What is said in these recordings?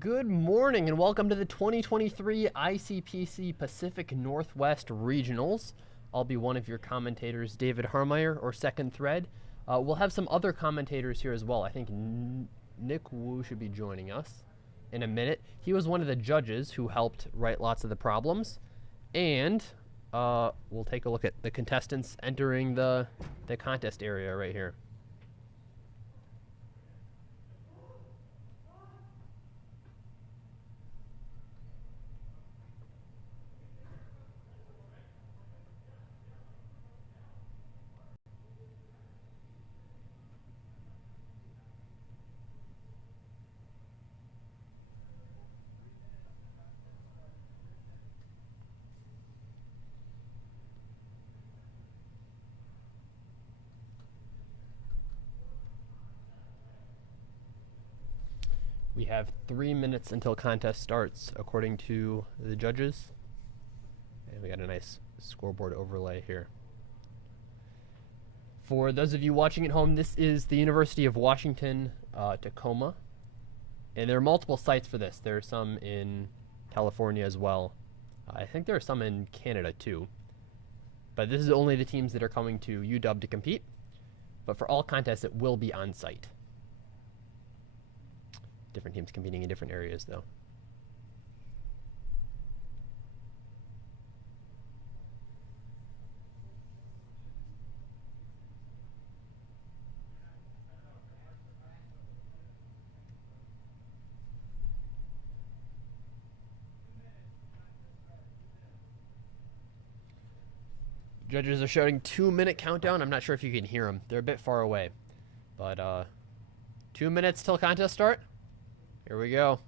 Good morning and welcome to the 2023 ICPC Pacific Northwest Regionals. I'll be one of your commentators, David Harmeyer, or Second Thread. We'll have some other commentators here as well. I think Nick Wu should be joining us in a minute. He was one of the judges who helped write lots of the problems. And we'll take a look at the contestants entering the contest area right here. We have 3 minutes until contest starts, according to the judges. And we got a nice scoreboard overlay here. For those of you watching at home, this is the University of Washington, Tacoma. And there are multiple sites for this. There are some in California as well. I think there are some in Canada too. But this is only the teams that are coming to UW to compete. But for all contests, it will be on site. Different teams competing in different areas, though. Judges are shouting 2-minute countdown. I'm not sure if you can hear them. They're a bit far away. But 2 minutes till contest start. Here we go.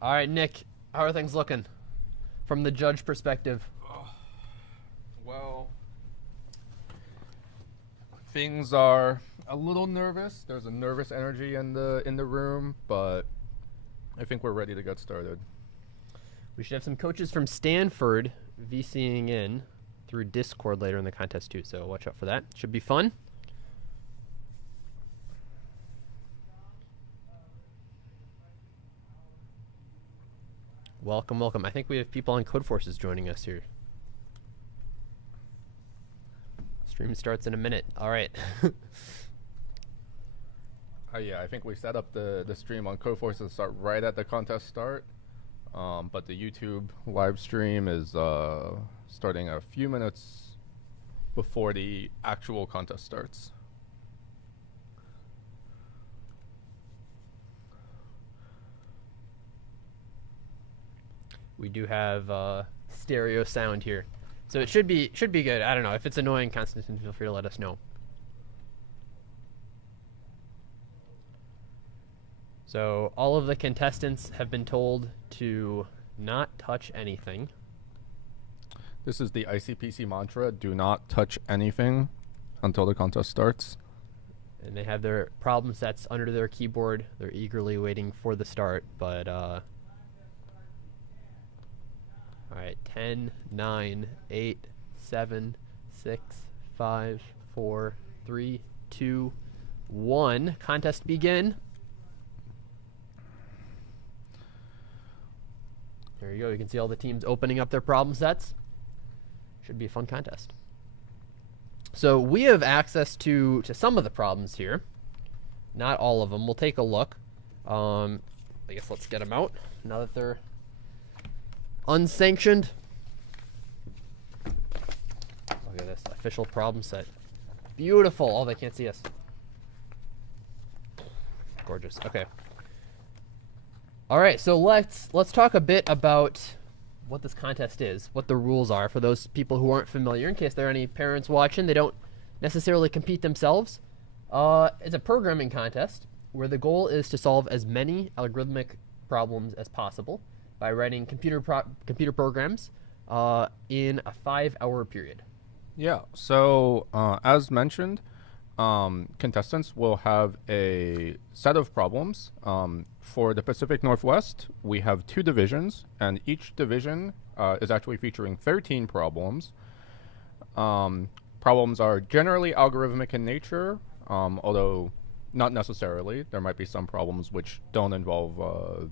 All right, Nick, how are things looking from the judge perspective? Well, things are a little nervous. There's a nervous energy in the room, but I think we're ready to get started. We should have some coaches from Stanford VCing in through Discord later in the contest too, so watch out for that. Should be fun. Welcome, welcome. I think we have people on Codeforces joining us here. Stream starts in a minute. All right. Yeah, I think we set up the stream on Codeforce to start right at the contest start. But the YouTube live stream is starting a few minutes before the actual contest starts. We do have stereo sound here, so it should be good. I don't know if it's annoying, Constantine. Feel free to let us know. So all of the contestants have been told to not touch anything. This is the ICPC mantra: do not touch anything until the contest starts. And they have their problem sets under their keyboard. They're eagerly waiting for the start, but all right, 10, 9, 8, 7, 6, 5, 4, 3, 2, 1. Contest begin. There you go. You can see all the teams opening up their problem sets. Should be a fun contest. So we have access to some of the problems here. Not all of them. We'll take a look. I guess let's get them out now that they're unsanctioned. Look at this official problem set. Beautiful. Oh, they can't see us. Gorgeous. Okay. All right, so let's talk a bit about what this contest is, what the rules are for those people who aren't familiar, in case there are any parents watching. They don't necessarily compete themselves. It's a programming contest where the goal is to solve as many algorithmic problems as possible by writing computer programs in a 5-hour period. Yeah, so as mentioned, contestants will have a set of problems. For the Pacific Northwest, we have 2 divisions, and each division is actually featuring 13 problems. Problems are generally algorithmic in nature, although not necessarily. There might be some problems which don't involve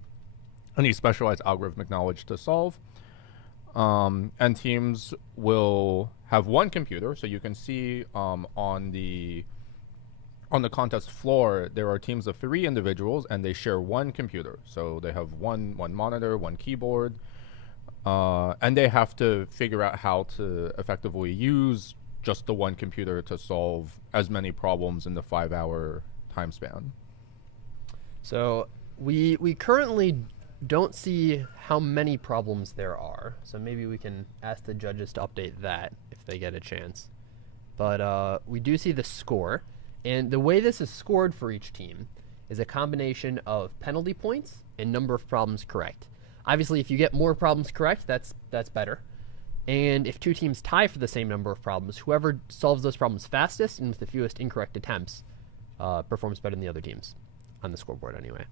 any specialized algorithmic knowledge to solve. And teams will have one computer, so you can see on the contest floor there are teams of 3 individuals, and they share one computer. So they have one monitor, one keyboard, and they have to figure out how to effectively use just the one computer to solve as many problems in the 5-hour time span. So we currently don't see how many problems there are, so maybe we can ask the judges to update that if they get a chance. But we do see the score, and the way this is scored for each team is a combination of penalty points and number of problems correct. Obviously, if you get more problems correct, that's better. And if 2 teams tie for the same number of problems, whoever solves those problems fastest and with the fewest incorrect attempts performs better than the other teams, on the scoreboard anyway.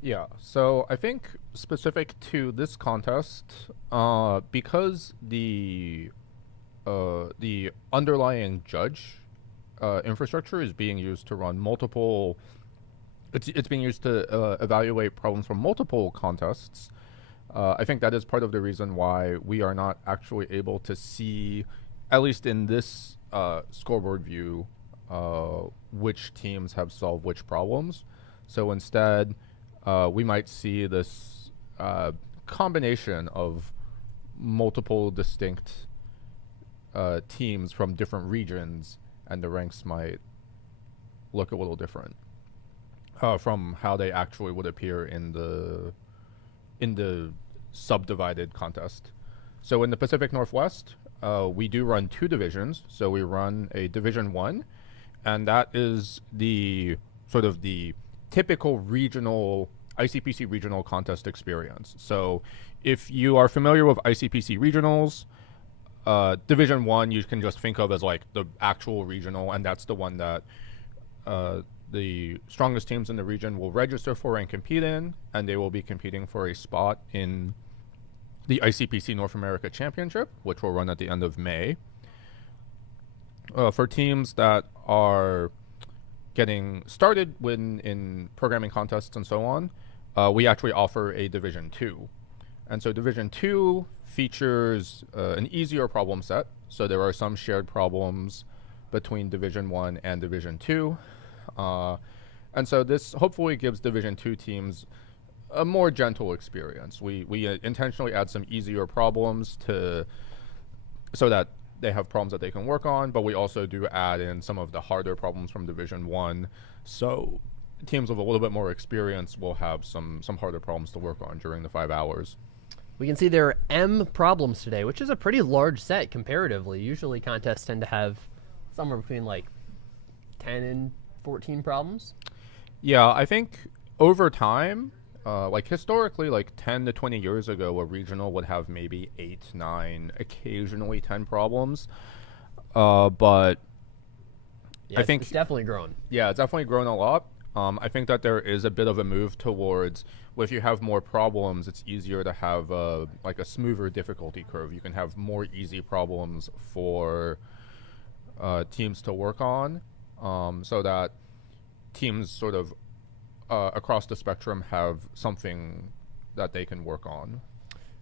Yeah, so I think specific to this contest, because the underlying judge infrastructure is being used to run multiple, it's being used to evaluate problems from multiple contests. I think that is part of the reason why we are not actually able to see, at least in this scoreboard view, which teams have solved which problems. So instead, we might see this combination of multiple distinct teams from different regions, and the ranks might look a little different from how they actually would appear in the subdivided contest. So in the Pacific Northwest, we do run 2 divisions. So we run a Division 1, and that is the sort of the typical regional ICPC regional contest experience. So if you are familiar with ICPC regionals, Division 1 you can just think of as like the actual regional, and that's the one that the strongest teams in the region will register for and compete in, and they will be competing for a spot in the ICPC North America Championship, which will run at the end of May. For teams that are getting started in programming contests and so on, we actually offer a Division 2. And so Division 2 features an easier problem set. So there are some shared problems between Division 1 and Division 2. And so this hopefully gives Division 2 teams a more gentle experience. We intentionally add some easier problems so that they have problems that they can work on, but we also do add in some of the harder problems from Division 1. So teams with a little bit more experience will have some harder problems to work on during the 5 hours. We can see there are M problems today, which is a pretty large set comparatively. Usually contests tend to have somewhere between like 10 and 14 problems. Yeah, I think over time, like historically, like 10 to 20 years ago, a regional would have maybe 8, 9, occasionally 10 problems. But yeah, I think it's definitely grown. Yeah, it's definitely grown a lot. I think that there is a bit of a move towards, well, if you have more problems, it's easier to have like a smoother difficulty curve. You can have more easy problems for teams to work on, so that teams sort of across the spectrum have something that they can work on.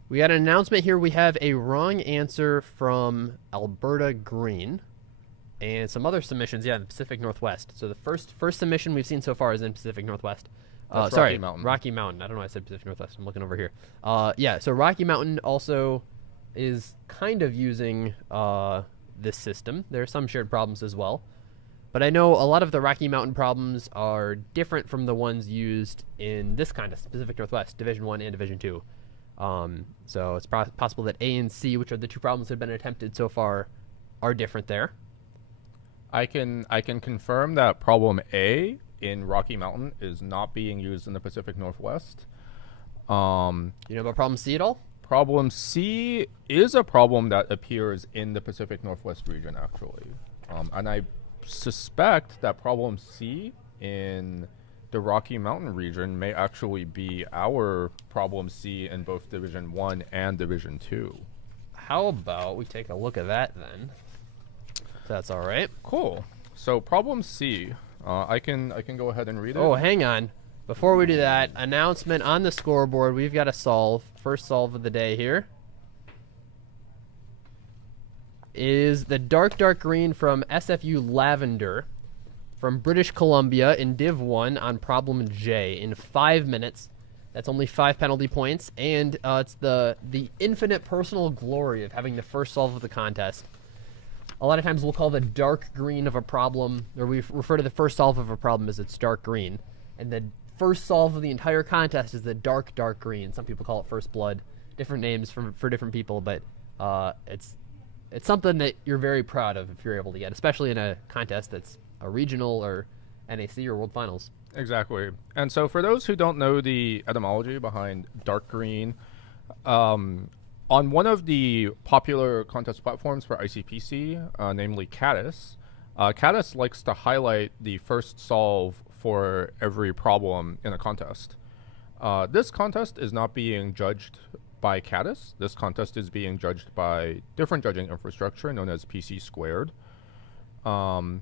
We got an announcement here. We have a wrong answer from Alberta Green. And some other submissions, yeah, in the Pacific Northwest. So the first submission we've seen so far is in Pacific Northwest. Rocky Mountain. Rocky Mountain. I don't know why I said Pacific Northwest. I'm looking over here. Yeah, so Rocky Mountain also is kind of using this system. There are some shared problems as well. But I know a lot of the Rocky Mountain problems are different from the ones used in this kind of Pacific Northwest, Division 1 and Division 2. So it's possible that A and C, which are the 2 problems that have been attempted so far, are different there. I can confirm that problem A in Rocky Mountain is not being used in the Pacific Northwest. You know about problem C at all? Problem C is a problem that appears in the Pacific Northwest region, actually. And I suspect that problem C in the Rocky Mountain region may actually be our problem C in both Division 1 and Division 2. How about we take a look at that then? If that's all right. Cool. So problem C, I can go ahead and read it. Oh, hang on. Before we do that, announcement on the scoreboard. We've got a solve. First solve of the day here is the dark green from SFU Lavender from British Columbia in Div 1 on problem J in 5 minutes. That's only 5 penalty points, and it's the infinite personal glory of having the first solve of the contest. A lot of times we'll call the dark green of a problem, or we refer to the first solve of a problem as it's dark green, and the first solve of the entire contest is the dark green. Some people call it first blood. Different names for different people, but it's something that you're very proud of if you're able to get, especially in a contest that's a regional or NAC or World Finals. Exactly. And so for those who don't know the etymology behind dark green, on one of the popular contest platforms for ICPC, namely Caddis, Caddis likes to highlight the first solve for every problem in a contest. This contest is not being judged by Caddis. This contest is being judged by different judging infrastructure known as PC squared. But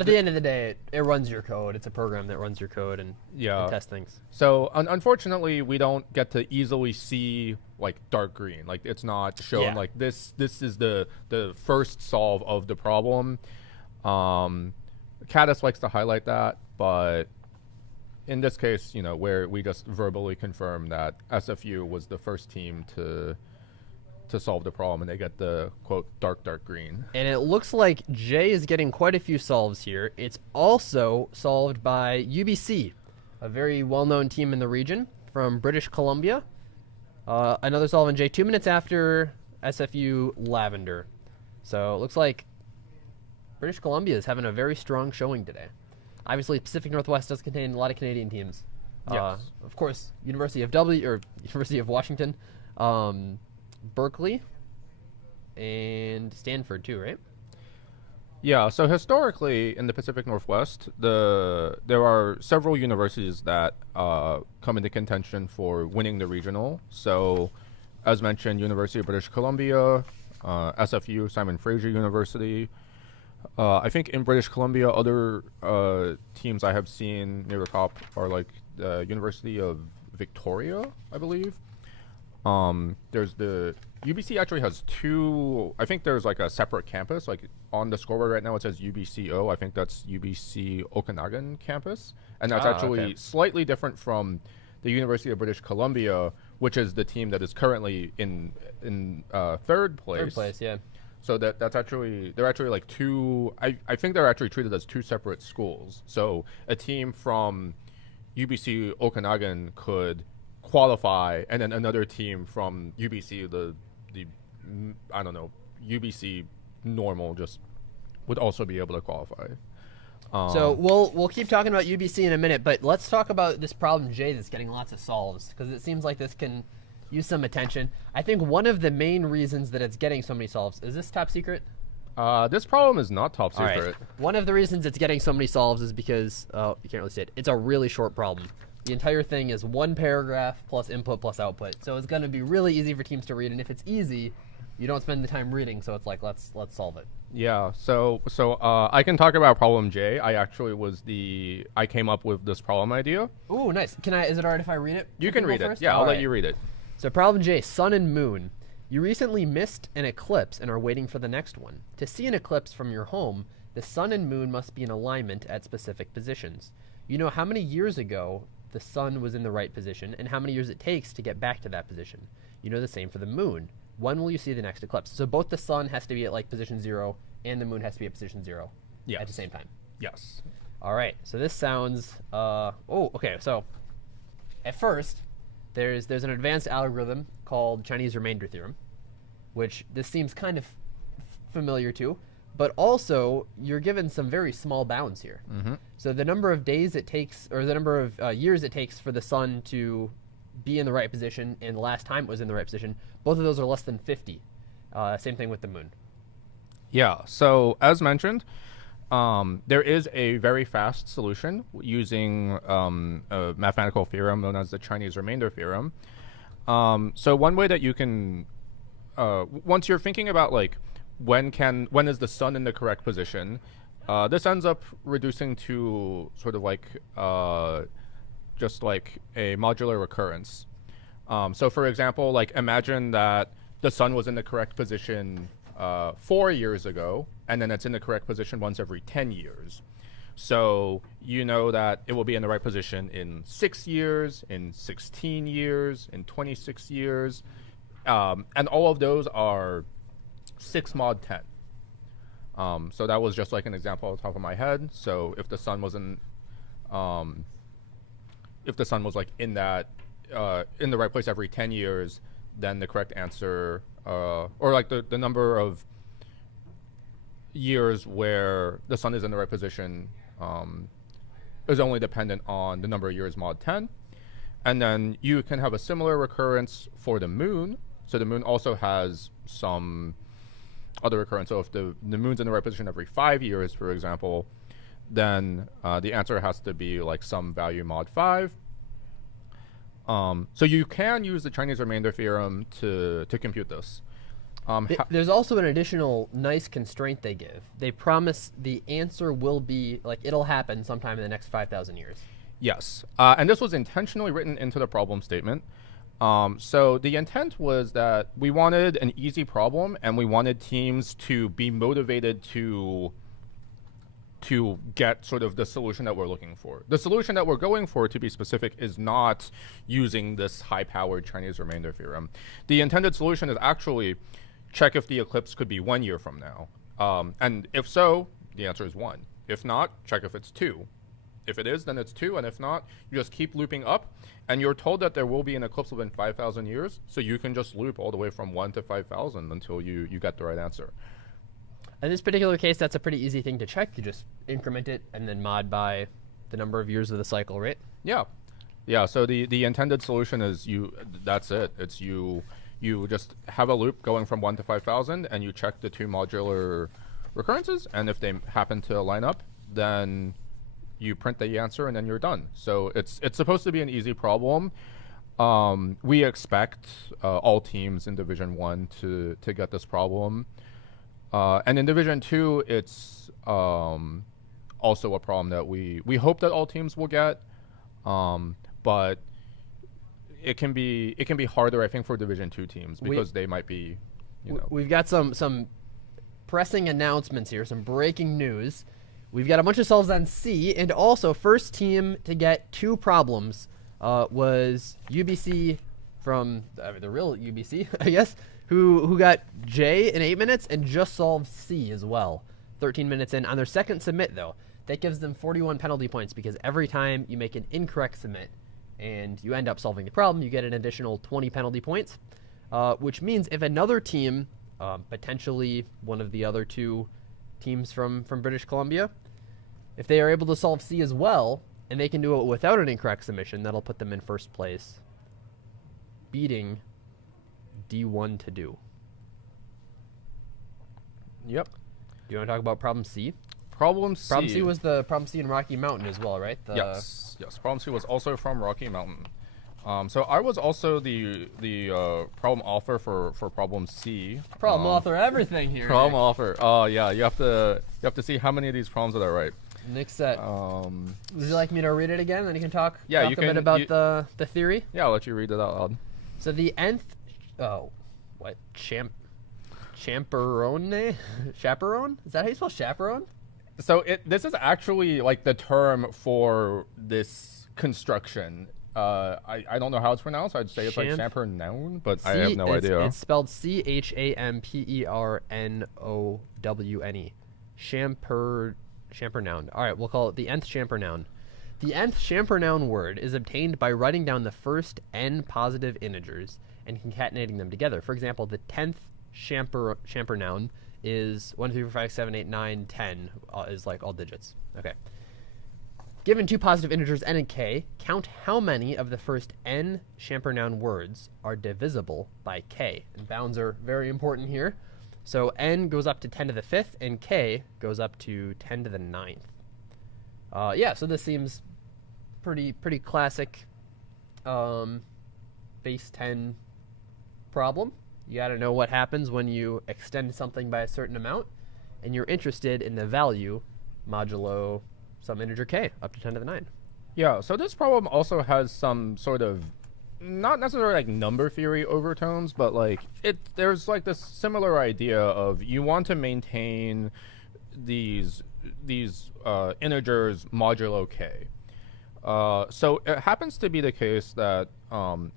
at the end of the day, it runs your code. It's a program that runs your code and tests things. So unfortunately, we don't get to easily see like dark green. Like it's not shown like this is the first solve of the problem. Caddis likes to highlight that, but in this case, where we just verbally confirm that SFU was the first team to solve the problem, and they get the quote dark green. And it looks like Jay is getting quite a few solves here. It's also solved by UBC, a very well-known team in the region from British Columbia. Another solve in Jay 2 minutes after SFU Lavender. So it looks like British Columbia is having a very strong showing today. Obviously, Pacific Northwest does contain a lot of Canadian teams. Yes. Of course, University of Washington, Berkeley, and Stanford too, right? Yeah, so historically in the Pacific Northwest, there are several universities that come into contention for winning the regional. So, as mentioned, University of British Columbia, SFU, Simon Fraser University. I think in British Columbia, other teams I have seen near the top are like the University of Victoria, I believe. There's the UBC actually has two. I think there's like a separate campus. Like on the scoreboard right now, it says UBCO. I think that's UBC Okanagan campus, and that's actually slightly different from the University of British Columbia, which is the team that is currently in third place. Third place, yeah. So they're actually like two. I think they're actually treated as two separate schools. So a team from UBC Okanagan could qualify, and then another team from UBC, the I don't know, UBC normal just would also be able to qualify. So we'll keep talking about UBC in a minute, but let's talk about this problem J that's getting lots of solves, because it seems like this can use some attention. I think one of the main reasons that it's getting so many solves, is this top secret? This problem is not top secret. All right. One of the reasons it's getting so many solves is because, you can't really see it, it's a really short problem. The entire thing is one paragraph plus input plus output. So it's going to be really easy for teams to read, and if it's easy, you don't spend the time reading, so it's like, let's solve it. Yeah, so I can talk about problem J. I came up with this problem idea. Ooh, nice. Is it all right if I read it? You can read it. First? Yeah, I'll let you read it. So problem J, sun and moon. You recently missed an eclipse and are waiting for the next one. To see an eclipse from your home, the sun and moon must be in alignment at specific positions. You know how many years ago the sun was in the right position and how many years it takes to get back to that position. You know the same for the moon. When will you see the next eclipse? So both the sun has to be at like position 0 and the moon has to be at position 0 at the same time. Yes. All right. So this sounds okay. So at first, there's an advanced algorithm called Chinese remainder theorem, which this seems kind of familiar to, but also you're given some very small bounds here. Mm-hmm. So the number of days it takes, or the number of years it takes for the sun to be in the right position and the last time it was in the right position, both of those are less than 50. Same thing with the moon. Yeah, so as mentioned, there is a very fast solution using a mathematical theorem known as the Chinese remainder theorem. So one way that you can, once you're thinking about like when is the sun in the correct position, This ends up reducing to sort of like just like a modular recurrence. So for example, like imagine that the sun was in the correct position 4 years ago, and then it's in the correct position once every 10 years. So you know that it will be in the right position in 6 years, in 16 years, in 26 years. And all of those are 6 mod 10. So that was just like an example off the top of my head. So if the sun was like in that in the right place every 10 years, then the correct answer, or like the number of years where the sun is in the right position is only dependent on the number of years mod 10. And then you can have a similar recurrence for the moon. So the moon also has some other recurrence. So if the moon's in the right position every 5 years, for example, then the answer has to be like some value mod 5. So you can use the Chinese remainder theorem to compute this. There's also an additional nice constraint they give. They promise the answer will be, like, it'll happen sometime in the next 5,000 years. Yes. And this was intentionally written into the problem statement. So the intent was that we wanted an easy problem, and we wanted teams to be motivated to get sort of the solution that we're looking for. The solution that we're going for, to be specific, is not using this high-powered Chinese remainder theorem. The intended solution is actually check if the eclipse could be 1 year from now. And if so, the answer is 1. If not, check if it's 2. If it is, then it's 2, and if not, you just keep looping up, and you're told that there will be an eclipse within 5,000 years, so you can just loop all the way from 1 to 5,000 until you get the right answer. In this particular case, that's a pretty easy thing to check. You just increment it and then mod by the number of years of the cycle, right? Yeah. Yeah, so the intended solution is that's it. It's you just have a loop going from 1 to 5,000, and you check the 2 modular recurrences, and if they happen to line up, then you print the answer, and then you're done. So it's supposed to be an easy problem. We expect all teams in Division 1 to get this problem. And in Division 2, it's also a problem that we hope that all teams will get, but it can be harder, I think, for Division 2 teams because they might be, We've got some pressing announcements here, some breaking news. We've got a bunch of solves on C, and also first team to get 2 problems was UBC from the real UBC, I guess, who got J in 8 minutes and just solved C as well, 13 minutes in. On their second submit, though, that gives them 41 penalty points because every time you make an incorrect submit and you end up solving the problem, you get an additional 20 penalty points, which means if another team, potentially one of the other 2 teams from British Columbia, if they are able to solve C as well, and they can do it without an incorrect submission, that'll put them in first place, beating D1 to do. Yep. Do you want to talk about problem C? Problem C. Problem C was the problem C in Rocky Mountain as well, right? Yes. Problem C was also from Rocky Mountain. So I was also the problem author for problem C. Problem author everything here. Problem Nick. author. Oh yeah, you have to see how many of these problems that are right. Nick said. Would you like me to read it again? Then you can talk. Yeah, talk you a can, bit about the theory. Yeah, I'll let you read it out loud. So the nth. Oh, what chaperone? Chaperone? Is that how you spell chaperone? So this is actually like the term for this construction. I don't know how it's pronounced. I'd say it's like chaperone, but I have no idea. It's spelled CHAMPERNOWNE. Champernowne. All right, we'll call it the nth champernowne. The nth champernowne word is obtained by writing down the first n positive integers and concatenating them together. For example, the 10th champernowne is 1, 2, 3, 4, 5, 7, 8, 9, 10 is like all digits. Okay. Given 2 positive integers n and k, count how many of the first n champernowne words are divisible by k. And bounds are very important here. So n goes up to 10 to the 5th, and k goes up to 10 to the 9th. Yeah, so this seems pretty classic base 10 problem. You got to know what happens when you extend something by a certain amount, and you're interested in the value modulo some integer k up to 10 to the 9. Yeah, so this problem also has some sort of not necessarily like number theory overtones, but like there's like this similar idea of you want to maintain these integers modulo k. So it happens to be the case that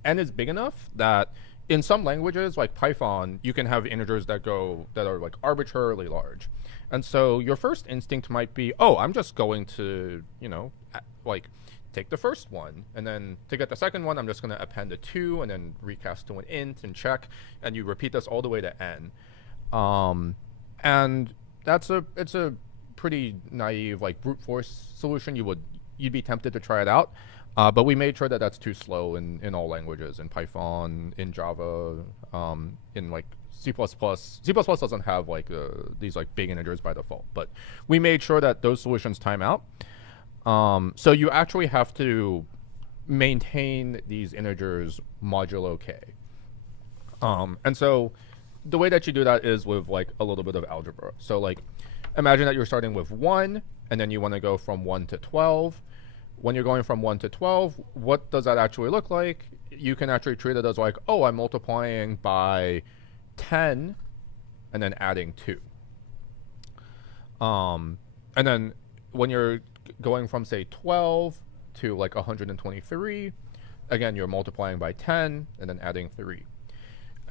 n is big enough that in some languages like Python, you can have integers that are like arbitrarily large. And so your first instinct might be, oh, I'm just going to, like take the first one, and then to get the second one, I'm just going to append a 2 and then recast to an int and check, and you repeat this all the way to n. And it's a pretty naive like brute force solution. You'd be tempted to try it out, but we made sure that that's too slow in all languages, in Python, in Java, in like C++. C++ doesn't have like these like big integers by default, but we made sure that those solutions time out. So you actually have to maintain these integers modulo k. And so the way that you do that is with like a little bit of algebra. So like imagine that you're starting with 1, and then you want to go from 1 to 12. When you're going from 1 to 12, what does that actually look like? You can actually treat it as like, oh, I'm multiplying by 10 and then adding 2. And then when you're going from, say, 12 to like 123, again, you're multiplying by 10 and then adding 3.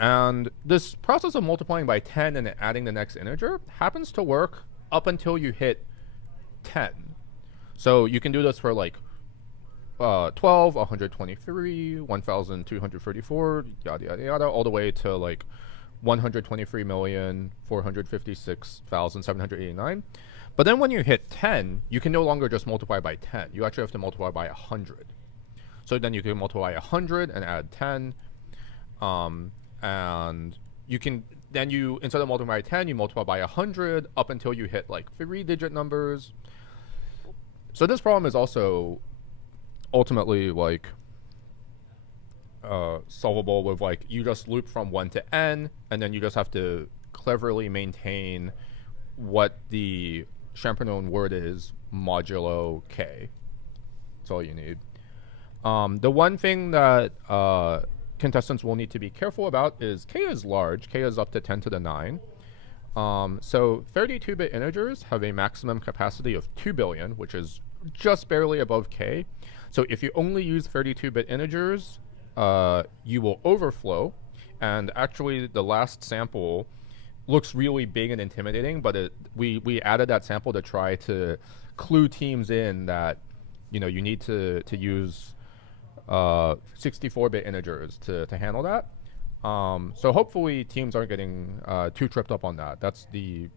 And this process of multiplying by 10 and then adding the next integer happens to work up until you hit 10. So you can do this for like 12, 123, 1,234, yada, yada, yada, all the way to like 123,456,789. But then when you hit 10, you can no longer just multiply by 10. You actually have to multiply by 100. So then you can multiply 100 and add 10. And you can, then you, instead of multiplying by 10, you multiply by 100 up until you hit like 3-digit numbers. So this problem is also ultimately like solvable with like, you just loop from 1 to n, and then you just have to cleverly maintain what the Champernowne word is modulo k. That's all you need. The one thing that contestants will need to be careful about is k is large. K is up to 10 to the 9. So 32-bit integers have a maximum capacity of 2 billion, which is just barely above k. So if you only use 32-bit integers, you will overflow. And actually, the last sample looks really big and intimidating, but we added that sample to try to clue teams in that you need to use 64-bit integers to handle that. So hopefully teams aren't getting too tripped up on that. That's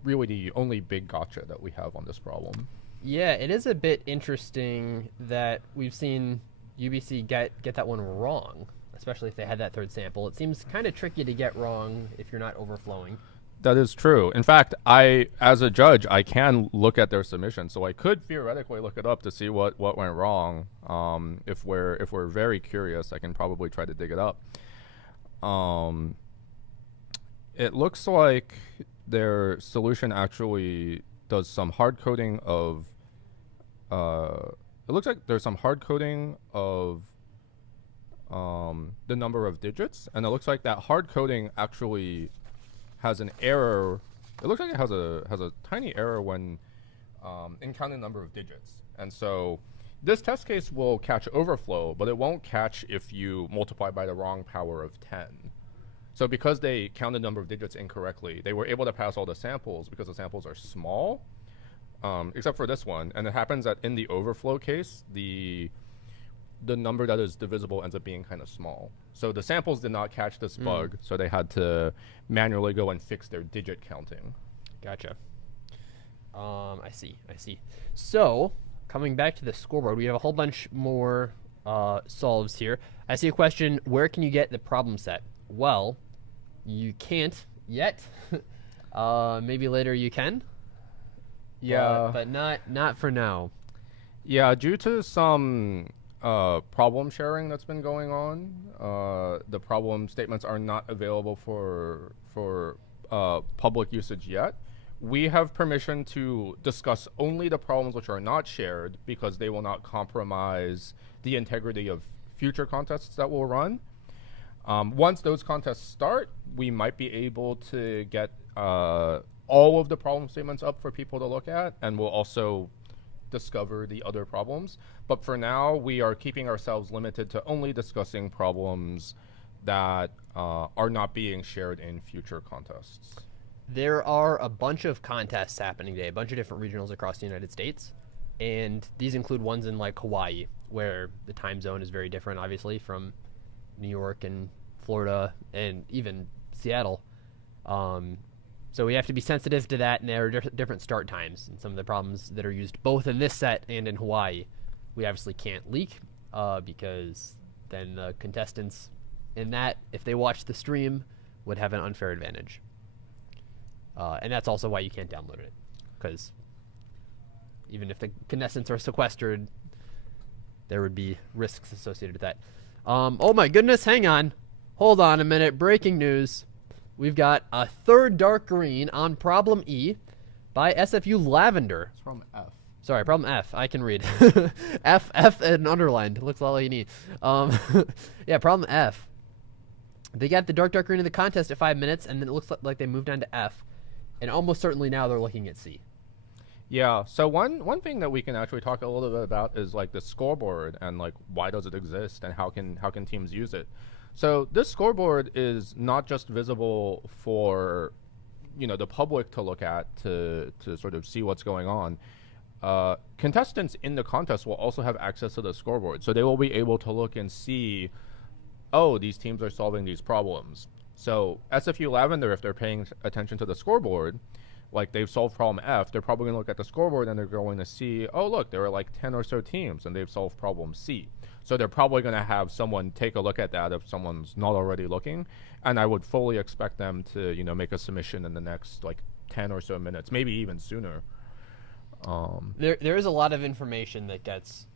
really the only big gotcha that we have on this problem. Yeah, it is a bit interesting that we've seen UBC get that one wrong, especially if they had that third sample. It seems kind of tricky to get wrong if you're not overflowing. That is true. In fact, as a judge, I can look at their submission, so I could theoretically look it up to see what went wrong. If we're very curious, I can probably try to dig it up. It looks like their solution actually does some hard coding of. It looks like there's some hard coding of the number of digits, and it looks like that hard coding actually has an error. It looks like it has a tiny error when in counting the number of digits. And so this test case will catch overflow, but it won't catch if you multiply by the wrong power of 10. So because they counted the number of digits incorrectly, they were able to pass all the samples because the samples are small, except for this one. And it happens that in the overflow case, the number that is divisible ends up being kind of small. So the samples did not catch this bug, so they had to manually go and fix their digit counting. Gotcha. I see. So, coming back to the scoreboard, we have a whole bunch more solves here. I see a question, where can you get the problem set? Well, you can't yet. Maybe later you can. Yeah. But not for now. Yeah, due to some problem sharing that's been going on, the problem statements are not available for public usage yet. we have permission to discuss only the problems which are not shared because they will not compromise the integrity of future contests that we'll run. Once those contests start, we might be able to get all of the problem statements up for people to look at, and we'll also discover the other problems. But for now, we are keeping ourselves limited to only discussing problems that are not being shared in future contests. There are a bunch of contests happening today, a bunch of different regionals across the United States, and these include ones in like Hawaii, where the time zone is very different, obviously, from New York and Florida and even Seattle. So we have to be sensitive to that, and there are different start times, and some of the problems that are used both in this set and in Hawaii, we obviously can't leak because then the contestants in that, if they watch the stream, would have an unfair advantage. And that's also why you can't download it, because even if the contestants are sequestered, there would be risks associated with that. Oh my goodness, hang on. Hold on a minute. Breaking news. We've got a third dark green on problem E by SFU Lavender. It's from F. Sorry, problem F. I can read. F and underlined. Looks a lot like you need. Yeah, problem F. They got the dark green in the contest at 5 minutes, and then it looks like they moved on to F. And almost certainly now they're looking at C. Yeah, so one thing that we can actually talk a little bit about is like the scoreboard and like why does it exist and how can teams use it. So this scoreboard is not just visible for, you know, the public to look at to sort of see what's going on. Contestants in the contest will also have access to the scoreboard, so they will be able to look and see, oh, these teams are solving these problems. So SFU Lavender, if they're paying attention to the scoreboard, like they've solved problem F, they're probably going to look at the scoreboard and they're going to see, oh, look, there are like 10 or so teams and they've solved problem C. So they're probably going to have someone take a look at that if someone's not already looking. And I would fully expect them to, you know, make a submission in the next like 10 or so minutes, maybe even sooner. There is a lot of information that gets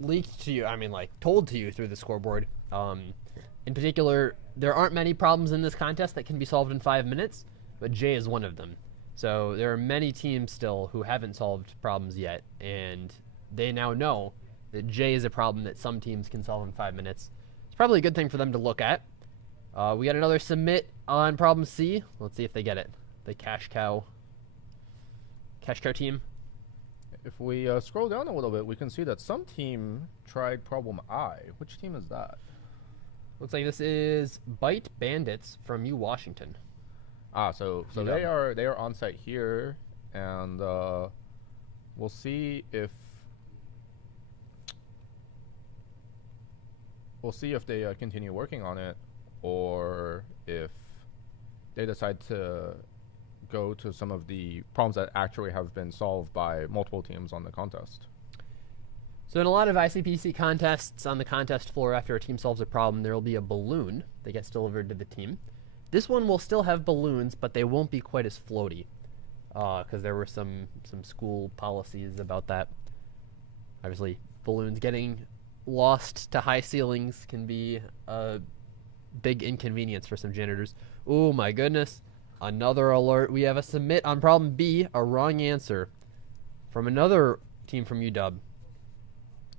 leaked to you, I mean, like told to you through the scoreboard. In particular, there aren't many problems in this contest that can be solved in 5 minutes, but J is one of them. So there are many teams still who haven't solved problems yet, and they now know that J is a problem that some teams can solve in 5 minutes. It's probably a good thing for them to look at. We got another submit on problem C. Let's see if they get it. The Cash Cow team. If we scroll down a little bit, we can see that some team tried problem I. Which team is that? Looks like this is Bite Bandits from U Washington. So they are on site here, and we'll see if they continue working on it, or if they decide to go to some of the problems that actually have been solved by multiple teams on the contest. So in a lot of ICPC contests, on the contest floor, after a team solves a problem, there will be a balloon that gets delivered to the team. This one will still have balloons, but they won't be quite as floaty, because there were some school policies about that. Obviously, balloons getting lost to high ceilings can be a big inconvenience for some janitors. Oh my goodness. Another alert. We have a submit on problem B, a wrong answer from another team from UW.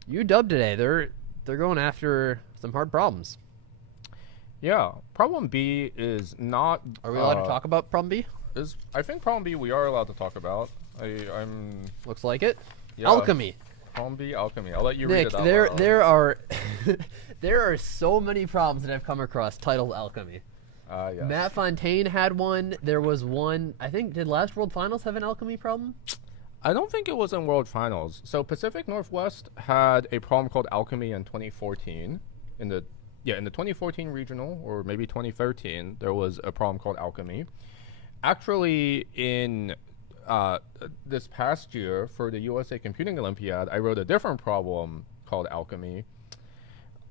UW today, they're going after some hard problems. Yeah, problem B is not. Are we allowed to talk about problem B? I think problem B we are allowed to talk about. I'm. Looks like it. Yeah. Alchemy. Problem B, alchemy. I'll let you Nick, read it out. there are there are so many problems that I've come across titled alchemy. Yes. Matt Fontaine had one. There was one. I think, did last World Finals have an alchemy problem? I don't think it was in World Finals. So Pacific Northwest had a problem called alchemy in 2014. In the 2014 regional, or maybe 2013, there was a problem called alchemy. Actually, in this past year for the USA Computing Olympiad, I wrote a different problem called alchemy.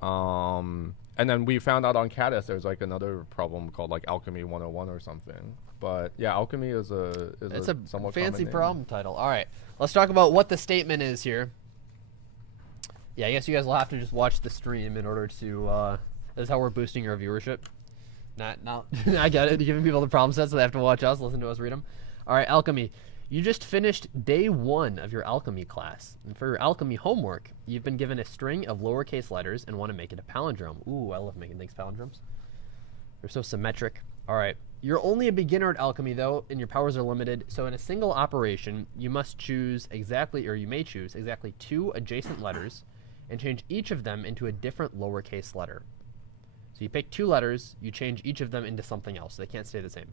And then we found out on Caddis there's like another problem called like Alchemy 101 or something. But yeah, alchemy is a somewhat fancy common problem title. All right, let's talk about what the statement is here. Yeah, I guess you guys will have to just watch the stream in order to. This is how we're boosting our viewership. Not I get it. Giving people the problem sets, so they have to watch us, listen to us read them. All right, alchemy. You just finished day 1 of your alchemy class. And for your alchemy homework, you've been given a string of lowercase letters and want to make it a palindrome. Ooh, I love making things palindromes. They're so symmetric. All right. You're only a beginner at alchemy, though, and your powers are limited. So in a single operation, you must choose exactly, or you may choose exactly 2 adjacent letters and change each of them into a different lowercase letter. So you pick 2 letters, you change each of them into something else. So they can't stay the same.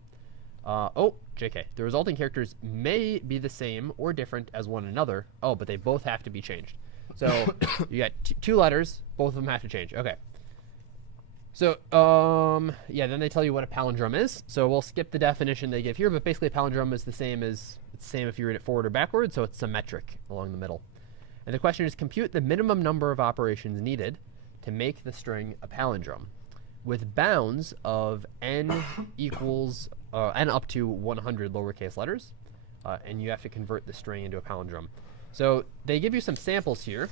JK. The resulting characters may be the same or different as one another. Oh, but they both have to be changed. So you got 2 letters, both of them have to change. Okay. So, yeah, then they tell you what a palindrome is. So we'll skip the definition they give here, but basically a palindrome is the same if you read it forward or backwards, so it's symmetric along the middle. And the question is, compute the minimum number of operations needed to make the string a palindrome with bounds of n equals n up to 100 lowercase letters, and you have to convert the string into a palindrome. So they give you some samples here.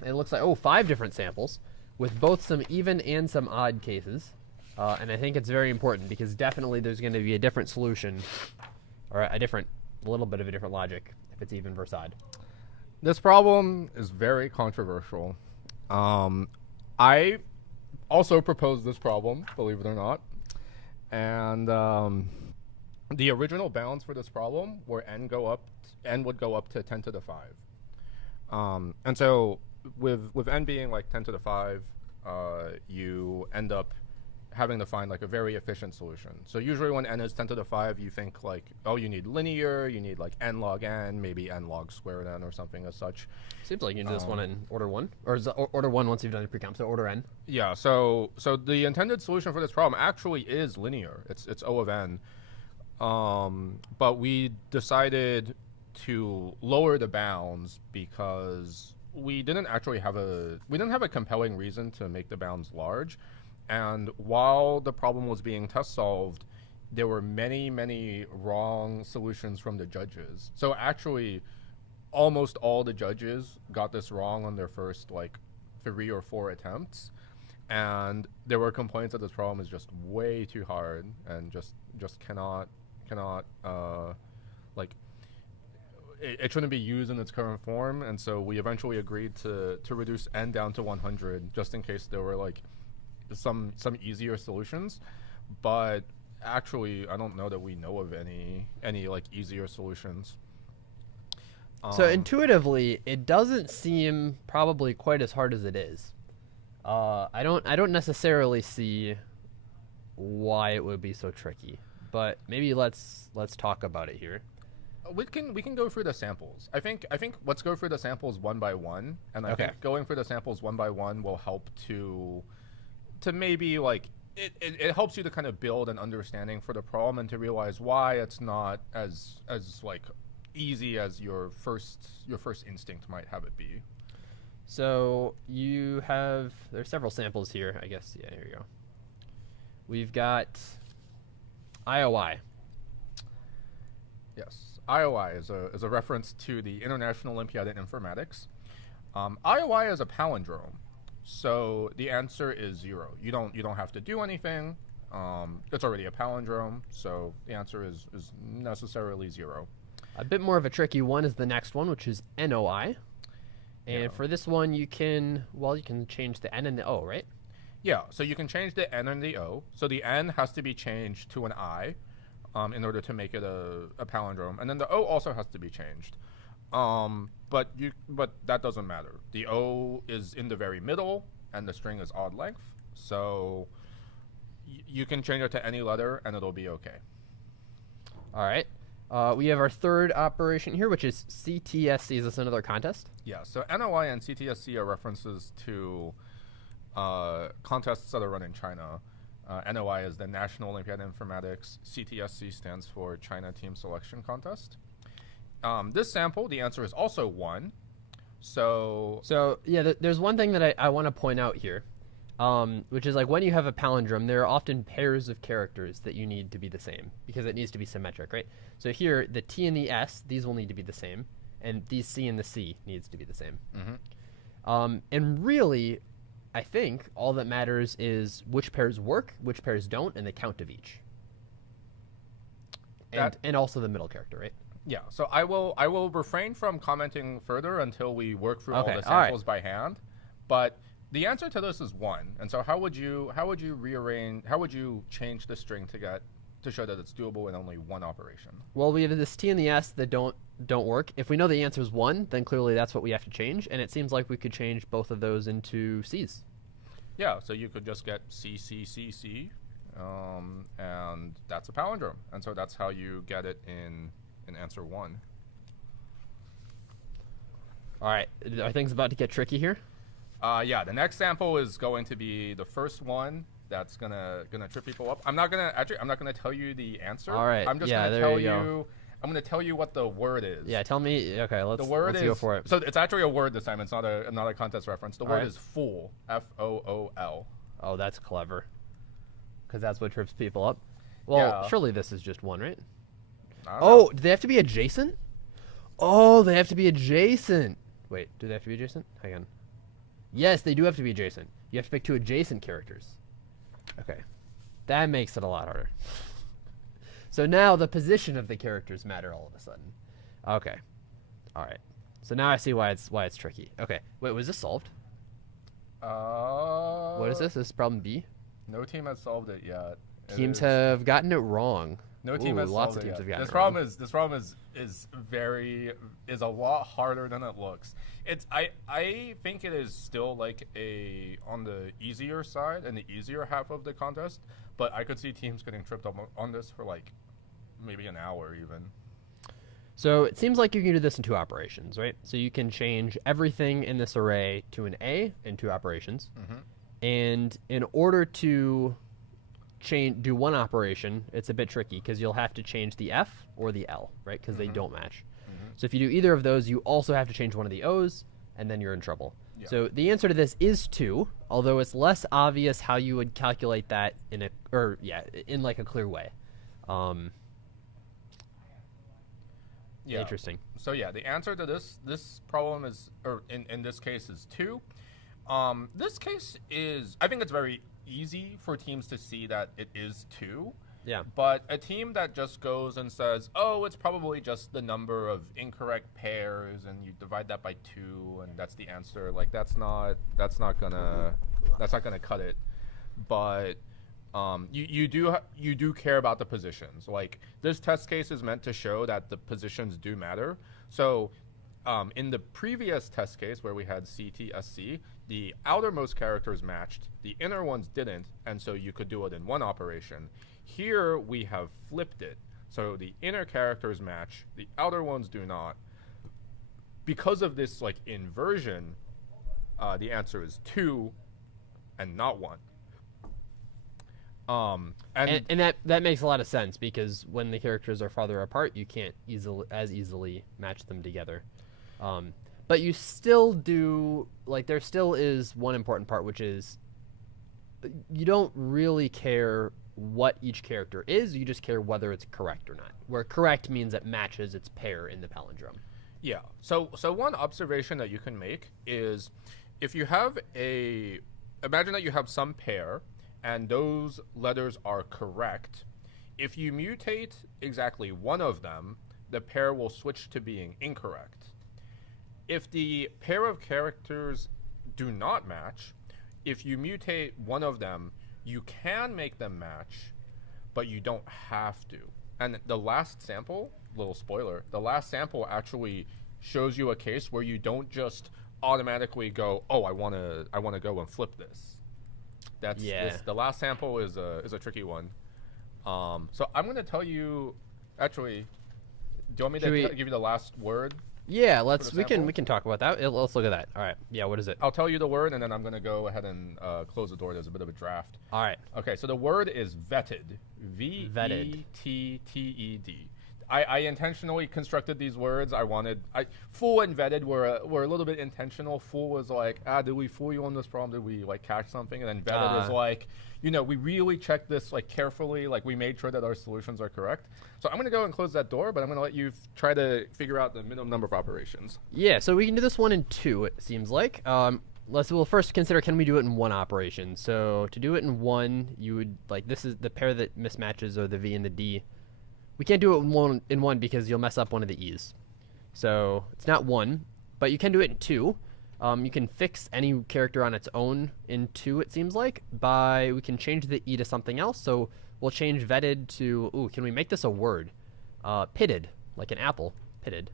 And it looks like, 5 different samples with both some even and some odd cases. And I think it's very important because definitely there's going to be a different solution or a little bit of a different logic if it's even versus odd. This problem is very controversial. I also proposed this problem, believe it or not. And the original bounds for this problem were n would go up to 10 to the 5. And so with n being like 10 to the 5, you end up having to find like a very efficient solution. So usually when n is 10 to the 5, you think like, oh, you need linear, you need like n log n, maybe n log squared n or something as such. Seems like you do this one in order 1, or is it order 1 once you've done the pre-comp, so order n. Yeah, so the intended solution for this problem actually is linear. It's O of n. But we decided to lower the bounds because we didn't have a compelling reason to make the bounds large. And while the problem was being test solved, there were many wrong solutions from the judges. So actually, almost all the judges got this wrong on their first like 3 or 4 attempts. And there were complaints that this problem is just way too hard and just cannot it shouldn't be used in its current form. And so we eventually agreed to reduce n down to 100 just in case there were like some easier solutions. But actually, I don't know that we know of any like easier solutions. So intuitively, it doesn't seem probably quite as hard as it is. I don't necessarily see why it would be so tricky, but maybe let's talk about it here. We can go through the samples. I think let's go through the samples one by one, and I think going through the samples one by one will help to maybe like it helps you to kind of build an understanding for the problem and to realize why it's not as like easy as your first instinct might have it be. So there's several samples here, I guess. Yeah, here you go. We've got IOI. Yes, IOI is a reference to the International Olympiad in Informatics. IOI is a palindrome, so the answer is 0. You don't have to do anything. It's already a palindrome, so the answer is necessarily 0. A bit more of a tricky one is the next one, which is NOI. And for this one, you can change the N and the O, right? Yeah, so you can change the N and the O. So the N has to be changed to an I in order to make it a palindrome. And then the O also has to be changed. But that doesn't matter. The O is in the very middle, and the string is odd length. So you can change it to any letter, and it'll be okay. All right. We have our third operation here, which is CTSC. Is this another contest? Yeah, so NOI and CTSC are references to contests that are run in China. NOI is the National Olympiad in Informatics. CTSC stands for China Team Selection Contest. This sample, the answer is also 1. So yeah, there's one thing that I want to point out here, which is like when you have a palindrome, there are often pairs of characters that you need to be the same because it needs to be symmetric, right? So here, the T and the S, these will need to be the same, and these C and the C needs to be the same. Mm-hmm. And really, I think all that matters is which pairs work, which pairs don't, and the count of each. and also the middle character, right? Yeah, so I will refrain from commenting further until we work through all the all right. samples by hand. But the answer to this is 1. And so how would you change the string to show that it's doable in only one operation? Well, we have this T and the S that don't work. If we know the answer is 1, then clearly that's what we have to change, and it seems like we could change both of those into C's. Yeah, so you could just get C, C, C, C, and that's a palindrome. And so that's how you get it in answer 1. All right, are things about to get tricky here? Yeah, the next sample is going to be the first one that's gonna trip people up. I'm not gonna tell you the answer. All right, I'm just gonna tell you. I'm gonna tell you what the word is. Yeah, tell me. Okay, let's go for it. So it's actually a word this time. It's not a contest reference. The word right. is fool. F-O-O-L. Oh, that's clever. Because that's what trips people up. Well, Yeah. surely this is just 1, right? I don't know. Do they have to be adjacent? Oh, they have to be adjacent. Wait, do they have to be adjacent? Hang on. Yes, they do have to be adjacent. You have to pick 2 adjacent characters. Okay. That makes it a lot harder. So now the position of the characters matter all of a sudden. Okay. All right. So now I see why it's tricky. Okay. Wait, was this solved? What is this? This is problem B? No team has solved it yet. Teams have gotten it wrong. No team has lots solved of it teams yet. have gotten This it problem wrong. this problem is a lot harder than it looks. I think it is still like on the easier side and the easier half of the contest, but I could see teams getting tripped up on this for like maybe an hour even. So it seems like you can do this in 2 operations, right? So you can change everything in this array to an A in 2 operations. And in order to do one operation, it's a bit tricky because you'll have to change the F or the L, right? Because they don't match. So if you do either of those, you also have to change one of the O's, and then you're in trouble. Yeah. So the answer to this is 2, although it's less obvious how you would calculate that in like a clear way. Yeah. Interesting. So yeah, the answer to this problem is, or in this case, is 2. This case is, I think it's very easy for teams to see that it is 2. Yeah. But a team that just goes and says, oh, it's probably just the number of incorrect pairs, and you divide that by 2, and that's the answer. Like that's not gonna cut it. But you do care about the positions. Like this test case is meant to show that the positions do matter. So in the previous test case where we had CTSC, the outermost characters matched, the inner ones didn't, and so you could do it in one operation. Here we have flipped it. So the inner characters match, the outer ones do not. Because of this like inversion, the answer is 2 and not 1. And that makes a lot of sense because when the characters are farther apart, you can't easily match them together. But you still do, like, there still is one important part, which is you don't really care what each character is, you just care whether it's correct or not. Where correct means it matches its pair in the palindrome. Yeah. So one observation that you can make is if you have imagine that you have some pair and those letters are correct. If you mutate exactly one of them, the pair will switch to being incorrect. If the pair of characters do not match, if you mutate one of them, you can make them match, but you don't have to. And the last sample, little spoiler, the last sample actually shows you a case where you don't just automatically go, oh, I want to go and flip this. The last sample is a tricky one. So I'm going to tell you, actually, do you want me to give you the last word? Yeah, we can talk about that. Let's look at that. All right. Yeah, what is it? I'll tell you the word, and then I'm going to go ahead and close the door. There's a bit of a draft. All right. Okay, so the word is vetted. V-E-T-T-E-D. I intentionally constructed these words. Fool and vetted were a little bit intentional. Fool was like, did we fool you on this problem? Did we like catch something? And then vetted is like, we really checked this like carefully. Like we made sure that our solutions are correct. So I'm going to go and close that door, but I'm going to let you try to figure out the minimum number of operations. Yeah, so we can do this one in 2, it seems like. We'll first consider, can we do it in 1 operation? So to do it in 1, you would, like, this is the pair that mismatches are the V and the D. We can't do it in one because you'll mess up one of the e's. So it's not 1, but you can do it in 2. You can fix any character on its own in 2, it seems like, we can change the e to something else. So we'll change vetted to, ooh, can we make this a word? Pitted, like an apple, pitted.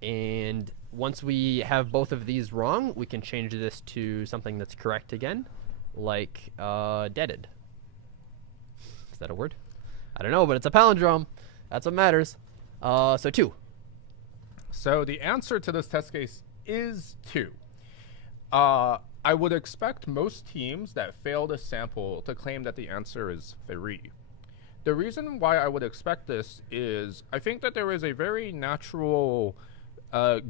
And once we have both of these wrong, we can change this to something that's correct again, like deaded. Is that a word? I don't know, but it's a palindrome. That's what matters. So 2. So the answer to this test case is 2. I would expect most teams that fail this sample to claim that the answer is 3. The reason why I would expect this is I think that there is a very natural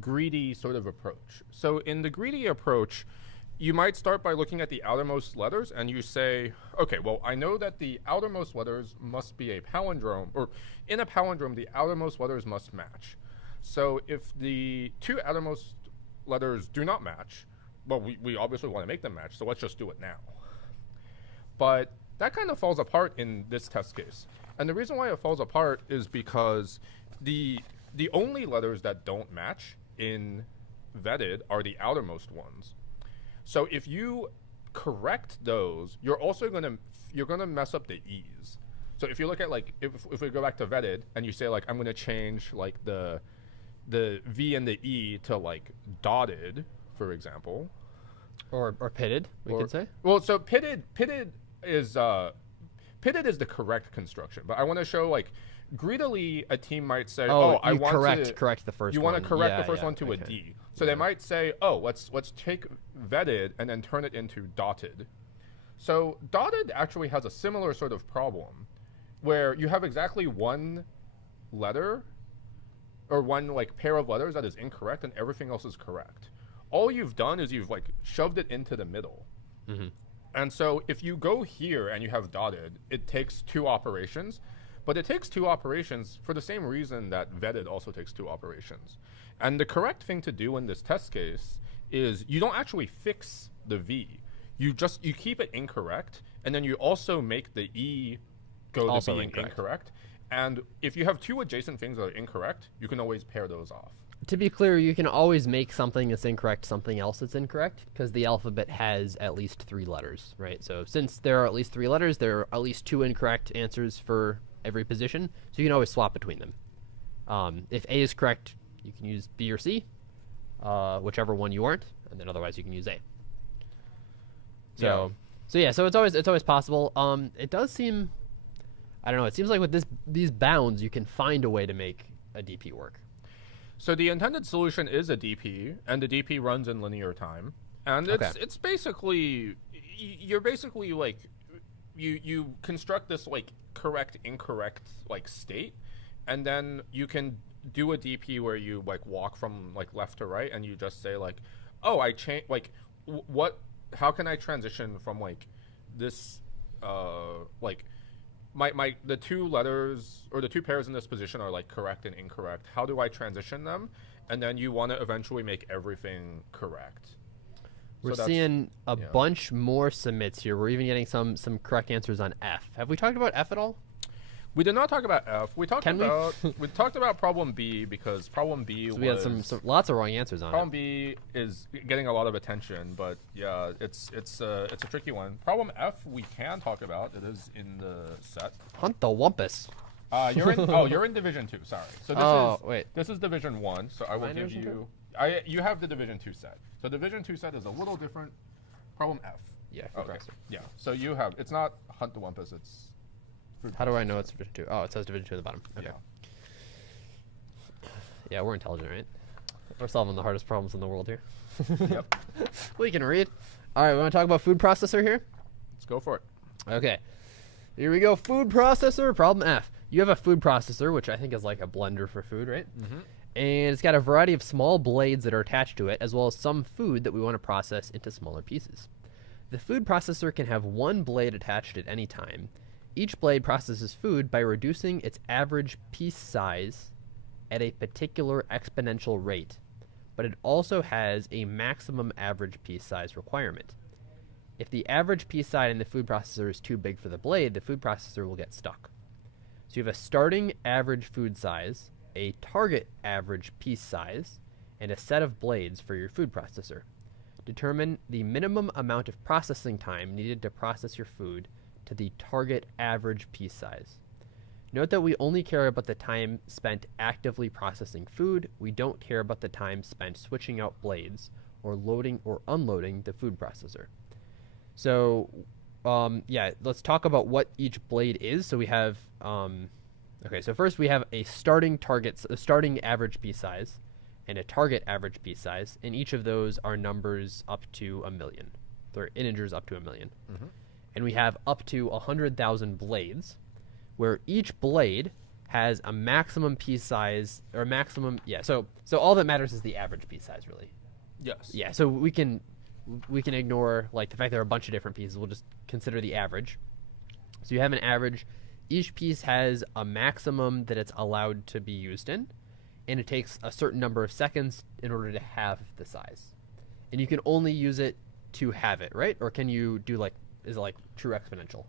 greedy sort of approach. So in the greedy approach, you might start by looking at the outermost letters and you say, okay, well, I know that the outermost letters must be a palindrome, or in a palindrome, the outermost letters must match. So if the 2 outermost letters do not match, well, we obviously want to make them match, so let's just do it now. But that kind of falls apart in this test case. And the reason why it falls apart is because the only letters that don't match in vetted are the outermost ones. So if you correct those, you're also gonna mess up the e's. So if you look at like if we go back to vetted and you say like I'm gonna change like the v and the e to like dotted, for example, or pitted, we could say. Well, so pitted is the correct construction, but I want to show like greedily a team might say, I want to correct the first one. You want to correct the first one to okay. a D. So they might say, let's take vetted and then turn it into dotted. So dotted actually has a similar sort of problem where you have exactly one letter or one like pair of letters that is incorrect and everything else is correct. All you've done is you've like shoved it into the middle. Mm-hmm. And so if you go here and you have dotted, it takes 2 operations. But it takes 2 operations for the same reason that vetted also takes 2 operations. And the correct thing to do in this test case is you don't actually fix the V. You keep it incorrect, and then you also make the E go also to being incorrect. And if you have 2 adjacent things that are incorrect, you can always pair those off. To be clear, you can always make something that's incorrect something else that's incorrect, because the alphabet has at least 3 letters, right? So since there are at least 3 letters, there are at least 2 incorrect answers for every position, so you can always swap between them. If A is correct, you can use B or C, whichever one you aren't, and then otherwise you can use A. So it's always possible. It does seem, I don't know, it seems like with these bounds you can find a way to make a DP work. So the intended solution is a DP, and the DP runs in linear time, and it's basically you're basically like you construct this like correct incorrect like state, and then you can do a DP where you like walk from like left to right, and you just say like, I change like how can I transition from like this like the 2 letters or the 2 pairs in this position are like correct and incorrect. How do I transition them? And then you want to eventually make everything correct. We're seeing a bunch more submits here. We're even getting some correct answers on F. Have we talked about F at all? We did not talk about F. We talked about problem B, because problem B we had some lots of wrong answers on problem B is getting a lot of attention, but yeah, it's a tricky one. Problem F we can talk about. It is in the set. Hunt the Wumpus. You're in Division 2. Sorry. So this is Division 1. So I will give you. You have the Division 2 set. So Division 2 set is a little different. Problem F. Yeah. Okay. Yeah. So you have. It's not Hunt the Wumpus. It's. How do I know it's Division 2? Oh, it says Division 2 at the bottom. Okay. Yeah, we're intelligent, right? We're solving the hardest problems in the world here. Yep. We can read. All right, we want to talk about food processor here? Let's go for it. Okay. Here we go. Food processor, problem F. You have a food processor, which I think is like a blender for food, right? Mm-hmm. And it's got a variety of small blades that are attached to it, as well as some food that we want to process into smaller pieces. The food processor can have 1 blade attached at any time. Each blade processes food by reducing its average piece size at a particular exponential rate, but it also has a maximum average piece size requirement. If the average piece size in the food processor is too big for the blade, the food processor will get stuck. So you have a starting average food size, a target average piece size, and a set of blades for your food processor. Determine the minimum amount of processing time needed to process your food to the target average piece size. Note that we only care about the time spent actively processing food. We don't care about the time spent switching out blades or loading or unloading the food processor. So, let's talk about what each blade is. So we have, so first we have a starting average piece size and a target average piece size, and each of those are numbers up to 1 million. They're integers up to 1 million. Mm-hmm. And we have up to 100,000 blades, where each blade has a maximum piece size, or maximum, so all that matters is the average piece size, really. Yes. Yeah, so we can ignore like the fact there are a bunch of different pieces. We'll just consider the average. So you have an average. Each piece has a maximum that it's allowed to be used in, and it takes a certain number of seconds in order to have the size. And you can only use it to have it, right? Or can you do is it like true exponential?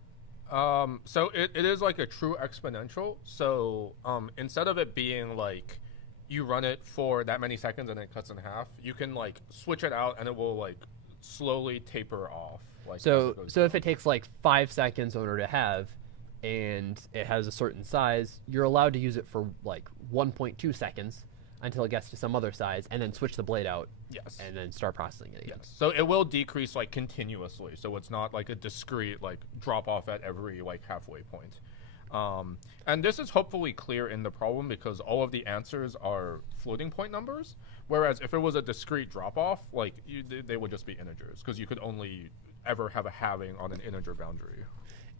So it is like a true exponential. So instead of it being like you run it for that many seconds and then it cuts in half, you can like switch it out and it will like slowly taper off. Like so if it takes like 5 seconds in order to have, and it has a certain size, you're allowed to use it for like 1.2 seconds until it gets to some other size, and then switch the blade out. Yes. And then start processing it again. Yes. So it will decrease like continuously. So it's not like a discrete like drop off at every like halfway point. And this is hopefully clear in the problem because all of the answers are floating point numbers. Whereas if it was a discrete drop off, like they would just be integers because you could only ever have a halving on an integer boundary.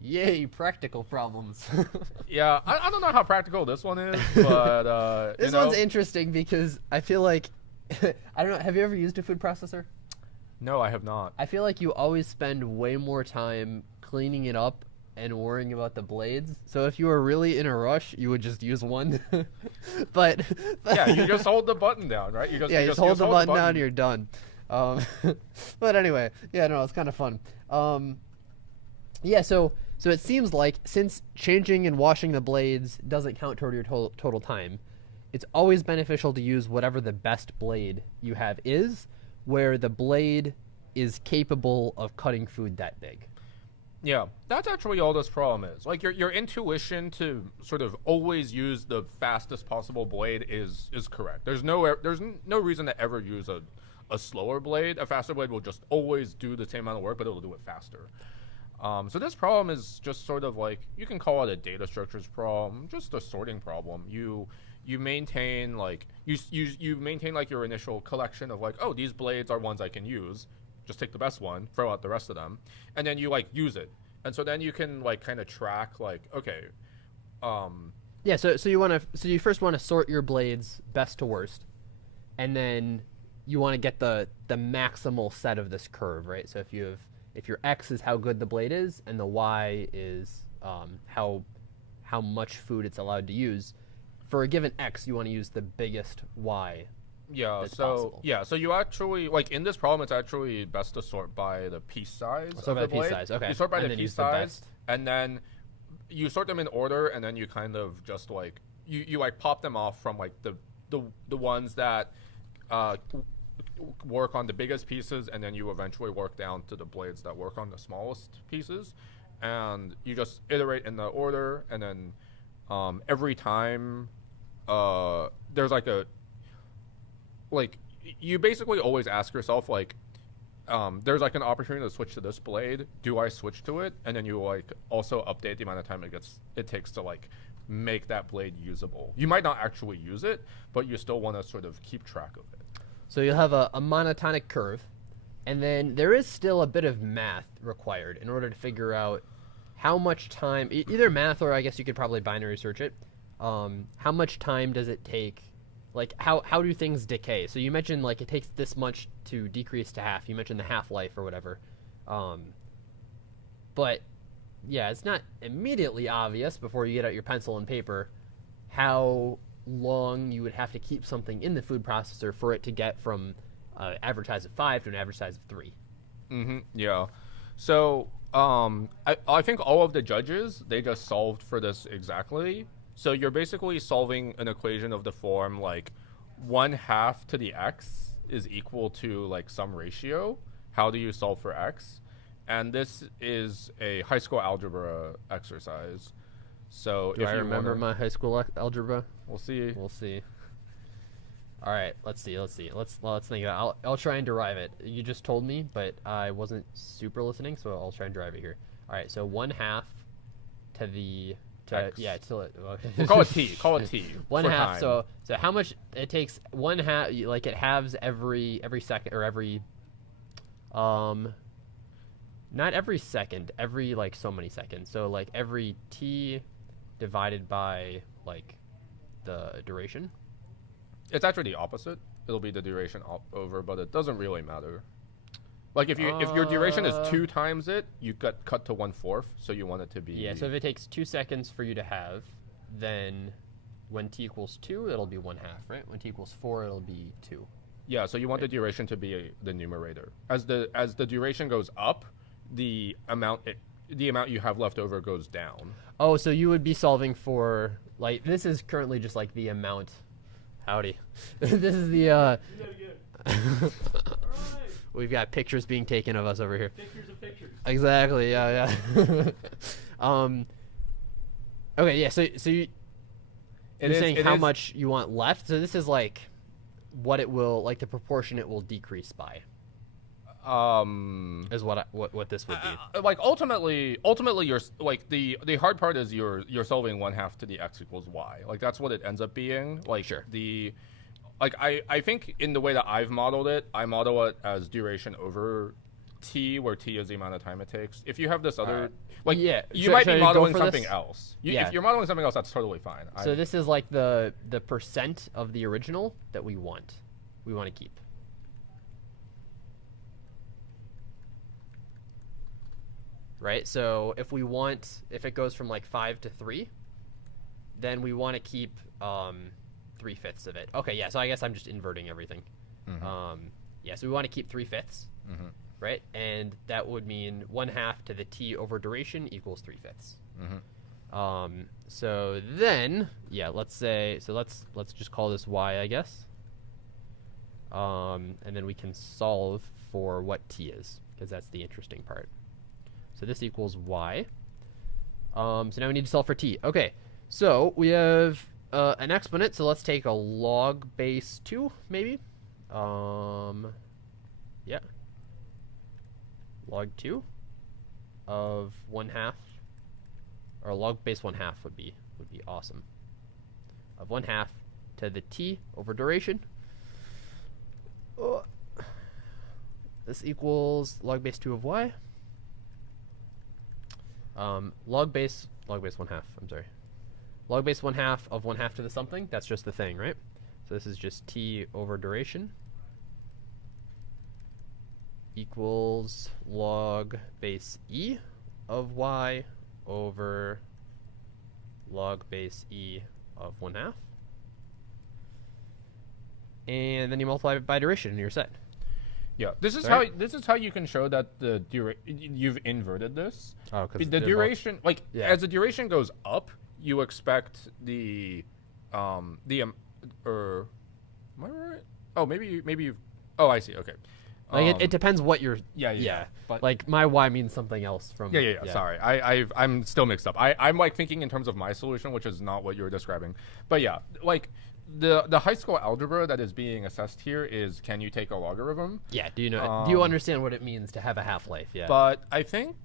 Yay, practical problems. Yeah, I don't know how practical this one is, but this one's interesting because I feel like I don't know. Have you ever used a food processor? No, I have not. I feel like you always spend way more time cleaning it up and worrying about the blades. So if you were really in a rush, you would just use one. but yeah, you just hold the button down, right? You just hold the button down, you're done. But anyway, it's kind of fun. So it seems like since changing and washing the blades doesn't count toward your total time, it's always beneficial to use whatever the best blade you have is, where the blade is capable of cutting food that big. Yeah, that's actually all this problem is. Like your intuition to sort of always use the fastest possible blade is correct. There's no reason to ever use a slower blade. A faster blade will just always do the same amount of work, but it'll do it faster. So this problem is just sort of like, you can call it a data structures problem, just a sorting problem. You maintain like you maintain like your initial collection of like, oh, these blades are ones I can use. Just take the best one, throw out the rest of them, and then you like use it. And so then you can like kind of track like, okay, so you first want to sort your blades best to worst, and then you want to get the maximal set of this curve, right? So if your X is how good the blade is, and the Y is how much food it's allowed to use, for a given X, you want to use the biggest Y. Yeah, that's possible. So you actually, like in this problem, it's actually best to sort by the piece size. Sort by the piece size, okay. You sort by the piece size, and then you sort them in order, and then you kind of just like, you like pop them off from like the ones that work on the biggest pieces, and then you eventually work down to the blades that work on the smallest pieces, and you just iterate in the order, and then every time there's like you basically always ask yourself like, there's like an opportunity to switch to this blade. Do I switch to it? And then you like also update the amount of time it takes to like make that blade usable. You might not actually use it, but you still want to sort of keep track of it. So you'll have a monotonic curve, and then there is still a bit of math required in order to figure out how much time, either math or I guess you could probably binary search it. How much time does it take? Like, how do things decay? So you mentioned, like, it takes this much to decrease to half. You mentioned the half-life or whatever. But, yeah, it's not immediately obvious before you get out your pencil and paper how long you would have to keep something in the food processor for it to get from average size of 5 to an average size of 3. Yeah. So I think all of the judges, they just solved for this exactly. So you're basically solving an equation of the form like 1/2 to the x is equal to like some ratio. How do you solve for x? And this is a high school algebra exercise. So Do if I you remember wanna, my high school algebra? we'll see. We'll see. All right, let's see. Let's think about it. I'll try and derive it. You just told me, but I wasn't super listening, so I'll try and derive it here. All right, so 1/2 to the X. yeah, to We'll call it t. Call it t. 1/2. time. So how much it takes 1/2, like it halves every second, or every not every second, every like so many seconds. So like every t divided by like the duration. It's actually the opposite. It'll be the duration over, but it doesn't really matter. Like if your duration is 2 times it, you got cut to 1/4. So you want it to be. Yeah. So if it takes 2 seconds for you to have, then when t equals 2, it'll be 1/2, right? When t equals 4, it'll be 2. Yeah. So you want the duration to be the numerator. As the duration goes up, the amount you have left over goes down. Oh, so you would be solving for like this is currently just like the amount. Howdy. This is the we've got pictures being taken of us over here. Pictures of pictures. Exactly. Yeah. Okay. Yeah. So you're saying how much you want left. So this is like what it will, like the proportion it will decrease by. Is what this would be. Like ultimately you're like the hard part is you're solving 1/2 to the x equals y. Like that's what it ends up being. Like Sure. I think in the way that I've modeled it, I model it as duration over t, where t is the amount of time it takes. If you have this other Yeah. you might Should be I go modeling for something this? else. Yeah. If you're modeling something else, that's totally fine. So this is like the percent of the original that we want to keep. Right? So if it goes from like 5 to 3, then we want to keep 3/5 of it. Okay, yeah, so I guess I'm just inverting everything. Yeah, so we want to keep 3/5, right? And that would mean 1/2 to the t over duration equals 3/5. So then, yeah, let's just call this y, I guess. And then we can solve for what t is, because that's the interesting part. So this equals y. So now we need to solve for t. Okay, so we have an exponent, so let's take a log base 2, maybe. Yeah. Log 2 of 1/2, or log base 1/2 would be awesome. Of 1/2 to the t over duration. This equals log base 2 of y. Log base 1/2. I'm sorry. Log base 1/2 of 1/2 to the something. That's just the thing, right? So this is just t over duration equals log base e of y over log base e of 1/2. And then you multiply it by duration and you're set. Yeah, this is Right? how you can show that you've inverted this. Oh, because The duration, like Yeah. as the duration goes up, you expect am I right? Oh, maybe you've. Oh, I see. Okay. like it depends what you're. Yeah. But Like my y means something else from. yeah. Sorry, I'm still mixed up. I'm like thinking in terms of my solution, which is not what you were describing. But yeah, like the high school algebra that is being assessed here is, can you take a logarithm? Yeah. Do you understand what it means to have a half-life? Yeah. But I think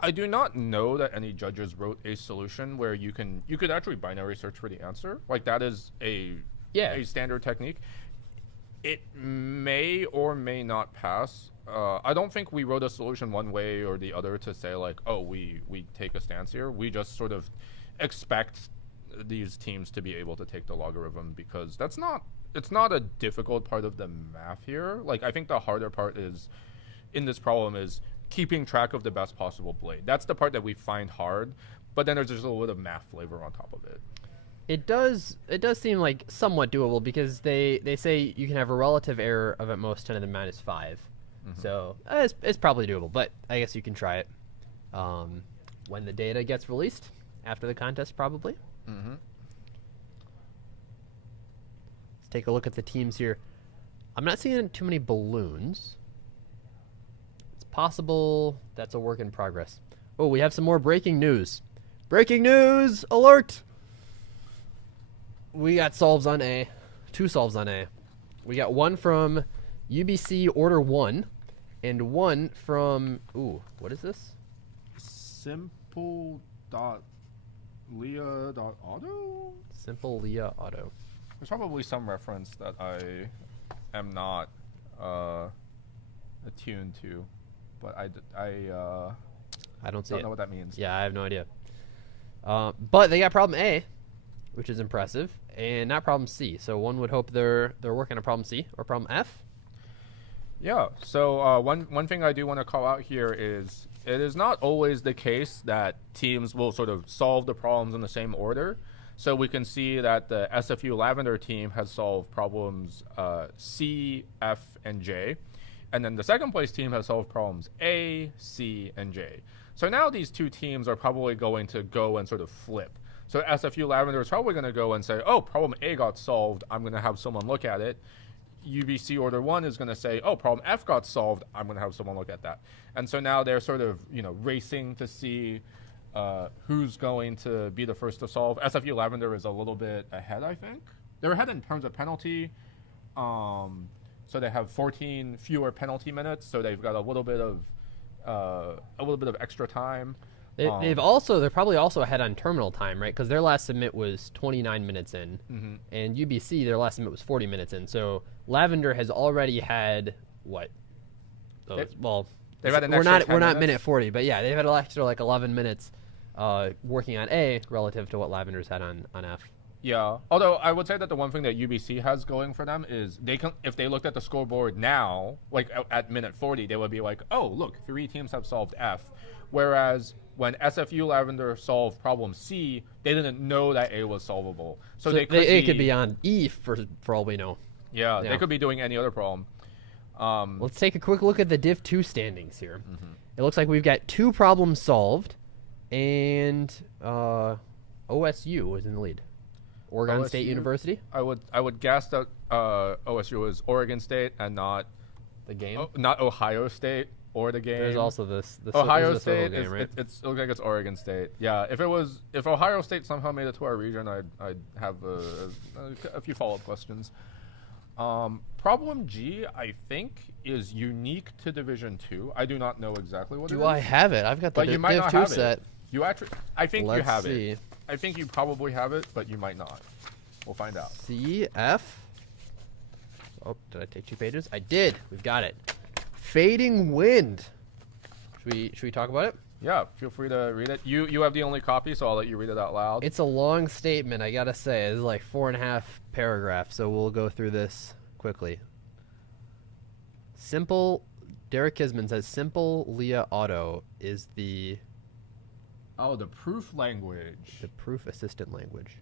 I do not know that any judges wrote a solution where you could actually binary search for the answer. Like that is a standard technique. It may or may not pass. I don't think we wrote a solution one way or the other to say like, oh, we take a stance here. We just sort of expect these teams to be able to take the logarithm, because it's not a difficult part of the math here. Like I think the harder part is in this problem is keeping track of the best possible blade. That's the part that we find hard, but then there's just a little bit of math flavor on top of it. It does seem like somewhat doable, because they say you can have a relative error of at most 10 to the minus 5. So it's probably doable, but I guess you can try it when the data gets released after the contest, probably. Mm-hmm. Let's take a look at the teams here. I'm not seeing too many balloons. It's possible that's a work in progress. Oh, we have some more breaking news. Breaking news alert! We got solves on A. 2 solves on A. We got one from UBC Order 1 and one from, ooh, what is this? Simple.Leah.auto? Simple Leah Auto. There's probably some reference that I am not attuned to, but I don't see don't it. know what that means. Yeah, I have no idea. But they got problem A, which is impressive, and not problem C. So one would hope they're working on problem C or problem F. Yeah. So one thing I do want to call out here is it is not always the case that teams will sort of solve the problems in the same order. So we can see that the SFU Lavender team has solved problems C, F, and J. And then the second place team has solved problems A, C, and J. So now these two teams are probably going to go and sort of flip. So SFU Lavender is probably going to go and say, oh, problem A got solved. I'm going to have someone look at it. UBC Order 1 is going to say, oh, problem F got solved. I'm going to have someone look at that. And so now they're sort of, racing to see who's going to be the first to solve. SFU Lavender is a little bit ahead, I think. They're ahead in terms of penalty. So they have 14 fewer penalty minutes. So they've got a little bit of extra time. They're probably also ahead on terminal time, right? Because their last submit was 29 minutes in, and UBC their last submit was 40 minutes in. So Lavender has already had what? They've had an we're extra not 10 we're not minutes. minute 40, but yeah, they've had an extra like 11 minutes working on A relative to what Lavender's had on F. Yeah. Although I would say that the one thing that UBC has going for them is if they looked at the scoreboard now, like at minute 40, they would be like, oh, look, 3 teams have solved F. Whereas when SFU Lavender solved problem C, they didn't know that A was solvable. So they could be on E for all we know. Yeah, they could be doing any other problem. Let's take a quick look at the Div 2 standings here. It looks like we've got 2 problems solved, and OSU is in the lead. Oregon State University. I would guess that OSU is Oregon State and not the game. Not Ohio State or the game. There's also this Ohio this State. game, right? It looks like it's Oregon State. Yeah. If Ohio State somehow made it to our region, I'd have a few follow-up questions. Problem G, I think, is unique to Division 2. I do not know exactly what it is. Do I have it? I've got the But you might Div not 2 have set. it. You actually, I think you Let's have see. it. I think you probably have it, but you might not. We'll find out. CF. Oh, did I take 2 pages? I did. We've got it. Fading wind. Should we talk about it? Yeah, feel free to read it. You have the only copy, so I'll let you read it out loud. It's a long statement, I gotta say. It's like 4.5 paragraphs, so we'll go through this quickly. Derek Kisman says Simple Leah Auto is the proof language. The proof assistant language.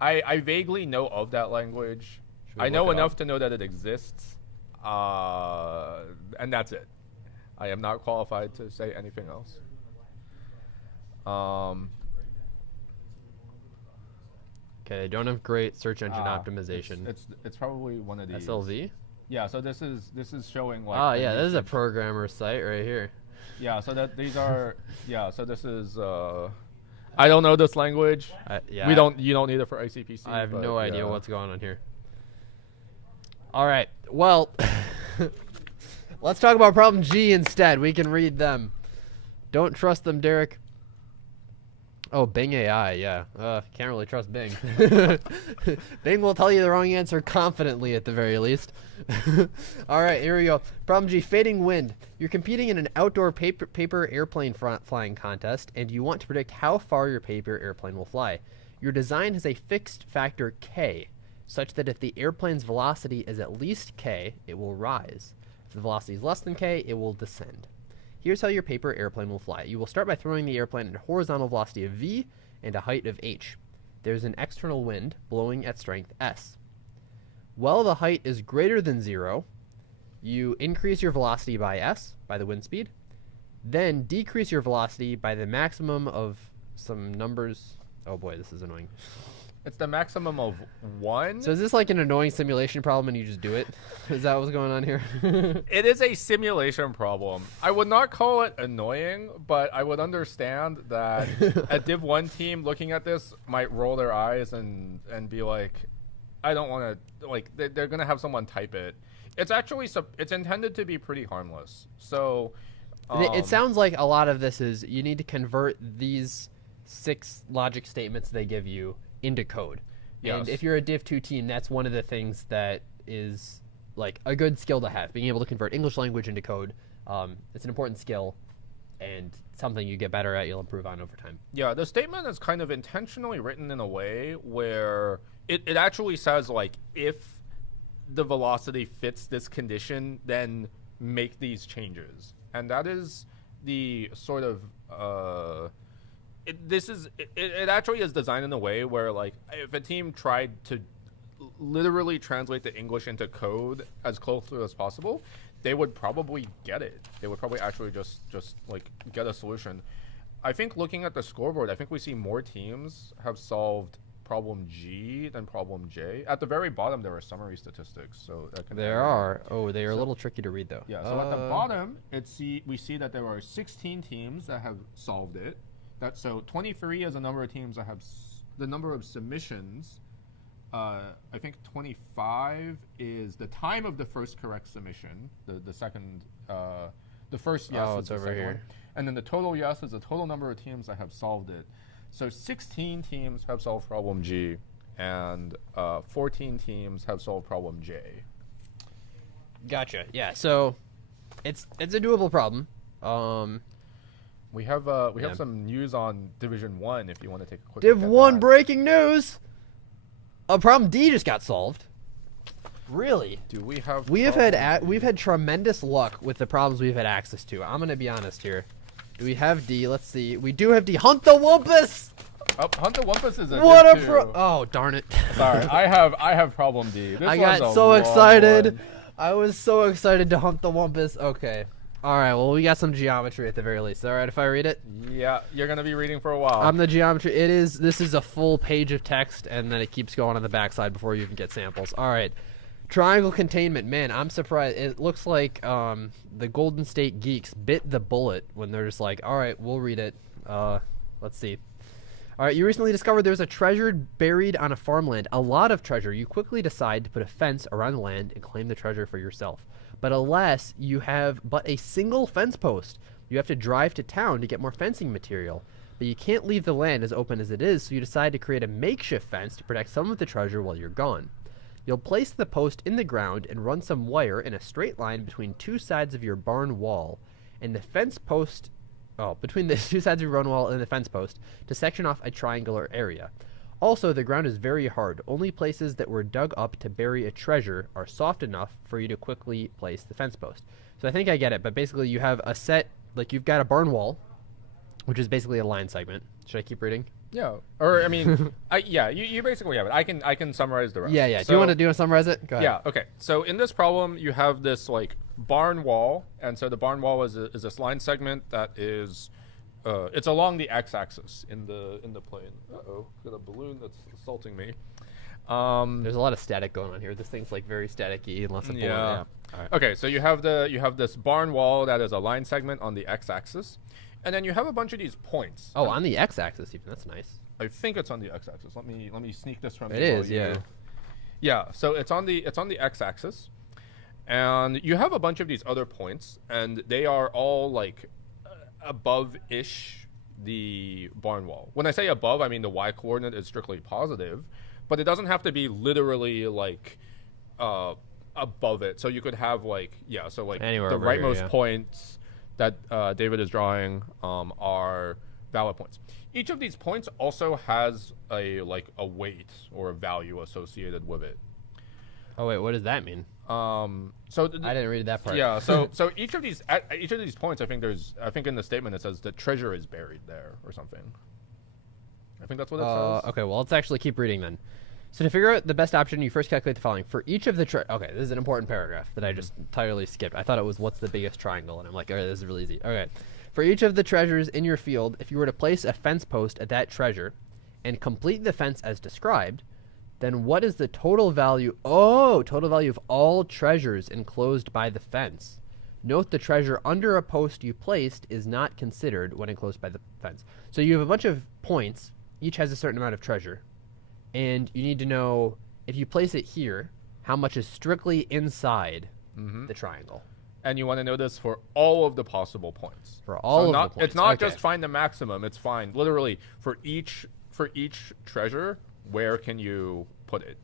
I vaguely know of that language. I know enough to know that it exists, and that's it. I am not qualified to say anything else. Okay, they don't have great search engine optimization. It's probably one of these. SLV? Yeah, so this is showing like. Oh yeah, this is a programmer site right here. Yeah, so that these are. Yeah, so this is. I don't know this language. Yeah, You don't need it for ICPC. I have no idea what's going on here. All right, well, let's talk about problem G instead. We can read them. Don't trust them, Derek. Oh, Bing AI, yeah. Can't really trust Bing. Bing will tell you the wrong answer confidently at the very least. All right, here we go. Problem G, fading wind. You're competing in an outdoor paper airplane flying contest, and you want to predict how far your paper airplane will fly. Your design has a fixed factor K, such that if the airplane's velocity is at least K, it will rise. If the velocity is less than K, it will descend. Here's how your paper airplane will fly. You will start by throwing the airplane at a horizontal velocity of v and a height of h. There's an external wind blowing at strength s. While the height is greater than 0, you increase your velocity by s, by the wind speed, then decrease your velocity by the maximum of some numbers. Oh boy, this is annoying. It's the maximum of 1. So is this like an annoying simulation problem and you just do it? Is that what's going on here? It is a simulation problem. I would not call it annoying, but I would understand that a Div 1 team looking at this might roll their eyes and be like, I don't want to, like, they're going to have someone type it. It's actually, it's intended to be pretty harmless. So it sounds like a lot of this is you need to convert these 6 logic statements they give you into code. Yes. And if you're a Div 2 team, that's one of the things that is like a good skill to have, being able to convert English language into code. It's an important skill and something you get better at, you'll improve on over time. Yeah, the statement is kind of intentionally written in a way where it actually says, like, if the velocity fits this condition, then make these changes. And that is the sort of it actually is designed in a way where, like, if a team tried to literally translate the English into code as closely as possible, they would probably get it. They would probably actually just like get a solution. I think looking at the scoreboard, I think we see more teams have solved problem G than problem J. At the very bottom, there are summary statistics. So that can There are. Oh, they are a little tricky to read, though. Yeah. So at the bottom, we see that there are 16 teams that have solved it. So 23 is a number of teams that have the number of submissions. I think 25 is the time of the first correct submission. The second, the first yes is it's the over second here. one. And then the total yes is the total number of teams that have solved it. So 16 teams have solved problem G, and 14 teams have solved problem J. Gotcha. Yeah. So it's a doable problem. We have some news on Division 1 if you want to take a quick Div look at 1 that. breaking news. Problem D just got solved. Really? Do we have We've had tremendous luck with the problems we've had access to. I'm gonna be honest here. Do we have D? Let's see. We do have D. Hunt the Wumpus. Oh, Hunter Wumpus is a What Div a 2. Oh, darn it. Sorry, I have problem D. This I one's got a so long excited. one. I was so excited to hunt the Wumpus. Okay. All right. Well, we got some geometry at the very least. All right, if I read it. Yeah, you're gonna be reading for a while. I'm the geometry. This is a full page of text, and then it keeps going on the backside before you even get samples. All right. Triangle containment. Man, I'm surprised. It looks like the Golden State Geeks bit the bullet when they're just like, all right, we'll read it. Let's see. All right, you recently discovered there's a treasure buried on a farmland. A lot of treasure. You quickly decide to put a fence around the land and claim the treasure for yourself. But alas, you have but a single fence post. You have to drive to town to get more fencing material. But you can't leave the land as open as it is, so you decide to create a makeshift fence to protect some of the treasure while you're gone. You'll place the post in the ground and run some wire in a straight line between two sides of your barn wall and the fence post. Between the two sides of your barn wall and the fence post to section off a triangular area. Also, the ground is very hard. Only places that were dug up to bury a treasure are soft enough for you to quickly place the fence post. So I think I get it, but basically you have a set, like you've got a barn wall, which is basically a line segment. Should I keep reading? Yeah, or I mean, you basically have it. I can summarize the rest. Yeah. So, Do you want to summarize it? Go ahead. Yeah. Okay. So in this problem, you have this like barn wall, and so the barn wall is this line segment that is, it's along the x-axis in the plane. Got a balloon that's assaulting me. There's a lot of static going on here. This thing's like very staticky and lots of balloon. Yeah. All right. Okay. So you have this barn wall that is a line segment on the x-axis. And then you have a bunch of these points. Oh, on the x-axis even. That's nice. I think it's on the x-axis. Let me sneak this from you. It is, yeah. Yeah, so it's on the x-axis. And you have a bunch of these other points, and they are all like above-ish the barn wall. When I say above, I mean the y-coordinate is strictly positive, but it doesn't have to be literally like above it. So you could have like anywhere the over here, rightmost yeah. points that David is drawing are valid points. Each of these points also has a weight or a value associated with it. Oh wait, what does that mean? I didn't read that part. Yeah, so each of these points, I think in the statement it says the treasure is buried there or something. I think that's what it says. Okay, well let's actually keep reading then. So to figure out the best option, you first calculate the following. For each of the okay, this is an important paragraph that I just entirely skipped. I thought it was what's the biggest triangle, and I'm like, all right, this is really easy. Okay. For each of the treasures in your field, if you were to place a fence post at that treasure and complete the fence as described, then what is the total value? Oh, total value of all treasures enclosed by the fence. Note the treasure under a post you placed is not considered when enclosed by the fence. So you have a bunch of points. Each has a certain amount of treasure. And you need to know, if you place it here, how much is strictly inside the triangle. And you want to know this for all of the possible points. For all of the points. It's not just find the maximum. It's find literally for each treasure, where can you put it?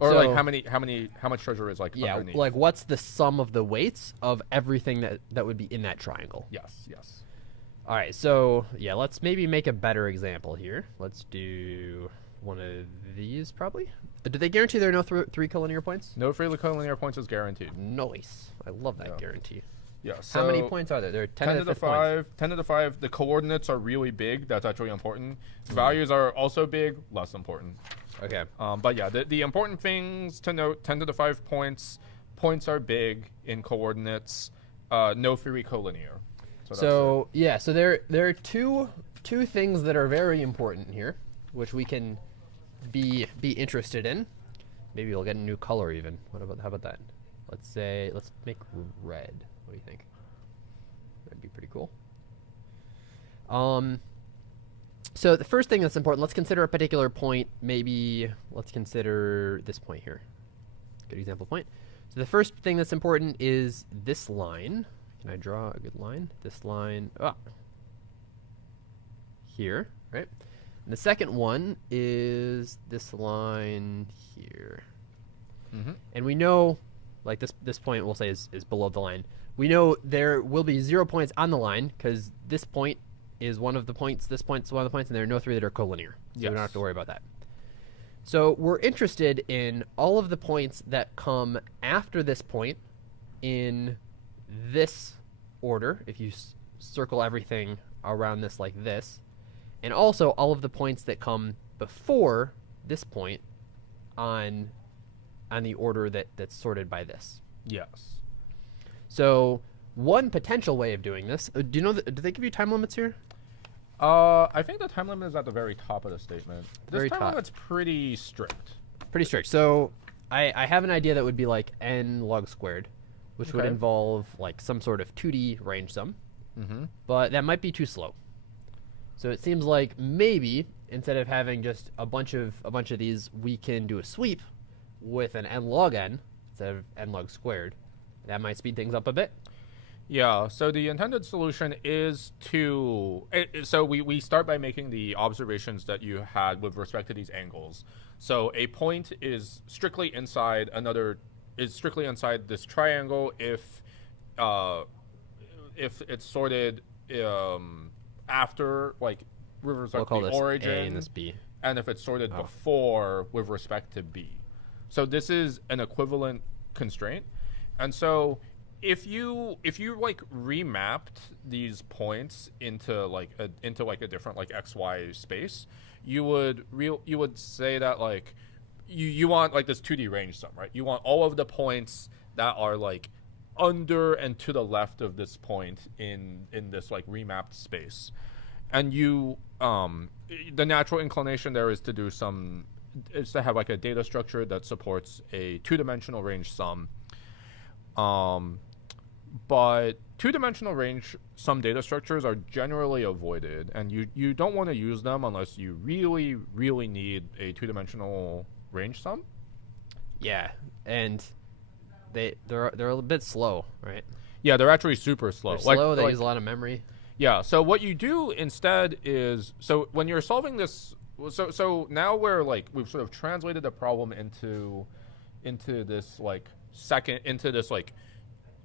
Or So- like how much treasure is like Yeah, underneath? like what's the sum of the weights of everything that would be in that triangle? Yes. All right, so yeah, let's maybe make a better example here. Let's do one of these probably. Do they guarantee there are no 3 collinear points? No freely collinear points is guaranteed. Nice. I love that Yeah. guarantee. Yeah. How many so points are there? There are 10 to the 5. 10 to the 5. The coordinates are really big. That's actually important. Values are also big. Less important. Okay. But yeah, the important things to note: 10 to the 5 points. Points are big in coordinates. No free collinear. So yeah, so there are two things that are very important here, which we can be interested in. Maybe we'll get a new color even. How about that? Let's make red. What do you think? That'd be pretty cool. So the first thing that's important, let's consider a particular point. Maybe let's consider this point here. Good example point. So the first thing that's important is this line. Can I draw a good line? This line, here, right? And the second one is this line here. And we know, like this point we'll say is below the line. We know there will be 0 points on the line because this point is one of the points, this point's one of the points, and there are no 3 that are collinear. So we don't have to worry about that. So we're interested in all of the points that come after this point in this order, if you circle everything around this like this, and also all of the points that come before this point on the order that's sorted by this. Yes. So one potential way of doing this, do you know, do they give you time limits here? I think the time limit is at the very top of the statement. Very This time top. limit's pretty strict. Pretty strict. So I have an idea that would be like n log squared, which would Okay. involve like some sort of 2D range sum, but that might be too slow. So it seems like maybe instead of having just a bunch of these, we can do a sweep with an n log n instead of n log squared. That might speed things up a bit. Yeah, so the intended solution is to... so we start by making the observations that you had with respect to these angles. So a point is strictly inside this triangle if it's sorted after, like, with respect We'll call to the this origin. A and this B. And if it's sorted before with respect to B. So this is an equivalent constraint. And so if you like remapped these points into like a different like XY space, you would say that like you want like this 2D range sum, right? You want all of the points that are like under and to the left of this point in this like remapped space. And you the natural inclination there is to have like a data structure that supports a 2-dimensional range sum. But 2-dimensional range sum data structures are generally avoided, and you don't want to use them unless you really, really need a 2-dimensional range sum. Yeah, and they're a bit slow, right? Yeah, they're actually super slow. They're slow. They use a lot of memory. Yeah, so what you do instead is, so when you're solving this, so now we've sort of translated the problem into this like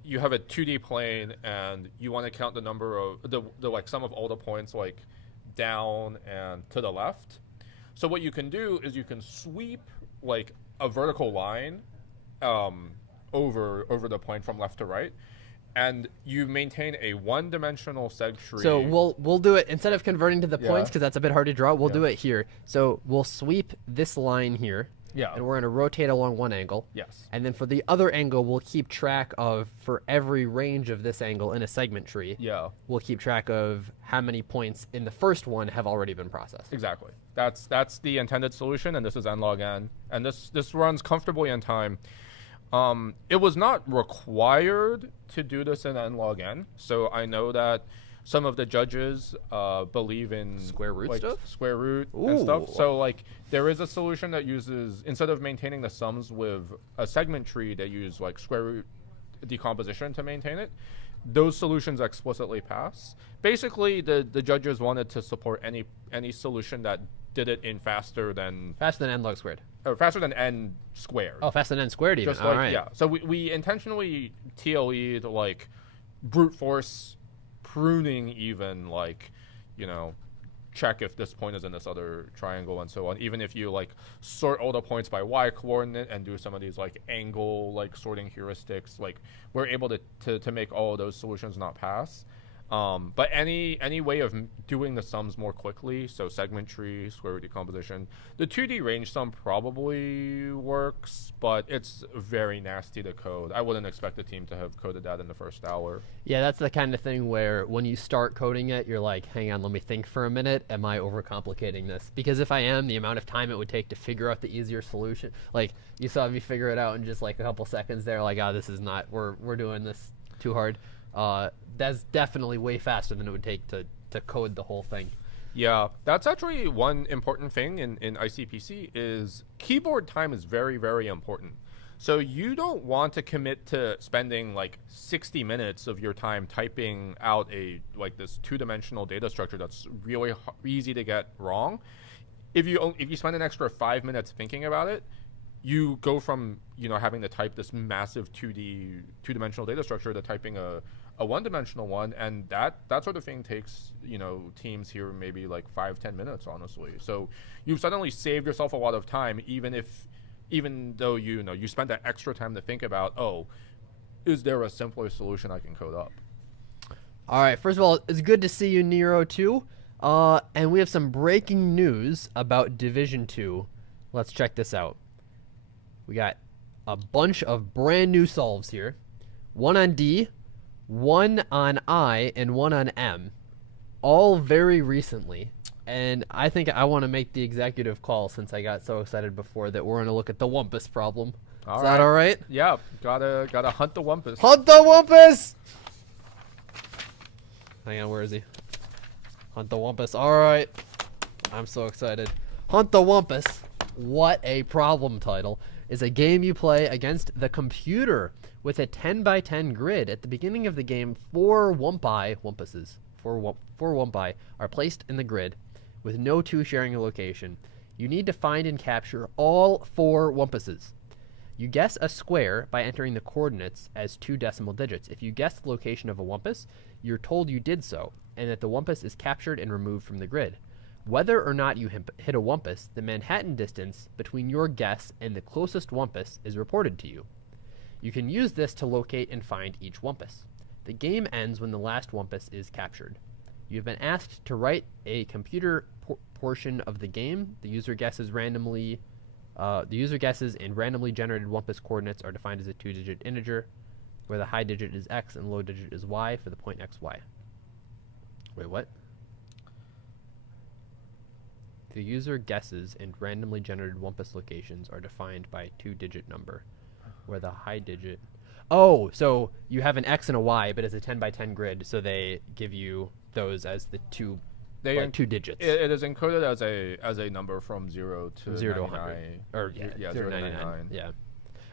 you have a 2D plane and you want to count the number of the like sum of all the points like down and to the left. So what you can do is you can sweep like a vertical line over the plane from left to right, and you maintain a one-dimensional seg tree. So we'll do it instead of converting to the Yeah. points because that's a bit hard to draw. We'll Yeah. do it here. So we'll sweep this line here. Yeah. And we're going to rotate along one angle. Yes. And then for the other angle, we'll keep track of, for every range of this angle in a segment tree, Yeah. we'll keep track of how many points in the first one have already been processed. Exactly. That's the intended solution, and this is n log n, and this runs comfortably in time. It was not required to do this in n log n, so I know that some of the judges believe in Square root like, stuff? square root and stuff. Ooh. So like there is a solution that uses, instead of maintaining the sums with a segment tree, they use like square root decomposition to maintain it. Those solutions explicitly pass. Basically, the judges wanted to support any solution that did it in faster than n log squared. or faster than n squared. Oh, faster than n squared even. Just All like right. yeah. So we intentionally TLE'd like brute force pruning, even like, you know, check if this point is in this other triangle and so on. Even if you like sort all the points by y coordinate and do some of these like angle like sorting heuristics, like we're able to make all of those solutions not pass. But any way of doing the sums more quickly, so segment tree, square root decomposition, the 2D range sum probably works, but it's very nasty to code. I wouldn't expect the team to have coded that in the first hour. Yeah, that's the kind of thing where when you start coding it, you're like, hang on, let me think for a minute. Am I overcomplicating this? Because if I am, the amount of time it would take to figure out the easier solution, like you saw me figure it out in just like a couple seconds there, like, oh, this is not, we're doing this too hard. That's definitely way faster than it would take to code the whole thing. Yeah, that's actually one important thing in ICPC is keyboard time is very, very important. So you don't want to commit to spending like 60 minutes of your time typing out a like this two-dimensional data structure that's really easy to get wrong. If you spend an extra 5 minutes thinking about it, you go from, you know, having to type this massive two-dimensional data structure to typing a one-dimensional one, and that sort of thing takes, you know, teams here maybe like 5-10 minutes, honestly. So you've suddenly saved yourself a lot of time, even though you know you spent that extra time to think about, oh, is there a simpler solution I can code up? All right, first of all, it's good to see you, Nero, too. And we have some breaking news about Division 2. Let's check this out. We got a bunch of brand new solves here. One on D, one on I, and one on M. All very recently. And I think I want to make the executive call, since I got so excited before, that we're going to look at the Wumpus problem. Is that all right? Yeah, gotta hunt the Wumpus. Hunt the Wumpus! Hang on, where is he? Hunt the Wumpus. All right. I'm so excited. Hunt the Wumpus. What a problem title. Is a game you play against the computer with a 10 by 10 grid. At the beginning of the game, 4 Wumpuses are placed in the grid with no two sharing a location. You need to find and capture all 4 Wumpuses. You guess a square by entering the coordinates as 2 decimal digits. If you guess the location of a Wumpus, you're told you did so, and that the Wumpus is captured and removed from the grid. Whether or not you hit a Wumpus, the Manhattan distance between your guess and the closest Wumpus is reported to you. You can use this to locate and find each Wumpus. The game ends when the last Wumpus is captured. You've been asked to write a computer portion of the game. The user guesses and randomly generated Wumpus coordinates are defined as a 2-digit integer, where the high digit is x and low digit is y for the point xy. Wait, what? The user guesses and randomly generated Wumpus locations are defined by a 2-digit number, where the high digit... Oh, so you have an x and a y, but it's a 10 by 10 grid, so they give you those as the two digits. It is encoded as a number from 0 to 100. Or, yeah 0 to 99. Yeah.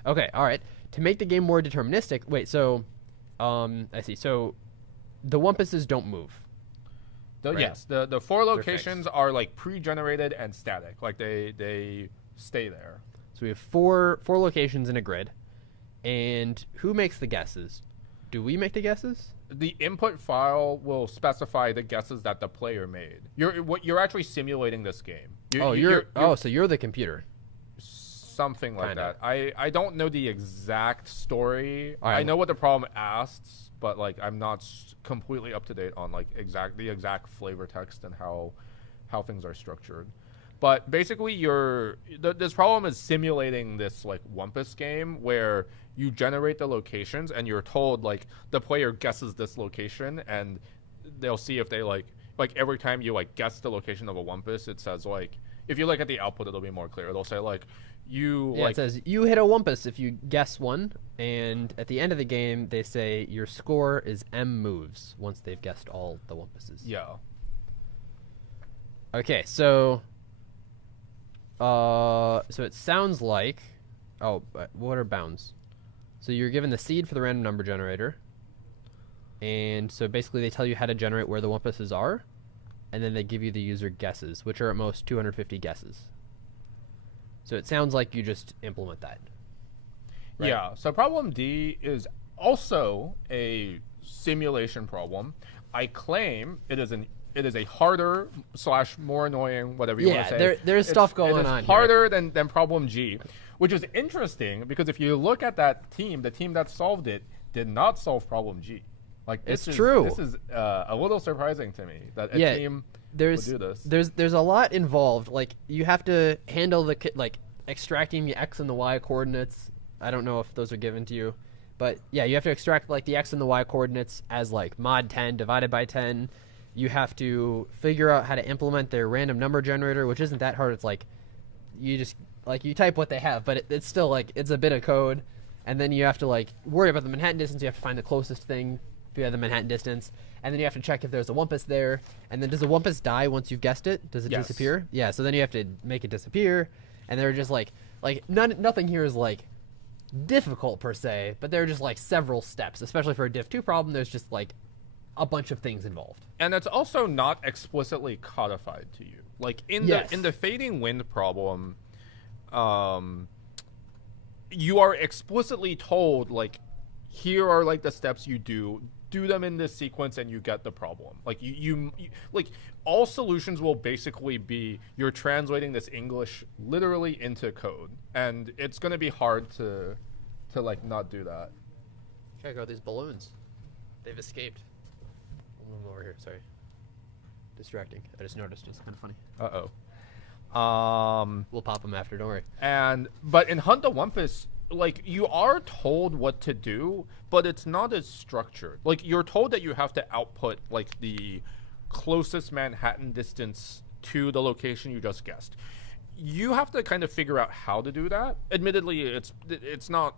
Okay, all right. To make the game more deterministic... Wait, so... I see. So, the Wumpuses don't move. Right. Yes, the 4 locations are like pre-generated and static. Like they stay there. So we have four locations in a grid. And who makes the guesses? Do we make the guesses? The input file will specify the guesses that the player made. You're actually simulating this game. So you're the computer. Something like that. I don't know the exact story. Right. I know what the problem asks, but like I'm not completely up to date on like the exact flavor text and how things are structured. But basically, this problem is simulating this like Wumpus game where you generate the locations and you're told like the player guesses this location and they'll see if they like every time you like guess the location of a Wumpus, it says like if you look at the output, it'll be more clear. It'll say like it says you hit a Wumpus if you guess one, and at the end of the game they say your score is M moves once they've guessed all the Wumpuses. Yeah. Okay, so it sounds like what are bounds? So you're given the seed for the random number generator, and so basically they tell you how to generate where the Wumpuses are, and then they give you the user guesses, which are at most 250 guesses. So it sounds like you just implement that. Right? Yeah. So problem D is also a simulation problem. I claim it is a harder / more annoying, whatever you want to say. There's stuff going on here. Harder than problem G, which is interesting because if you look at that team, the team that solved it did not solve problem G. Like it's true. This is a little surprising to me that a team would do this. There's a lot involved. Like you have to handle the extracting the X and the Y coordinates. I don't know if those are given to you, but yeah, you have to extract like the X and the Y coordinates as like mod 10 divided by 10. You have to figure out how to implement their random number generator, which isn't that hard. It's like you just you type what they have, but it's still like it's a bit of code, and then you have to like worry about the Manhattan distance. You have to find the closest thing if you have the Manhattan distance, and then you have to check if there's a Wumpus there, and then does the Wumpus die once you've guessed it? Does it disappear? Yeah, so then you have to make it disappear, and they're just like nothing here is like difficult per se, but there are just like several steps, especially for a diff 2 problem. There's just like a bunch of things involved, and it's also not explicitly codified to you. Like in the fading wind problem, you are explicitly told like here are like the steps you do them in this sequence and you get the problem. Like you like all solutions will basically be you're translating this English literally into code, and it's going to be hard to like not do that. Check out these balloons, they've escaped. One over here, sorry. Distracting. I just noticed. It's kind of funny. We'll pop them after. Don't worry. But in Hunt the Wumpus, like you are told what to do, but it's not as structured. Like you're told that you have to output like the closest Manhattan distance to the location you just guessed. You have to kind of figure out how to do that. Admittedly, it's not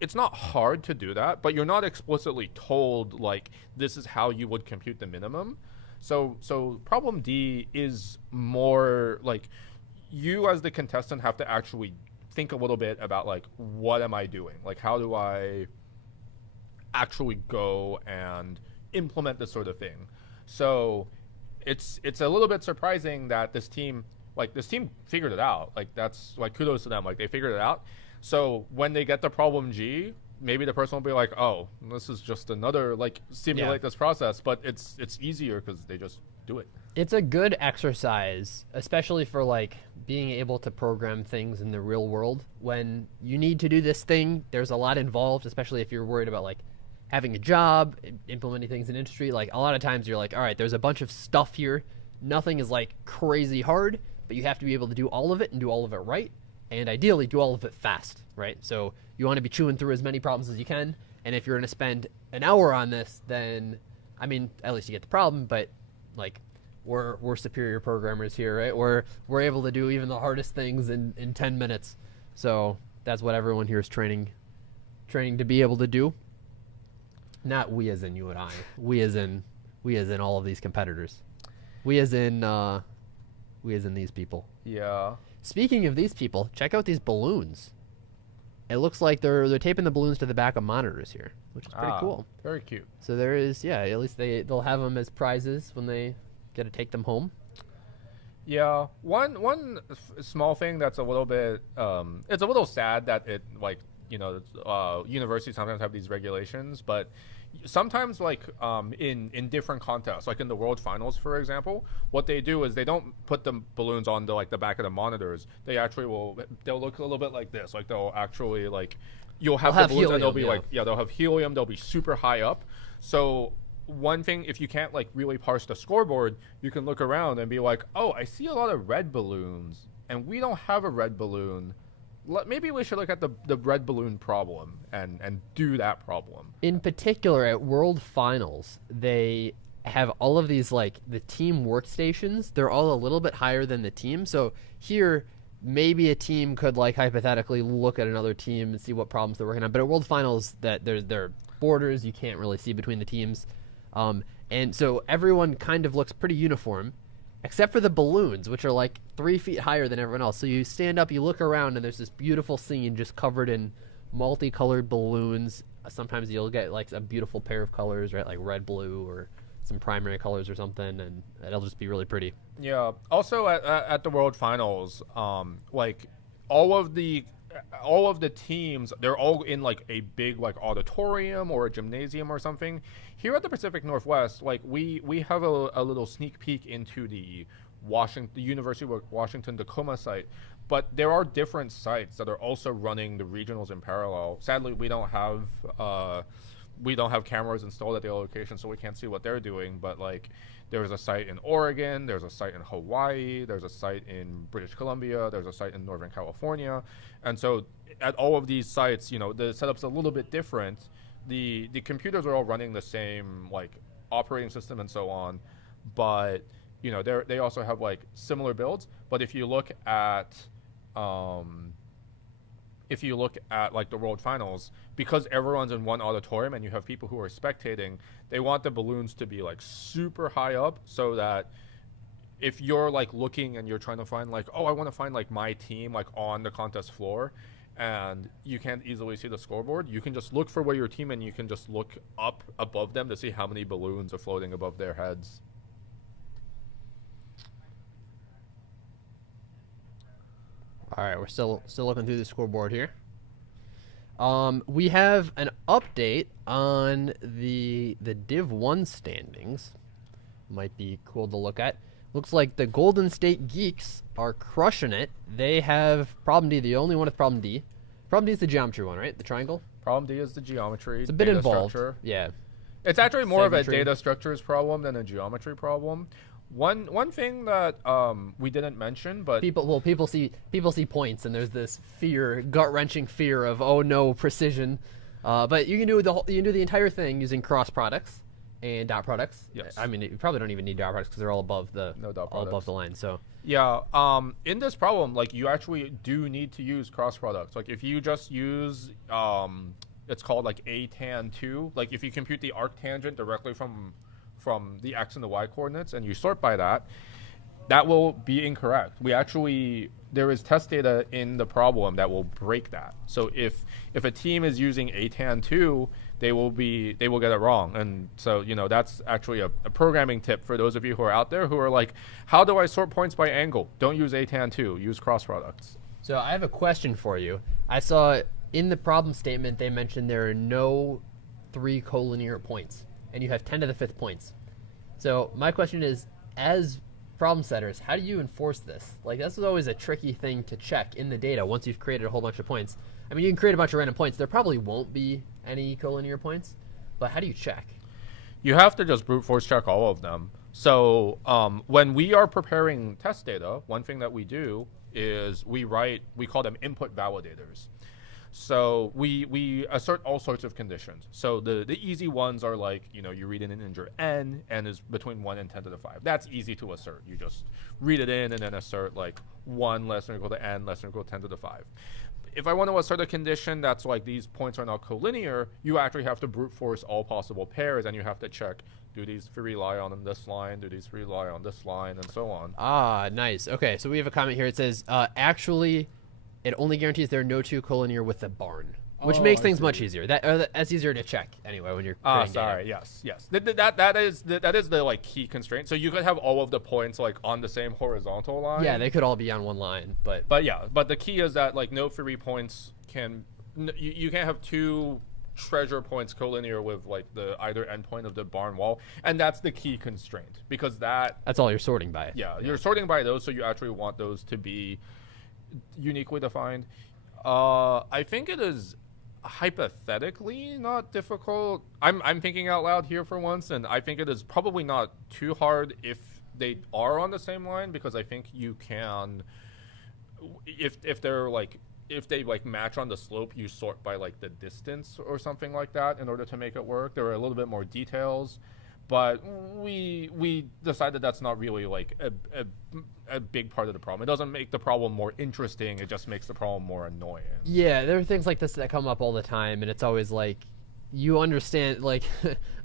it's not hard to do that, but you're not explicitly told like this is how you would compute the minimum. So problem D is more like you as the contestant have to actually think a little bit about like what am I doing? Like how do I actually go and implement this sort of thing? So it's a little bit surprising that this team figured it out. Like that's like kudos to them. Like they figured it out. So when they get the problem G, maybe the person will be like, "Oh, this is just another like simulate this process," but it's easier because they just do it. It's a good exercise, especially for like being able to program things in the real world. When you need to do this thing, there's a lot involved, especially if you're worried about like having a job, implementing things in industry. Like a lot of times you're like, all right, there's a bunch of stuff here. Nothing is like crazy hard, but you have to be able to do all of it and do all of it right. And ideally do all of it fast, right? So you want to be chewing through as many problems as you can. And if you're going to spend an hour on this, then, I mean, at least you get the problem, but like we're superior programmers here, right? We're able to do even the hardest things in 10 minutes. So that's what everyone here is training to be able to do. Not we as in you and I. We as in all of these competitors. We as in these people. Yeah. Speaking of these people, check out these balloons. It looks like they're taping the balloons to the back of monitors here, which is pretty cool. Very cute. So there is, at least they'll have them as prizes when they get to take them home. Yeah. One small thing that's a little bit, it's a little sad that it like universities sometimes have these regulations, but sometimes like in different contests, like in the World Finals, for example, what they do is they don't put the balloons on the back of the monitors. They'll look a little bit like this. Like they'll actually like you'll have the balloons helium, and they'll be they'll have helium. They'll be super high up. So one thing, if you can't like really parse the scoreboard, you can look around and be like, oh, I see a lot of red balloons, and we don't have a red balloon. Maybe we should look at the red balloon problem and do that problem. In particular, at World Finals, they have all of these like the team workstations. They're all a little bit higher than the team. So here, maybe a team could like hypothetically look at another team and see what problems they're working on. But at World Finals, that there are borders you can't really see between the teams. And so everyone kind of looks pretty uniform, except for the balloons, which are like 3 feet higher than everyone else. So you stand up, you look around, and there's this beautiful scene just covered in multicolored balloons. Sometimes you'll get like a beautiful pair of colors, right? Like red, blue, or some primary colors or something, and it'll just be really pretty. Yeah. Also at the World Finals, like all of the teams, they're all in like a big like auditorium or a gymnasium or something. Here at the Pacific Northwest, like we have a little sneak peek into the University of Washington Tacoma site, but there are different sites that are also running the regionals in parallel. Sadly, we don't have cameras installed at the location, so we can't see what they're doing. But like, there's a site in Oregon, there's a site in Hawaii, there's a site in British Columbia, there's a site in Northern California, and so at all of these sites, the setup's a little bit different. The computers are all running the same like operating system and so on, but they also have like similar builds. But if you look at like the World Finals, because everyone's in one auditorium and you have people who are spectating, they want the balloons to be like super high up so that if you're like looking and you're trying to find like, oh, I want to find like my team like on the contest floor and you can't easily see the scoreboard, you can just look for where your team and you can just look up above them to see how many balloons are floating above their heads. All right, we're still looking through the scoreboard here. We have an update on the Div 1 standings. Might be cool to look at. Looks like the Golden State Geeks are crushing it. They have problem D, the only one with problem D. Problem D is the geometry one, right? The triangle? Problem D is the geometry. It's a bit involved. Structure. Yeah. It's actually more of a data structures problem than a geometry problem. One thing that we didn't mention, but people see points and there's this fear, gut-wrenching fear of, oh no, precision. But you can do the entire thing using cross products and dot products. Yes. I mean, you probably don't even need dot products because they're all above the line. So yeah, in this problem, like you actually do need to use cross products. Like if you just use it's called like ATAN2. Like if you compute the arctangent directly from the x and the y coordinates and you sort by that, that will be incorrect. There is test data in the problem that will break that. So if a team is using ATAN2, they will get it wrong. And so, that's actually a programming tip for those of you who are out there who are like, how do I sort points by angle? Don't use ATAN2, use cross products. So I have a question for you. I saw in the problem statement they mentioned there are no 3 collinear points, and you have 10 to the 5th points. So my question is, as problem setters, how do you enforce this? Like, this is always a tricky thing to check in the data once you've created a whole bunch of points. I mean, you can create a bunch of random points. There probably won't be any collinear points, but how do you check? You have to just brute force check all of them. So when we are preparing test data, one thing that we do is we call them input validators. So we assert all sorts of conditions. So the easy ones are like, you read in an integer n is between 1 and 10 to the 5. That's easy to assert. You just read it in and then assert like 1 less than or equal to n less than or equal to 10 to the 5. If I want to assert a condition that's like these points are not collinear, you actually have to brute force all possible pairs and you have to check, do these 3 lie on this line, do these 3 lie on this line, and so on. Ah, nice. Okay, so we have a comment here. It says, actually, it only guarantees there are no 2 collinear with the barn, which makes things much easier. That's easier to check anyway when you're creating sorry. data. Yes. That is the like key constraint. So you could have all of the points like on the same horizontal line. Yeah, they could all be on one line, but the key is that like no 3 points can You can't have two treasure points collinear with like the either endpoint of the barn wall, and that's the key constraint, because that's all you're sorting by. Yeah, you're sorting by those, so you actually want those to be uniquely defined. I think it is hypothetically not difficult. I'm thinking out loud here for once, and I think it is probably not too hard if they are on the same line, because I think you can, if they're like, if they like match on the slope, you sort by like the distance or something like that in order to make it work. There are a little bit more details, but we decided that's not really like a big part of the problem. It doesn't make the problem more interesting. It just makes the problem more annoying. Yeah, there are things like this that come up all the time, and it's always like, you understand, like,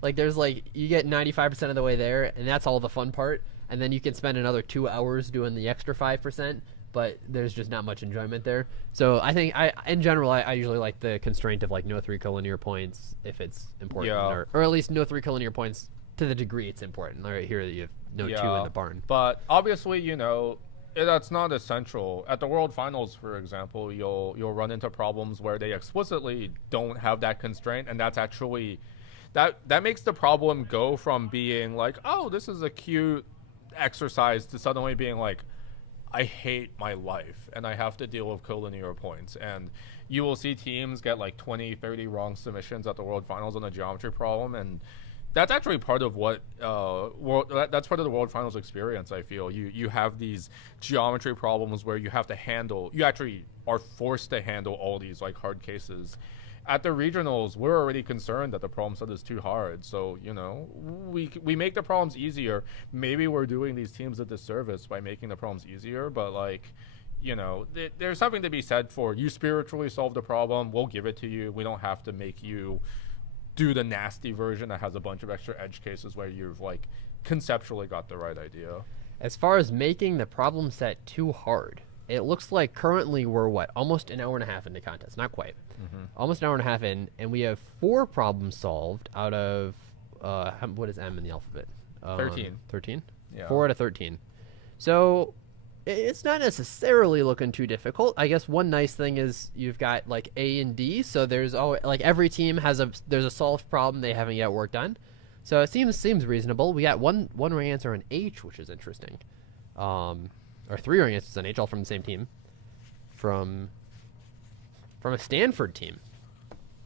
like there's like, you get 95% of the way there, and that's all the fun part, and then you can spend another 2 hours doing the extra 5%, but there's just not much enjoyment there. So I think, in general, I usually like the constraint of like no 3 collinear points if it's important, Yeah. or at least no 3 collinear points to the degree it's important. Right here, you have no 2 in the barn. But obviously, that's not essential. At the World Finals, for example, you'll run into problems where they explicitly don't have that constraint, and that's actually that makes the problem go from being like, oh, this is a cute exercise, to suddenly being like, I hate my life and I have to deal with collinear points. And you will see teams get like 20, 30 wrong submissions at the World Finals on a geometry problem, and that's actually part of what that's part of the World Finals experience. I feel you have these geometry problems where you actually are forced to handle all these like hard cases. At the regionals, we're already concerned that the problem set is too hard. So, we make the problems easier. Maybe we're doing these teams a disservice by making the problems easier, but like, there's something to be said for, you spiritually solve the problem, we'll give it to you. We don't have to make you do the nasty version that has a bunch of extra edge cases where you've like conceptually got the right idea. As far as making the problem set too hard, it looks like currently we're almost an hour and a half into contest. Not quite. Almost an hour and a half in, and we have 4 problems solved out of what is M in the alphabet? 13. 13? Yeah. 4 out of 13. So it's not necessarily looking too difficult. I guess one nice thing is you've got like A and D, so there's always, like, every team has there's a solved problem they haven't yet worked on. So it seems reasonable. We got one right answer on H, which is interesting. Or 3 right answers on H, all from the same team. From a Stanford team.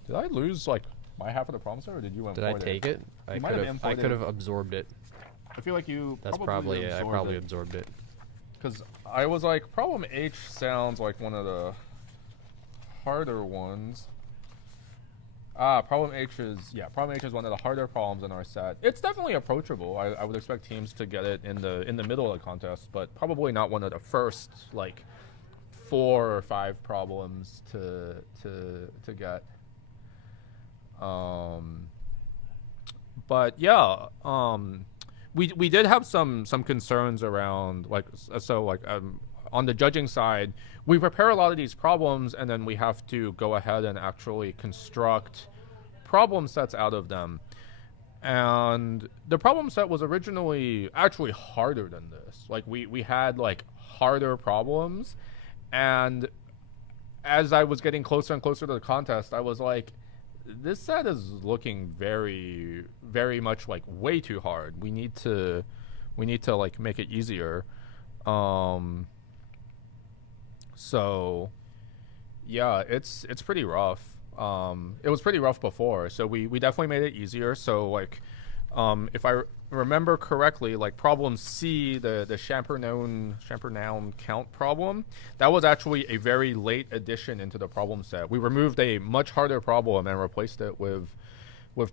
Did I lose like my half of the problem set, or did you import it? Did I take it? I could have absorbed it. I feel like you. That's probably it. I probably absorbed it. Because I was like, problem H sounds like one of the harder ones. Problem H is one of the harder problems in our set. It's definitely approachable. I would expect teams to get it in the middle of the contest, but probably not one of the first like 4 or 5 problems to get. But yeah, we did have some concerns around on the judging side, we prepare a lot of these problems and then we have to go ahead and actually construct problem sets out of them. And the problem set was originally actually harder than this. Like we had like harder problems, and as I was getting closer and closer to the contest, I was like, this set is looking very, very much like way too hard. We need to like make it easier. So yeah, it's pretty rough. It was pretty rough before, so we definitely made it easier. So like, if I remember correctly, like problem C, the Champernowne count problem, that was actually a very late addition into the problem set. We removed a much harder problem and replaced it with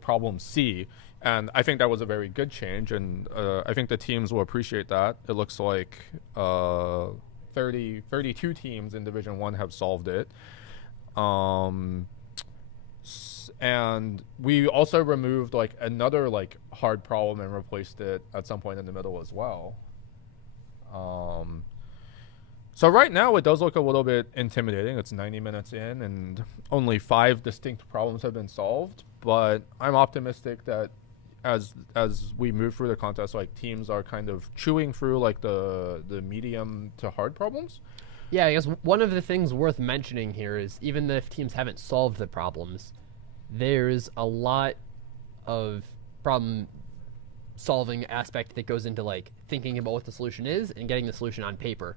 problem C, and I think that was a very good change, and I think the teams will appreciate that. It looks like 32 teams in Division 1 have solved it. And we also removed like another like hard problem and replaced it at some point in the middle as well. So right now it does look a little bit intimidating. It's 90 minutes in and only 5 distinct problems have been solved, but I'm optimistic that as we move through the contest, like teams are kind of chewing through like the medium to hard problems. Yeah, I guess one of the things worth mentioning here is even if teams haven't solved the problems, there's a lot of problem solving aspect that goes into like thinking about what the solution is and getting the solution on paper.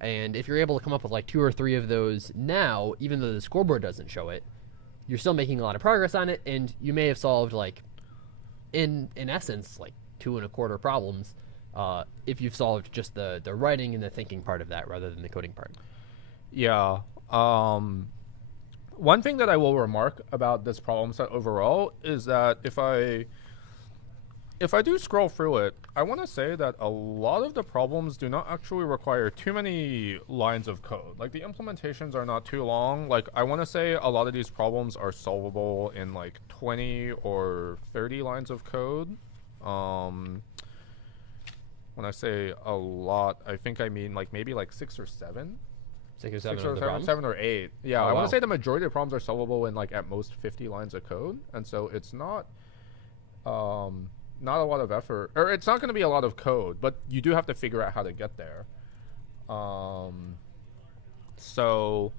And if you're able to come up with like 2 or 3 of those now, even though the scoreboard doesn't show it, you're still making a lot of progress on it, and you may have solved like in essence like 2.25 problems if you've solved just the writing and the thinking part of that rather than the coding part. Yeah. One thing that I will remark about this problem set overall is that if I do scroll through it, I want to say that a lot of the problems do not actually require too many lines of code. Like, the implementations are not too long. Like, I want to say a lot of these problems are solvable in like 20 or 30 lines of code. When I say a lot, I think I mean like maybe like 6 or 7. 6 or 7 Six or of the seven, problems? 7 or 8. Yeah, Oh, I want wow. to say the majority of problems are solvable in like at most 50 lines of code, and so it's not not a lot of effort, or it's not going to be a lot of code, but you do have to figure out how to get there. So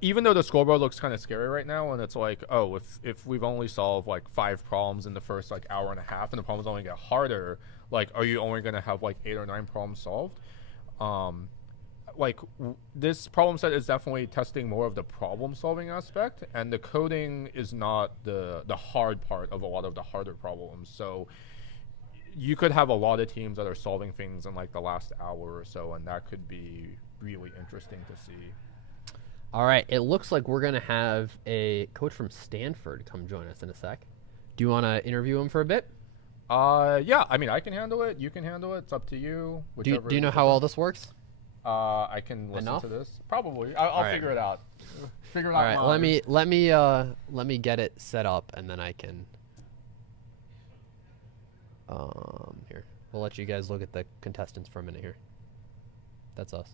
even though the scoreboard looks kind of scary right now, and it's like, oh, if we've only solved like 5 problems in the first like hour and a half, and the problems only get harder, like, are you only going to have like 8 or 9 problems solved? This problem set is definitely testing more of the problem solving aspect, and the coding is not the hard part of a lot of the harder problems. So you could have a lot of teams that are solving things in like the last hour or so, and that could be really interesting to see. All right, it looks like we're going to have a coach from Stanford come join us in a sec. Do you want to interview him for a bit? Yeah, I mean, I can handle it. You can handle it. It's up to you. Do you know how all this works? I can listen Enough? to this. Probably. I'll right. figure it out. Figure it All out. right, live. let me get it set up, and then I can. Here, we'll let you guys look at the contestants for a minute here. That's us.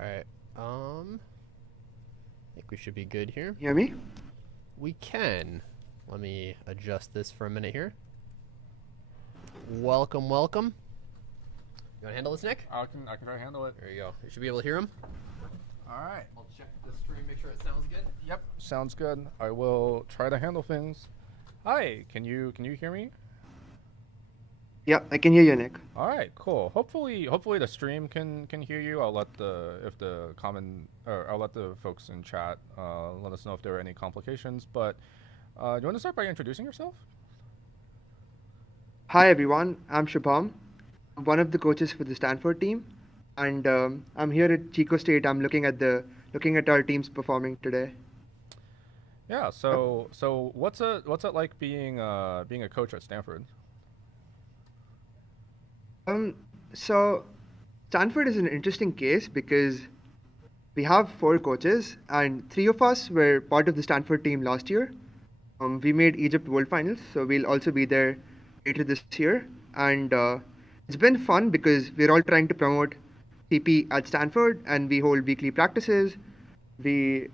All right. I think we should be good here. Hear me? We can. Let me adjust this for a minute here. Welcome, welcome. You want to handle this, Nick? I can try to handle it. There you go. You should be able to hear him. All right. I'll check the stream, make sure it sounds good. Yep. Sounds good. I will try to handle things. Hi. Can you hear me? Yeah, I can hear you, Nick. All right. Cool. Hopefully the stream can hear you. I'll let the folks in chat let us know if there are any complications. But do you want to start by introducing yourself? Hi, everyone. I'm Shubham. I'm one of the coaches for the Stanford team, and I'm here at Chico State. I'm looking at our teams performing today. Yeah. So what's it like being a coach at Stanford? Um, so Stanford is an interesting case because we have four coaches, and three of us were part of the Stanford team last year. We made Egypt World Finals, so we'll also be there later this year. And it's been fun because we're all trying to promote CP at Stanford, and we hold weekly practices. We're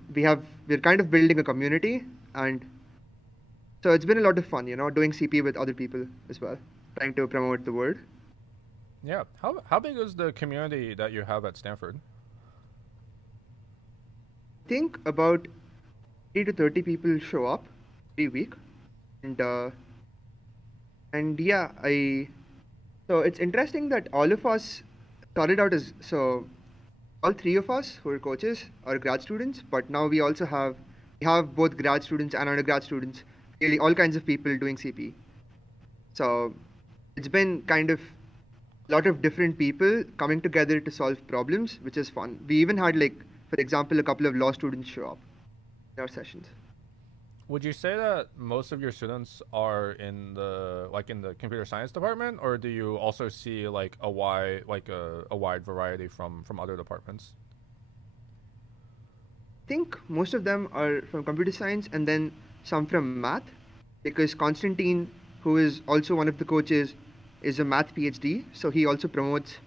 kind of building a community, and so it's been a lot of fun, doing CP with other people as well, trying to promote the word. Yeah. How big is the community that you have at Stanford? I think about 30 to 30 people show up every week, and yeah, I so it's interesting that all of us started out as all three of us who are coaches are grad students, but now we have both grad students and undergrad students, really all kinds of people doing CP. So it's been kind of a lot of different people coming together to solve problems, which is fun. We even had, like, for example, a couple of law students show up in our sessions. Would you say that most of your students are in the computer science department, or do you also see like a wide variety from other departments? I think most of them are from computer science and then some from math, because Constantine, who is also one of the coaches, is a math PhD. So he also promotes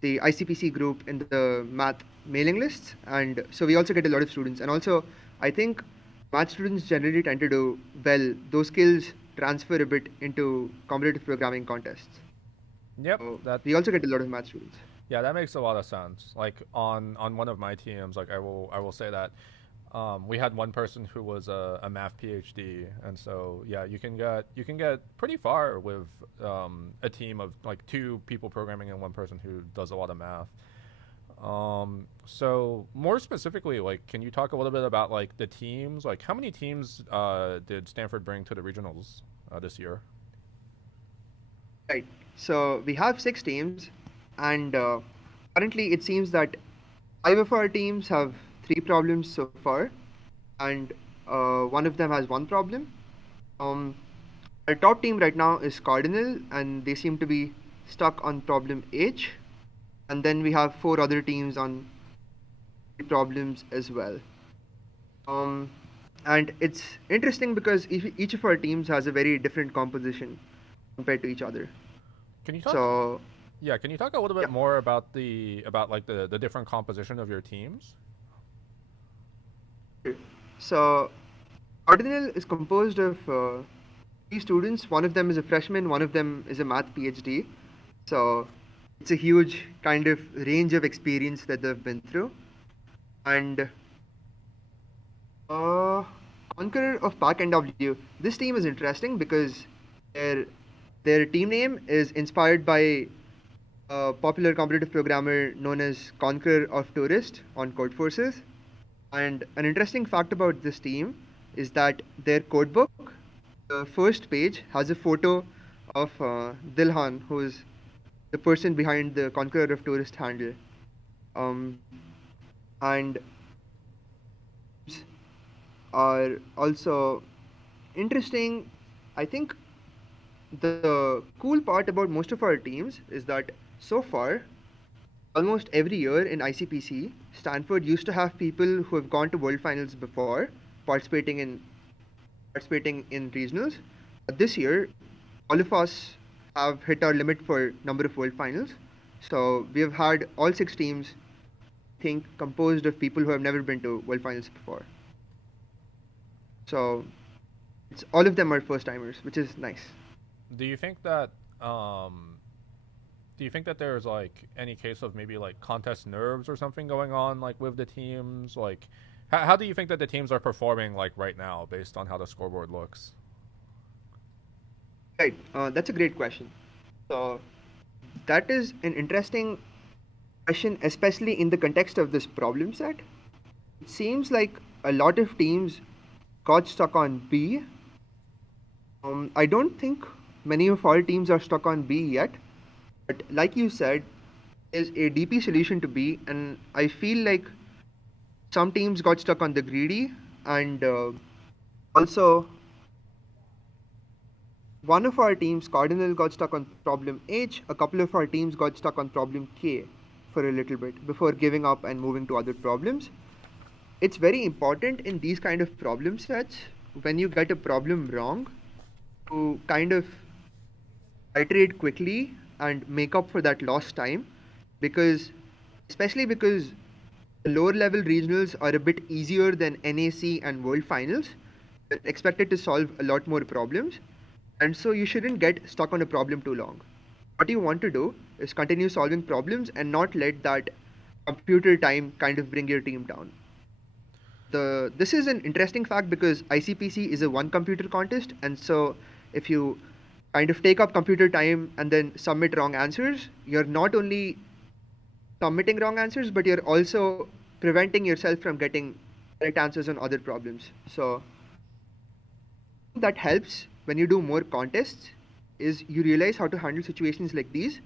the ICPC group in the math mailing lists. And so we also get a lot of students. And also, I think math students generally tend to do well. Those skills transfer a bit into competitive programming contests. Yep. So That we also get a lot of math students. Yeah, that makes a lot of sense. Like on one of my teams, like I will say that we had one person who was a math PhD, and so yeah, you can get pretty far with a team of like two people programming and one person who does a lot of math. So more specifically, like, can you talk a little bit about like the teams? Like, how many teams did Stanford bring to the regionals this year? Right. So we have six teams, and currently it seems that five of our teams have three problems so far, and one of them has one problem. Um, our top team right now is Cardinal, and they seem to be stuck on problem H. And then we have four other teams on problems as well. Um, and it's interesting because each of our teams has a very different composition compared to each other. Can you talk? So Yeah, can you talk a little yeah. bit more about the different composition of your teams? So Cardinal is composed of three students. One of them is a freshman, one of them is a math PhD. So it's a huge kind of range of experience that they've been through. And uh, Conqueror of Park NW. This team is interesting because their their team name is inspired by a popular competitive programmer known as Conqueror of Tourist on Code Forces. And an interesting fact about this team is that their codebook, the first page, has a photo of Dilhan, who is the person behind the Conqueror of Tourist handle. Um, and are also interesting. I think the cool part about most of our teams is that so far, almost every year in ICPC, Stanford used to have people who have gone to World Finals before participating in participating in regionals. But this year, all of us have hit our limit for number of World Finals. So we have had all six teams, I think, composed of people who have never been to World Finals before. So it's all of them are first timers, which is nice. Do you think that um, do you think that there's like any case of maybe like contest nerves or something going on like with the teams? Like, how do you think that the teams are performing like right now based on how the scoreboard looks? Right, that's a great question. So that is an interesting question, especially in the context of this problem set. It seems like a lot of teams got stuck on B. I don't think many of our teams are stuck on B yet, but like you said, is a DP solution to B, and I feel like some teams got stuck on the greedy, and also one of our teams, Cardinal, got stuck on problem H. A couple of our teams got stuck on problem K for a little bit before giving up and moving to other problems. It's very important in these kind of problem sets, when you get a problem wrong, to kind of iterate quickly and make up for that lost time, because especially because the lower level regionals are a bit easier than NAC and World Finals. You're expected to solve a lot more problems, and so you shouldn't get stuck on a problem too long. What you want to do is continue solving problems and not let that computer time kind of bring your team down. This is an interesting fact because ICPC is a one computer contest, and so if you kind of take up computer time and then submit wrong answers, you're not only submitting wrong answers, but you're also preventing yourself from getting correct answers on other problems. So that helps when you do more contests is you realize how to handle situations like these.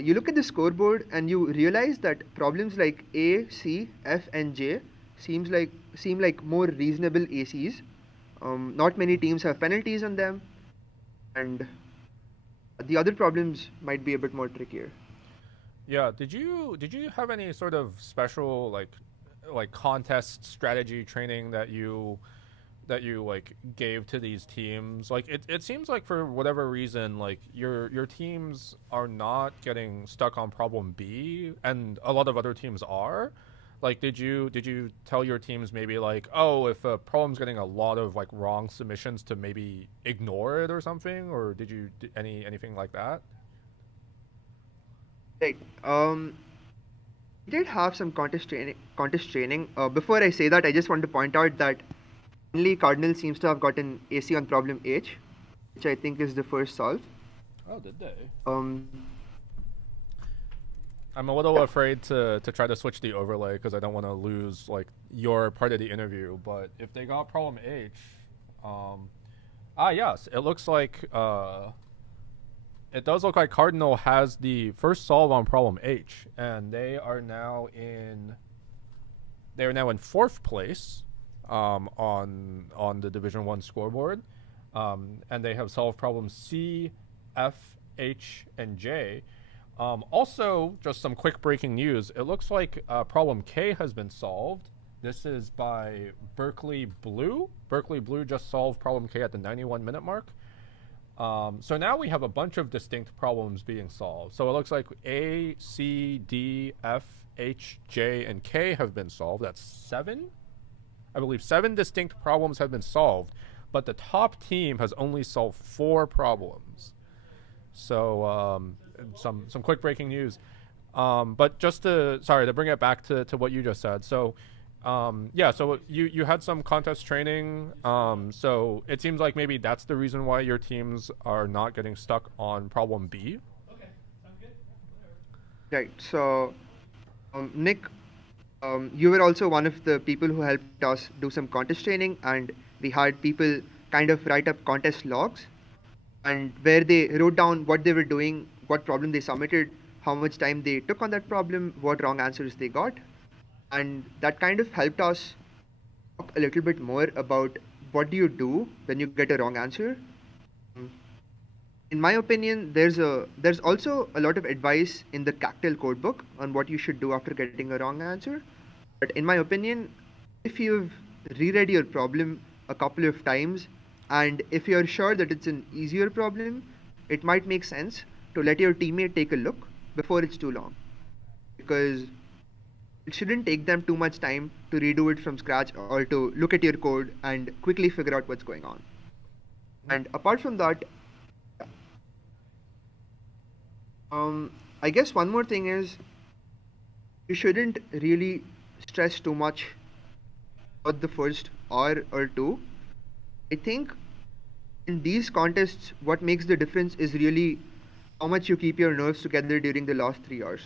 You look at the scoreboard and you realize that problems like A, C, F, and J seem like more reasonable ACs. Not many teams have penalties on them, and the other problems might be a bit more trickier. Yeah, did you have any sort of special like contest strategy training that you like gave to these teams? Like it seems like for whatever reason like your teams are not getting stuck on problem B and a lot of other teams are. Like did you tell your teams maybe like, oh, if a problem's getting a lot of like wrong submissions to maybe ignore it or something, or did you anything like that? Right. We did have some contest training. Contest training. Before I say that, I just want to point out that only Cardinal seems to have gotten AC on problem H, which I think is the first solve. Oh, did they? Um, I'm a little afraid to try to switch the overlay because I don't want to lose like your part of the interview. But if they got problem H, yes, it looks like it does look like Cardinal has the first solve on problem H, and they are now in fourth place on the Division One scoreboard, and they have solved problems C, F, H, and J. Also, just some quick breaking news. It looks like problem K has been solved. This is by Berkeley Blue. Berkeley Blue just solved problem K at the 91-minute mark. So now we have a bunch of distinct problems being solved. So it looks like A, C, D, F, H, J, and K have been solved. That's 7. I believe 7 distinct problems have been solved, but the top team has only solved 4 problems. So some quick breaking news. But just to bring it back to what you just said. So so you had some contest training. So it seems like maybe that's the reason why your teams are not getting stuck on problem B. right. So, Nick, you were also one of the people who helped us do some contest training, and we had people kind of write up contest logs, and where they wrote down what they were doing, what problem they submitted, how much time they took on that problem, what wrong answers they got, and that kind of helped us talk a little bit more about what do you do when you get a wrong answer. In my opinion, there's also a lot of advice in the Cactel codebook on what you should do after getting a wrong answer. But in my opinion, if you've reread your problem a couple of times, and if you're sure that it's an easier problem, it might make sense to let your teammate take a look before it's too long, because it shouldn't take them too much time to redo it from scratch or to look at your code and quickly figure out what's going on. And apart from that, I guess one more thing is you shouldn't really stress too much about the first hour or two. I think in these contests, what makes the difference is really how much you keep your nerves together during the last 3 hours.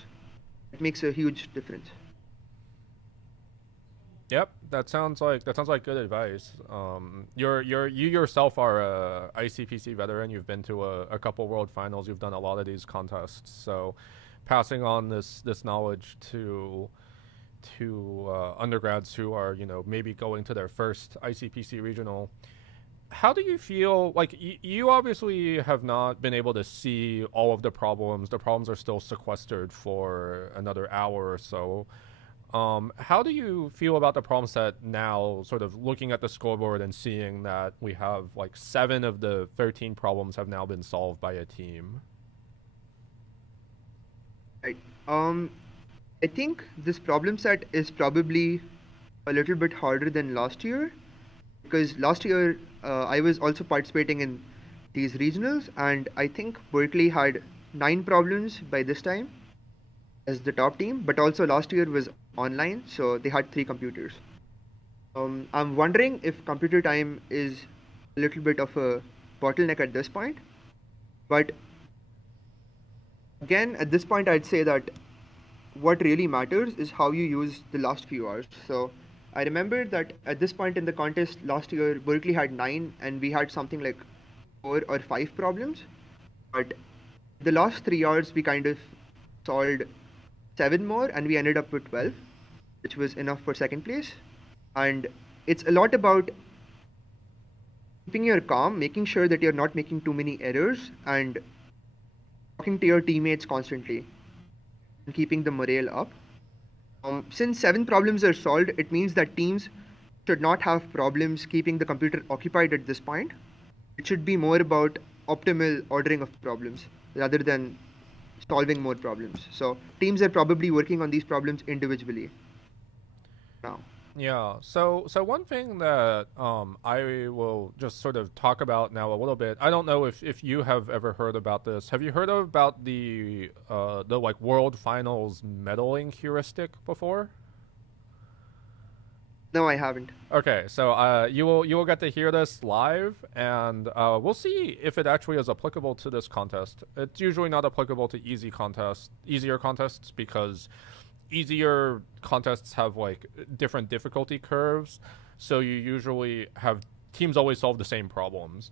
It makes a huge difference. Yep, that sounds like good advice. You yourself are a ICPC veteran. You've been to a couple World Finals. You've done a lot of these contests. So, passing on this knowledge to undergrads who are maybe going to their first ICPC regional how do you feel like you obviously have not been able to see all of the problems? The problems are still sequestered for another hour or so. How do you feel about the problem set now, sort of looking at the scoreboard and seeing that we have like 7 of the 13 problems have now been solved by a team? Right. I think this problem set is probably a little bit harder than last year because last year I was also participating in these regionals, and I think Berkeley had 9 problems by this time as the top team, but also last year was online, so they had 3 computers. I'm wondering if computer time is a little bit of a bottleneck at this point, but again, at this point, I'd say that what really matters is how you use the last few hours. So I remember that at this point in the contest last year, Berkeley had 9, and we had something like 4 or 5 problems. But the last 3 hours, we kind of solved 7 more, and we ended up with 12, which was enough for second place. And it's a lot about keeping your calm, making sure that you're not making too many errors, and talking to your teammates constantly and keeping the morale up. Since 7 problems are solved, it means that teams should not have problems keeping the computer occupied at this point. It should be more about optimal ordering of problems rather than solving more problems. So teams are probably working on these problems individually now. Yeah. So one thing that I will just sort of talk about now a little bit. I don't know if you have ever heard about this. Have you heard about the like World Finals medaling heuristic before? No, I haven't. Okay, so you will get to hear this live, and we'll see if it actually is applicable to this contest. It's usually not applicable to easier contests, because easier contests have like different difficulty curves, so you usually have teams always solve the same problems.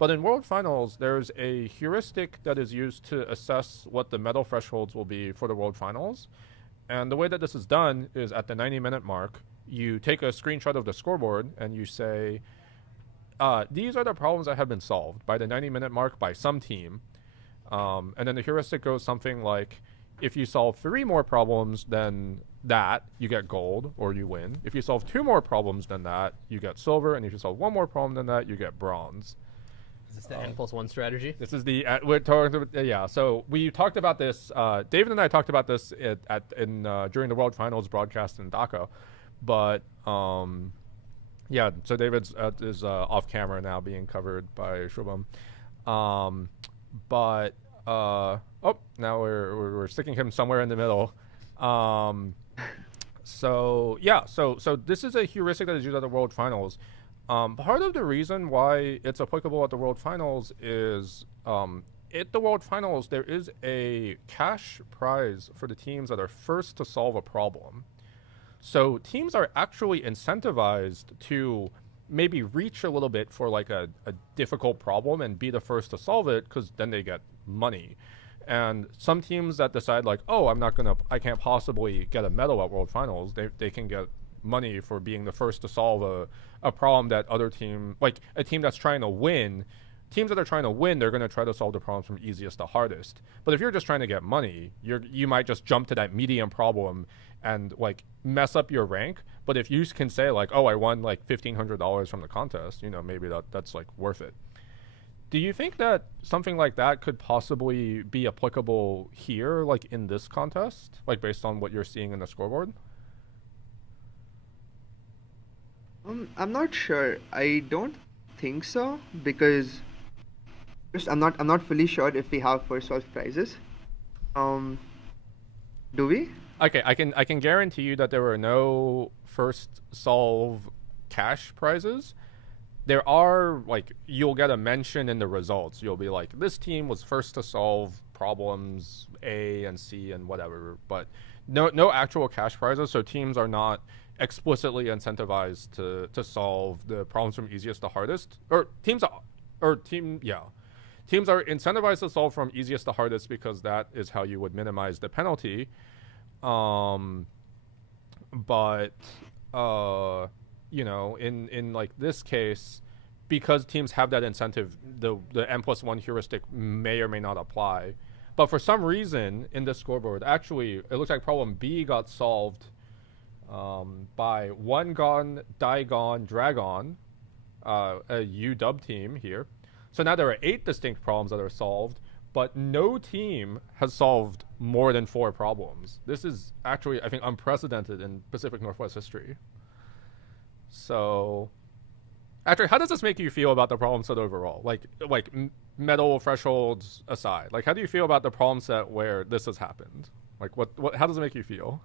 But in World Finals, there's a heuristic that is used to assess what the medal thresholds will be for the World Finals. And the way that this is done is at the 90-minute mark, you take a screenshot of the scoreboard and you say, these are the problems that have been solved by the 90-minute mark by some team. And then the heuristic goes something like, if you solve 3 more problems than that, you get gold or you win. If you solve 2 more problems than that, you get silver. And if you solve 1 more problem than that, you get bronze. Is this the N+1 strategy? This is the we're talking. Yeah, so we talked about this. David and I talked about this during the World Finals broadcast in Dhaka, but yeah. So David's is off camera now, being covered by Shubham. But now we're sticking him somewhere in the middle. So yeah, so this is a heuristic that is used at the World Finals. Part of the reason why it's applicable at the World Finals is at the World Finals, there is a cash prize for the teams that are first to solve a problem. So teams are actually incentivized to maybe reach a little bit for like a difficult problem and be the first to solve it, because then they get money. And some teams that decide like, oh, I can't possibly get a medal at World Finals, they can get money for being the first to solve a problem that other team, like a team that's trying to win. Teams that are trying to win, they're going to try to solve the problems from easiest to hardest. But if you're just trying to get money, you might just jump to that medium problem and like mess up your rank. But if you can say like, oh, I won like $1,500 from the contest, maybe that's like worth it. Do you think that something like that could possibly be applicable here, like in this contest, like based on what you're seeing in the scoreboard? I'm not sure. I don't think so, because first, I'm not fully sure if we have first solve prizes. Do we? Okay, I can guarantee you that there were no first solve cash prizes. There are, like, you'll get a mention in the results. You'll be like, this team was first to solve problems A and C and whatever, but no actual cash prizes. So teams are not explicitly incentivized to solve the problems from easiest to hardest, teams are incentivized to solve from easiest to hardest, because that is how you would minimize the penalty. But in like this case, because teams have that incentive, the n+1 heuristic may or may not apply. But for some reason in the scoreboard, actually, it looks like problem B got solved by One Gone, Digon, Dragon, a UW team here. So now there are 8 distinct problems that are solved, but no team has solved more than 4 problems. This is actually, I think, unprecedented in Pacific Northwest history. So, actually, how does this make you feel about the problem set overall? Like metal thresholds aside, like how do you feel about the problem set where this has happened? Like how does it make you feel?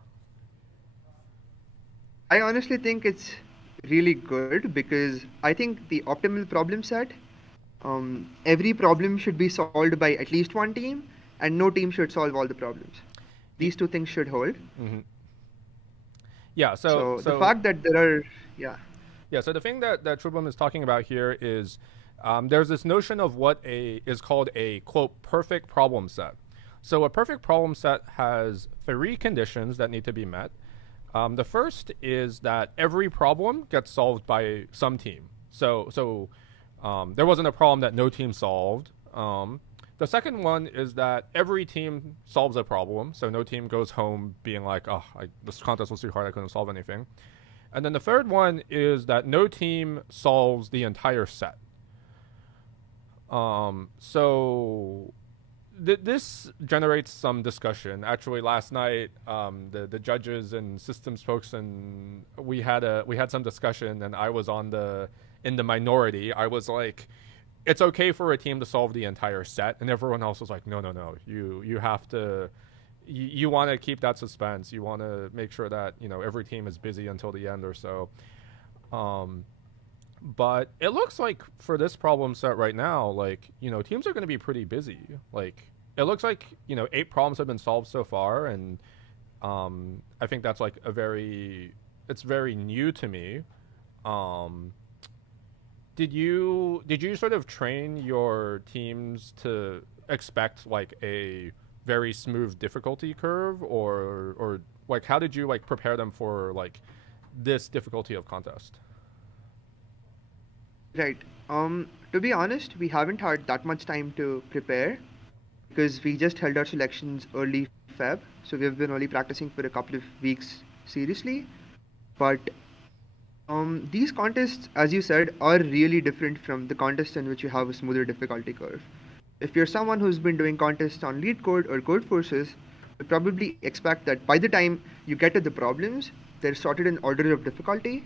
I honestly think it's really good because I think the optimal problem set, every problem should be solved by at least one team, and no team should solve all the problems. These two things should hold. Mm-hmm. Yeah. So the fact that there are, Yeah. So the thing that Trubum is talking about here is there's this notion of what is called a quote perfect problem set. So a perfect problem set has 3 conditions that need to be met. The first is that every problem gets solved by some team. So there wasn't a problem that no team solved. The second one is that every team solves a problem, so no team goes home being like, oh, this contest was too hard, I couldn't solve anything. And then the third one is that no team solves the entire set. This generates some discussion. Actually, last night, the judges and systems folks and we had some discussion, and I was in the minority. I was like, it's okay for a team to solve the entire set, and everyone else was like, no, you have to. You want to keep that suspense. You want to make sure that every team is busy until the end or so. But it looks like for this problem set right now, like, teams are going to be pretty busy. Like, it looks like, 8 problems have been solved so far. And I think that's like it's very new to me. Did you sort of train your teams to expect like a very smooth difficulty curve or like, how did you like prepare them for like this difficulty of contest? right. To be honest, we haven't had that much time to prepare because we just held our selections early Feb, so we've been only practicing for a couple of weeks seriously. But these contests, as you said, are really different from the contests in which you have a smoother difficulty curve. If you're someone who's been doing contests on lead code or code forces, you probably expect that by the time you get to the problems, they're sorted in order of difficulty,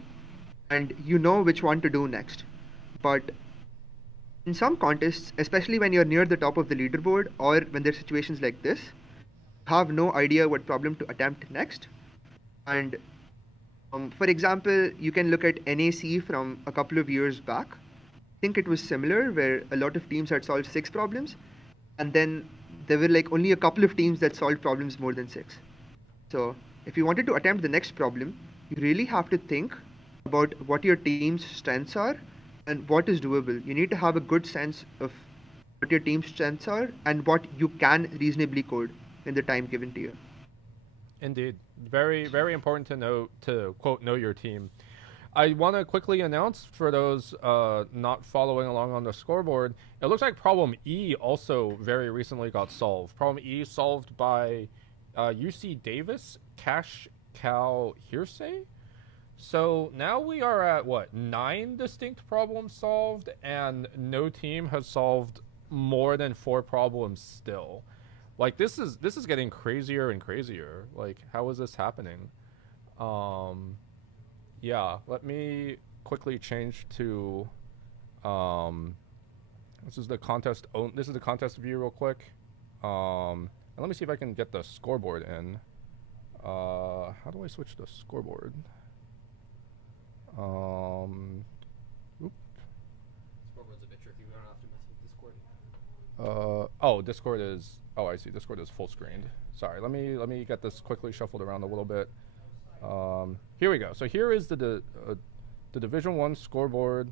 and you know which one to do next. But in some contests, especially when you're near the top of the leaderboard or when there's situations like this, you have no idea what problem to attempt next. And for example, you can look at NAC from a couple of years back. I think it was similar where a lot of teams had solved 6 problems, and then there were like only a couple of teams that solved problems more than 6. So if you wanted to attempt the next problem, you really have to think about what your team's strengths are and what is doable. You need to have a good sense of what your team's strengths are and what you can reasonably code in the time given to you. Indeed. Very, very important to quote, know your team. I want to quickly announce for those not following along on the scoreboard, it looks like problem E also very recently got solved. Problem E solved by UC Davis, Cash Cow Hearsay. So now we are at 9 distinct problems solved, and no team has solved more than 4 problems still. Like, this is getting crazier and crazier. Like, how is this happening? Yeah, let me quickly change to this is the contest view real quick. And let me see if I can get the scoreboard in. How do I switch the scoreboard? Scoreboard's a bit tricky. We don't have to mess with Discord. Discord is. Oh, I see. Discord is full screened. Sorry. Let me get this quickly shuffled around a little bit. Here we go. So here is the Division 1 scoreboard.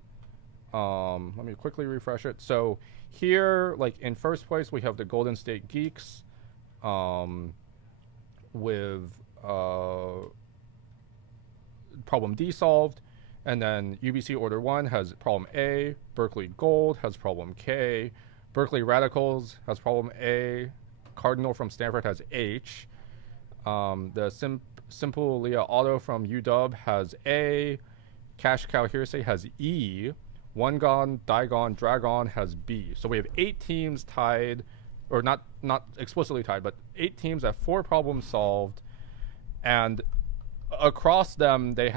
Let me quickly refresh it. So here, like in first place, we have the Golden State Geeks, with problem D solved. And then UBC Order 1 has problem A, Berkeley Gold has problem K, Berkeley Radicals has problem A, Cardinal from Stanford has H, the Simple Leah Auto from UW has A, Cash Cow Hearsay has E, One Gone, Digon, Dragon has B. So we have 8 teams tied, or not explicitly tied, but 8 teams have 4 problems solved, and across them there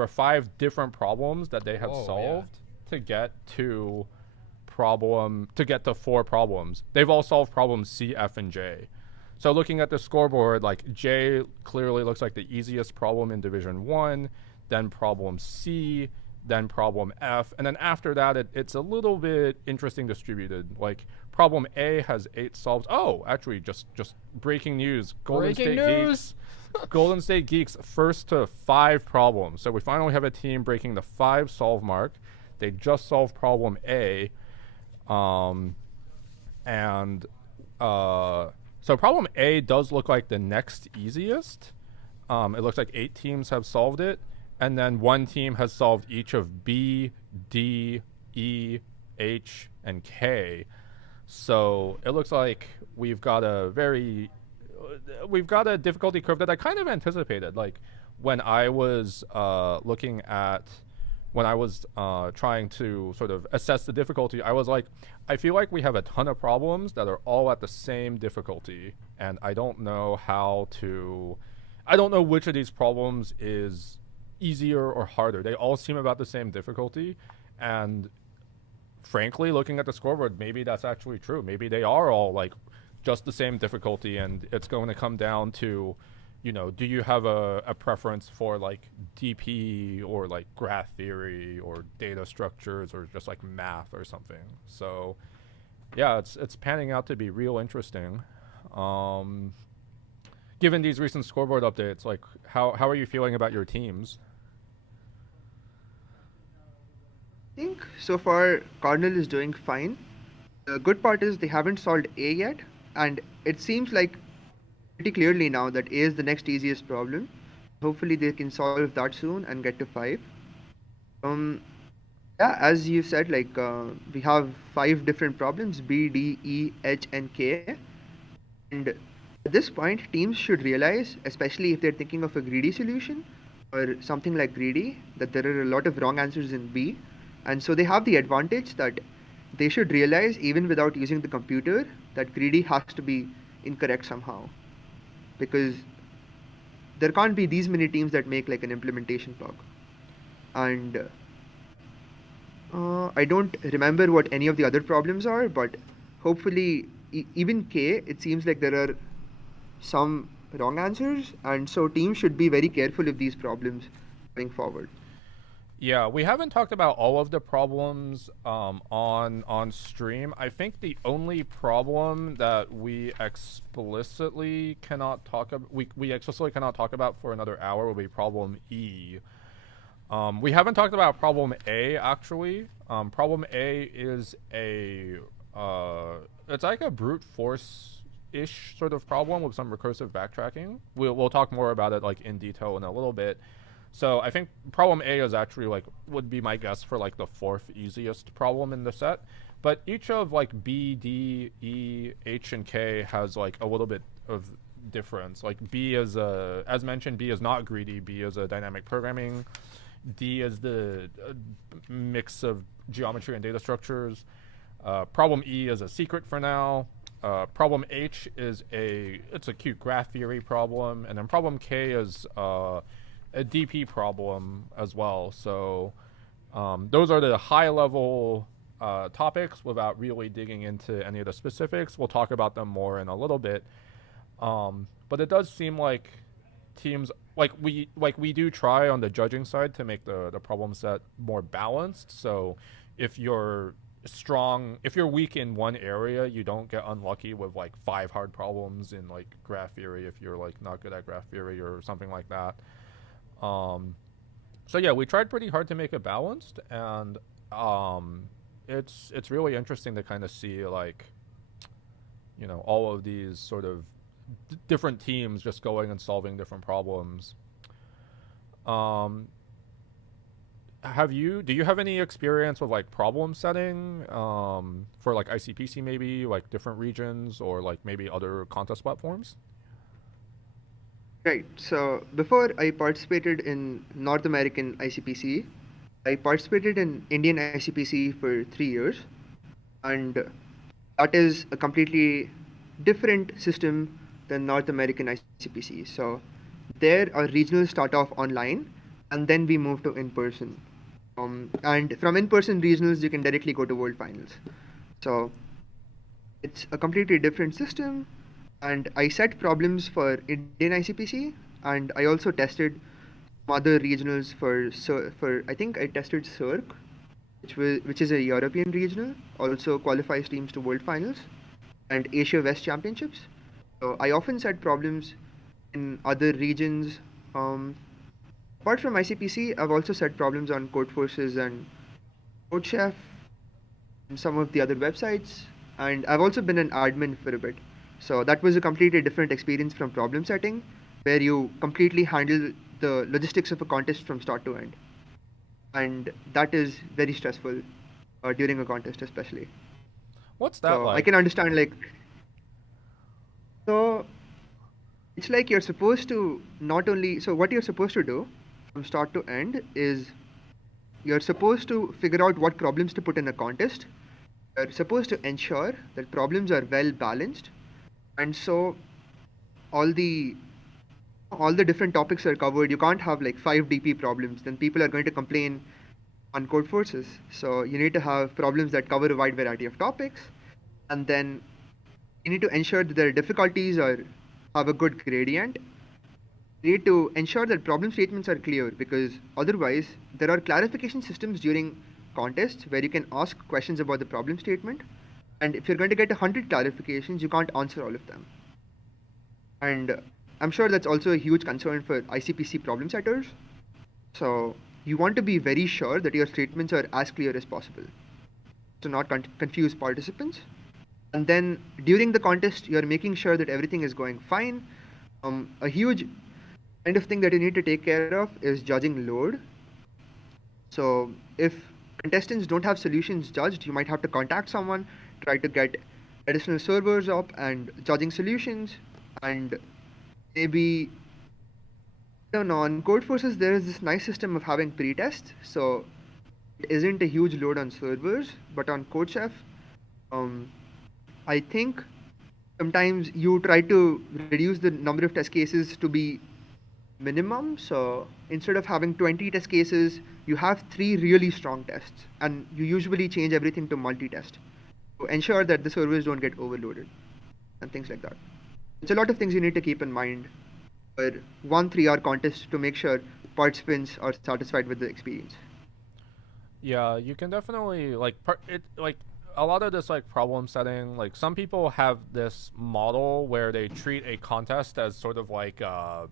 are 5 different problems that they have solved to get to 4 problems. They've all solved problems C, F, and J. So looking at the scoreboard, like J clearly looks like the easiest problem in Division 1, then problem C, then problem F, and then after that it's a little bit interesting distributed. Like problem A has 8 solved. Oh, actually, just breaking news. Golden State Geeks first to 5 problems. So we finally have a team breaking the 5 solve mark. They just solved problem A. So problem A does look like the next easiest. It looks like 8 teams have solved it, and then 1 team has solved each of B, D, E, H, and K. So it looks like we've got a difficulty curve that I kind of anticipated. Like when I was trying to sort of assess the difficulty, I was like, I feel like we have a ton of problems that are all at the same difficulty, and I don't know which of these problems is easier or harder. They all seem about the same difficulty, and frankly, looking at the scoreboard, maybe that's actually true. Maybe they are all like just the same difficulty, and it's going to come down to, do you have a preference for like DP or like graph theory or data structures or just like math or something. So yeah, it's panning out to be real interesting. Given these recent scoreboard updates, like how are you feeling about your teams? I think so far Cardinal is doing fine. The good part is they haven't solved A yet, and it seems like pretty clearly now that A is the next easiest problem. Hopefully they can solve that soon and get to 5. Yeah, as you said, like we have 5 different problems: B, D, E, H, and K. And at this point, teams should realize, especially if they're thinking of a greedy solution or something like greedy, that there are a lot of wrong answers in B. And so they have the advantage that they should realize, even without using the computer, that greedy has to be incorrect somehow. Because there can't be these many teams that make like an implementation bug. And I don't remember what any of the other problems are, but hopefully even K, it seems like there are some wrong answers, and so teams should be very careful of these problems going forward. Yeah, we haven't talked about all of the problems on stream. I think the only problem that we explicitly cannot talk about for another hour will be problem E. We haven't talked about problem A actually. Problem A is it's like a brute force-ish sort of problem with some recursive backtracking. We'll talk more about it like in detail in a little bit. So I think problem A is actually like would be my guess for like the 4th easiest problem in the set. But each of like B, D, E, H, and K has like a little bit of difference. Like B is as mentioned, B is not greedy. B is a dynamic programming. D is the mix of geometry and data structures. Problem E is a secret for now. Problem H is it's a cute graph theory problem, and then problem K is a DP problem as well. So those are the high level topics without really digging into any of the specifics. We'll talk about them more in a little bit. But it does seem like teams we do try on the judging side to make the problem set more balanced. So if you're weak in one area, you don't get unlucky with like 5 hard problems in like graph theory if you're like not good at graph theory or something like that. So yeah, we tried pretty hard to make it balanced, and it's really interesting to kind of see like all of these sort of different teams just going and solving different problems. do you have any experience with like problem setting for like ICPC, maybe like different regions or like maybe other contest platforms? Right. So before I participated in North American ICPC, I participated in Indian ICPC for 3 years, and that is a completely different system than North American ICPC. So there, our regionals start off online, and then we move to in person. And from in person regionals, you can directly go to World Finals. So it's a completely different system, and I set problems for Indian ICPC, and I also tested some other regionals for I think I tested CIRC, which is a European regional, also qualifies teams to World Finals and Asia West Championships. So I often set problems in other regions. Apart from ICPC, I've also set problems on Code Forces and CodeChef and some of the other websites, and I've also been an admin for a bit. So that was a completely different experience from problem setting, where you completely handle the logistics of a contest from start to end. And that is very stressful during a contest, especially. What's that So I like? can understand, like, so it's like you're supposed to not only, so what you're supposed to do from start to end is you're supposed to figure out what problems to put in a contest. You're supposed to ensure that problems are well balanced, and so all the all the different topics are covered. You can't have like 5 DP problems, then people are going to complain on code forces. So you need to have problems that cover a wide variety of topics, and then you need to ensure that their difficulties are have a good gradient. You need to ensure that problem statements are clear, because otherwise there are clarification systems during contests where you can ask questions about the problem statement, and if you're going to get 100 clarifications, you can't answer all of them. And I'm sure that's also a huge concern for ICPC problem setters. So you want to be very sure that your statements are as clear as possible to not confuse participants. And then during the contest, you're making sure that everything is going fine. A huge kind of thing that you need to take care of is judging load. So if contestants don't have solutions judged, you might have to contact someone, try to get additional servers up and judging solutions, and maybe, I don't know, on Code Forces there is this nice system of having pre-tests, so it isn't a huge load on servers, but on CodeChef, I think sometimes you try to reduce the number of test cases to be minimum. So instead of having 20 test cases, you have 3 really strong tests, and you usually change everything to multi-test to ensure that the servers don't get overloaded and things like that. It's a lot of things you need to keep in mind for 1 3-hour contest to make sure participants are satisfied with the experience. Yeah, you can definitely like a lot of this like problem setting. Like some people have this model where they treat a contest as sort of like a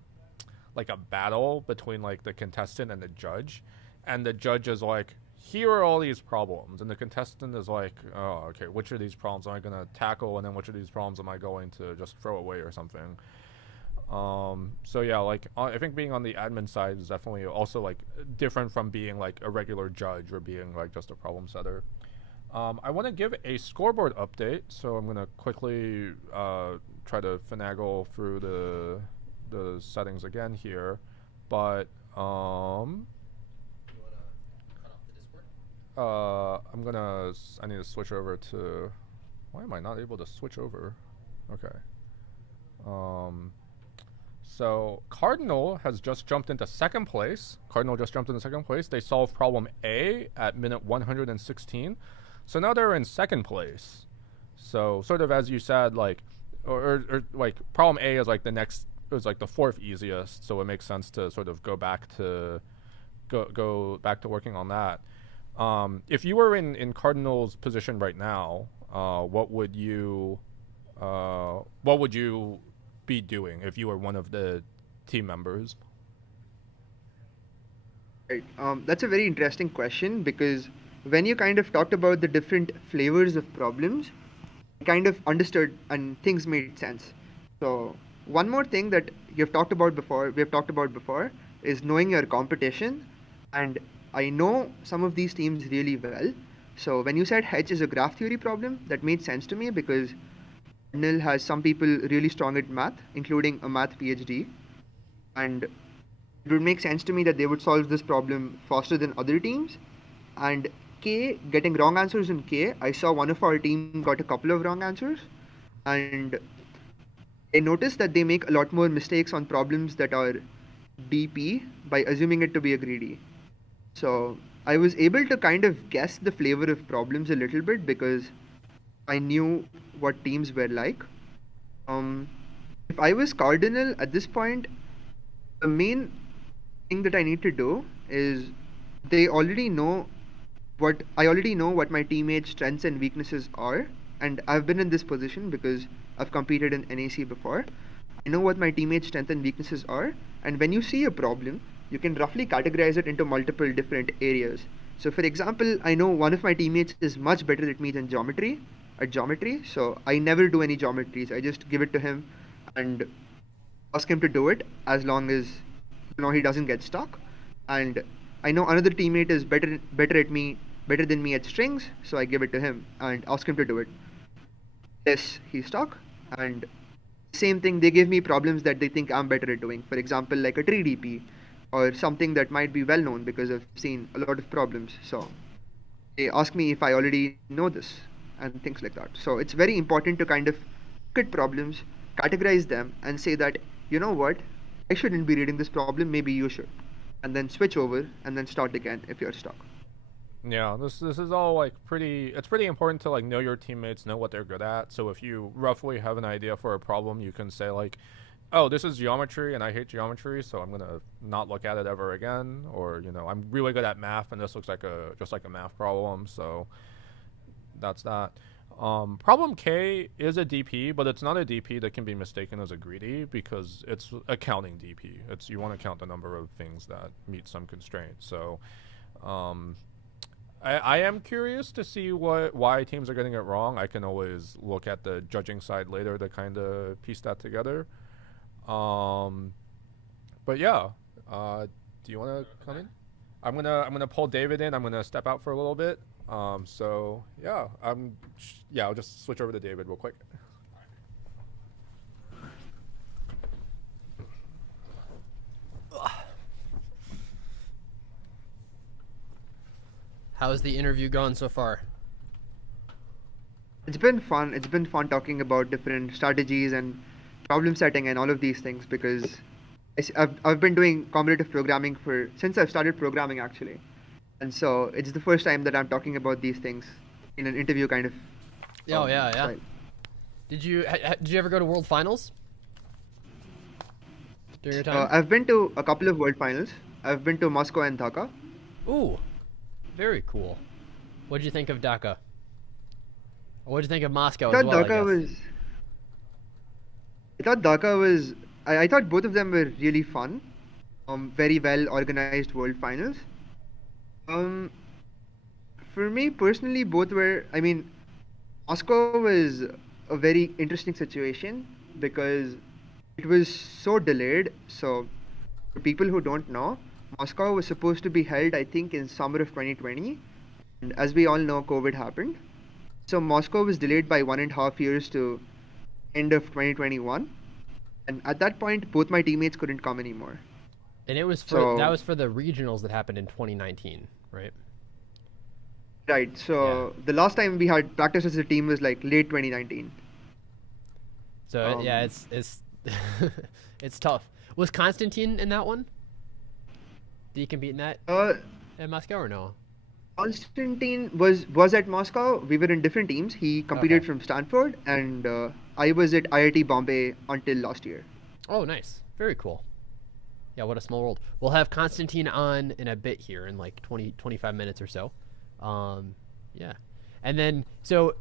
battle between like the contestant and the judge, and the judge is like, here are all these problems, and the contestant is like, oh, okay, which of these problems am I gonna tackle, and then which of these problems am I going to just throw away or something. So yeah, like I think being on the admin side is definitely also like different from being like a regular judge or being like just a problem setter. I want to give a scoreboard update, so I'm gonna quickly try to finagle through the settings again here, but I need to switch over to. Why am I not able to switch over? Okay. So Cardinal has just jumped into second place. They solved problem A at minute 116. So now they're in second place. So sort of as you said, like, or like problem A is like the next, it was like the 4th easiest. So it makes sense to sort of go back to working on that. If you were in Cardinal's position right now, what would you be doing if you were one of the team members? Right. That's a very interesting question, because when you kind of talked about the different flavors of problems, I kind of understood and things made sense. So one more thing that we have talked about before is knowing your competition. And I know some of these teams really well. So when you said Hedge is a graph theory problem, that made sense to me because Cardinal has some people really strong at math, including a math PhD, and it would make sense to me that they would solve this problem faster than other teams. And K, getting wrong answers in K, I saw one of our team got a couple of wrong answers, and I noticed that they make a lot more mistakes on problems that are DP by assuming it to be a greedy. So I was able to kind of guess the flavor of problems a little bit because I knew what teams were like. Um, if I was Cardinal at this point, the main thing that I need to do is they already know I already know what my teammates' strengths and weaknesses are, and I've been in this position because I've competed in NAC before. I know what my teammates' strengths and weaknesses are, and when you see a problem, you can roughly categorize it into multiple different areas. So, for example, I know one of my teammates is much better at me than geometry, so I never do any geometries. I just give it to him and ask him to do it as long as he doesn't get stuck. And I know another teammate is better than me at strings, so I give it to him and ask him to do it. Yes, he's stuck, and same thing, they give me problems that they think I'm better at doing. For example, like a 3DP or something that might be well known because I've seen a lot of problems. So they ask me if I already know this and things like that. So it's very important to kind of look at problems, categorize them, and say that, you know what, I shouldn't be reading this problem, maybe you should. And then switch over and then start again if you're stuck. Yeah, this is all like it's pretty important to like know your teammates, know what they're good at. So if you roughly have an idea for a problem, you can say like, oh, this is geometry and I hate geometry, so I'm gonna not look at it ever again. Or, I'm really good at math and this looks like just like a math problem, so that's that. Problem K is a DP, but it's not a DP that can be mistaken as a greedy because it's a counting DP. You want to count the number of things that meet some constraint. So I am curious to see why teams are getting it wrong. I can always look at the judging side later to kind of piece that together. But yeah, do you want to come in? I'm gonna pull David in. I'm gonna step out for a little bit. So yeah, I'll just switch over to David real quick. How's the interview gone so far? It's been fun. It's been fun talking about different strategies and problem setting and all of these things because I've been doing competitive programming since I've started programming actually. And so it's the first time that I'm talking about these things in an interview kind of. Oh yeah. Style. Did you ever go to World Finals during your time? I've been to a couple of World Finals. I've been to Moscow and Dhaka. Ooh, very cool. What did you think of Dhaka? Or what did you think of Moscow as well? I thought both of them were really fun. Very well organized World Finals. For me personally, both were. I mean, Moscow was a very interesting situation because it was so delayed. So, for people who don't know, Moscow was supposed to be held, I think, in summer of 2020, and as we all know, COVID happened. So Moscow was delayed by 1.5 years to end of 2021, and at that point, both my teammates couldn't come anymore. And that was for the regionals that happened in 2019, right? Right. So the last time we had practice as a team was like late 2019. So yeah, it's it's tough. Was Konstantin in that one? Did he compete in that at Moscow or no? Konstantin was at Moscow. We were in different teams. He competed from Stanford, and I was at IIT Bombay until last year. Oh, nice. Very cool. Yeah, what a small world. We'll have Konstantin on in a bit here in like 25 minutes or so. Yeah. And then, so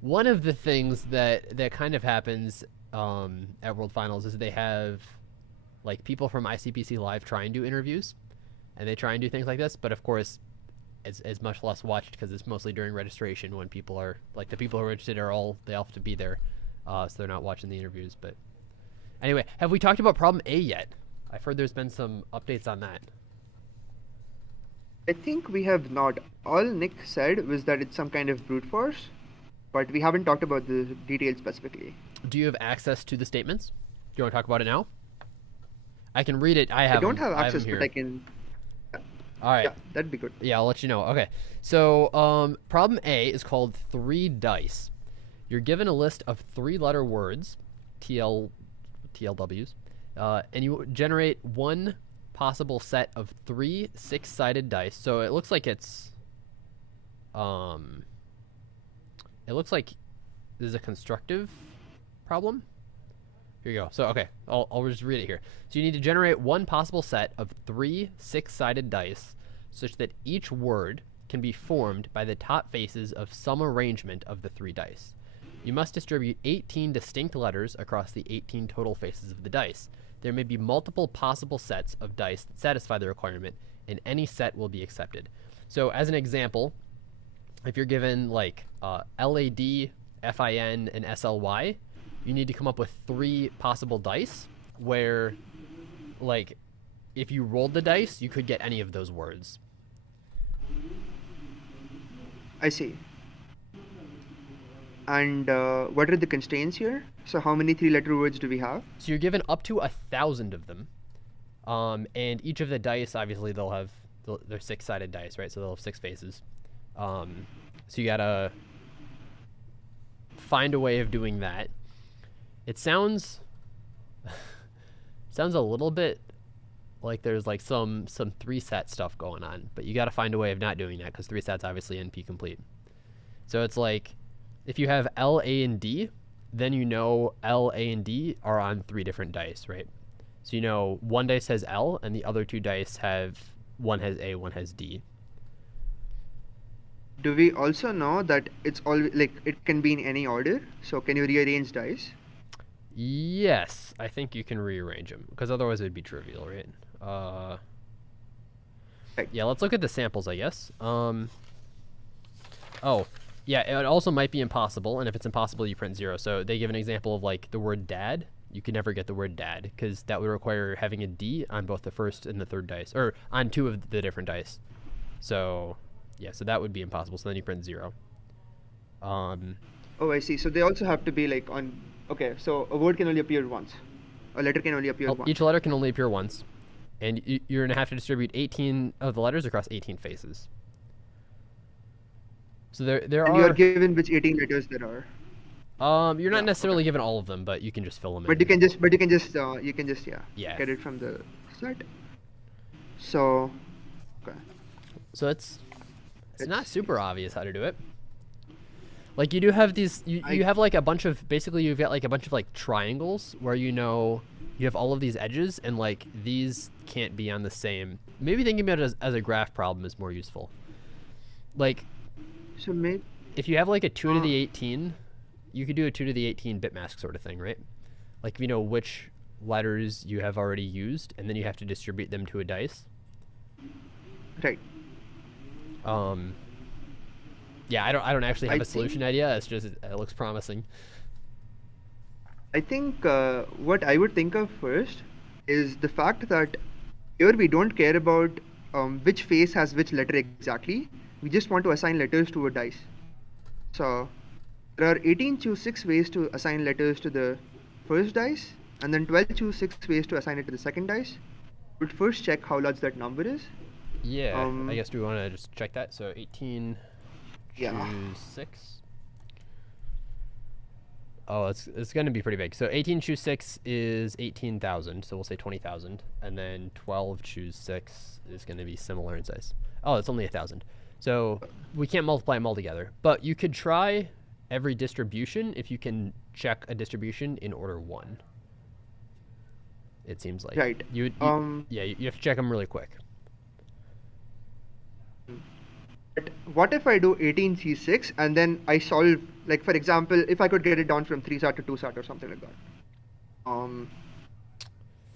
one of the things that kind of happens at World Finals is they have like people from ICPC Live try and do interviews, and they try and do things like this, but of course it's much less watched because it's mostly during registration when people are like the people who are interested they all have to be there, so they're not watching the interviews. But anyway, have we talked about problem A yet? I've heard there's been some updates on that. I think we have not. All Nick said was that it's some kind of brute force, but we haven't talked about the details specifically. Do you have access to the statements? Do you want to talk about it now? I can read it. I don't them. have I access, them but I can. All right. Yeah, that'd be good. Yeah, I'll let you know. Okay. So, problem A is called 3 dice. You're given a list of 3-letter words, TLWs, and you generate one possible set of 3 6-sided dice. So it looks like it's, this is a constructive problem. Here you go. So, okay, I'll just read it here. So you need to generate one possible set of 3 6-sided dice such that each word can be formed by the top faces of some arrangement of the 3 dice. You must distribute 18 distinct letters across the 18 total faces of the dice. There may be multiple possible sets of dice that satisfy the requirement, and any set will be accepted. So as an example, if you're given like LAD, FIN, and SLY, you need to come up with 3 possible dice where, like, if you rolled the dice, you could get any of those words. I see. And what are the constraints here? So how many 3-letter words do we have? So you're given up to 1,000 of them, and each of the dice, obviously, they're 6-sided dice, right? So they'll have 6 faces. So you gotta find a way of doing that. It sounds a little bit like there's like some 3-set stuff going on, but you got to find a way of not doing that because 3 sets obviously NP complete. So it's like if you have L, A, and D, then you know L, A, and D are on 3 different dice, right? So you know one dice has L and the other 2 dice one has A, one has D. Do we also know that it's all like it can be in any order? So can you rearrange dice? Yes, I think you can rearrange them because otherwise it would be trivial, right? Right. Yeah, let's look at the samples, I guess. Oh, yeah, it also might be impossible, and if it's impossible, you print 0. So they give an example of like the word dad. You can never get the word dad because that would require having a D on both the first and the third dice, or on 2 of the different dice. So, yeah, so that would be impossible. So then you print 0. Oh, I see. So they also have to be like on. Okay, so a word can only appear once. A letter can only appear once. Each letter can only appear once, and you're gonna have to distribute 18 of the letters across 18 faces. So there and are. you're given which 18 letters there are. You're not necessarily given all of them, but you can just fill them But in. you can just Yeah. get it from the set. So, okay. So it's not super obvious how to do it. Like you do have these, you have like a bunch of, basically you've got like a bunch of like triangles where you have all of these edges and like these can't be on the same. Maybe thinking about it as a graph problem is more useful. Like, So maybe if you have like a 2 to the 18, you could do a 2 to the 18 bit mask sort of thing, right? Like if you know which letters you have already used and then you have to distribute them to a dice. right. Yeah, I don't actually have I a solution idea. It's just it looks promising. I think what I would think of first is the fact that here we don't care about which face has which letter exactly. We just want to assign letters to a dice. So there are 18 choose 6 ways to assign letters to the first dice, and then 12 choose 6 ways to assign it to the second dice. We'd first check how large that number is. Yeah, I guess we want to just check that. So 18 Yeah. choose 6. Oh, it's going to be pretty big. So 18 choose 6 is 18,000. So we'll say 20,000. And then 12 choose 6 is going to be similar in size. Oh, it's only 1,000. So we can't multiply them all together. But you could try every distribution if you can check a distribution in order 1. It seems like. Right. You have to check them really quick. But what if I do 18C6 and then I solve, like for example, if I could get it down from 3-sat to 2-sat or something like that.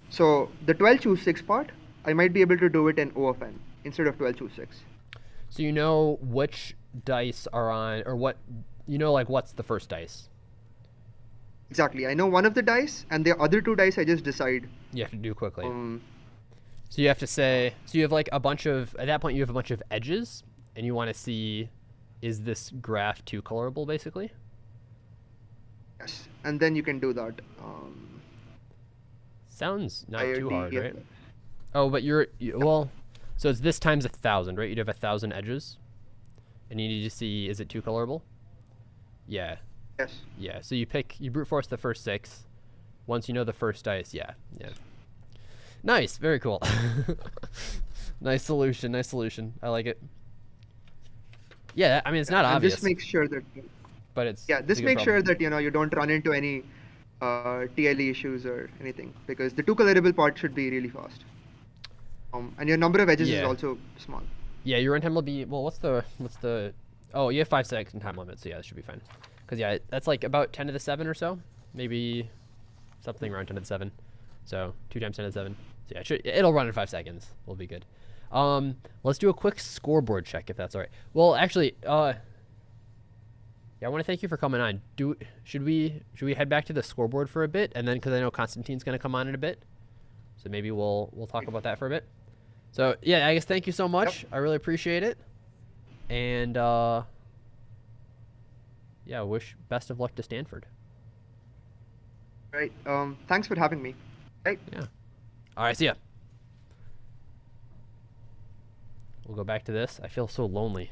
So the 12 choose 6 part, I might be able to do it in O of n instead of 12 choose 6. So you know which dice are on, or what, like what's the first dice? Exactly. I know one of the dice, and the other 2 dice I just decide. You have to do quickly. So you have to say, so you have like a bunch of, at that point you have a bunch of edges, and you want to see, is this graph too colorable, basically? Yes, and then you can do that. Sounds not IoT, too hard, yeah. right? Oh, but well, so it's this times 1,000, right? You'd have 1,000 edges, and you need to see, is it too colorable? Yeah. Yes. Yeah, so you brute force the first 6. Once you know the first dice, yeah. Nice, very cool. Nice solution. I like it. Yeah, I mean, it's not And obvious, this makes sure that but it's this a good makes problem. sure that you don't run into any TLE issues or anything, because the 2 colorable part should be really fast. And your number of edges is Yeah. also small. Yeah, your runtime will be, well, what's the, oh, you have 5-second time limit, so yeah, that should be fine. Because, yeah, that's like about 10 to the 7 or so. Maybe something around 10 to the 7. So 2 times 10 to the 7. So yeah, it'll run in 5 seconds. We'll be good. Let's do a quick scoreboard check, if that's all right. Well, actually, yeah, I want to thank you for coming on. Should we head back to the scoreboard for a bit, and then, because I know Constantine's going to come on in a bit, so maybe we'll talk about that for a bit. So yeah, I guess thank you so much. Yep. I really appreciate it, and yeah, wish best of luck to Stanford. Right. Thanks for having me. Right. Yeah. All right, see ya. We'll go back to this. I feel so lonely.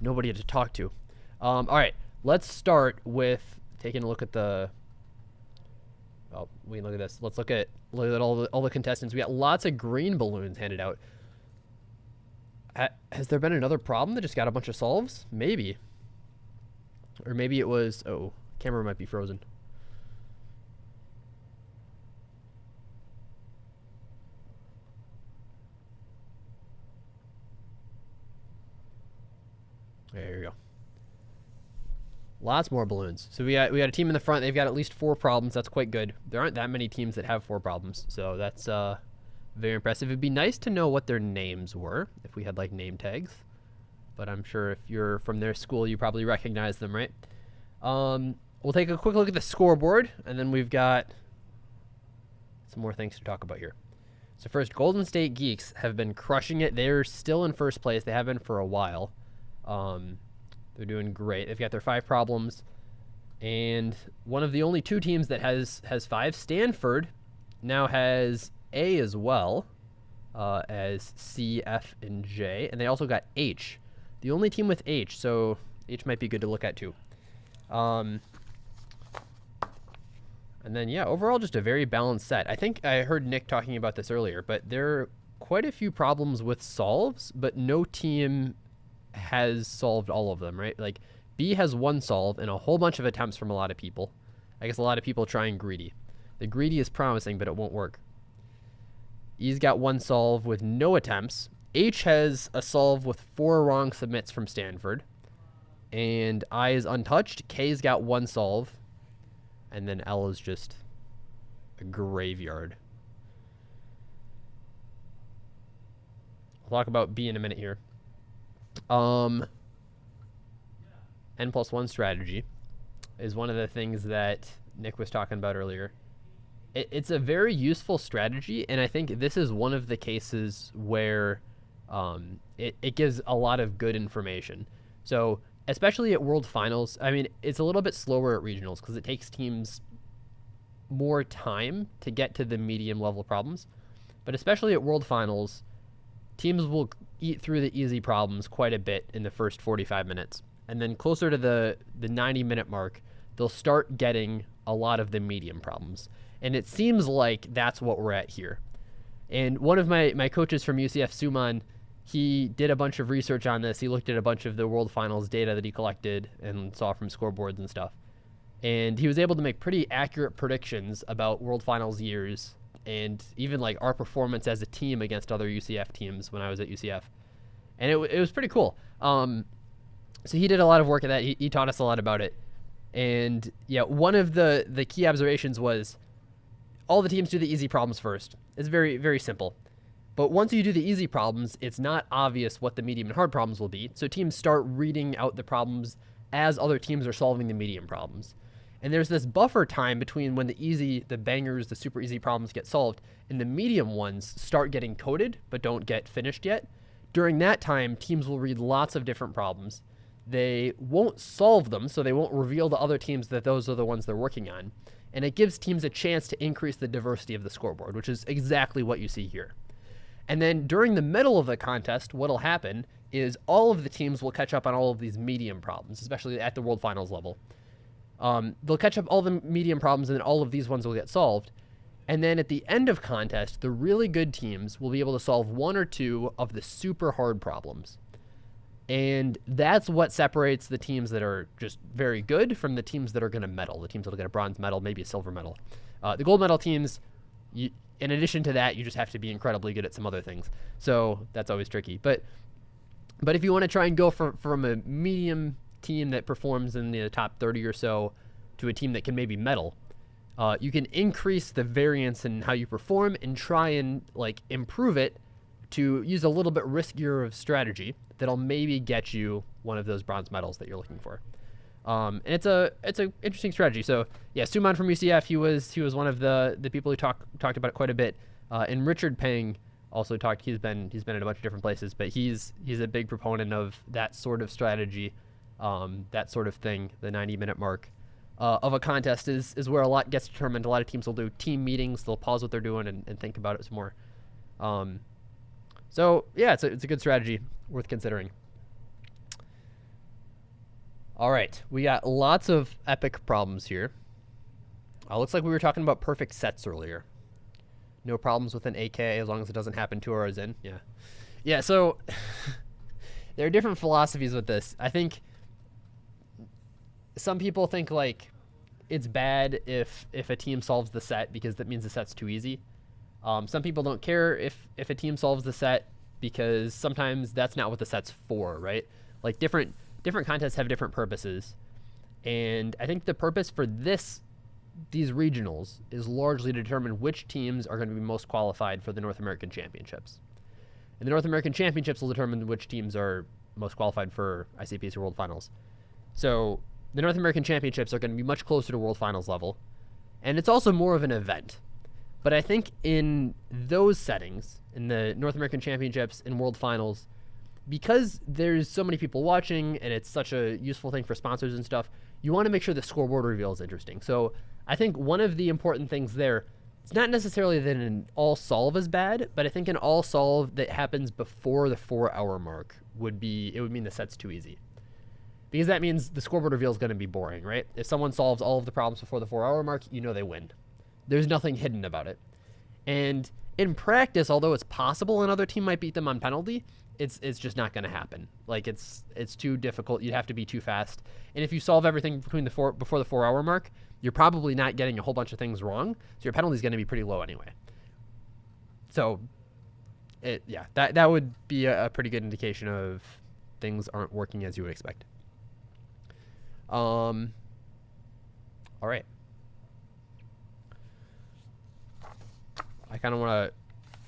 Nobody to talk to. All right, let's start with taking a look at the. Oh, we can look at this. Let's look at all the contestants. We got lots of green balloons handed out. Has there been another problem that just got a bunch of solves? Maybe. Or maybe it was. Oh, camera might be frozen. There you go. Lots more balloons. So we got a team in the front. They've got at least 4 problems. That's quite good. There aren't that many teams that have 4 problems, so that's very impressive. It'd be nice to know what their names were if we had like name tags. But I'm sure if you're from their school, you probably recognize them, right? We'll take a quick look at the scoreboard, and then we've got some more things to talk about here. So first, Golden State Geeks have been crushing it. They're still in first place. They have been for a while. They're doing great. They've got their 5 problems, and one of the only 2 teams that has 5, Stanford, now has A as well, as C, F, and J, and they also got H. The only team with H, so H might be good to look at too. And then, yeah, overall just a very balanced set. I think I heard Nick talking about this earlier, but there are quite a few problems with solves, but no team has solved all of them, right? Like, B has 1 solve and a whole bunch of attempts from a lot of people. I guess a lot of people trying greedy. The greedy is promising, but it won't work. E's got 1 solve with no attempts. H has a solve with 4 wrong submits from Stanford. And I is untouched. K's got 1 solve. And then L is just a graveyard. We'll talk about B in a minute here. N+1 strategy is one of the things that Nick was talking about earlier. It's a very useful strategy, and I think this is one of the cases where it gives a lot of good information. So, especially at World Finals, I mean, it's a little bit slower at regionals because it takes teams more time to get to the medium level problems. But especially at World Finals, teams will eat through the easy problems quite a bit in the first 45 minutes. And then closer to the 90-minute mark, they'll start getting a lot of the medium problems. And it seems like that's what we're at here. And one of my coaches from UCF, Suman, he did a bunch of research on this. He looked at a bunch of the World Finals data that he collected and saw from scoreboards and stuff. And he was able to make pretty accurate predictions about World Finals years and even like our performance as a team against other UCF teams when I was at UCF. And it was pretty cool. So he did a lot of work at that. He taught us a lot about it. And yeah, one of the key observations was all the teams do the easy problems first. It's very, very simple. But once you do the easy problems, it's not obvious what the medium and hard problems will be. So teams start reading out the problems as other teams are solving the medium problems. And there's this buffer time between when the bangers, the super easy problems get solved, and the medium ones start getting coded but don't get finished yet. During that time, teams will read lots of different problems. They won't solve them, so they won't reveal to other teams that those are the ones they're working on. And it gives teams a chance to increase the diversity of the scoreboard, which is exactly what you see here. And then during the middle of the contest, what'll happen is all of the teams will catch up on all of these medium problems, especially at the World Finals level. They'll catch up all the medium problems, and then all of these ones will get solved. And then at the end of contest, the really good teams will be able to solve one or two of the super hard problems. And that's what separates the teams that are just very good from the teams that are going to medal, the teams that will get a bronze medal, maybe a silver medal. The gold medal teams, in addition to that, you just have to be incredibly good at some other things. So that's always tricky. But if you want to try and go from a medium team that performs in the top 30 or so to a team that can maybe medal, you can increase the variance in how you perform and try and improve it to use a little bit riskier of strategy that'll maybe get you one of those bronze medals that you're looking for. And it's a interesting strategy. So yeah, Suman from UCF, he was one of the people who talked about it quite a bit. And Richard Peng also talked. He's been in a bunch of different places, but he's a big proponent of that sort of strategy, that sort of thing. The 90-minute mark of a contest is where a lot gets determined. A lot of teams will do team meetings. They'll pause what they're doing and think about it some more. So yeah, it's a good strategy, worth considering. All right, we got lots of epic problems here. Looks like we were talking about perfect sets earlier. No problems with an AK as long as it doesn't happen 2 hours in. Yeah. So there are different philosophies with this. I think some people think it's bad if a team solves the set because that means the set's too easy. Some people don't care if a team solves the set because sometimes that's not what the set's for, right? Different contests have different purposes. And I think the purpose for these regionals is largely to determine which teams are going to be most qualified for the North American Championships. And the North American Championships will determine which teams are most qualified for ICPC World Finals. So the North American Championships are going to be much closer to World Finals level. And it's also more of an event. But I think in those settings, in the North American Championships and World Finals, because there's so many people watching and it's such a useful thing for sponsors and stuff, you want to make sure the scoreboard reveal is interesting. So I think one of the important things there, it's not necessarily that an all solve is bad, but I think an all solve that happens before the 4-hour mark would mean the set's too easy. Because that means the scoreboard reveal is going to be boring, right? If someone solves all of the problems before the 4-hour mark, they win. There's nothing hidden about it. And in practice, although it's possible another team might beat them on penalty, it's just not going to happen. It's too difficult. You'd have to be too fast. And if you solve everything before the 4-hour mark, you're probably not getting a whole bunch of things wrong. So your penalty is going to be pretty low anyway. So that would be a pretty good indication of things aren't working as you would expect. All right. I kind of want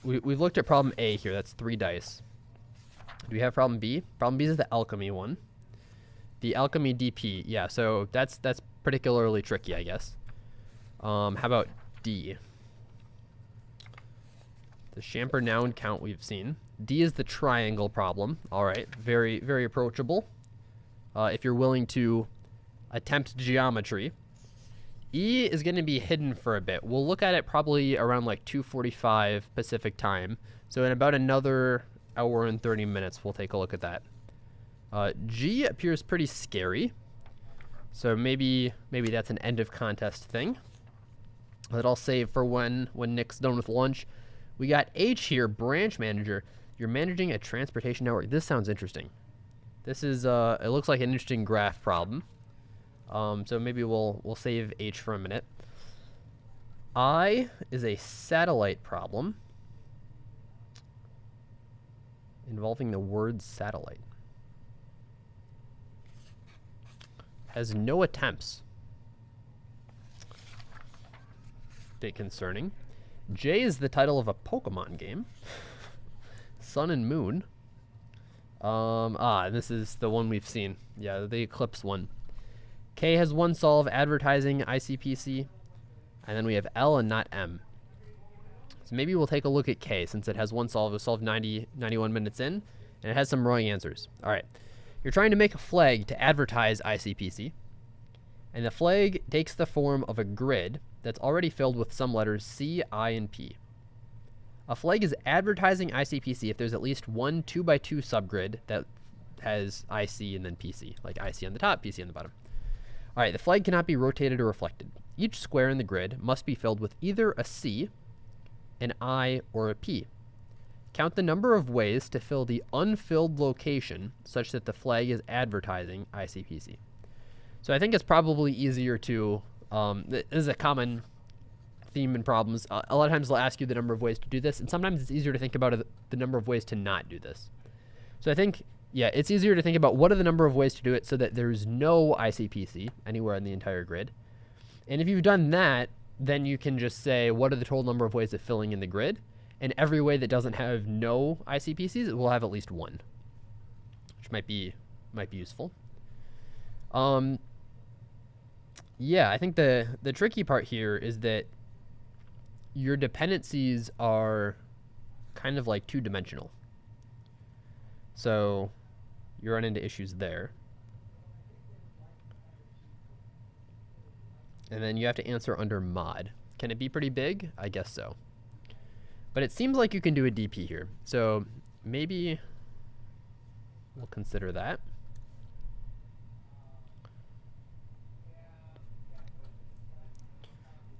to... We've looked at problem A here. That's 3 dice. Do we have problem B? Problem B is the alchemy one. The alchemy DP. Yeah, so that's particularly tricky, I guess. How about D? The Champer noun count we've seen. D is the triangle problem. All right, very, very approachable. If you're willing to attempt geometry. E is going to be hidden for a bit. We'll look at it probably around 2:45 Pacific time. So in about another hour and 30 minutes, we'll take a look at that. G appears pretty scary. So maybe that's an end of contest thing that I'll save for when Nick's done with lunch. We got H here, branch manager. You're managing a transportation network. This sounds interesting. This is it looks like an interesting graph problem. So maybe we'll save H for a minute. I is a satellite problem involving the word satellite. Has no attempts. Bit concerning. J is the title of a Pokemon game. Sun and Moon. This is the one we've seen. Yeah, the Eclipse one. K has one solve, advertising, ICPC. And then we have L and not M. So maybe we'll take a look at K since it has one solve. It solved 91 minutes in, and it has some wrong answers. All right. You're trying to make a flag to advertise ICPC, and the flag takes the form of a grid that's already filled with some letters C, I, and P. A flag is advertising ICPC if there's at least one 2x2 subgrid that has IC and then PC, like IC on the top, PC on the bottom. All right, the flag cannot be rotated or reflected. Each square in the grid must be filled with either a C, an I, or a P. Count the number of ways to fill the unfilled location such that the flag is advertising ICPC. So I think it's probably easier to, this is a common theme in problems. A lot of times they'll ask you the number of ways to do this, and sometimes it's easier to think about the number of ways to not do this. So I think, yeah, it's easier to think about what are the number of ways to do it so that there's no ICPC anywhere in the entire grid. And if you've done that, then you can just say, what are the total number of ways of filling in the grid? And every way that doesn't have no ICPCs, it will have at least one, which might be useful. Yeah, I think the tricky part here is that your dependencies are kind of like two-dimensional. So you run into issues there. And then you have to answer under mod. Can it be pretty big? I guess so. But it seems like you can do a DP here. So maybe we'll consider that.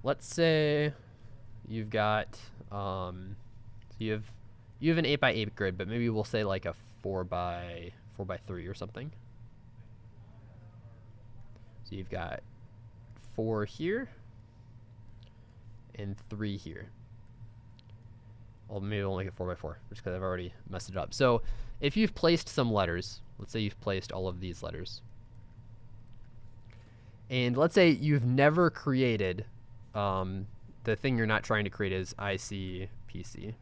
Let's say you've got, so you have an 8x8 grid, but maybe we'll say like a 4x3 or something. So you've got 4 here and 3 here. Well, maybe we'll make it 4x4 just because I've already messed it up. So if you've placed some letters, let's say you've placed all of these letters, and let's say you've never created, the thing you're not trying to create is ICPC.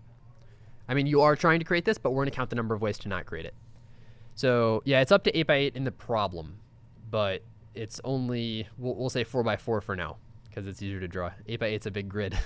I mean, you are trying to create this, but we're going to count the number of ways to not create it. So yeah, it's up to 8x8 in the problem, but it's only, we'll say 4x4 for now because it's easier to draw. 8x8's a big grid.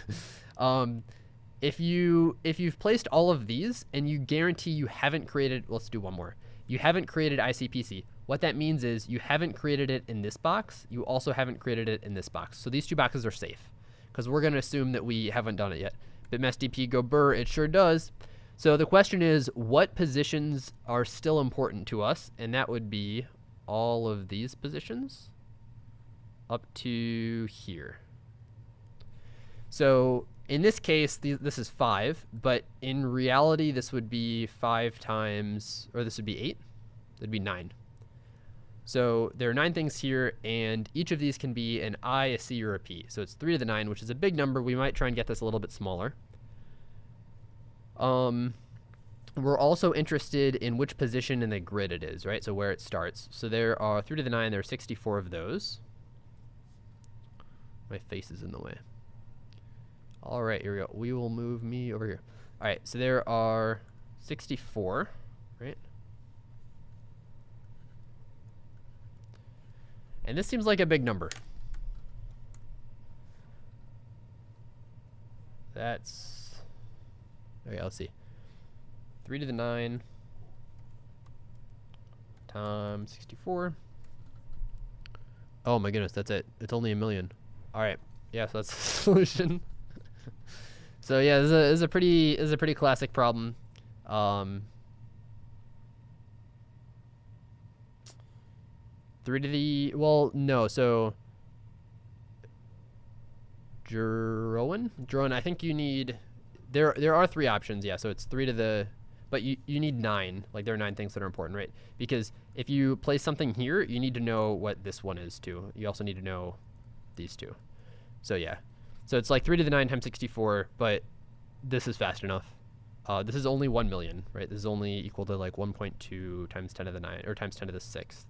If you've placed all of these and you guarantee you haven't created, let's do one more. You haven't created ICPC. What that means is you haven't created it in this box. You also haven't created it in this box. So these two boxes are safe because we're going to assume that we haven't done it yet. BitMessDP go burr, it sure does. So the question is, what positions are still important to us? And that would be all of these positions up to here. So in this case, this is 5, but in reality, this would be 5 times, or this would be 8. That'd be 9. So there are 9 things here, and each of these can be an I, a C, or a P. So it's 3 to the 9, which is a big number. We might try and get this a little bit smaller. We're also interested in which position in the grid it is, right? So where it starts. So there are 3 to the 9, there are 64 of those. My face is in the way. All right, here we go. We will move me over here. All right, so there are 64, right? And this seems like a big number. That's, okay, let's see. 3 to the 9 times 64. Oh my goodness, that's it. It's only 1 million. All right, yeah, so that's the solution. So yeah, this is a pretty classic problem. 3 to the, well, no, so Jeroen, I think you need, there are 3 options, yeah, so it's 3 to the, but you need 9, like there are 9 things that are important, right? Because if you place something here, you need to know what this one is too. You also need to know these 2. So yeah, so it's like 3 to the 9 times 64, but this is fast enough. This is only 1 million, right? This is only equal to like 1.2 times 10 to the 9, or times 10 to the 6th.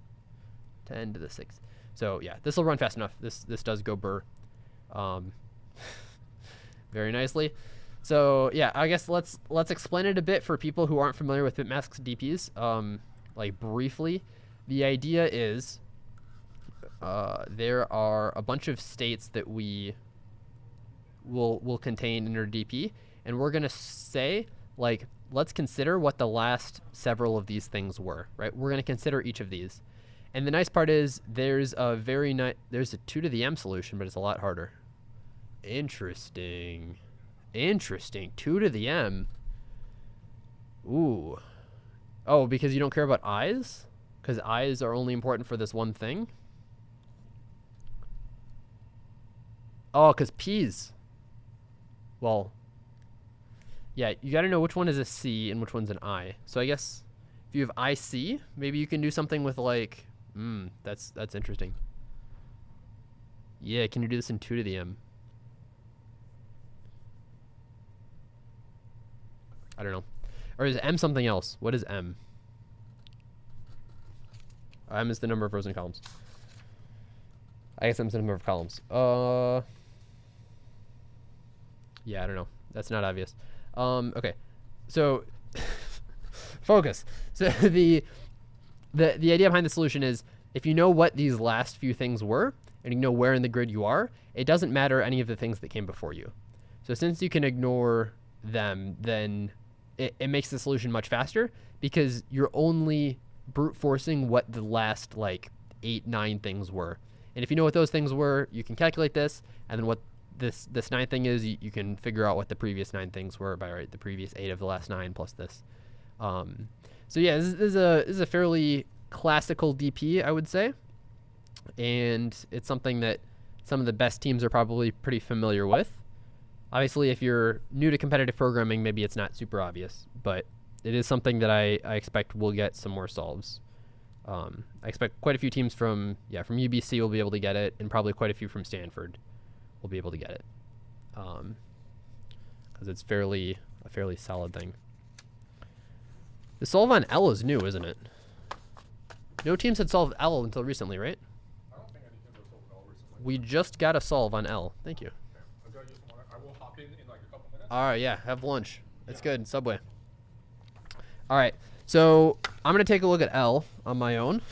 10 to the 6th. So yeah, this will run fast enough. This does go burr very nicely. So yeah, I guess let's explain it a bit for people who aren't familiar with BitMask's DPs. Like briefly, the idea is there are a bunch of states that we will contain in our DP, and we're going to say, like, let's consider what the last several of these things were, right? We're going to consider each of these. And the nice part is there's a there's a 2 to the m solution, but it's a lot harder. Interesting. 2 to the m. Ooh. Oh, because you don't care about i's? Because i's are only important for this one thing? Oh, because p's. Well, yeah, you got to know which one is a C and which one's an I. So I guess if you have IC, maybe you can do something with like, that's interesting. Yeah, can you do this in 2 to the m? I don't know. Or is m something else? What is m? M is the number of rows and columns. I guess m is the number of columns. Yeah, I don't know. That's not obvious. Okay. So focus. So the idea behind the solution is if you know what these last few things were and you know where in the grid you are, it doesn't matter any of the things that came before you. So since you can ignore them, then it makes the solution much faster because you're only brute forcing what the last like 8, 9 things were. And if you know what those things were, you can calculate this, and then what this 9th thing is, you can figure out what the previous 9 things were by the previous 8 of the last 9 plus this. So yeah, this is a fairly classical DP, I would say, and it's something that some of the best teams are probably pretty familiar with. Obviously, if you're new to competitive programming, maybe it's not super obvious, but it is something that I expect will get some more solves. I expect quite a few teams from UBC will be able to get it, and probably quite a few from Stanford will be able to get it, because it's a fairly solid thing. The solve on L is new, isn't it? No teams had solved L until recently, right? I don't think any teams have solved L recently. We just got a solve on L. Thank you. Okay. I will hop in like a couple minutes. All right, yeah, have lunch. It's good. Subway. All right, so I'm going to take a look at L on my own.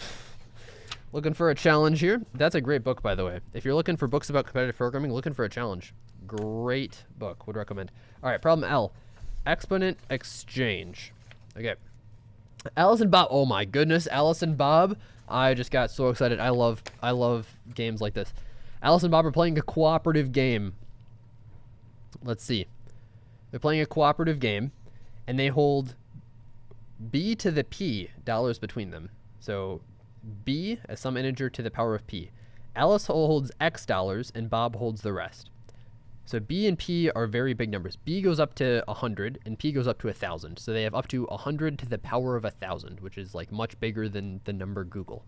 Looking for a challenge here. That's a great book, by the way. If you're looking for books about competitive programming, looking for a challenge. Great book. Would recommend. All right, problem L. Exponent exchange. Okay. Alice and Bob. Oh my goodness, Alice and Bob. I just got so excited. I love games like this. Alice and Bob are playing a cooperative game. Let's see. They're playing a cooperative game, and they hold b to the p dollars between them. So b as some integer to the power of p. Alice holds x dollars, and Bob holds the rest. So b and p are very big numbers. B goes up to 100, and p goes up to 1,000. So they have up to 100 to the power of 1,000, which is like much bigger than the number Google.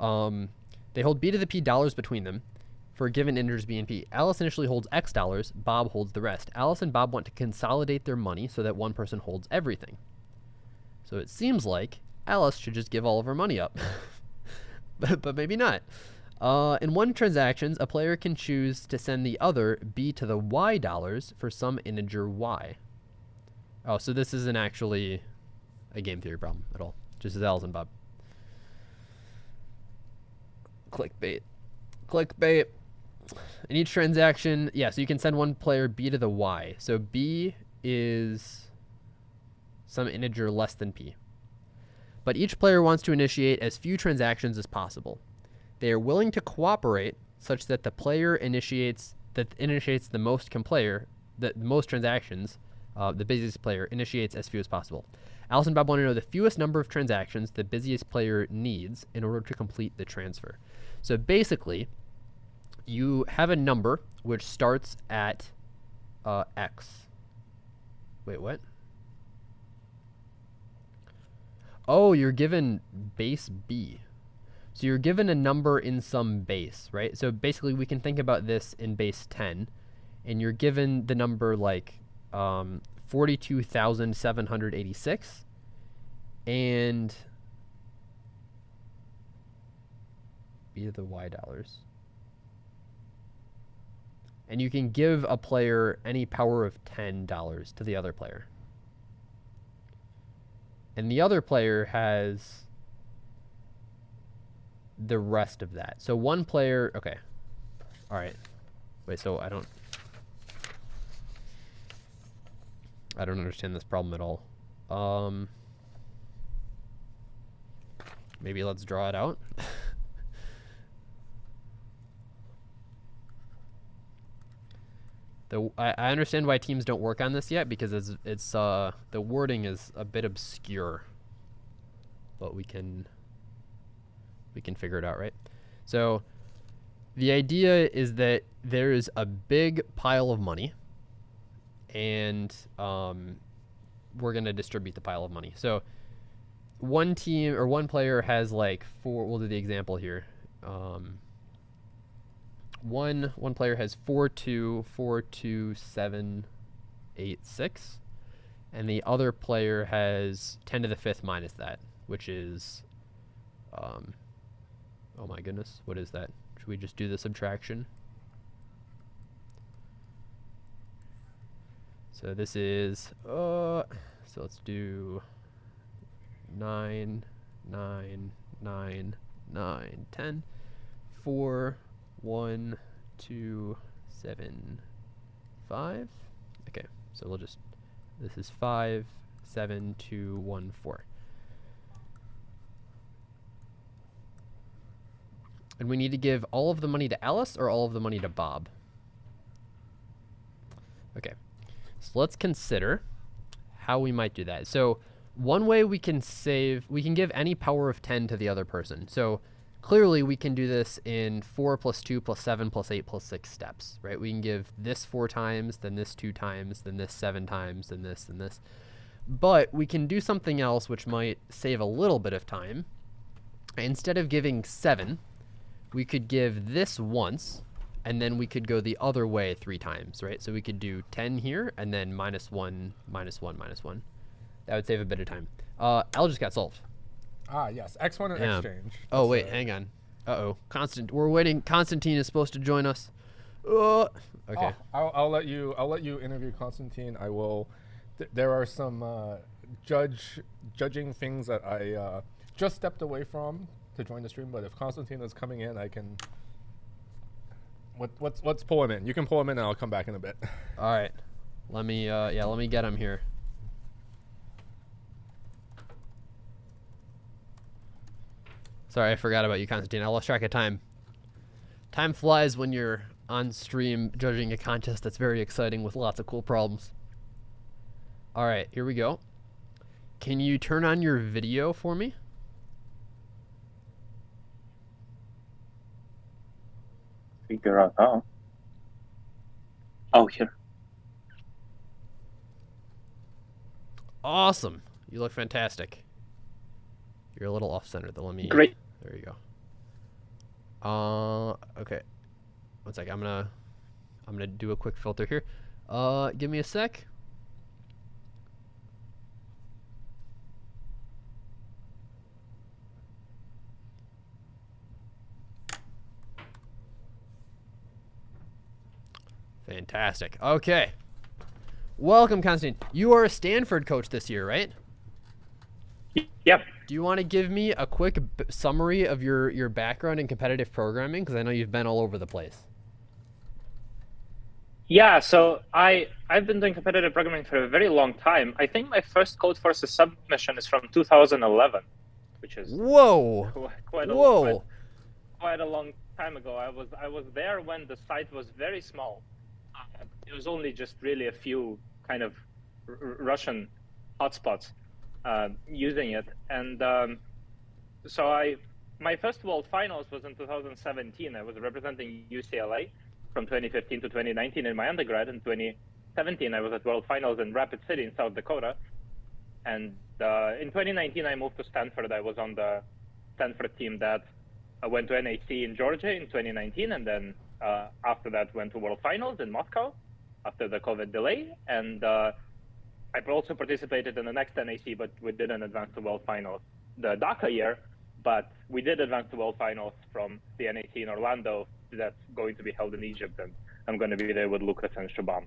They hold b to the p dollars between them for given integers b and p. Alice initially holds x dollars. Bob holds the rest. Alice and Bob want to consolidate their money so that one person holds everything. So it seems like Alice should just give all of her money up. but maybe not. In one transaction, a player can choose to send the other b to the y dollars for some integer y. Oh, so this isn't actually a game theory problem at all. Just as Alice and Bob. Clickbait. Clickbait. In each transaction, yeah, so you can send one player b to the y. So b is some integer less than p. But each player wants to initiate as few transactions as possible. They are willing to cooperate such that the player initiates the most the most transactions, the busiest player initiates as few as possible. Alice and Bob want to know the fewest number of transactions the busiest player needs in order to complete the transfer. So basically, you have a number which starts at x. Wait, what? Oh, you're given base b. So you're given a number in some base, right? So basically we can think about this in base 10, and you're given the number like 42,786, and b to the y dollars. And you can give a player any power of $10 to the other player. And the other player has the rest of that. So one player, okay. All right. Wait, so I don't understand this problem at all. Maybe let's draw it out. I understand why teams don't work on this yet, because it's the wording is a bit obscure, but we can figure it out, right? So the idea is that there is a big pile of money, and we're gonna distribute the pile of money. So one team or one player has like four. We'll do the example here. One player has 4 2 4 2 7 8 6, and the other player has 10 to the 5th minus that, which is oh my goodness, what is that? Should we just do the subtraction? So this is so let's do 9 9 9 9 10 4 1 2 7 5. Okay, so we'll just, this is 5 7 2 1 4. And we need to give all of the money to Alice or all of the money to Bob. Okay, so let's consider how we might do that. So one way we can give any power of 10 to the other person. So clearly we can do this in 4 plus 2 plus 7 plus 8 plus 6 steps, right? We can give this 4 times, then this 2 times, then this 7 times, then this and this. But we can do something else which might save a little bit of time. Instead of giving 7, we could give this once, and then we could go the other way 3 times, right? So we could do 10 here, and then minus 1, minus 1, minus 1. That would save a bit of time. L just got solved. Ah, yes. X1 and exchange. Oh, wait, hang on. Uh-oh. We're waiting. Constantine is supposed to join us. Okay. Oh, I'll let you interview Constantine. I will. There are some judging things that I just stepped away from to join the stream, but if Constantine is coming in, I can. Let's pull him in. You can pull him in, and I'll come back in a bit. All right. Let me get him here. Sorry, I forgot about you, Constantine. I lost track of time. Time flies when you're on stream judging a contest that's very exciting with lots of cool problems. All right, here we go. Can you turn on your video for me? Figure out how. Oh, here. Awesome. You look fantastic. You're a little off-center, though. Let me... Great. There you go. Okay. One sec. I'm gonna do a quick filter here. Give me a sec. Fantastic. Okay. Welcome, Constantine. You are a Stanford coach this year, right? Yep. Do you want to give me a quick summary of your background in competitive programming? Because I know you've been all over the place. Yeah, so I've been doing competitive programming for a very long time. I think my first Codeforces submission is from 2011, which is quite a long time ago. I was there when the site was very small. It was only just really a few kind of Russian hotspots using it, and so my first World Finals was in 2017. I was representing UCLA from 2015 to 2019 in my undergrad. In 2017, I was at World Finals in Rapid City in South Dakota, and in 2019 I moved to Stanford. I was on the Stanford team that went to NAC in Georgia in 2019, and then after that went to World Finals in Moscow after the COVID delay, and I also participated in the next NAC, but we didn't advance to World Finals the DACA year, but we did advance to World Finals from the NAC in Orlando that's going to be held in Egypt, and I'm going to be there with Lucas and Shubham.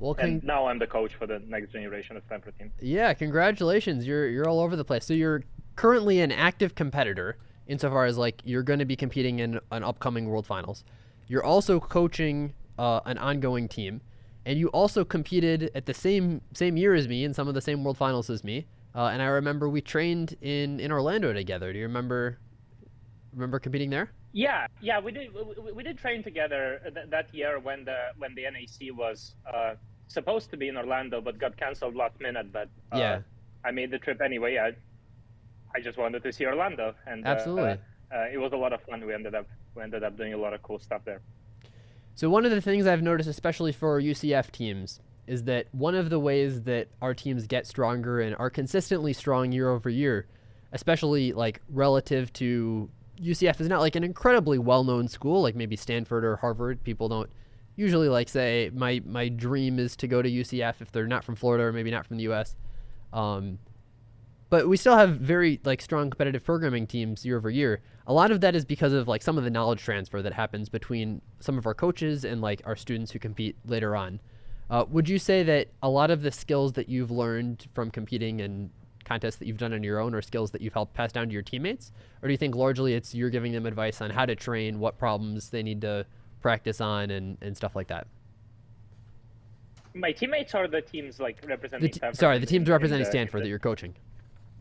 Well, and now I'm the coach for the next generation of Stanford team. Yeah, congratulations. You're all over the place. So you're currently an active competitor. insofar as like you're going to be competing in an upcoming World Finals. You're also coaching an ongoing team, and you also competed at the same year as me in some of the same World Finals as me. And I remember we trained in Orlando together. Do you remember competing there? Yeah, we did train together that year when the NAC was supposed to be in Orlando, but got canceled last minute. But yeah, I made the trip anyway. I just wanted to see Orlando, and absolutely, it was a lot of fun. We ended up doing a lot of cool stuff there. So one of the things I've noticed, especially for UCF teams, is that one of the ways that our teams get stronger and are consistently strong year over year, especially like relative to UCF is not like an incredibly well-known school like maybe Stanford or Harvard. People don't usually like say my dream is to go to UCF if they're not from Florida or maybe not from the US. But we still have very like strong competitive programming teams year over year. A lot of that is because of like some of the knowledge transfer that happens between some of our coaches and like our students who compete later on. Would you say that a lot of the skills that you've learned from competing in contests that you've done on your own are skills that you've helped pass down to your teammates? Or do you think largely it's you're giving them advice on how to train, what problems they need to practice on, and stuff like that? My teammates are the teams like representing Stanford. Sorry, the teams representing Stanford that you're coaching.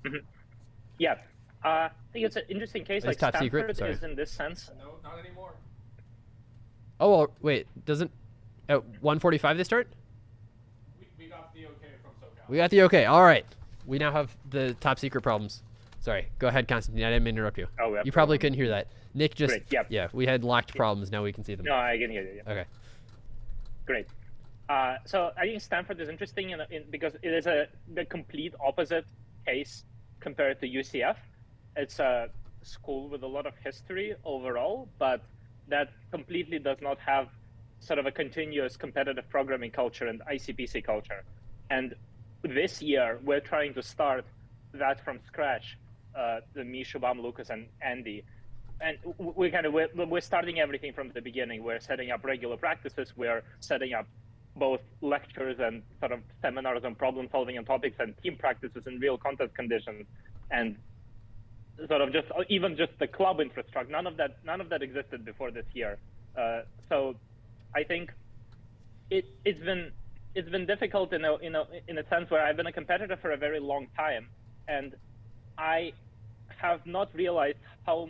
Mm-hmm. Yeah. I think it's an interesting case. Like top Stanford secret? is in this sense. No, not anymore. Oh, well, wait, doesn't at 1:45 they start? We got the okay from SoCal. We got the okay. All right. We now have the top secret problems. Sorry. Go ahead, Constantine. I didn't mean to interrupt you. Oh, you probably couldn't hear that. Nick just Great. Yep. Yeah, we had locked problems. Now we can see them. No, I can hear you. Yeah. Okay. Great. So I think Stanford is interesting because it is the complete opposite case compared to UCF. It's a school with a lot of history overall, but that completely does not have sort of a continuous competitive programming culture and ICPC culture. And this year, we're trying to start that from scratch. Me, Shubham, Lucas, and Andy. And we're starting everything from the beginning. We're setting up regular practices. We're setting up both lectures and sort of seminars on problem solving and topics and team practices in real contest conditions, and sort of just the club infrastructure. None of that existed before this year. So I think it's been difficult in a sense where I've been a competitor for a very long time, and I have not realized how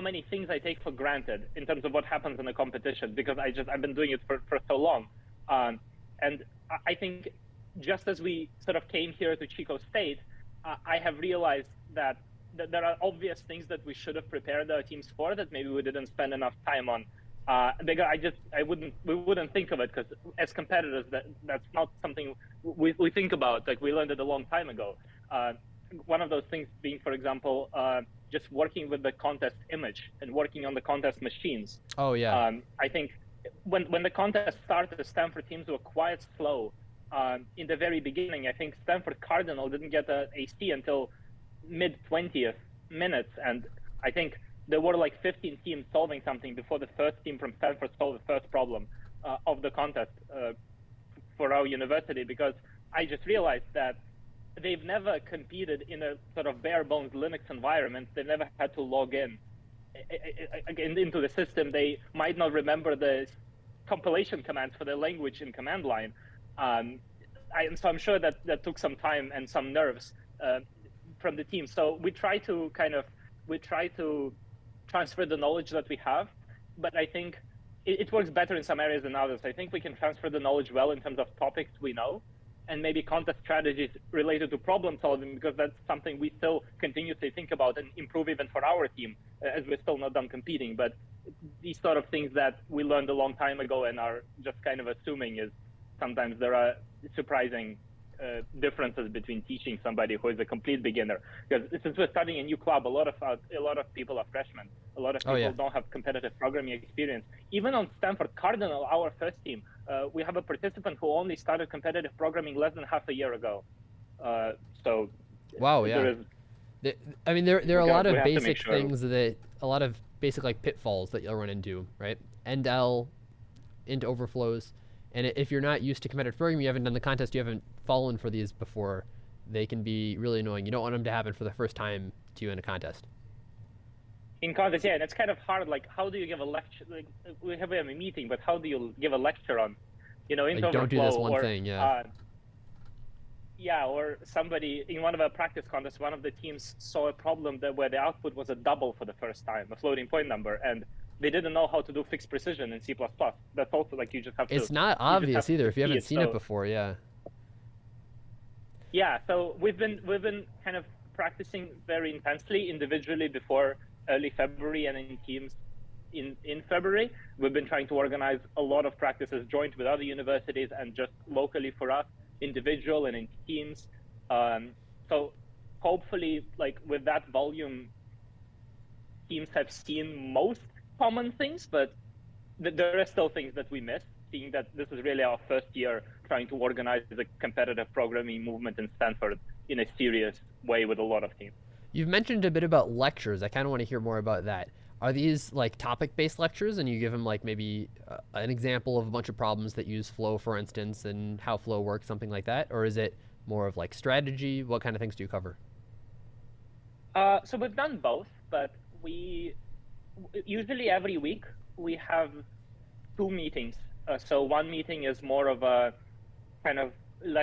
many things I take for granted in terms of what happens in a competition, because I've been doing it for so long. And I think just as we sort of came here to Chico State, I have realized that there are obvious things that we should have prepared our teams for that maybe we didn't spend enough time on. We wouldn't think of it because as competitors, that's not something we think about. Like we learned it a long time ago. One of those things being, for example, just working with the contest image and working on the contest machines. Oh yeah. I think when the contest started, the Stanford teams were quite slow. In the very beginning, I think Stanford Cardinal didn't get an AC until mid-20th minutes, and I think there were like 15 teams solving something before the first team from Stanford solved the first problem of the contest for our university, because I just realized that they've never competed in a sort of bare bones Linux environment. They never had to log in into the system. They might not remember the compilation commands for the language in command line. So I'm sure that took some time and some nerves from the team. So we try to transfer the knowledge that we have, but I think it works better in some areas than others. I think we can transfer the knowledge well in terms of topics we know, and maybe contest strategies related to problem solving, because that's something we still continuously think about and improve even for our team, as we're still not done competing. But these sort of things that we learned a long time ago and are just kind of assuming is sometimes there are surprising differences between teaching somebody who is a complete beginner. Because since we're starting a new club, a lot of people are freshmen. A lot of people don't have competitive programming experience. Even on Stanford Cardinal, our first team, we have a participant who only started competitive programming less than half a year ago. So wow, yeah. There are a lot of basic things a lot of basic like pitfalls that you'll run into, right? NDL, int overflows. And if you're not used to competitive programming, you haven't done the contest, you haven't fallen for these before, they can be really annoying. You don't want them to happen for the first time to you in a contest. in context, yeah, and it's kind of hard. Like, how do you give a lecture? Like, we have a meeting, but how do you give a lecture on, like, don't do this one thing, yeah. Yeah, or somebody in one of our practice contests, one of the teams saw a problem where the output was a double for the first time, a floating point number, and they didn't know how to do fixed precision in C++. That's also like you just have to. It's not obvious either if you haven't seen it before, yeah. Yeah, so we've been kind of practicing very intensely individually before early February and in teams in February. We've been trying to organize a lot of practices joint with other universities and just locally for us, individual and in teams. So hopefully, like with that volume, teams have seen most common things, but there are still things that we miss, seeing that this is really our first year trying to organize the competitive programming movement in Stanford in a serious way with a lot of teams. You've mentioned a bit about lectures. I kind of want to hear more about that. Are these like topic-based lectures, and you give them like maybe an example of a bunch of problems that use flow, for instance, and how flow works, something like that? Or is it more of like strategy? What kind of things do you cover? So we've done both, but we usually every week we have 2 meetings. So one meeting is more of a kind of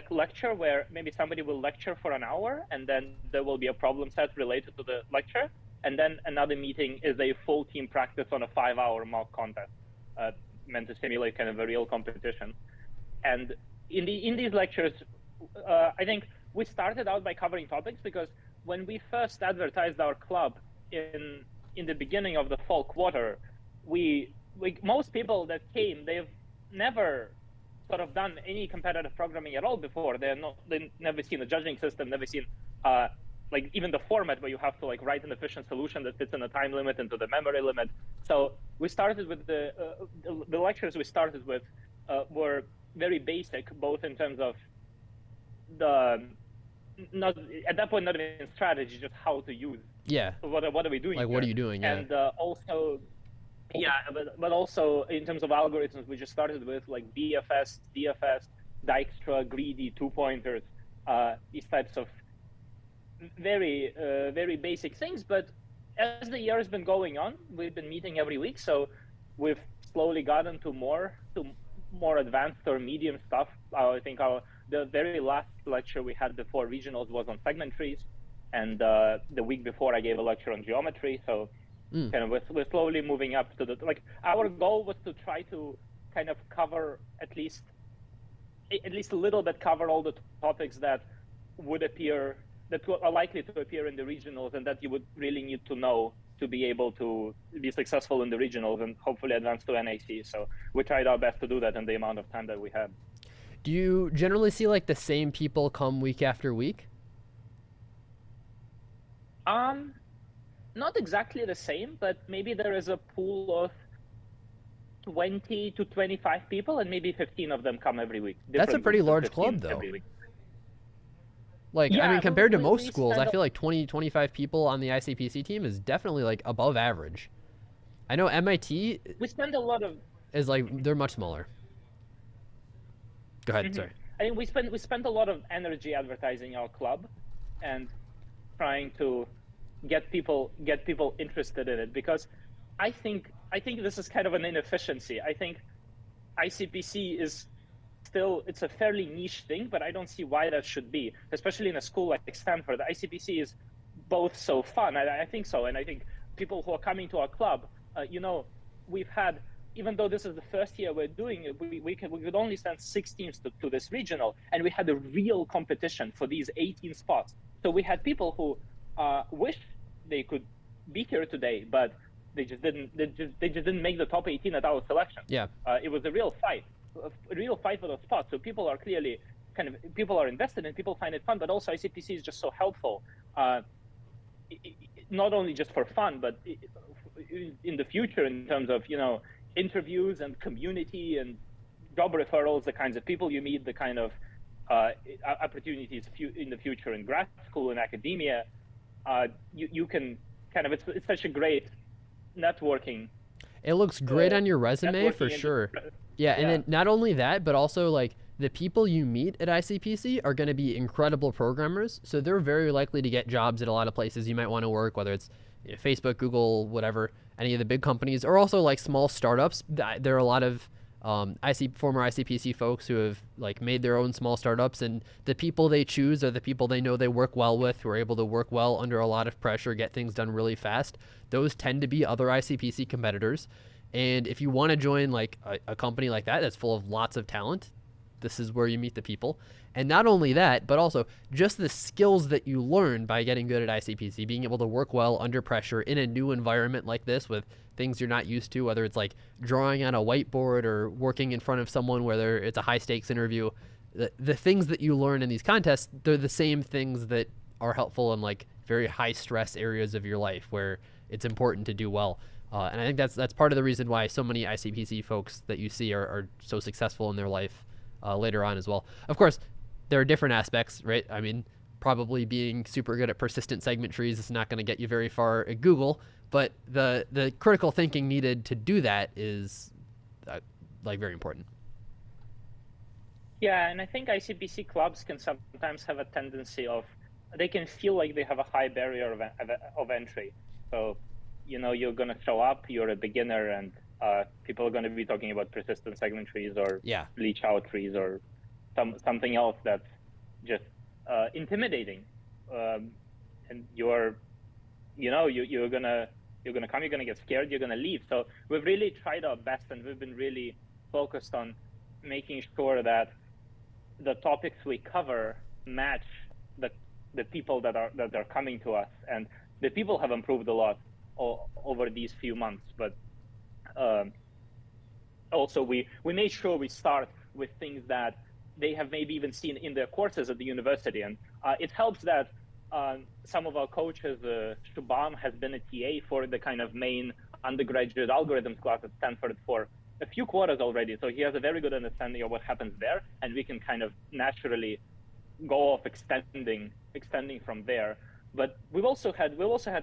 lecture where maybe somebody will lecture for an hour, and then there will be a problem set related to the lecture. And then another meeting is a full team practice on a 5-hour mock contest, meant to simulate kind of a real competition. And in these lectures, I think we started out by covering topics because when we first advertised our club in the beginning of the fall quarter, most people that came, they've never sort of done any competitive programming at all before. They've never seen a judging system, never seen like even the format where you have to like write an efficient solution that fits in a time limit into the memory limit. So we started with the lectures we started with were very basic, both in terms of not at that point not even strategy, just how to use. Yeah. What are we doing? Like, what are you doing? Yeah. And also, yeah, but also in terms of algorithms, we just started with like BFS, DFS, Dijkstra, greedy, 2-pointers, these types of very basic things. But as the year has been going on, we've been meeting every week, so we've slowly gotten to more advanced or medium stuff. I think the very last lecture we had before regionals was on segment trees, and the week before I gave a lecture on geometry. So kind of we're slowly moving up to our goal was to try to kind of cover at least a little bit cover all the topics that are likely to appear in the regionals and that you would really need to know to be able to be successful in the regionals and hopefully advance to NAC. So we tried our best to do that in the amount of time that we had. Do you generally see like the same people come week after week? Not exactly the same, but maybe there is a pool of 20 to 25 people, and maybe 15 of them come every week. That's a pretty large club, though. Like, yeah, I mean, compared to most schools, I feel like 20, 25 people on the ICPC team is definitely like above average. I know MIT. We spend a lot of. Is like they're much smaller. Go ahead. Sorry. I think we spent a lot of energy advertising our club, and trying to get people interested in it, because I think this is kind of an inefficiency. I think ICPC is still, it's a fairly niche thing, but I don't see why that should be, especially in a school like Stanford. The ICPC is both so fun, I think so, and I think people who are coming to our club, we've had, even though this is the first year we're doing it, we could only send 6 teams to this regional, and we had a real competition for these 18 spots. So we had people who wish they could be here today, but they just didn't make the top 18 at our selection. Yeah. It was a real fight for those spots. So people are clearly people are invested and people find it fun, but also ICPC is just so helpful, not only just for fun, but in the future in terms of, interviews and community and job referrals, the kinds of people you meet, the kind of opportunities in the future in grad school and academia. You can kind of, it's such a great networking. It looks great on your resume for sure. Yeah, and then not only that, but also like the people you meet at ICPC are going to be incredible programmers. So they're very likely to get jobs at a lot of places you might want to work, whether it's Facebook, Google, whatever, any of the big companies, or also like small startups. There are a lot of former ICPC folks who have like made their own small startups, and the people they choose are the people they know they work well with, who are able to work well under a lot of pressure, get things done really fast. Those tend to be other ICPC competitors. And if you want to join like a company like that that's full of lots of talent, this is where you meet the people. And not only that, but also just the skills that you learn by getting good at ICPC, being able to work well under pressure in a new environment like this with things you're not used to, whether it's like drawing on a whiteboard or working in front of someone, whether it's a high stakes interview. The things that you learn in these contests, they're the same things that are helpful in like very high stress areas of your life where it's important to do well. And I think that's part of the reason why so many ICPC folks that you see are so successful in their life later on as well. Of course, there are different aspects, right? I mean, probably being super good at persistent segment trees is not going to get you very far at Google, but the critical thinking needed to do that is like very important. Yeah, and I think ICPC clubs can sometimes have a tendency they can feel like they have a high barrier of entry. So, you're going to show up, you're a beginner, and people are going to be talking about persistent segment trees or leech out trees or something else that's just intimidating. And you're gonna come, you're gonna get scared, you're gonna leave. So we've really tried our best, and we've been really focused on making sure that the topics we cover match the people that are coming to us, and the people have improved a lot over these few months. But also we made sure we start with things that they have maybe even seen in their courses at the university. And it helps that some of our coaches, Shubham has been a TA for the kind of main undergraduate algorithms class at Stanford for a few quarters already. So he has a very good understanding of what happens there, and we can kind of naturally go off extending from there. But we've also had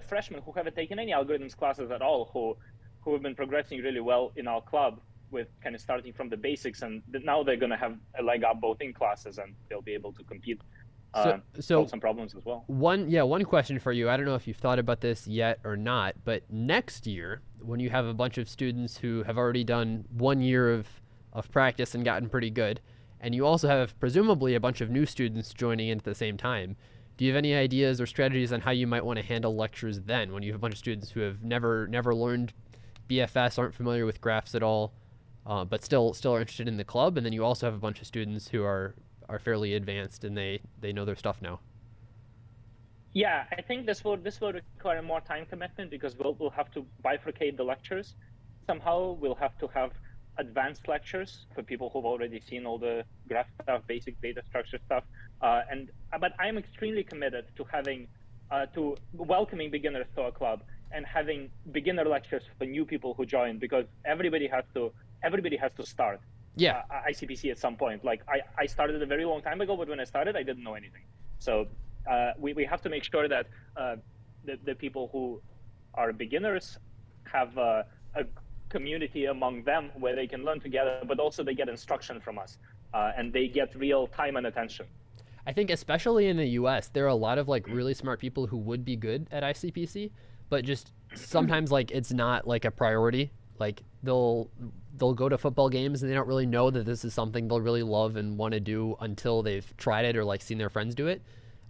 freshmen who haven't taken any algorithms classes at all, who have been progressing really well in our club, with kind of starting from the basics, and now they're going to have a leg up both in classes, and they'll be able to compete, solve some problems as well. One question for you. I don't know if you've thought about this yet or not, but next year, when you have a bunch of students who have already done 1 year of practice and gotten pretty good, and you also have presumably a bunch of new students joining in at the same time, do you have any ideas or strategies on how you might want to handle lectures then, when you have a bunch of students who have never learned BFS, aren't familiar with graphs at all, but still are interested in the club, and then you also have a bunch of students who are fairly advanced and they know their stuff now? Yeah, I think this will require more time commitment, because we'll have to bifurcate the lectures. Somehow we'll have to have advanced lectures for people who've already seen all the graph stuff, basic data structure stuff. But I'm extremely committed to welcoming beginners to our club and having beginner lectures for new people who join, because everybody has to start ICPC at some point. Like I started a very long time ago, but when I started, I didn't know anything. So we have to make sure that the people who are beginners have a community among them where they can learn together, but also they get instruction from us, and they get real time and attention. I think especially in the US, there are a lot of like really smart people who would be good at ICPC, but just sometimes like it's not like a priority. Like they'll go to football games and they don't really know that this is something they'll really love and want to do until they've tried it or like seen their friends do it.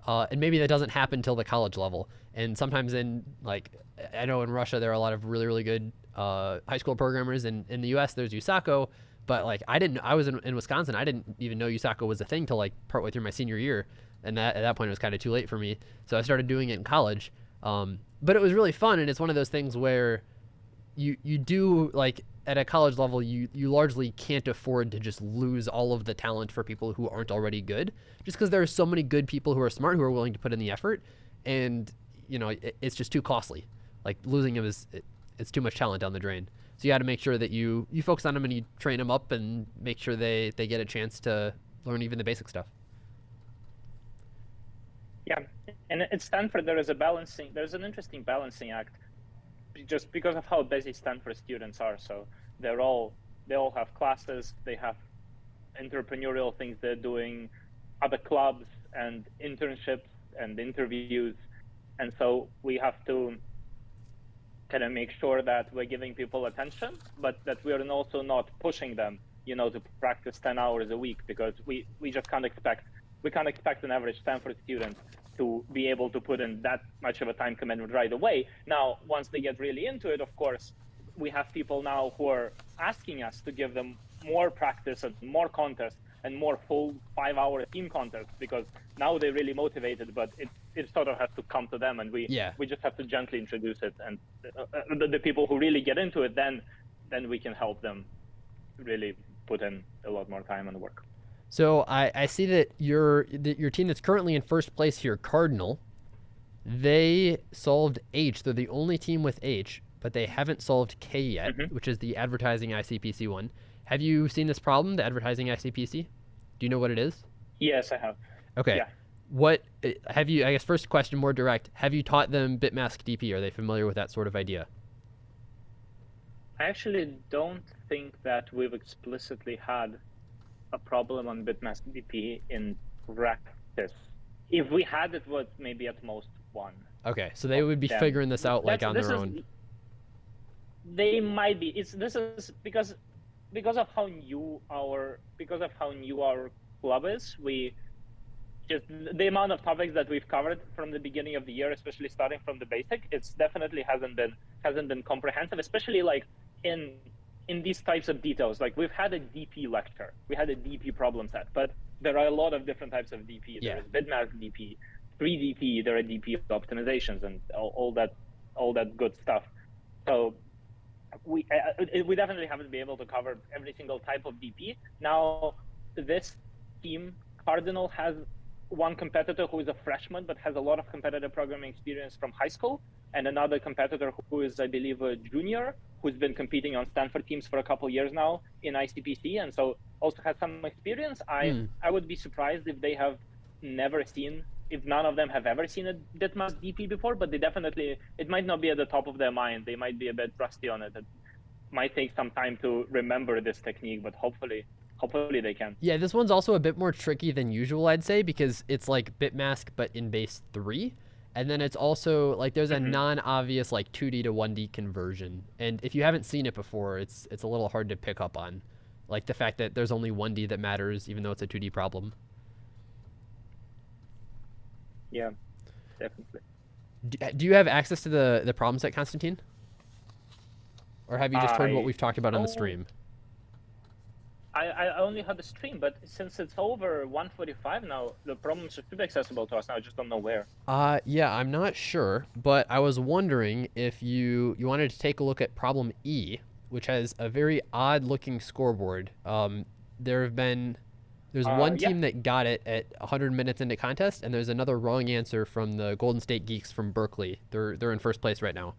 And maybe that doesn't happen till the college level. And sometimes in like, I know in Russia, there are a lot of really, really good high school programmers. And in the US, there's USACO. But like, I was in Wisconsin. I didn't even know USACO was a thing till like partway through my senior year. And at that point, it was kind of too late for me. So I started doing it in college. But it was really fun. And it's one of those things where you do, like, at a college level, you largely can't afford to just lose all of the talent for people who aren't already good, just because there are so many good people who are smart, who are willing to put in the effort. And, you know, it's just too costly. Like, losing them it's too much talent down the drain. So you got to make sure that you focus on them and you train them up and make sure they get a chance to learn even the basic stuff. Yeah, and at Stanford there's an interesting balancing act, just because of how busy Stanford students are. So they all have classes, they have entrepreneurial things they're doing, other clubs and internships and interviews. And so we have to kind of make sure that we're giving people attention, but that we're also not pushing them, to practice 10 hours a week, because we just can't expect an average Stanford student to be able to put in that much of a time commitment right away. Now, once they get really into it, of course, we have people now who are asking us to give them more practice and more contests and more full 5-hour team contests, because now they're really motivated, but it sort of has to come to them, and we just have to gently introduce it. And the people who really get into it, then we can help them really put in a lot more time and work. So I see that your team that's currently in first place here, Cardinal, they solved H. They're the only team with H, but they haven't solved K yet, which is the advertising ICPC one. Have you seen this problem, the advertising ICPC? Do you know what it is? Yes, I have. Okay. Yeah. What have you, I guess first question, more direct, have you taught them bitmask DP? Are they familiar with that sort of idea? I actually don't think that we've explicitly had a problem on bitmask DP in practice. If we had, it was maybe at most one. Okay, so they would be figuring this out like on their own. They might be. This is because of how new our club is. We just, the amount of topics that we've covered from the beginning of the year, especially starting from the basic, it's definitely hasn't been comprehensive, especially like in these types of details. Like we've had a DP lecture, we had a DP problem set, but there are a lot of different types of DP. Yeah. There is bitmask DP, 3DP, there are DP optimizations, and all that good stuff. So we definitely haven't been able to cover every single type of DP. Now, this team, Cardinal, has one competitor who is a freshman but has a lot of competitive programming experience from high school, and another competitor who is, I believe, a junior, who's been competing on Stanford teams for a couple of years now in ICPC, and so also has some experience. I would be surprised if they have never seen, if none of them have ever seen a bitmask DP before, but they definitely, it might not be at the top of their mind. They might be a bit rusty on it. It might take some time to remember this technique, but hopefully they can. Yeah, this one's also a bit more tricky than usual, I'd say, because it's like bitmask but in base 3. And then it's also like there's a non-obvious like 2D to 1D conversion. And if you haven't seen it before, it's a little hard to pick up on. Like the fact that there's only 1D that matters, even though it's a 2D problem. Yeah, definitely. Do you have access to the problem set, Konstantin? Or have you just heard what we've talked about on the stream? I only had the stream, but since it's over 1:45 now, the problem should be accessible to us now. I just don't know where. Yeah, I'm not sure, but I was wondering if you wanted to take a look at problem E, which has a very odd-looking scoreboard. There's one team that got it at 100 minutes into contest, and there's another wrong answer from the Golden State Geeks from Berkeley. They're in first place right now.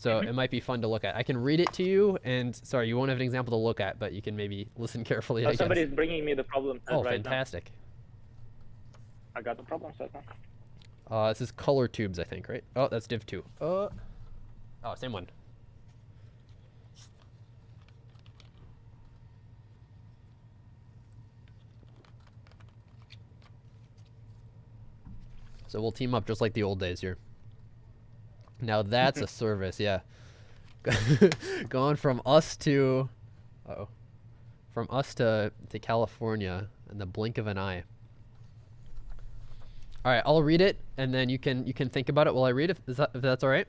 So it might be fun to look at. I can read it to you, and sorry, you won't have an example to look at, but you can maybe listen carefully. I guess. Somebody's bringing me the problem set right fantastic. Now. I got the problem set now. This is color tubes, I think, right? Oh, that's div 2. Oh, same one. So we'll team up just like the old days here. Now that's a service, yeah. Going from us to, to California in the blink of an eye. All right, I'll read it, and then you can think about it while I read it, if that's all right.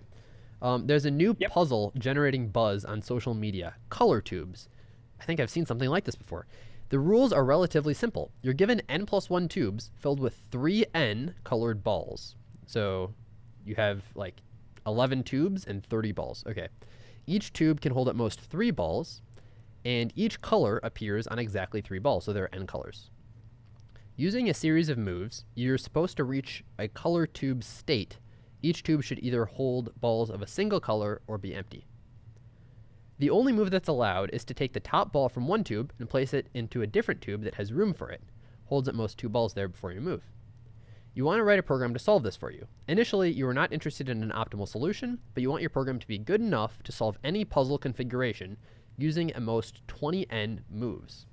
There's a new puzzle generating buzz on social media, color tubes. I think I've seen something like this before. The rules are relatively simple. You're given n+1 tubes filled with 3n colored balls. So you have like 11 tubes and 30 balls. Okay. Each tube can hold at most 3 balls, and each color appears on exactly 3 balls, so there are n colors. Using a series of moves, you're supposed to reach a color tube state. Each tube should either hold balls of a single color or be empty. The only move that's allowed is to take the top ball from one tube and place it into a different tube that has room for it. Holds at most 2 balls there before you move. You want to write a program to solve this for you. Initially, you are not interested in an optimal solution, but you want your program to be good enough to solve any puzzle configuration using at most 20n moves.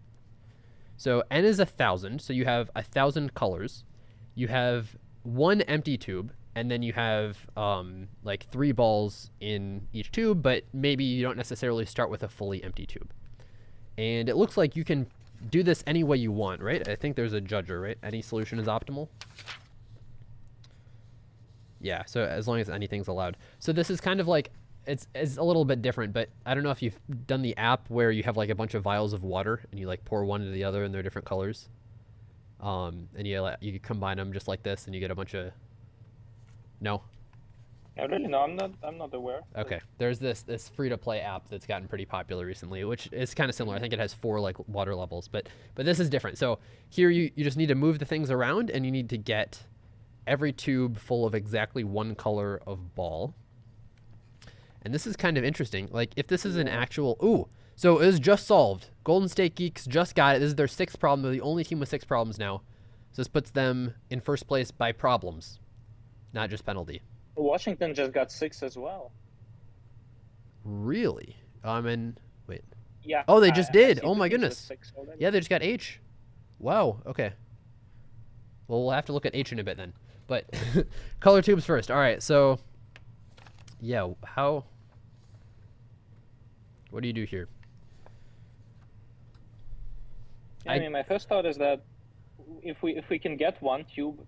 So n is 1,000, so you have 1,000 colors. You have one empty tube, and then you have like 3 balls in each tube, but maybe you don't necessarily start with a fully empty tube. And it looks like you can do this any way you want, right? I think there's a judger, right? Any solution is optimal. Yeah, so as long as anything's allowed. So this is kind of like, it's a little bit different, but I don't know if you've done the app where you have like a bunch of vials of water and you like pour one into the other and they're different colors. And you combine them just like this and you get a bunch of... No? I really no, I'm not aware. Okay, there's this free-to-play app that's gotten pretty popular recently, which is kind of similar. I think it has 4 like water levels, but this is different. So here you just need to move the things around and you need to get every tube full of exactly one color of ball. And this is kind of interesting. Like if this is an actual, ooh, so it was just solved. Golden State Geeks just got it. This is their 6th problem. They're the only team with 6 problems now. So this puts them in first place by problems, not just penalty. Washington just got 6 as well. Really? Wait. Yeah. Oh, they just did. Oh ICPC my was goodness. 6 already. Yeah, they just got H. Wow. Okay. Well, we'll have to look at H in a bit then. But color tubes first. All right. So, yeah. What do you do here? Yeah, I mean, my first thought is that if we can get one tube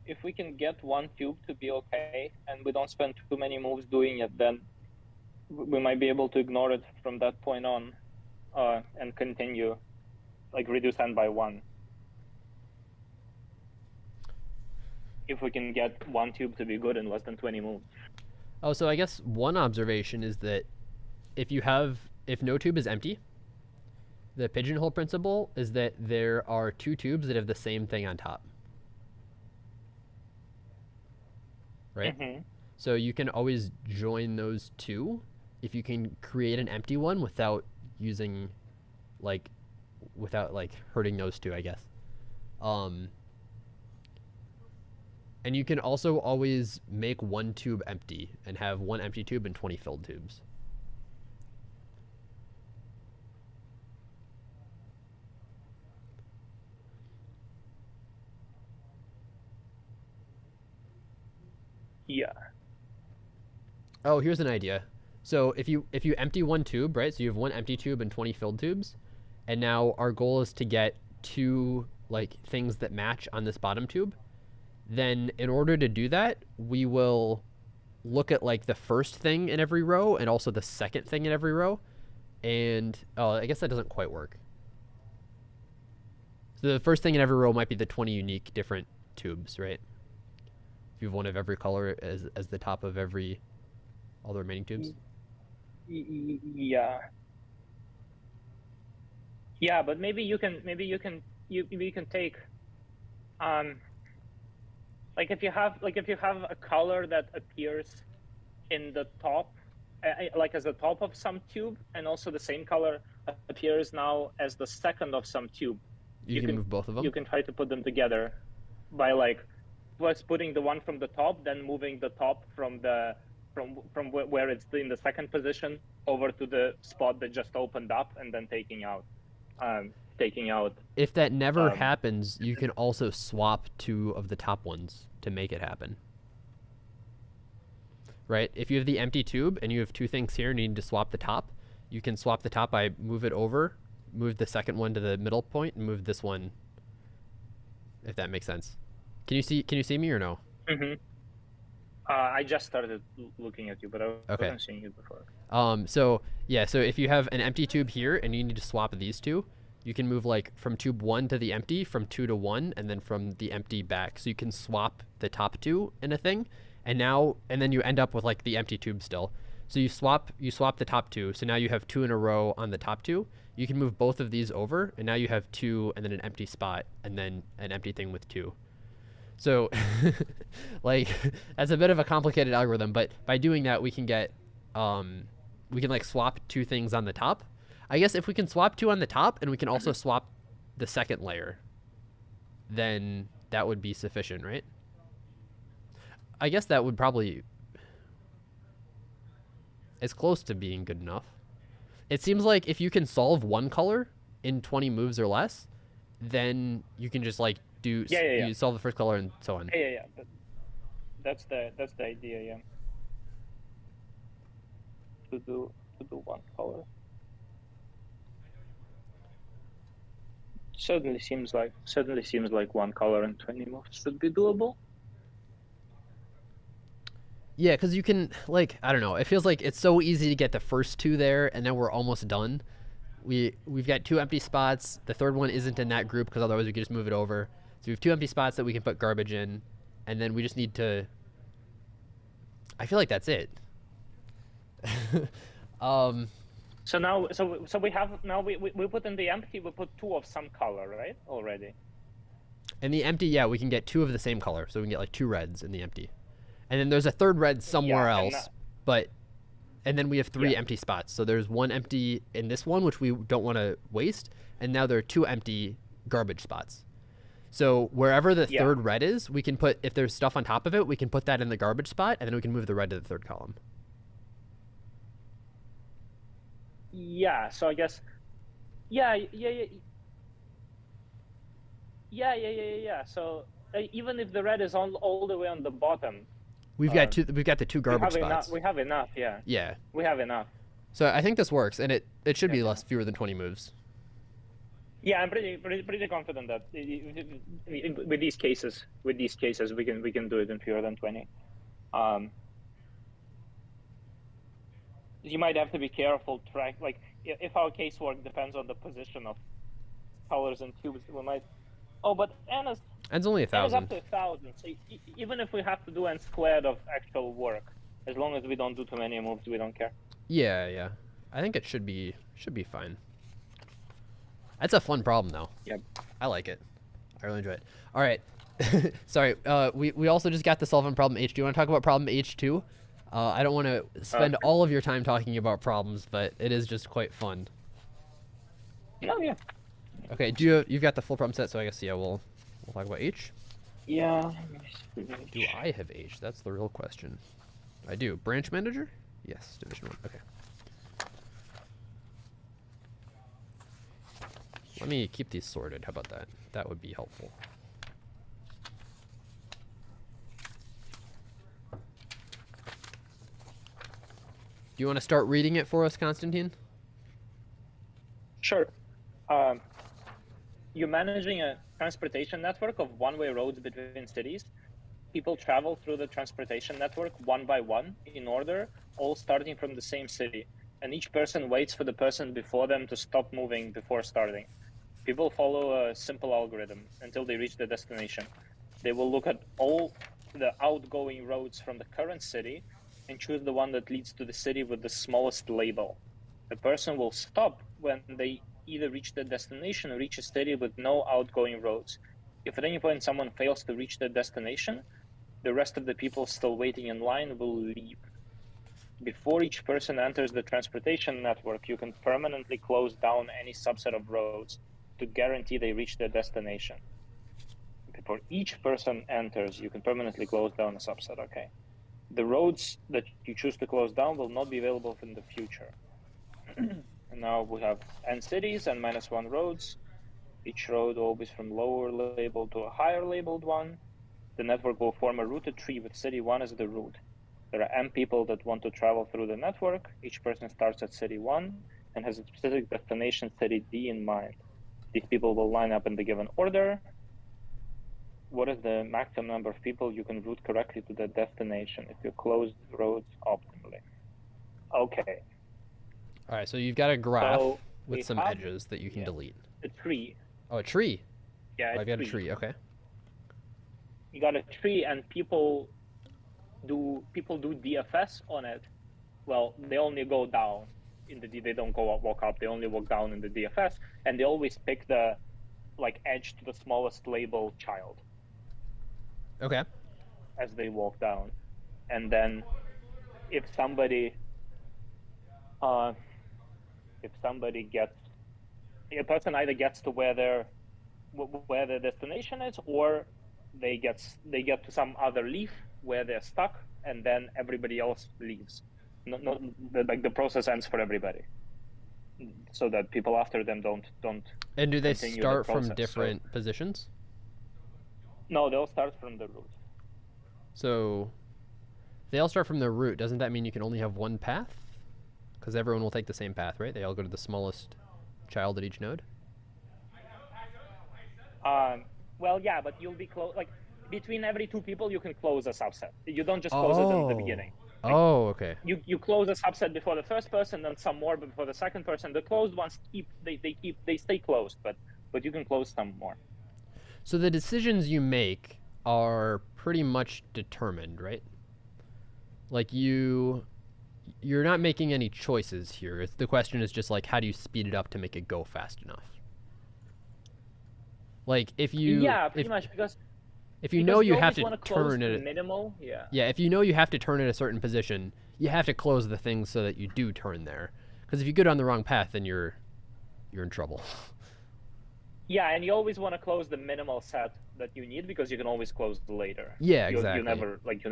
to be okay, and we don't spend too many moves doing it, then we might be able to ignore it from that point on, and continue, like reduce n by 1. If we can get one tube to be good in less than 20 moves. Oh, so I guess one observation is that if no tube is empty, the pigeonhole principle is that there are 2 tubes that have the same thing on top. Right? Mm-hmm. So you can always join those 2 if you can create an empty one without hurting those 2, I guess. And you can also always make 1 tube empty and have 1 empty tube and 20 filled tubes. Yeah. Oh, here's an idea. So if you empty 1 tube, right? So you have 1 empty tube and 20 filled tubes, and now our goal is to get 2 like things that match on this bottom tube. Then in order to do that, we will look at like the first thing in every row and also the second thing in every row. And I guess that doesn't quite work. So the first thing in every row might be the 20 unique different tubes, right? If you have 1 of every color as the top of all the remaining tubes. Yeah. Yeah, but maybe you can take like if you have a color that appears in the top, like as the top of some tube, and also the same color appears now as the second of some tube. You can move both of them? You can try to put them together by like first putting the one from the top, then moving the top from where it's in the second position over to the spot that just opened up, and then taking out. If that never happens, you can also swap 2 of the top ones to make it happen. Right? If you have the empty tube and you have 2 things here and you need to swap the top, you can swap the top by move the second one to the middle point, and move this one, if that makes sense. Can you see me or no? Mm-hmm. I just started looking at you, but I wasn't seeing you before. So if you have an empty tube here and you need to swap these 2, you can move like from tube 1 to the empty, from 2 to 1, and then from the empty back. So you can swap the top 2 in a thing, and then you end up with like the empty tube still. So you swap the top 2. So now you have 2 in a row on the top 2. You can move both of these over, and now you have 2 and then an empty spot, and then an empty thing with 2. So like that's a bit of a complicated algorithm, but by doing that we can get we can like swap 2 things on the top. I guess if we can swap 2 on the top and we can also swap the second layer, then that would be sufficient, right? I guess that would probably, it's close to being good enough. It seems like if you can solve 1 color in 20 moves or less, then you can just like do Yeah. you solve the first color and so on. Yeah. That's the idea. Yeah. To do one color. Certainly seems like one color and 20 moves should be doable. Yeah, because you can, like, I don't know. It feels like it's so easy to get the first two there, and then we're almost done. We've got 2 empty spots. The third one isn't in that group because otherwise we could just move it over. So we have 2 empty spots that we can put garbage in, and then we just need to. I feel like that's it. So now, so we have now we put in the empty. We put 2 of some color, right? Already. In the empty, yeah, we can get 2 of the same color, so we can get like 2 reds in the empty. And then there's a third red somewhere else, and then we have 3 empty spots. So there's 1 empty in this one, which we don't want to waste, and now there are 2 empty garbage spots. So wherever the third red is, we can put, if there's stuff on top of it, we can put that in the garbage spot, and then we can move the red to the third column. Yeah. So I guess. Yeah. So even if the red is all the way on the bottom. We've got the 2 garbage spots. We have enough, yeah. Yeah. We have enough. So I think this works, and it should be fewer than 20 moves. Yeah, I'm pretty confident that with these cases we can do it in fewer than 20. You might have to be careful. Like if our casework depends on the position of colors and cubes, we might. Oh, but N's only 1,000. N's up to 1,000. So even if we have to do N squared of actual work, as long as we don't do too many moves, we don't care. Yeah. I think it should be fine. That's a fun problem though. Yep. I like it. I really enjoy it. All right. Sorry. We also just got the solving problem H. Do you want to talk about problem H2? I don't want to spend all of your time talking about problems, but it is just quite fun. Oh yeah. Okay, you've got the full problem set, so I guess we'll talk about H. Yeah. Do I have H? That's the real question. I do. Branch manager? Yes, division 1. Okay. Let me keep these sorted. How about that? That would be helpful. Do you want to start reading it for us, Konstantin? Sure. You're managing a transportation network of one-way roads between cities. People travel through the transportation network one by one in order, all starting from the same city. And each person waits for the person before them to stop moving before starting. People follow a simple algorithm until they reach the destination. They will look at all the outgoing roads from the current city and choose the one that leads to the city with the smallest label. The person will stop when they either reach the destination or reach a city with no outgoing roads. If at any point someone fails to reach the destination, the rest of the people still waiting in line will leave. Before each person enters the transportation network, you can permanently close down any subset of roads to guarantee they reach their destination. Before each person enters, you can permanently close down a subset, okay? The roads that you choose to close down will not be available in the future. And now we have n cities and -1 roads. Each road always from lower labeled to a higher labeled one. The network will form a routed tree with city 1 as the root. There are n people that want to travel through the network. Each person starts at city 1 and has a specific destination, city D, in mind. These people will line up in the given order. What is the maximum number of people you can route correctly to the destination if you close roads optimally? Okay. All right, so you've got a graph So with some edges that you can delete. A tree. Oh, a tree. Yeah, I've got a tree. Okay. You got a tree, and people do DFS on it. Well, they only go down in the they don't go up, walk up. They only walk down in the DFS, and they always pick the edge to the smallest label child. Okay. As they walk down, and then if somebody gets, a person either gets to where their destination is, or they get to some other leaf where they're stuck, and then everybody else leaves. The process ends for everybody. so that people after them don't. And do they continue start the from process. different positions? No, they'll start from the root. So they all start from the root. Doesn't that mean you can only have one path? Because everyone will take the same path, right? They all go to the smallest child at each node. Well, yeah, but you'll be close. Like between every two people, you can close a subset. You don't just close it in the beginning. Like, okay. You close a subset before the first person, then some more before the second person. The closed ones they stay closed, but you can close some more. So the decisions you make are pretty much determined, right? Like you're not making any choices here. The question is just like, how do you speed it up to make it go fast enough? Like if you pretty much because you know you have to turn it minimal, if you know you have to turn at a certain position, you have to close the things so that you do turn there. Because if you go down the wrong path, then you're in trouble. Yeah, and you always want to close the minimal set that you need because you can always close later. Yeah, exactly. You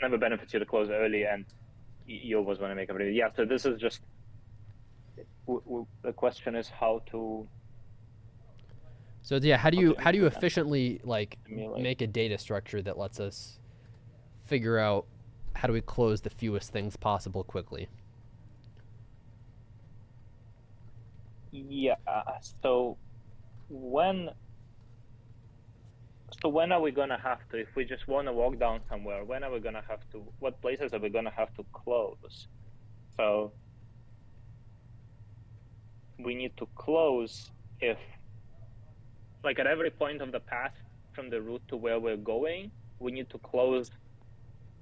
never benefits you to close early, and you always want to make everything. Yeah, so this is just the question is how to. So yeah, how do you efficiently like make a data structure that lets us figure out how do we close the fewest things possible quickly? Yeah. So when are we gonna have to, if we just want to walk down somewhere, when are we gonna have to? What places are we gonna have to close? So we need to close if. Like at every point of the path from the root to where we're going, we need to close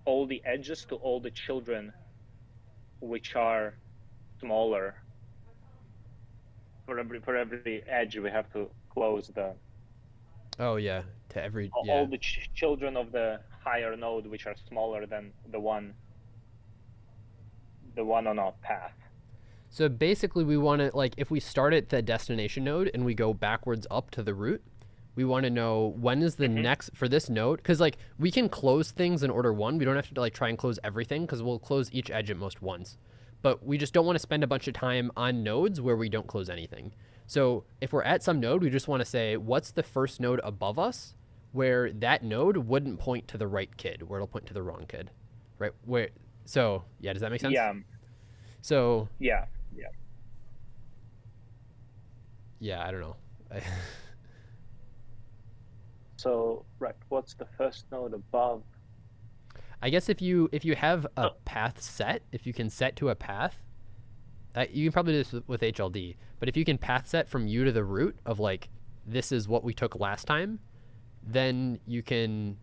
all the edges to all the children which are smaller. For every edge, we have to close the. Oh yeah, to every. All the children of the higher node which are smaller than the one on our path. So basically we want to, like, if we start at the destination node and we go backwards up to the root, we want to know when is the next, for this node, because, like, we can close things in order one. We don't have to, like, try and close everything because we'll close each edge at most once. But we just don't want to spend a bunch of time on nodes where we don't close anything. So if we're at some node, we just want to say, what's the first node above us where that node wouldn't point to the right kid, where it'll point to the wrong kid, right? So, yeah, does that make sense? Yeah. So. Yeah. Yeah, I don't know. So, right, what's the first node above? I guess if you have a path set, if you can set to a path, you can probably do this with HLD, but if you can path set from you to the root of, like, this is what we took last time, then you can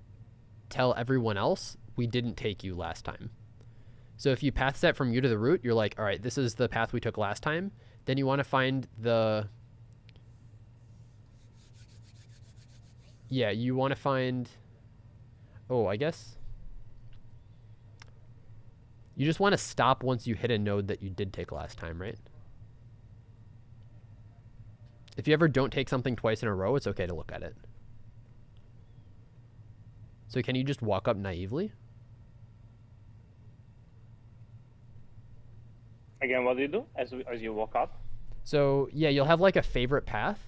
tell everyone else we didn't take you last time. So if you path set from you to the root, you're like, all right, this is the path we took last time. Then you want to find the... Yeah, you want to find... Oh, I guess... You just want to stop once you hit a node that you did take last time, right? If you ever don't take something twice in a row, it's okay to look at it. So can you just walk up naively? Again, what do you do as you walk up? So yeah, you'll have like a favorite path,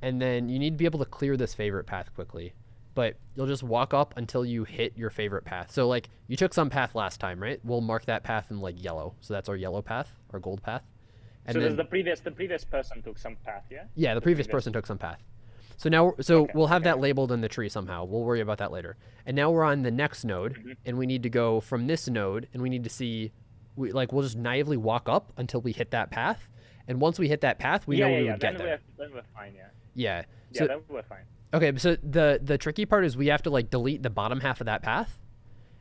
and then you need to be able to clear this favorite path quickly. But you'll just walk up until you hit your favorite path. So like you took some path last time, right? We'll mark that path in like yellow. So that's our yellow path, our gold path. And so then, the previous person took some path, yeah? Yeah, the previous person took some path. So now, we'll have that labeled in the tree somehow. We'll worry about that later. And now we're on the next node, and we need to go from this node, and we need to see, we'll just naively walk up until we hit that path. And once we hit that path, we know we would get there. Then we're fine, yeah. Yeah. So, then we're fine. Okay, so the tricky part is we have to like delete the bottom half of that path,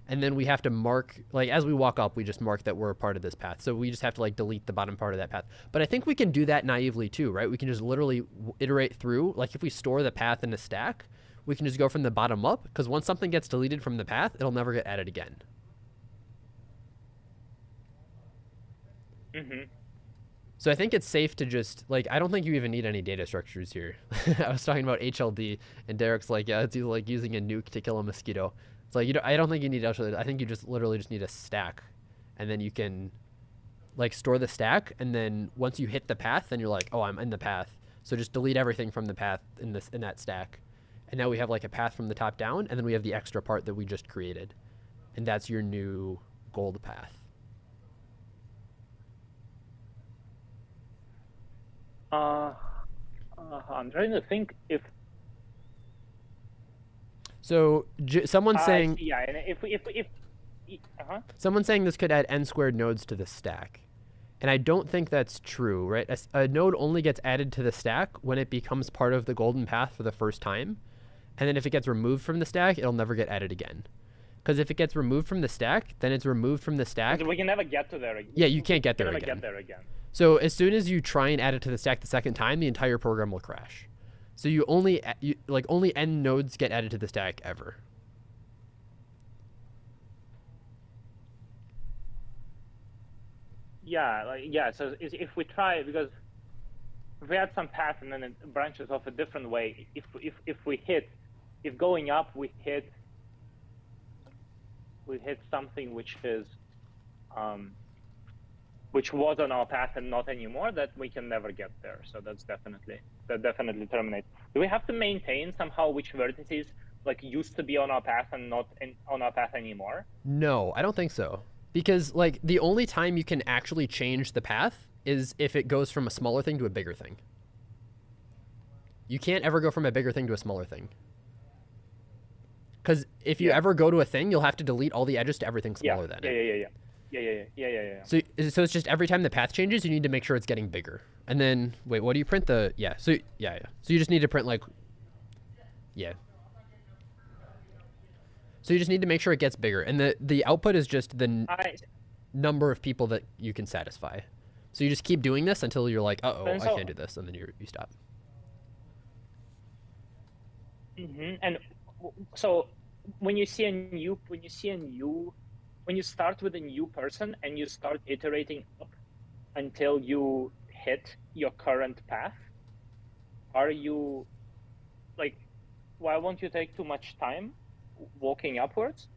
and then we have to mark, like as we walk up, we just mark that we're a part of this path. So we just have to like delete the bottom part of that path. But I think we can do that naively too, right? We can just literally iterate through. Like if we store the path in a stack, we can just go from the bottom up, because once something gets deleted from the path, it'll never get added again. So I think it's safe to just, like, I don't think you even need any data structures here. I was talking about HLD, and Derek's like, yeah, it's like using a nuke to kill a mosquito. It's like, I don't think you need HLD. I think you just literally just need a stack, and then you can like store the stack, and then once you hit the path, then you're like, oh, I'm in the path. So just delete everything from the path in that stack. And now we have like a path from the top down, and then we have the extra part that we just created. And that's your new gold path. I'm trying to think if. So someone's saying. Yeah, and if someone's saying this could add n squared nodes to the stack. And I don't think that's true, right? A node only gets added to the stack when it becomes part of the golden path for the first time. And then if it gets removed from the stack, it'll never get added again. Because if it gets removed from the stack, then it's removed from the stack. We can never get to there again. Yeah, you can't get there again. Get there again. So as soon as you try and add it to the stack the second time, the entire program will crash. So only n nodes get added to the stack ever. Yeah, so if we try, because if we add some path and then it branches off a different way, if going up we hit something which is which was on our path and not anymore, that we can never get there. So that definitely terminates. Do we have to maintain somehow which vertices like used to be on our path and not on our path anymore? No, I don't think so. Because like the only time you can actually change the path is if it goes from a smaller thing to a bigger thing. You can't ever go from a bigger thing to a smaller thing. Because if you ever go to a thing, you'll have to delete all the edges to everything smaller than it. Yeah. So it's just every time the path changes, you need to make sure it's getting bigger. And then wait, what do you print? So you just need to print like So you just need to make sure it gets bigger. And the output is just the number of people that you can satisfy. So you just keep doing this until you're like, uh-oh, I can't do this. And then you stop. And so when you start with a new person and you start iterating up until you hit your current path, are you like, why won't you take too much time walking upwards?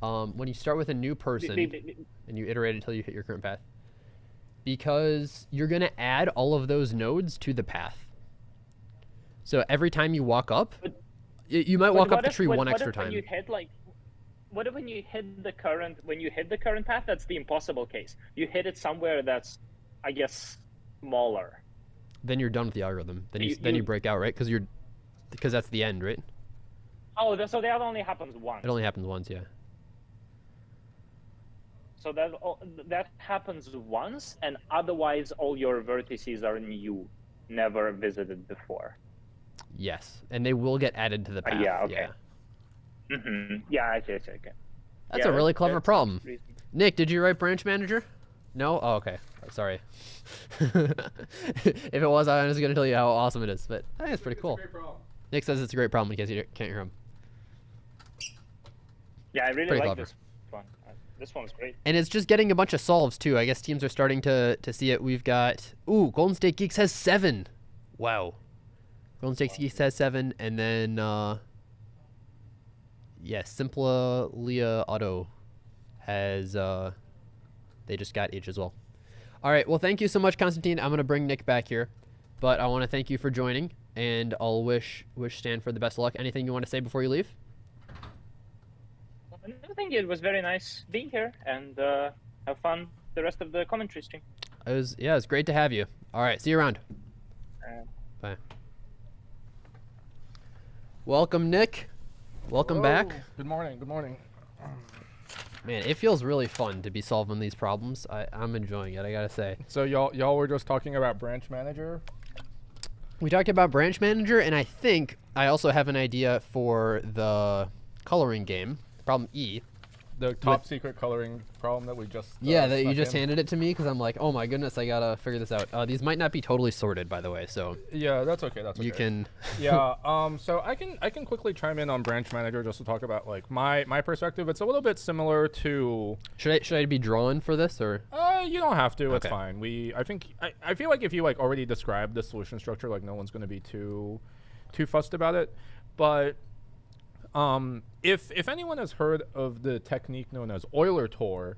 When you start with a new person and you iterate until you hit your current path, because you're going to add all of those nodes to the path. So every time you walk up, you might walk up the tree one extra time. What if when you hit the current path, that's the impossible case. You hit it somewhere that's, I guess, smaller. Then you're done with the algorithm. Then you break out, right? Because that's the end, right? Oh, so that only happens once. It only happens once, yeah. So that happens once, and otherwise all your vertices are new, never visited before. Yes, and they will get added to the path. Yeah, okay. Yeah, I see, okay. That's a really clever problem. Nick, did you write branch manager? No? Oh, okay. Sorry. If it was, I was going to tell you how awesome it is, but I think it's pretty cool. It's a great problem. Nick says it's a great problem in case you can't hear him. Yeah, I really Pretty like clever. this one. This one's great. And it's just getting a bunch of solves, too. I guess teams are starting to see it. We've got... Ooh, Golden State Geeks has 7. Wow. Golden State Geeks has 7, and then... Simpla Leah Auto has... they just got H as well. All right, well, thank you so much, Constantine. I'm going to bring Nick back here. But I want to thank you for joining, and I'll wish Stanford the best of luck. Anything you want to say before you leave? I think it was very nice being here, and have fun the rest of the commentary stream. It was great to have you. All right, see you around. Bye. Welcome, Nick. Welcome back. Good morning. Man, it feels really fun to be solving these problems. I'm enjoying it, I gotta say. So y'all were just talking about branch manager? We talked about branch manager, and I think I also have an idea for the coloring game, problem E. The top secret coloring problem that we just that you just handed it to me because I'm like, oh my goodness, I gotta figure this out. These might not be totally sorted, by the way, so yeah, that's okay. You can yeah. So I can quickly chime in on branch manager just to talk about like my perspective. It's a little bit similar to. Should I be drawing for this or? You don't have to. Okay. It's fine. I feel like if you like already described the solution structure, like no one's gonna be too fussed about it, but. If anyone has heard of the technique known as Euler Tor,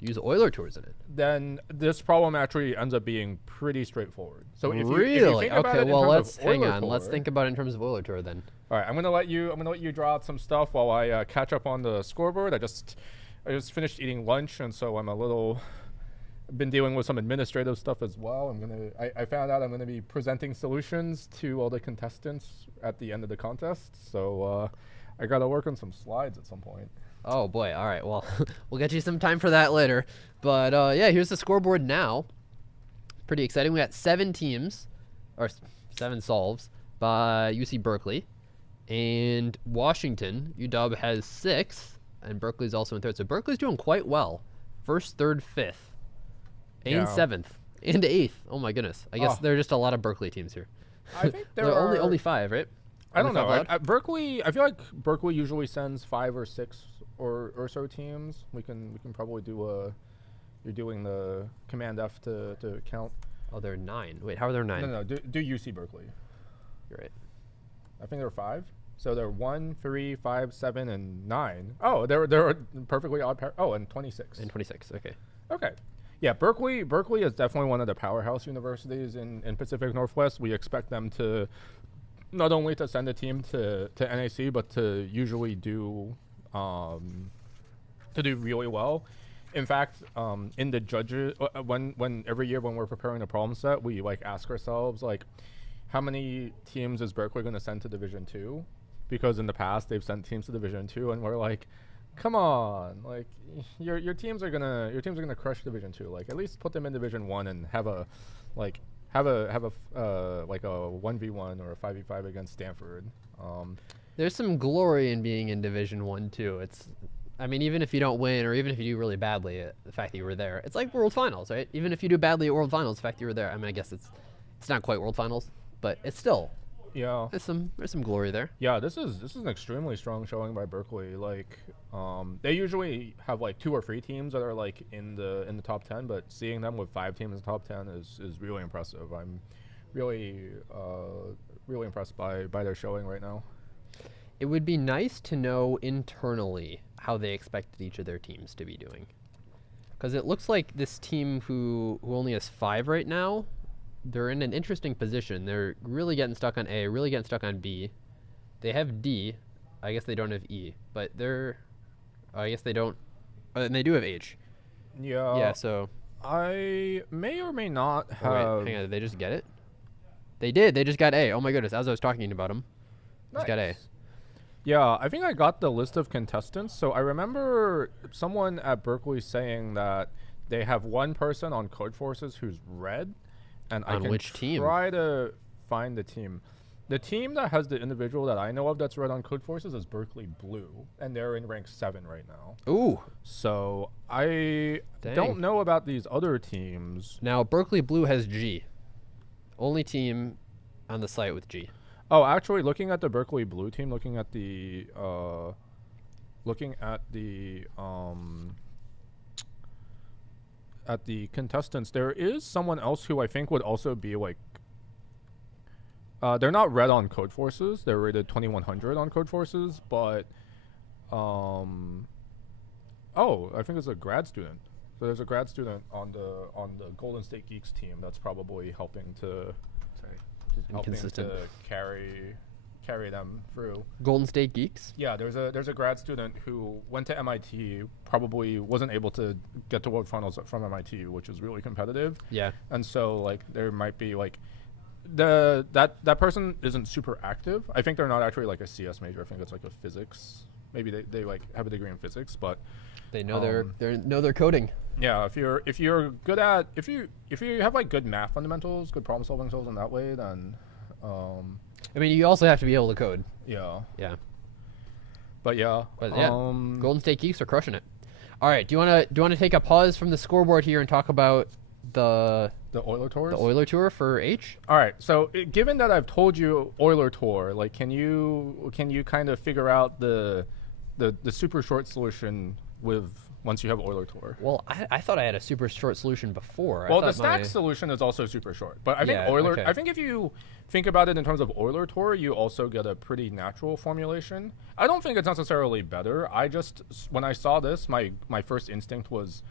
Use Euler tours in it. then this problem actually ends up being pretty straightforward. So if Really? you think about Okay, it in well terms let's of hang Euler on. Let's tour- think about it in terms of Euler tour then. All right, I'm gonna let you draw out some stuff while I catch up on the scoreboard. I just finished eating lunch, and so I'm a little been dealing with some administrative stuff as well. I found out I'm gonna be presenting solutions to all the contestants at the end of the contest. So I gotta work on some slides at some point. Oh boy, all right, well, we'll get you some time for that later. But yeah, here's the scoreboard now. Pretty exciting. We got 7 teams, or 7 solves by UC Berkeley. And Washington, UW has 6, and Berkeley's also in 3rd. So Berkeley's doing quite well. 1st, 3rd, 5th, and Yeah. 7th, and 8th. Oh my goodness. I guess Oh. there are just a lot of Berkeley teams here. I think there There are are only 5, right? I Only don't know. 5 allowed? At Berkeley, I feel like Berkeley usually sends 5 or 6 or so teams. We can probably do you're doing the Command F to count. Oh, there are 9. Wait, how are there 9? No, do UC Berkeley. You're right. I think there are 5. So there are 1, 3, 5, 7, and 9. Oh, there are perfectly odd pair. Oh, and 26. And 26, okay. Okay. Yeah, Berkeley is definitely one of the powerhouse universities in Pacific Northwest. We expect them to not only to send a team to NAC, but to usually do really well. In fact, in the judges, when every year when we're preparing a problem set, we like ask ourselves like, how many teams is Berkeley going to send to Division 2? Because in the past they've sent teams to Division 2, and we're like, come on, like your teams are gonna crush Division 2. Like at least put them in Division 1 and have a 1v1 or a 5v5 against Stanford. There's some glory in being in Division 1 too. I mean, even if you don't win, or even if you do really badly, the fact that you were there, it's like World Finals, right? Even if you do badly at World Finals, the fact that you were there. I mean, I guess it's not quite World Finals, but it's still Yeah. there's some glory there. Yeah, this is an extremely strong showing by Berkeley. Like, they usually have like 2 or 3 teams that are like in the top 10, but seeing them with 5 teams in the top 10 is really impressive. I'm really impressed by their showing right now. It would be nice to know internally how they expected each of their teams to be doing, because it looks like this team who only has 5 right now, they're in an interesting position. They're really getting stuck on A, really getting stuck on B. They have D. I guess they don't have E, but I guess they don't. And they do have H. Yeah. Yeah. So. I may or may not Oh, have. wait, hang on. Did they just get it? They did. They just got A. Oh my goodness! As I was talking about them, just got A. Nice. Yeah, I think I got the list of contestants. So I remember someone at Berkeley saying that they have one person on Code Forces who's red, and I On can which team? try to find the team. The team that has the individual that I know of that's red on Code Forces is Berkeley Blue, and they're in rank 7 right now. Ooh. So I Dang. don't know about these other teams. Now Berkeley Blue has G. Only team on the site with G. Oh, actually, looking at the Berkeley Blue team, looking at the contestants, there is someone else who I think would also be like. They're not red on Code Forces. They're rated 2100 on Code Forces, but oh, I think it's a grad student. So there's a grad student on the Golden State Geeks team that's probably helping to Inconsistent. carry them through. Golden State Geeks. Yeah, there's a grad student who went to MIT, probably wasn't able to get to World Finals from MIT, which is really competitive. Yeah. And so like there might be like that person isn't super active. I think they're not actually like a CS major. I think it's like a physics. Maybe they like have a degree in physics, but They know their coding. yeah, if you're good at if you have like good math fundamentals, good problem solving skills in that way, then I mean, you also have to be able to code. yeah. Yeah. But yeah. But yeah, Golden State Geeks are crushing it. All right, do you want to take a pause from the scoreboard here and talk about the Euler tours? Euler tour for H? All right. So given that I've told you Euler tour, like can you kind of figure out the super short solution with once you have Euler-Tor. Well, I thought I had a super short solution before. Well, the stack solution is also super short, but I think I think if you think about it in terms of Euler-Tor, you also get a pretty natural formulation. I don't think it's necessarily better. When I saw this, my first instinct was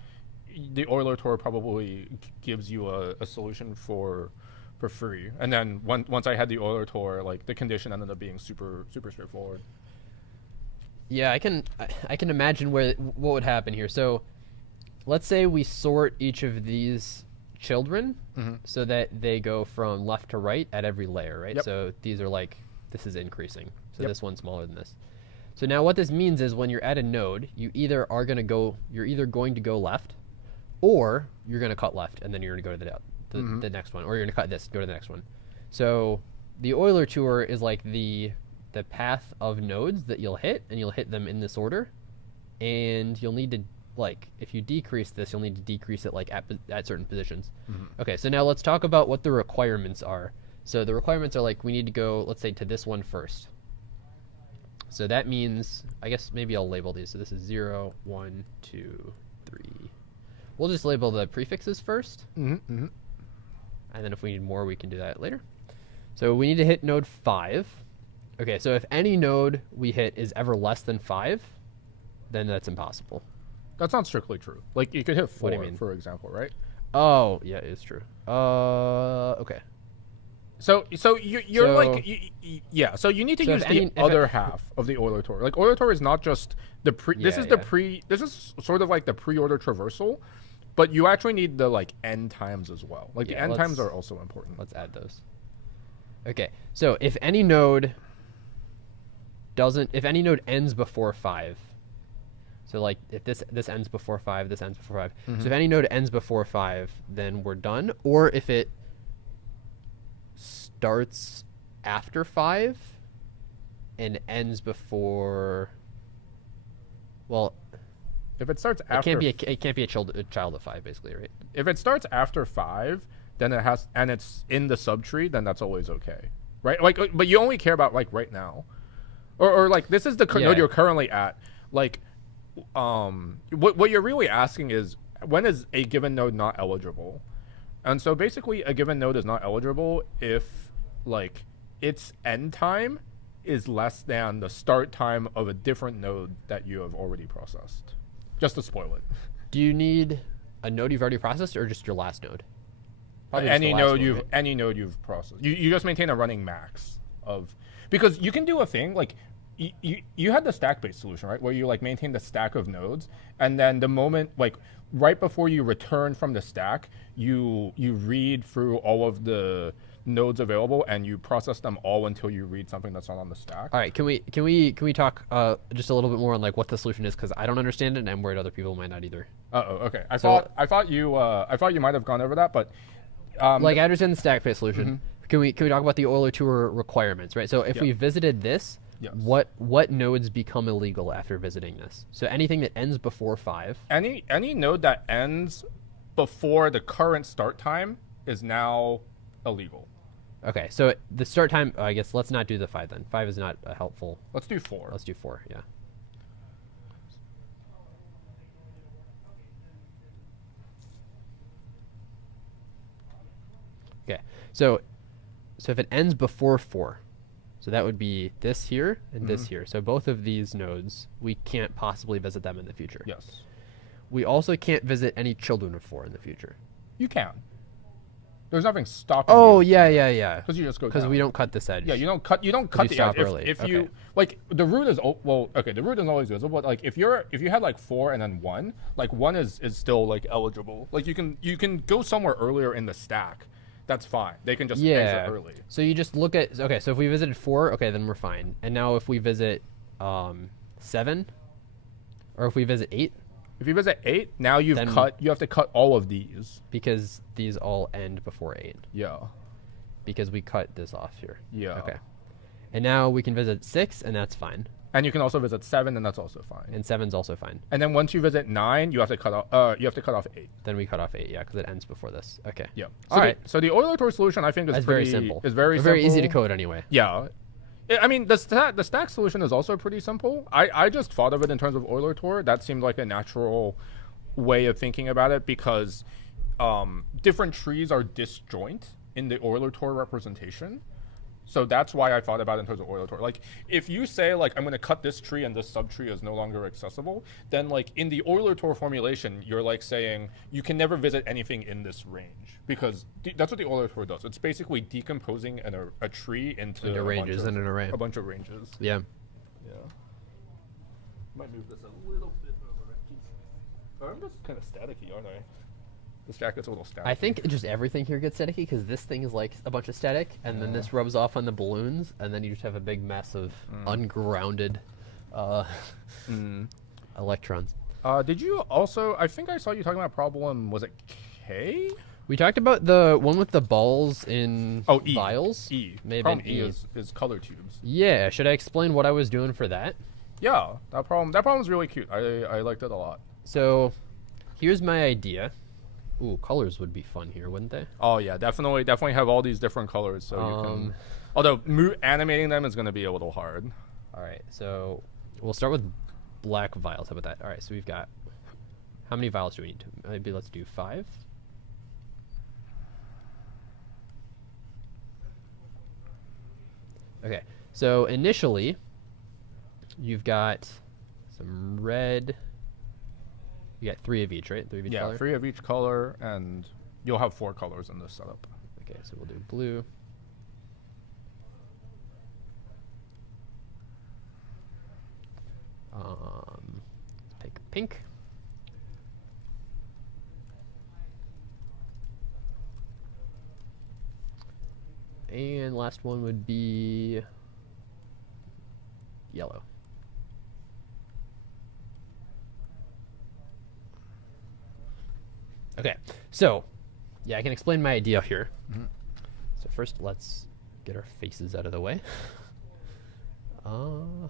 the Euler-Tor probably gives you a solution for free, and then once I had the Euler-Tor, like the condition ended up being super straightforward. Yeah, I can imagine what would happen here. So, let's say we sort each of these children so that they go from left to right at every layer, right? Yep. So these are like, this is increasing. So this one's smaller than this. So now what this means is when you're at a node, you're either going to go left, or you're going to cut left, and then you're going to go to the next one, or you're going to cut this, go to the next one. So the Euler-Tor is like the path of nodes that you'll hit, and you'll hit them in this order, and you'll need to, like, if you decrease this, you'll need to decrease it like at certain positions. Okay, so now let's talk about what the requirements are. So the requirements are like, we need to go, let's say, to this one first. So that means, I guess maybe I'll label these. So this is 0, 1, 2, 3. We'll just label the prefixes first. And then if we need more, we can do that later. So we need to hit node 5. Okay, so if any node we hit is ever less than 5, then that's impossible. That's not strictly true. Like, you could hit 4, What do you mean? for example, right? Oh, yeah, it's true. Okay. So so you need to use the other half of the Euler-Tor. Like, Euler-Tor is not just the pre. This is sort of like the pre-order traversal, but you actually need the like n times as well. Like the n times are also important. Let's add those. Okay, so if any node ends before 5, so like if this ends before 5, this ends before 5. So if any node ends before 5, then we're done. Or if it starts after 5 and ends before, well, if it starts after, it can't be a child of 5, basically, right? If it starts after 5, then it's in the subtree, then that's always okay, right? Like, but you only care about like right now, or like this is the node you're currently at. Like, what you're really asking is, when is a given node not eligible? And so basically, a given node is not eligible if like its end time is less than the start time of a different node that you have already processed. Just to spoil it. Do you need a node you've already processed, or just your last node? Any node you've processed. You just maintain a running max of, because you can do a thing like you had the stack-based solution, right, where you like maintain the stack of nodes, and then the moment like right before you return from the stack, you read through all of the nodes available and you process them all until you read something that's not on the stack. All right, can we talk just a little bit more on like what the solution is, because I don't understand it and I'm worried other people might not either. Okay. I thought you might have gone over that, but like I understand the stack-based solution. Can we talk about the Euler-Tor requirements, right? So if we visited this, what nodes become illegal after visiting this? So anything that ends before 5. Any node that ends before the current start time is now illegal. Okay, so the start time, I guess let's not do the 5 then. 5 is not helpful. Let's do 4. Let's do 4, yeah. Okay, so if it ends before 4, so that would be this here and this here. So both of these nodes, we can't possibly visit them in the future. Yes. We also can't visit any children of 4 in the future. You can. There's nothing stopping you. Yeah. Because you just go down. Because we don't cut this edge. Yeah, you don't cut the edge. Early. If you like, the root is the root is always visible. But like if you had like 4 and then 1, like 1 is still like eligible. Like you can go somewhere earlier in the stack. That's fine. They can just exit early. So you just look at, okay, so if we visited 4, okay, then we're fine. And now if we visit 7, or if we visit 8. If you visit 8, now you have to cut all of these. Because these all end before 8. Yeah. Because we cut this off here. Yeah. Okay. And now we can visit 6, and that's fine. And you can also visit 7, and that's also fine. And 7's also fine. And then once you visit 9, you have to cut off. You have to cut off 8. Then we cut off 8, yeah, because it ends before this. Okay. Yeah. So all right. So the Euler-Tor solution, I think, is very simple. Is very simple. Very easy to code anyway. Yeah. I mean, the stack solution is also pretty simple. I just thought of it in terms of Euler Tor. That seemed like a natural way of thinking about it because different trees are disjoint in the Euler Tor representation. So that's why I thought about it in terms of Euler Tor. Like, if you say, like, I'm going to cut this tree and this subtree is no longer accessible, then, like, in the Euler Tor formulation, you're, like, saying you can never visit anything in this range. Because that's what the Euler Tor does. It's basically decomposing a tree into ranges and an array. A bunch of ranges. Yeah. Yeah. Might move this a little bit over. Oh, I'm just kind of staticky, aren't I? This jacket's a little static. I think just everything here gets staticky because this thing is like a bunch of static, and then this rubs off on the balloons, and then you just have a big mess of ungrounded electrons. Did you also? I think I saw you talking about problem. Was it K? We talked about the one with the balls in E. vials. E. May have Problem been E is color tubes. Yeah. Should I explain what I was doing for that? Yeah, that problem's really cute. I liked it a lot. So, here's my idea. Ooh, colors would be fun here, wouldn't they? Oh yeah, definitely have all these different colors so you can. Although animating them is going to be a little hard. All right, so we'll start with black vials. How about that? All right, so we've got how many vials do we need? Maybe let's do 5. Okay, so initially you've got some red. You got 3 of each, right? 3 of each color? Yeah, 3 of each color, and you'll have 4 colors in this setup. Okay, so we'll do blue. Let's pick pink. And last one would be yellow. Okay, so, yeah, I can explain my idea here. So first, let's get our faces out of the way. Okay,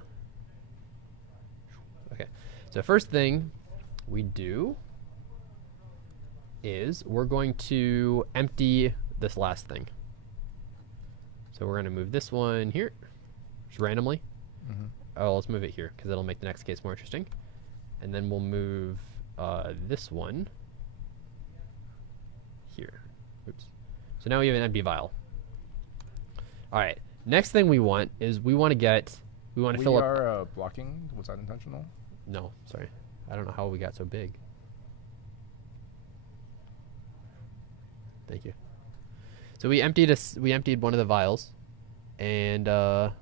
so first thing we do is we're going to empty this last thing. So we're going to move this one here, just randomly. Oh, let's move it here, because it'll make the next case more interesting. And then we'll move this one here. Oops. So now we have an empty vial. All right. Next thing we want is we want to fill up. We are blocking. Was that intentional? No, sorry. I don't know how we got so big. Thank you. So we emptied one of the vials, and your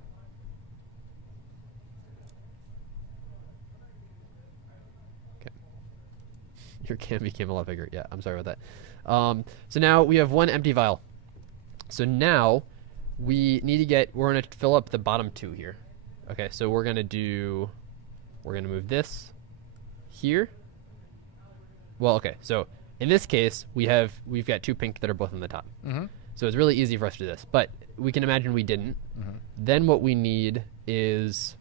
can became a lot bigger. Yeah, I'm sorry about that. So now we have one empty vial. So now we're going to fill up the bottom 2 here. Okay, so we're going to move this here. Well, okay, so in this case, we've got 2 pink that are both on the top. So it's really easy for us to do this, but we can imagine we didn't. Then what we need is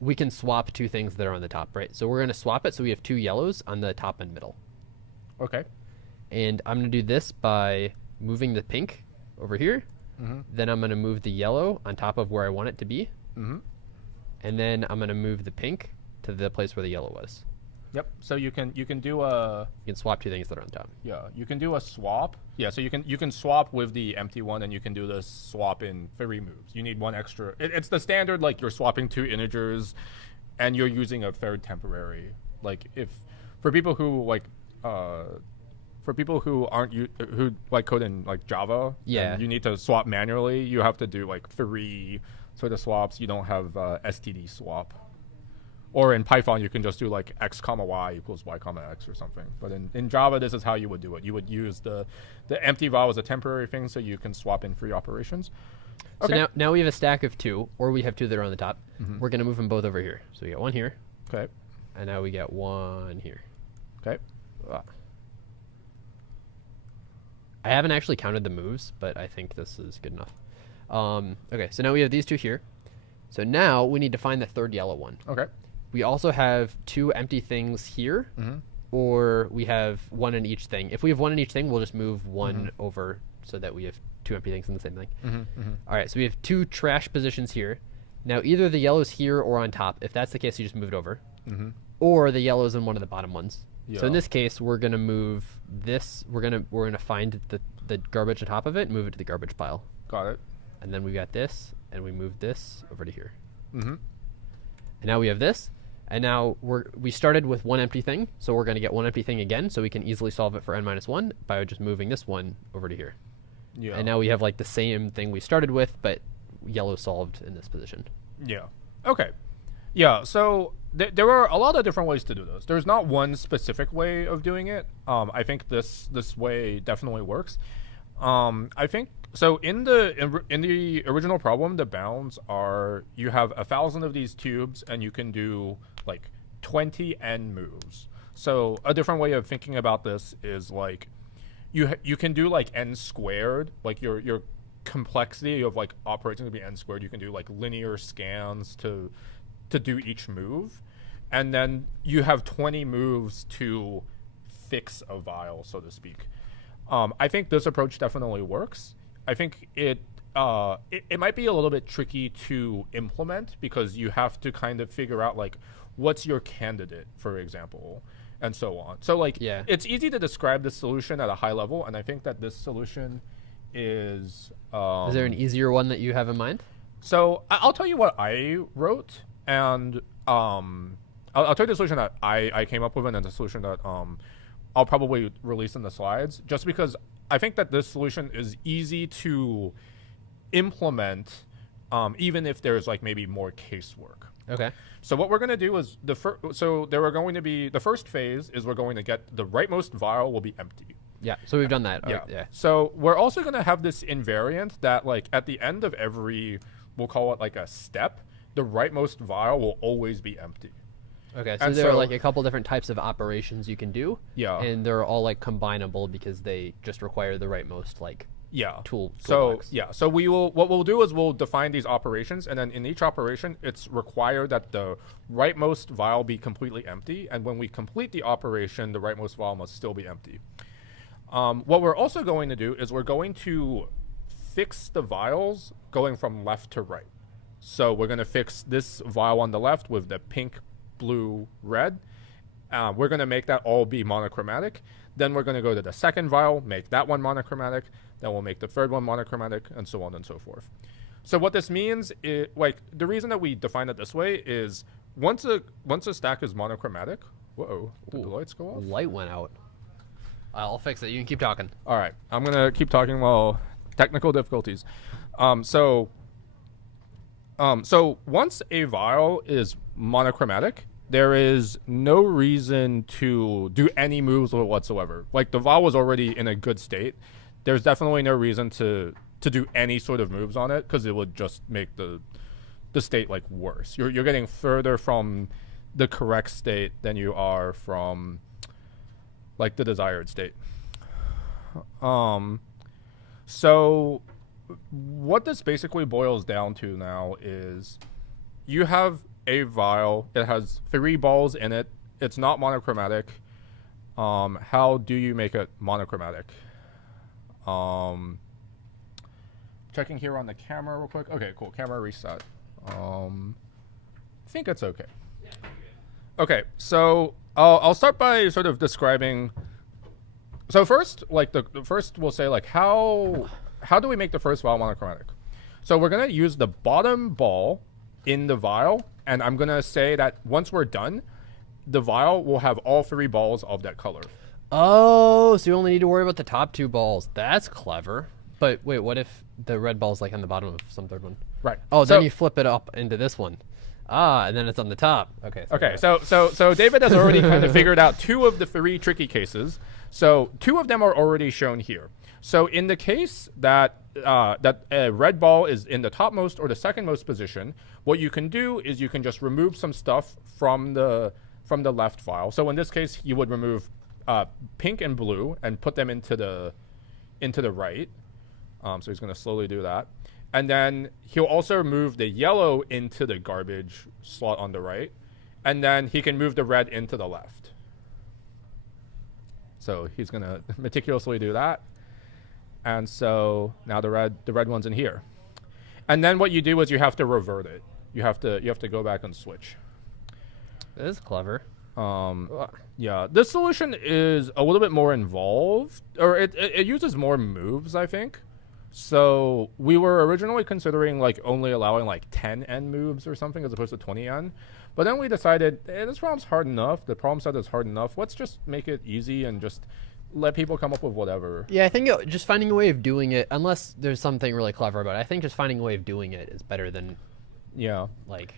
we can swap 2 things that are on the top, right? So we're going to swap it so we have 2 yellows on the top and middle. Okay. And I'm going to do this by moving the pink over here. Then I'm going to move the yellow on top of where I want it to be. And then I'm going to move the pink to the place where the yellow was. Yep. So you can do You can swap 2 things that are on top. Yeah, you can do a swap. Yeah, so you can swap with the empty one, and you can do the swap in 3 moves. You need 1 extra. It's the standard, like, you're swapping 2 integers, and you're using a third temporary. Like, for people who aren't who like code in like Java, yeah, you need to swap manually. You have to do like 3 sort of swaps. You don't have STD swap. Or in Python, you can just do like x comma y equals y comma x or something. But in Java, this is how you would do it. You would use the empty val as a temporary thing, so you can swap in 3 operations. Okay. So now we have a stack of 2, or we have 2 that are on the top. We're going to move them both over here. So we got 1 here. Okay. And now we get 1 here. Okay. I haven't actually counted the moves, but I think this is good enough. Okay, so now we have these 2 here. So now we need to find the 3rd yellow one. Okay. We also have 2 empty things here, or we have 1 in each thing. If we have 1 in each thing, we'll just move 1 over so that we have two empty things in the same thing. Mm-hmm. All right, so we have two trash positions here. Now either the yellow's here or on top. If that's the case, you just move it over. Mm-hmm. Or the yellow's in one of the bottom ones. Yeah. So in this case, we're gonna move this. We're gonna find the garbage on top of it, and move it to the garbage pile. Got it. And then we got this, and we move this over to here. Mm-hmm. And now we have this, and now we started with one empty thing, so we're gonna get one empty thing again, so we can easily solve it for n-1 by just moving this one over to here. Yeah. And now we have like the same thing we started with, but yellow solved in this position. Yeah. Okay. Yeah. So there are a lot of different ways to do this. There's not one specific way of doing it. I think this way definitely works. I think so. In the original problem, the bounds are you have 1,000 of these tubes, and you can do like 20 n moves. So a different way of thinking about this is like you can do like n squared, like your complexity of like operating to be n squared. You can do like linear scans to do each move, and then you have 20 moves to fix a vial, so to speak. I think this approach definitely works. I think it might be a little bit tricky to implement because you have to kind of figure out like what's your candidate, for example, and so on. So like it's easy to describe the solution at a high level, and I think that this solution is there an easier one that you have in mind? So I'll tell you what I wrote, and I'll tell you the solution that I came up with, and then the solution that I'll probably release in the slides, just because I think that this solution is easy to implement, even if there's like maybe more casework. Okay. So what we're going to do is the first phase is we're going to get the rightmost vial will be empty. Yeah, so we've done that. Yeah. Right, yeah. So we're also going to have this invariant that like at the end of every, we'll call it like a step, the rightmost vial will always be empty. Okay, so And there are so- like a couple different types of operations you can do. Yeah. And they're all like combinable because they just require the rightmost like Yeah. toolbox. So what we'll do is we'll define these operations, and then in each operation, it's required that the rightmost vial be completely empty, and when we complete the operation, the rightmost vial must still be empty. What we're also going to do is we're going to fix the vials going from left to right. So we're going to fix this vial on the left with the pink, blue, red. We're going to make that all be monochromatic. Then we're going to go to the second vial, make that one monochromatic. Then we'll make the third one monochromatic, and so on and so forth. So what this means is, like, the reason that we define it this way is once a stack is monochromatic. Whoa! Did the lights go off? Light went out. I'll fix it. You can keep talking. All right, I'm gonna keep talking while technical difficulties. So once a vial is monochromatic, there is no reason to do any moves whatsoever. Like the vial was already in a good state. There's definitely no reason to do any sort of moves on it because it would just make the state like worse. You're getting further from the correct state than you are from like the desired state. So what this basically boils down to now is you have a vial. It has 3 balls in it. It's not monochromatic. How do you make it monochromatic? Checking here on the camera real quick. Okay, cool. Camera reset. I think it's okay. Okay, so I'll start by sort of describing. So first, like the first, we'll say like how do we make the first vial monochromatic? So we're gonna use the bottom ball in the vial, and I'm gonna say that once we're done, the vial will have all 3 balls of that color. Oh, so you only need to worry about the top 2 balls. That's clever. But wait, what if the red ball's like on the bottom of some third one? Right. Oh, then you flip it up into this one. Ah, and then it's on the top. Okay. Okay. So David has already kind of figured out 2 of the 3 tricky cases. So 2 of them are already shown here. So in the case that a red ball is in the topmost or the secondmost position, what you can do is you can just remove some stuff from the left vial. So in this case, you would remove pink and blue and put them into the right. So he's going to slowly do that. And then he'll also move the yellow into the garbage slot on the right. And then he can move the red into the left. So he's going to meticulously do that. And so now the red one's in here. And then what you do is you have to revert it. You have to go back and switch. That is clever. Yeah, this solution is a little bit more involved, or it uses more moves, I think. So we were originally considering like only allowing like 10 end moves or something as opposed to 20 end. But then we decided, this problem's hard enough. The problem set is hard enough. Let's just make it easy and just let people come up with whatever. Yeah, I think just finding a way of doing it, unless there's something really clever about it, I think just finding a way of doing it is better than like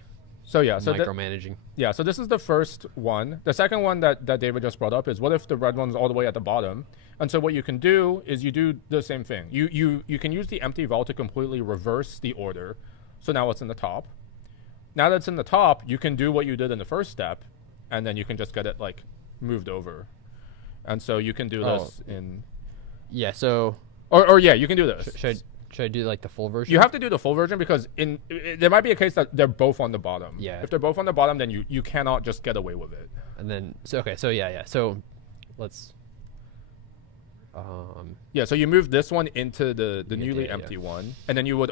micromanaging. So this is the first one. The second one that David just brought up is, what if the red one's all the way at the bottom? And so what you can do is you do the same thing. You can use the empty vault to completely reverse the order. So now it's in the top. Now that it's in the top, you can do what you did in the first step, and then you can just get it like moved over. And so you can do this in... Yeah, so... Or you can do this. Should I do like the full version? You have to do the full version because there might be a case that they're both on the bottom. Yeah. If they're both on the bottom, then you cannot just get away with it. And then so let's so you move this one into the newly empty one, and then you could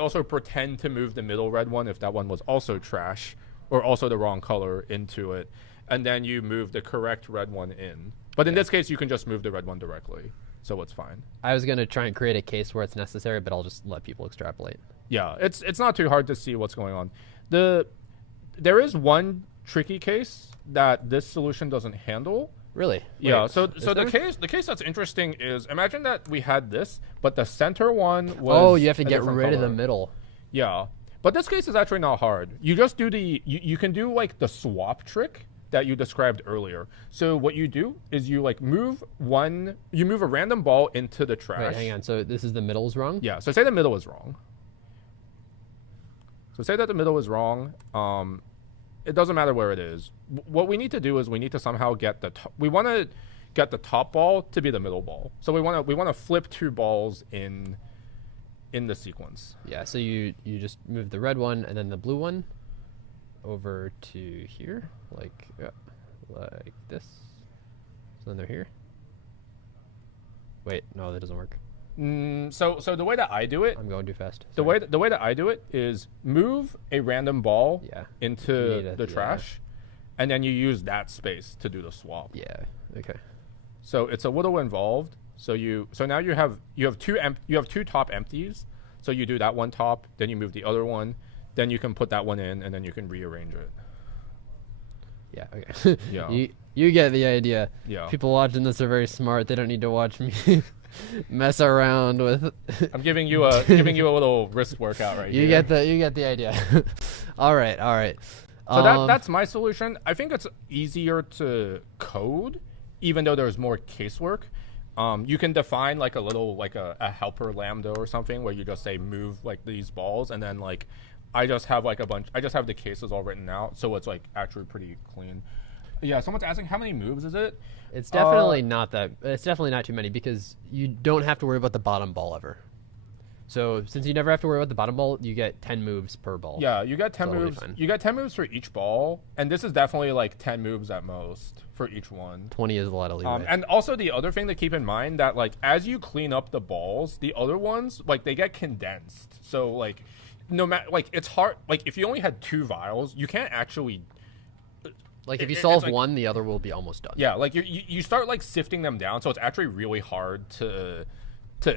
also pretend to move the middle red one if that one was also trash or also the wrong color into it, and then you move the correct red one in. But in this case, you can just move the red one directly. So it's fine. I was gonna try and create a case where it's necessary, but I'll just let people extrapolate. Yeah, it's not too hard to see what's going on. There is one tricky case that this solution doesn't handle. Really? Yeah. Wait, so the case that's interesting is, imagine that we had this, but the center one was. Oh, you have to get rid of the middle. Yeah, but this case is actually not hard. You just do you can do like the swap trick that you described earlier. So what you do is you like move a random ball into the trash. Wait, hang on. So this is the middle is wrong? Yeah. So say the middle is wrong. So say that the middle is wrong. It doesn't matter where it is. What we need to do is we need to somehow get we want to get the top ball to be the middle ball. So we want to flip two balls in the sequence. Yeah. So you just move the red one and then the blue one over to here, like this. So then they're here. Wait, no, that doesn't work. So the way that I do it, I'm going too fast. The way that I do it is move a random ball into the trash, and then you use that space to do the swap. Yeah. Okay. So it's a little involved. So now you have two top empties. So you do that one top, then you move the other one, then you can put that one in, and then you can rearrange it. Yeah. Okay. Yeah. You get the idea. Yeah. People watching this are very smart. They don't need to watch me mess around with. I'm giving you a little wrist workout right here. You get the idea. All right. So that's my solution. I think it's easier to code, even though there's more casework. You can define like a helper lambda or something where you just say move like these balls, and then like I just have the cases all written out, so it's like actually pretty clean. Yeah, someone's asking how many moves is it? It's definitely not that. It's definitely not too many because you don't have to worry about the bottom ball ever. So since you never have to worry about the bottom ball, you get 10 moves per ball. Yeah, you get 10 moves. You get 10 moves for each ball, and this is definitely like 10 moves at most for each one. 20 is a lot of leeway. And also the other thing to keep in mind that like as you clean up the balls, the other ones like they get condensed. So like no matter like it's hard. Like if you only had 2 vials, you can't actually. Like if you solve one, the other will be almost done. Yeah, like you start like sifting them down, so it's actually really hard to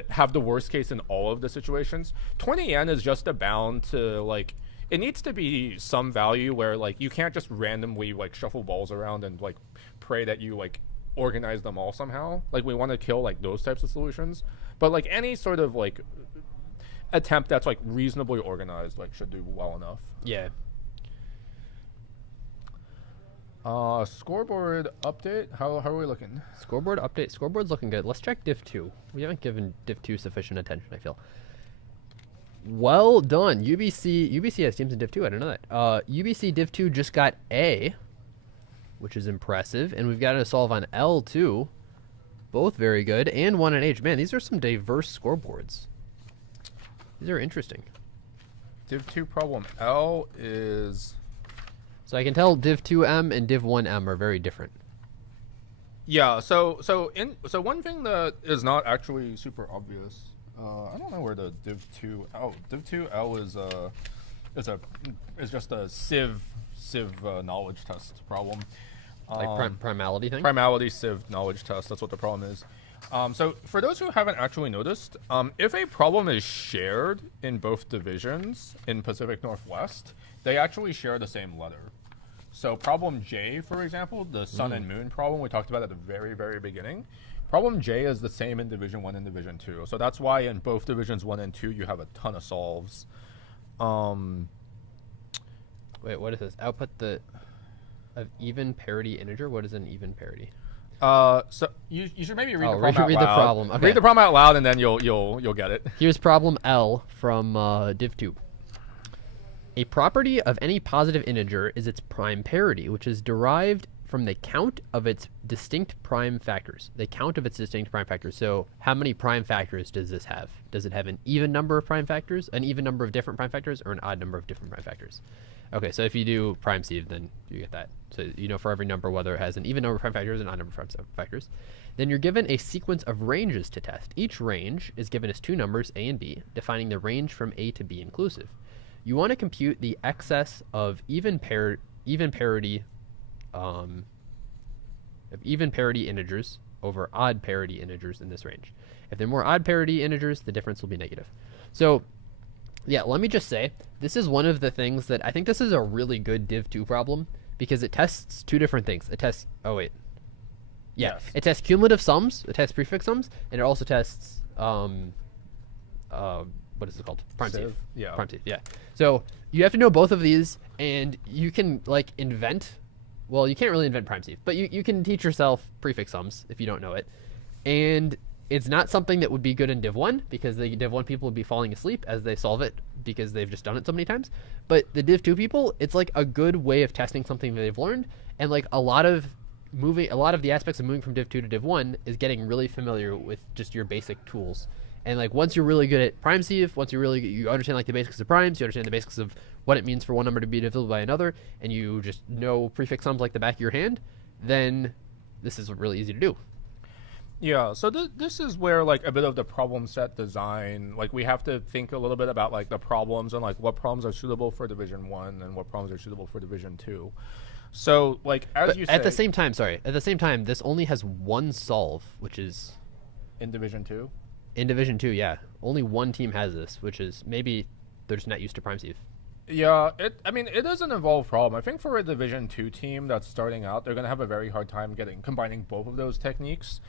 have the worst case in all of the situations. 20 yen is just bound to like it needs to be some value where like you can't just randomly like shuffle balls around and like pray that you like organize them all somehow. Like we want to kill like those types of solutions, but like any sort of like attempt that's like reasonably organized like should do well enough. Yeah. Scoreboard update. How are we looking? Scoreboard update. Scoreboard's looking good. Let's check Div 2. We haven't given Div 2 sufficient attention, I feel. Well done. UBC has teams in Div 2. I didn't know that. UBC Div 2 just got A, which is impressive. And we've got to solve on L too. Both very good. And one on H. Man, these are some diverse scoreboards. These are interesting. Div 2 problem L is... So I can tell Div 2M and Div 1M are very different. Yeah. So one thing that is not actually super obvious. I don't know where the div2L is just a civ knowledge test problem. Like primality thing? Primality civ knowledge test. That's what the problem is. So for those who haven't actually noticed, if a problem is shared in both divisions in Pacific Northwest, they actually share the same letter. So problem J, for example, the sun and moon problem we talked about at the very, very beginning, problem J is the same in Division 1 and Division 2. So that's why in both Divisions 1 and 2 you have a ton of solves. Wait, what is this? Output of even parity integer? What is an even parity? So you should maybe read the problem out loud. The problem. Okay. Read the problem out loud and then you'll get it. Here's problem L from Div 2. A property of any positive integer is its prime parity, which is derived from the count of its distinct prime factors. The count of its distinct prime factors. So how many prime factors does this have? Does it have an even number of prime factors, an even number of different prime factors, or an odd number of different prime factors? Okay, so if you do prime sieve, then you get that. So you know for every number whether it has an even number of prime factors and odd number of prime factors. Then you're given a sequence of ranges to test. Each range is given as two numbers, a and b, defining the range from a to b inclusive. You want to compute the excess of even parity integers over odd parity integers in this range. If they're more odd parity integers, the difference will be negative. So yeah, let me just say, this is one of the things that I think this is a really good Div 2 problem because it tests two different things. It tests, it tests cumulative sums, it tests prefix sums, and it also tests, what is it called? Prime sieve. Yeah. Prime sieve, yeah. So you have to know both of these, and you can like invent, well, you can't really invent prime sieve, but you can teach yourself prefix sums if you don't know it. And it's not something that would be good in Div 1 because the Div 1 people would be falling asleep as they solve it because they've just done it so many times. But the Div 2 people, it's like a good way of testing something that they've learned. And like a lot of the aspects of moving from Div 2 to Div 1 is getting really familiar with just your basic tools. And like once you're really good at prime sieve, once you understand like the basics of primes, you understand the basics of what it means for one number to be divisible by another, and you just know prefix sums like the back of your hand, then this is really easy to do. Yeah, so this is where like a bit of the problem set design, like we have to think a little bit about like the problems and like what problems are suitable for Division 1 and what problems are suitable for Division 2. So like you say, at the same time, this only has one solve, which is in Division 2. In Division 2, yeah. Only one team has this, which is maybe they're just not used to prime sieve. Yeah, it is an involved problem. I think for a Division 2 team that's starting out, they're going to have a very hard time combining both of those techniques.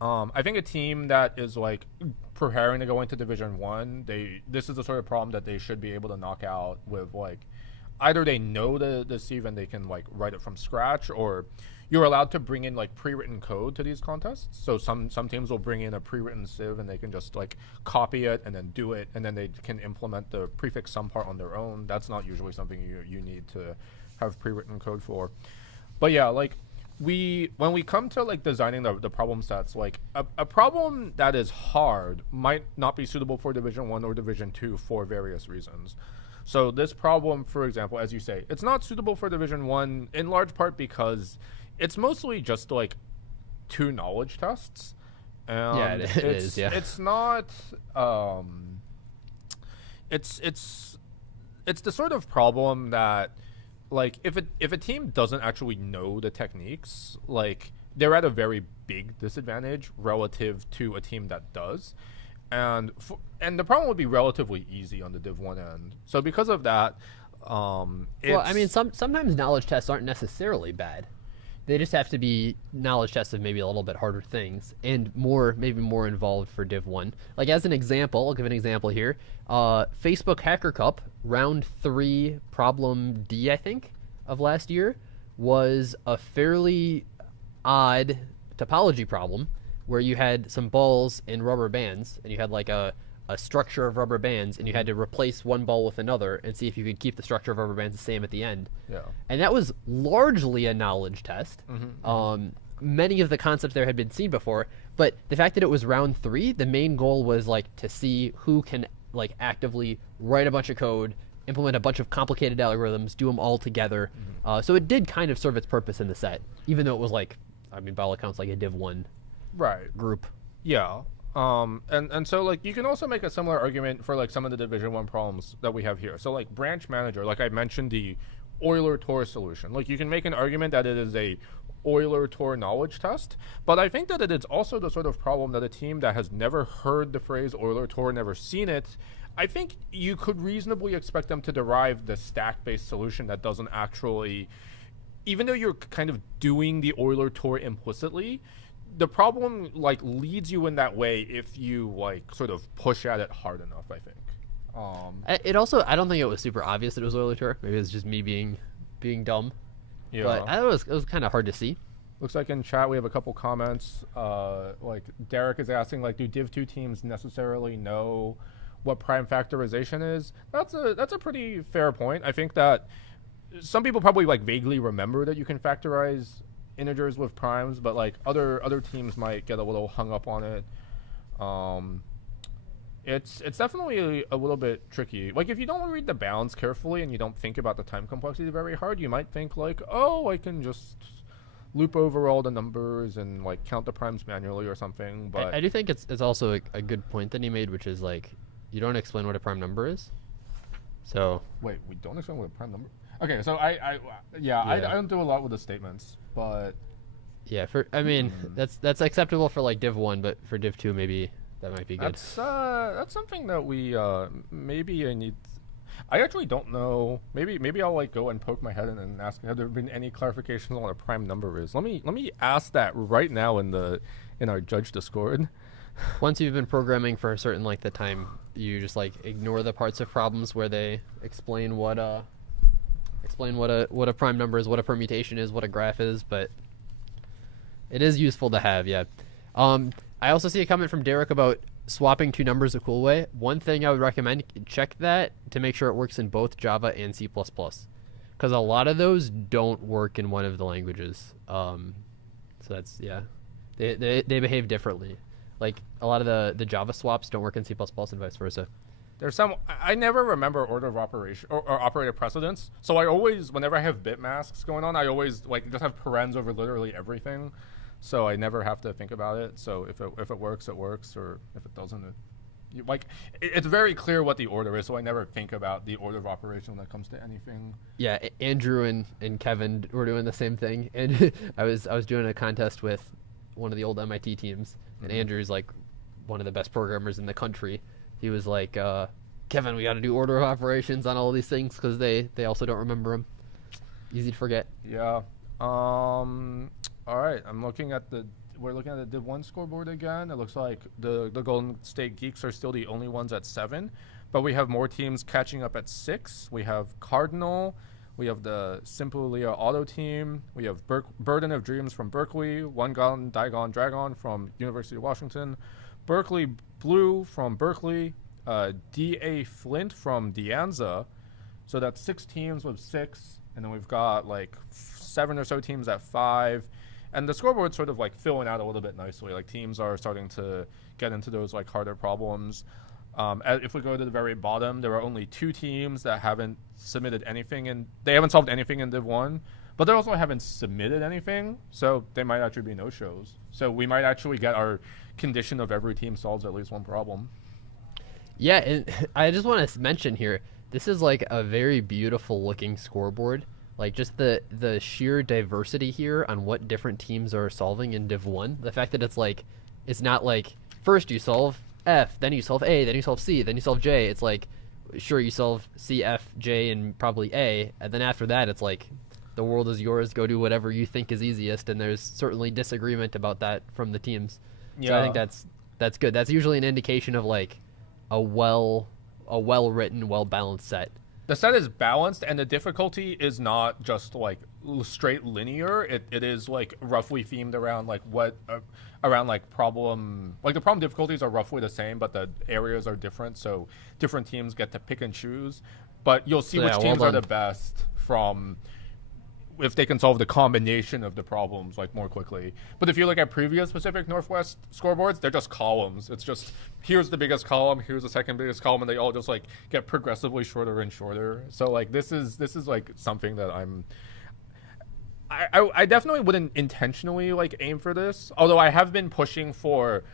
I think a team that is like preparing to go into Division 1, this is the sort of problem that they should be able to knock out with like either they know the sieve and they can like write it from scratch, or you're allowed to bring in like pre-written code to these contests. So some teams will bring in a pre-written sieve and they can just like copy it and then do it, and then they can implement the prefix sum part on their own. That's not usually something you need to have pre-written code for. But yeah, like when we come to like designing the problem sets, like a problem that is hard might not be suitable for Division 1 or Division 2 for various reasons. So this problem, for example, as you say, it's not suitable for Division 1 in large part because it's mostly just like two knowledge tests. Yeah, it is. Yeah, it's not. It's the sort of problem that, like, if a team doesn't actually know the techniques, like they're at a very big disadvantage relative to a team that does, and the problem would be relatively easy on the Div 1 end. So because of that, well, I mean, sometimes knowledge tests aren't necessarily bad. They just have to be knowledge tests of maybe a little bit harder things and maybe more involved for Div 1. Like as an example, I'll give an example here. Facebook Hacker Cup, round 3, problem D, I think, of last year, was a fairly odd topology problem where you had some balls and rubber bands, and you had like a structure of rubber bands, and you had to replace one ball with another and see if you could keep the structure of rubber bands the same at the end. Yeah. And that was largely a knowledge test. Many of the concepts there had been seen before, but the fact that it was round 3, the main goal was like to see who can like actively write a bunch of code, implement a bunch of complicated algorithms, do them all together. So it did kind of serve its purpose in the set, even though it was like I mean, by all accounts, like a Div 1 right group. Yeah. And so like you can also make a similar argument for like some of the Division 1 problems that we have here. So like branch manager, like I mentioned the Euler Tor solution. Like you can make an argument that it is a Euler Tor knowledge test, but I think that it is also the sort of problem that a team that has never heard the phrase Euler Tor, never seen it, I think you could reasonably expect them to derive the stack-based solution that doesn't actually, even though you're kind of doing the Euler Tor implicitly, the problem like leads you in that way if you like sort of push at it hard enough, I think. It also, I don't think it was super obvious that it was Euler Tor. Maybe it's just me being dumb. Yeah. But I thought it was kind of hard to see. Looks like in chat we have a couple comments. Like Derek is asking, like, do Div 2 teams necessarily know what prime factorization is? That's a pretty fair point. I think that some people probably like vaguely remember that you can factorize integers with primes, but like other teams might get a little hung up on it. It's definitely a little bit tricky. Like if you don't read the bounds carefully and you don't think about the time complexity very hard, you might think like, oh, I can just loop over all the numbers and like count the primes manually or something. But I do think it's also a good point that he made, which is like you don't explain what a prime number is. So wait, we don't explain what a prime number. Okay, so I don't do a lot with the statements, but yeah, I mean that's acceptable for like Div 1, but for Div 2 maybe that might be good. That's something that we maybe I need. I actually don't know. Maybe I'll like go and poke my head in and ask, have there been any clarifications on what a prime number is? Let me ask that right now in our judge Discord. Once you've been programming for a certain length of time, you just like ignore the parts of problems where they explain what a prime number is, what a permutation is, what a graph is, but it is useful to have, yeah. I also see a comment from Derek about swapping two numbers a cool way. One thing I would recommend, check that to make sure it works in both Java and C++, because a lot of those don't work in one of the languages. So that's, yeah, they behave differently. Like a lot of the Java swaps don't work in C++ and vice versa. There's some, I never remember order of operation or operator precedence. So I always, whenever I have bit masks going on, I always like just have parens over literally everything. So I never have to think about it. So if it works, it works. Or if it doesn't, it's very clear what the order is. So I never think about the order of operation when it comes to anything. Yeah, Andrew and Kevin were doing the same thing. And I was doing a contest with one of the old MIT teams. And Andrew's like one of the best programmers in the country. He was like, Kevin, we got to do order of operations on all these things because they also don't remember them. Easy to forget. Yeah. All right. We're looking at the Div 1 scoreboard again. It looks like the Golden State Geeks are still the only ones at 7, but we have more teams catching up at 6. We have Cardinal. We have the Simple Leah Auto team. We have Burden of Dreams from Berkeley. One Gun Digon Dragon from University of Washington. Berkeley Blue from Berkeley. D.A. Flint from De Anza. So that's 6 teams with 6. And then we've got like 7 or so teams at 5. And the scoreboard's sort of like filling out a little bit nicely. Like teams are starting to get into those like harder problems. If we go to the very bottom, there are only 2 teams that haven't submitted anything, and they haven't solved anything in Div 1, but they also haven't submitted anything, so they might actually be no-shows. So we might actually get our condition of every team solves at least one problem. Yeah, and I just want to mention here, this is like a very beautiful looking scoreboard. Like just the sheer diversity here on what different teams are solving in Div 1. The fact that it's not like first you solve F, then you solve A, then you solve C, then you solve J. It's like, sure, you solve C, F, J, and probably A, and then after that, it's like, the world is yours, go do whatever you think is easiest, and there's certainly disagreement about that from the teams. Yeah. So I think that's good. That's usually an indication of like a well-written, well-balanced set. The set is balanced, and the difficulty is not just like straight linear. It is like roughly themed around like problem. Like the problem difficulties are roughly the same, but the areas are different. So different teams get to pick and choose. But you'll see which teams are the best from if they can solve the combination of the problems like more quickly. But if you look at previous Pacific Northwest scoreboards, they're just columns. It's just here's the biggest column, here's the second biggest column, and they all just like get progressively shorter and shorter. So like this is like something that I definitely wouldn't intentionally like aim for this. Although I have been pushing for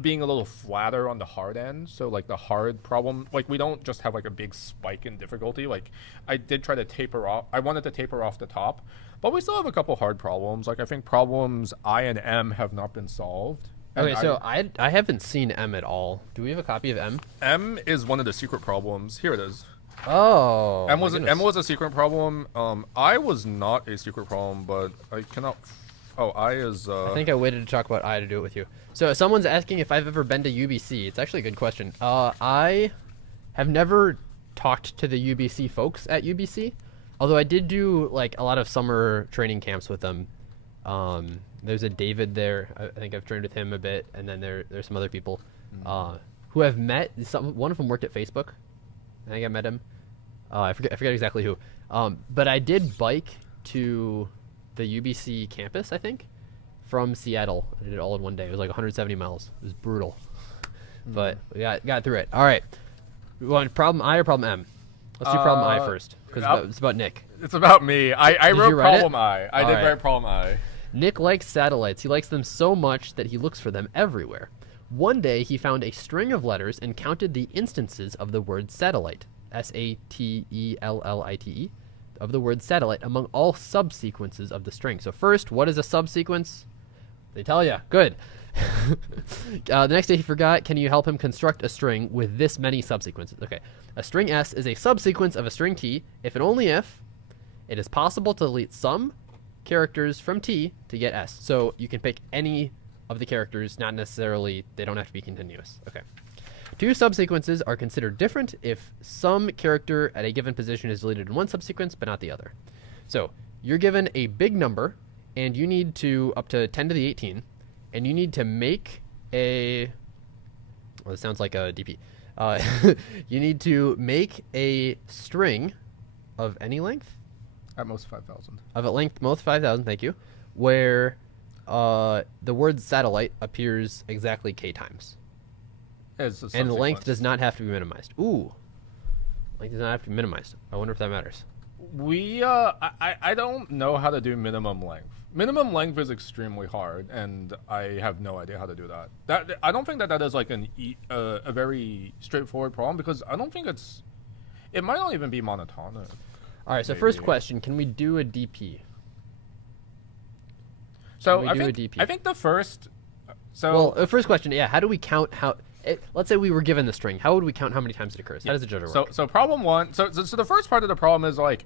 being a little flatter on the hard end. So like the hard problem, like we don't just have like a big spike in difficulty. Like I did try to taper off. I wanted to taper off the top, but we still have a couple hard problems. Like I think problems I and M have not been solved. Okay, so I haven't seen M at all. Do we have a copy of M? M is one of the secret problems. Here it is. Oh. M was a secret problem. I was not a secret problem, but I cannot. Oh, I is. I think I waited to talk about I to do it with you. So someone's asking if I've ever been to UBC. It's actually a good question. I have never talked to the UBC folks at UBC, although I did do like a lot of summer training camps with them. There's a David there. I think I've trained with him a bit, and then there's some other people who I've met. One of them worked at Facebook. I think I met him. I forget exactly who. But I did bike to the UBC campus, I think, from Seattle. I did it all in one day. It was like 170 miles. It was brutal. But we got through it. All right. We want problem I or problem M? Let's do problem I first, because it's about Nick. It's about me. I wrote problem I. I did write problem I. Nick likes satellites. He likes them so much that he looks for them everywhere. One day, he found a string of letters and counted the instances of the word satellite, S-A-T-E-L-L-I-T-E, of the word satellite among all subsequences of the string. So first, what is a subsequence? They tell you. Good. The next day, he forgot. Can you help him construct a string with this many subsequences? Okay. A string S is a subsequence of a string T if and only if it is possible to delete some characters from T to get S. So you can pick any of the characters, not necessarily, they don't have to be continuous. Okay. Two subsequences are considered different if some character at a given position is deleted in one subsequence but not the other. So you're given a big number and you need to, up to 10 to the 18, and you need to make a, well, it sounds like a DP. You need to make a string of any length? At most 5,000. Of a length, most 5,000, thank you, where the word satellite appears exactly k times. And the length does not have to be minimized. Ooh. Length does not have to be minimized. I wonder if that matters. I don't know how to do minimum length. Minimum length is extremely hard, and I have no idea how to do that. I don't think that is like a very straightforward problem, because I don't think it might not even be monotonic. All right, so first question, can we do a DP? So I think the first. Well, the first question, yeah. How do we count let's say we were given the string. How would we count how many times it occurs? How does the judger work? So problem one. So the first part of the problem is like,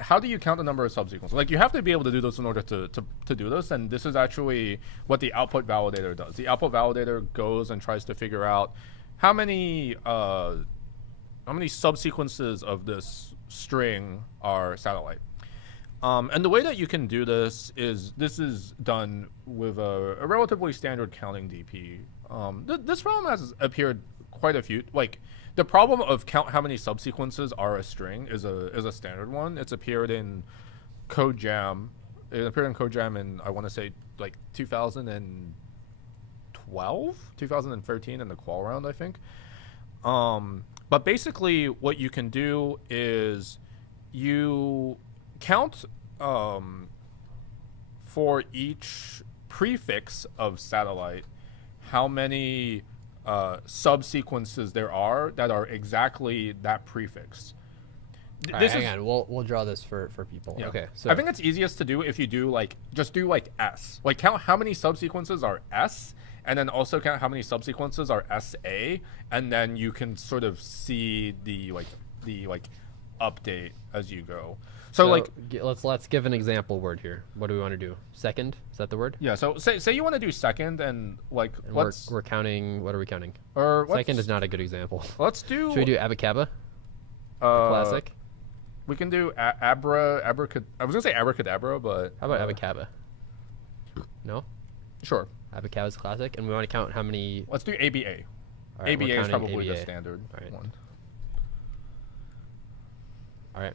how do you count the number of subsequences? Like you have to be able to do this in order to do this, and this is actually what the output validator does. The output validator goes and tries to figure out how many subsequences of this string are satellite. And the way that you can do this is done with a relatively standard counting DP. This problem has appeared quite a few. Like the problem of count how many subsequences are a string is a standard one. It's appeared in CodeJam. It appeared in CodeJam in, I want to say, like 2012, 2013 in the qual round, I think. But basically, what you can do is you count for each prefix of satellite how many subsequences there are that are exactly that prefix. Hang on, we'll draw this for people. Yeah. Okay, so I think it's easiest to do if you do just do S. Like count how many subsequences are S, and then also count how many subsequences are SA, and then you can sort of see the update as you go. So let's give an example word here. What do we want to do? Second? Is that the word? Yeah. So say you want to do second, and we're counting. What are we counting? Or second is not a good example. Let's do. Should we do abacaba? Classic. We can do abracadabra. I was gonna say abracadabra, but how about abacaba? No. Sure. Abacaba is classic, and we want to count how many. Let's do ABA. Right, ABA is probably the standard one. All right.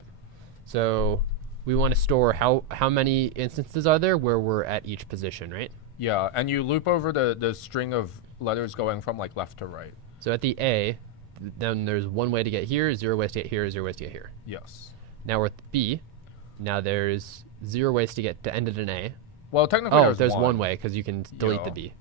So we want to store how many instances are there where we're at each position, right? Yeah, and you loop over the string of letters going from left to right. So at the A, then there's one way to get here, 0 ways to get here, 0 ways to get here. Yes. Now we're at B. Now there's 0 ways to end at an A. Well, technically there's one way because you can delete the B.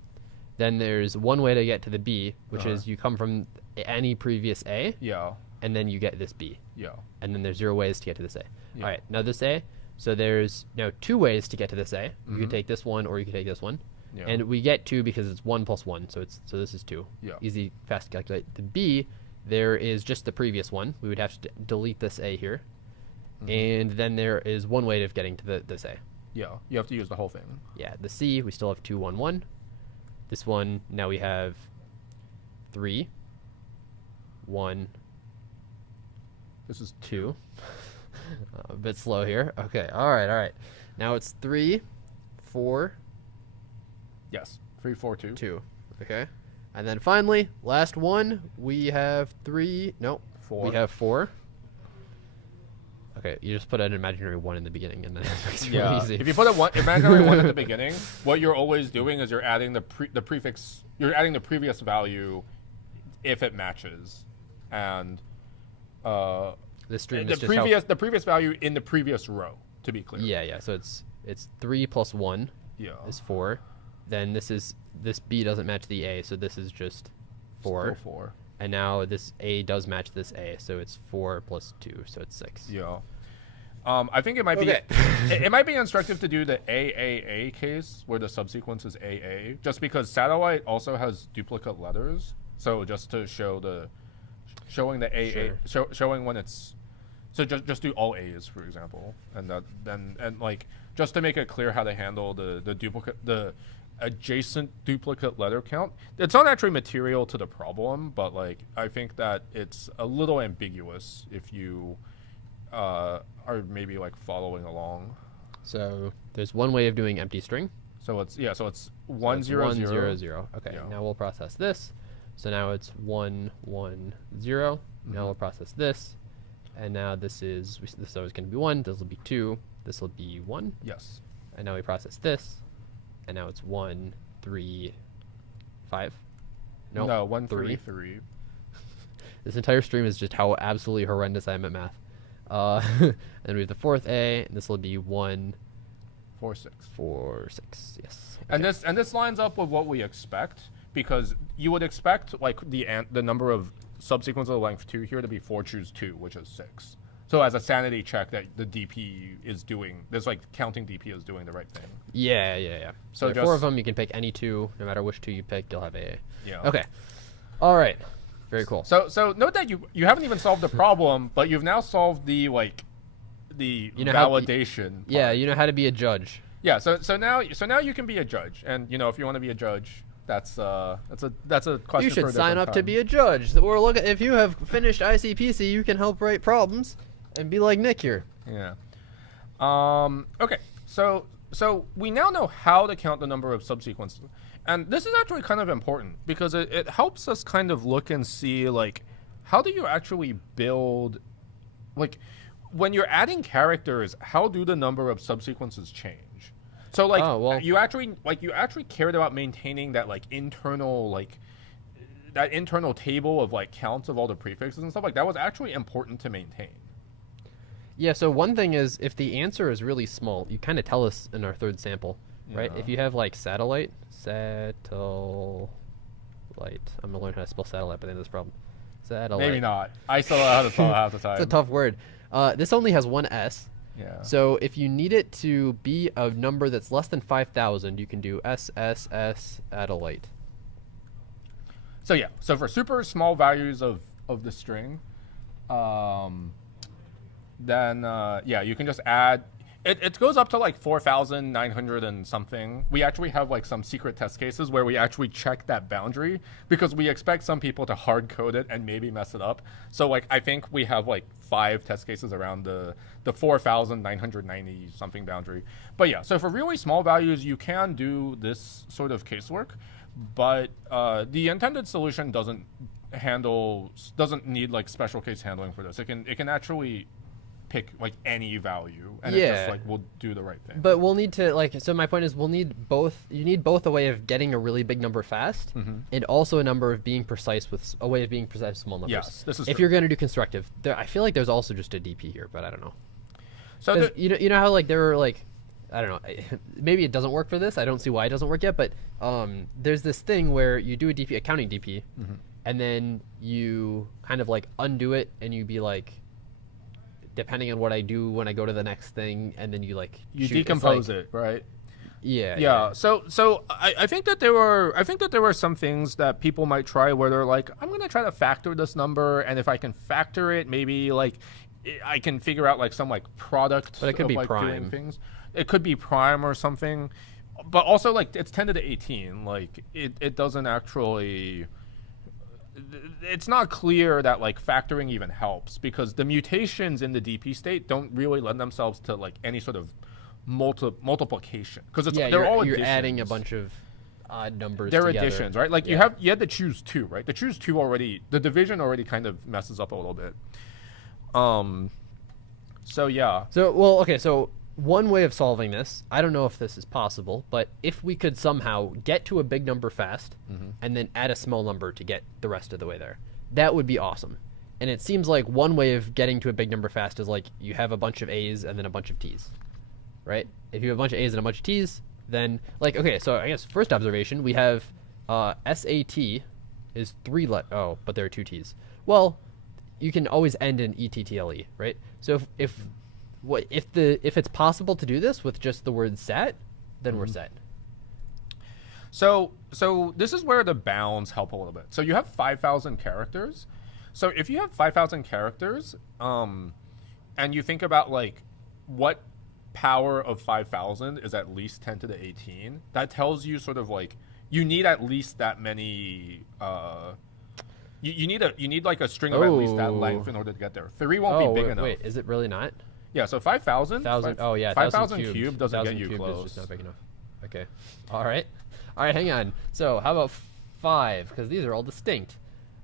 Then there's one way to get to the B, which is you come from any previous A. Yeah. And then you get this B. Yeah. And then there's 0 ways to get to this A. Yeah. All right, now this A. So there's now 2 ways to get to this A. You can take this one or you can take this one. Yeah. And we get 2 because it's 1 plus 1, so this is 2. Yeah. Easy, fast to calculate. The B, there is just the previous one. We would have to delete this A here. And then there is one way of getting to this A. Yeah, you have to use the whole thing. Yeah, the C, we still have 2, 1, 1. This one, now we have 3, 1, This is 2. A bit slow here. Okay, all right. Now it's 3, 4, yes, 3, 4, 2. 2. Okay. And then finally, last one, we have 3. Nope. 4. We have 4. Okay, you just put an imaginary 1 in the beginning, and then it makes it really easy. If you put a imaginary 1 at the beginning, what you're always doing is you're adding the prefix. You're adding the previous value if it matches, and the string the is just the previous value in the previous row. To be clear. Yeah. So it's 3 plus 1 is 4. Then this B doesn't match the A, so this is just 4. Still 4. And now this A does match this A, so it's 4 plus 2, so it's 6. Yeah. I think it might be it might be instructive to do the AAA case where the subsequence is AA, just because satellite also has duplicate letters. So just to showing the AA, showing when it's, so just do all A's, for example, and like just to make it clear how to handle the adjacent duplicate letter count. It's not actually material to the problem, but like I think that it's a little ambiguous if you are maybe like following along. So there's one way of doing empty string. So it's 1 0 0 0 0. Okay, Yeah. now we'll process this. So now it's 1 1 0. Now we'll process this, and now this is always going to be 1. This will be 2. This will be 1. Yes. And now we process this, and now it's 1 3 5. No, 1 3 3. This entire stream is just how absolutely horrendous I am at math. And we have the fourth A, and this will be 1 4 6. 4 6. Yes. And this lines up with what we expect, because you would expect like the number of subsequence of length 2 here to be 4 choose 2, which is 6. So as a sanity check that the DP is doing, this like counting DP is doing the right thing. Yeah. So there are 4 of them. You can pick any 2, no matter which 2 you pick, you'll have AA. Yeah. Okay. All right. Very cool. So note that you haven't even solved the problem, but you've now solved the validation. Yeah, you know how to be a judge. Yeah. So now you can be a judge, and if you want to be a judge, that's a question. You should for a sign different up to time. be a judge. Or look, if you have finished ICPC, you can help write problems and be like Nick here. Yeah. Okay. So we now know how to count the number of subsequences. And this is actually kind of important because it helps us kind of look and see, like, how do you actually build, like, when you're adding characters, how do the number of subsequences change? So, like, you actually cared about maintaining that, like, internal table of, like, counts of all the prefixes and stuff. Like, that was actually important to maintain. Yeah, so one thing is, if the answer is really small, you kind of tell us in our third sample, right? If you have, like, satellite, I'm going to learn how to spell satellite by the end of this problem. Satellite. Maybe not. I still don't know how to spell it half the time. It's a tough word. This only has 1 S. Yeah. So if you need it to be a number that's less than 5,000, you can do SSS Adelaide. So yeah, so for super small values of the string, then you can just add. It goes up to like 4,900 and something. We actually have like some secret test cases where we actually check that boundary because we expect some people to hard code it and maybe mess it up. So like I think we have like 5 test cases around the 4,990 something boundary. But yeah, so for really small values, you can do this sort of casework, but the intended solution doesn't need like special case handling for this. It can actually pick like any value and it just like will do the right thing. But we'll need to so my point is you need both a way of getting a really big number fast and also a way of being precise with small numbers. Yes, this is if true. you're going to do constructive. I feel like there's also just a DP here, but I don't know. So you know how like there are like I don't know, maybe it doesn't work for this. I don't see why it doesn't work yet, but there's this thing where you do a DP, a counting DP, and then you kind of like undo it, and you be like, depending on what I do when I go to the next thing, and then you like you decompose it, right? Yeah. So I think that there were some things that people might try where they're like, I'm gonna try to factor this number, and if I can factor it, maybe like I can figure out like some like product. But it could be like prime. doing things. It could be prime or something, but also like it's 10 to the 18. Like it doesn't actually. It's not clear that like factoring even helps because the mutations in the DP state don't really lend themselves to like any sort of multiplication because they're all you're additions. adding a bunch of odd numbers. They're together. additions, right? Like you had to choose 2, right? The choose 2 already, the division already kind of messes up a little bit. So yeah. So one way of solving this, I don't know if this is possible, but if we could somehow get to a big number fast and then add a small number to get the rest of the way there, that would be awesome. And it seems like one way of getting to a big number fast is like you have a bunch of A's and then a bunch of T's, right? If you have a bunch of A's and a bunch of T's, then like, okay, so I guess first observation, we have SAT is 3 but there are 2 T's. Well, you can always end in ETTLE, right? So if it's possible to do this with just the word set, then we're set. So this is where the bounds help a little bit. So you have 5,000 characters. So if you have 5,000 characters, and you think about like what power of 5,000 is at least 10 to the 18, that tells you sort of like you need at least that many. You need like a string of at least that length in order to get there. 3 won't be big enough. Wait, is it really not? Yeah, so 5,000. 5,000 cube doesn't get you close. Is just not big enough. Okay. All right, hang on. So how about 5? Because these are all distinct.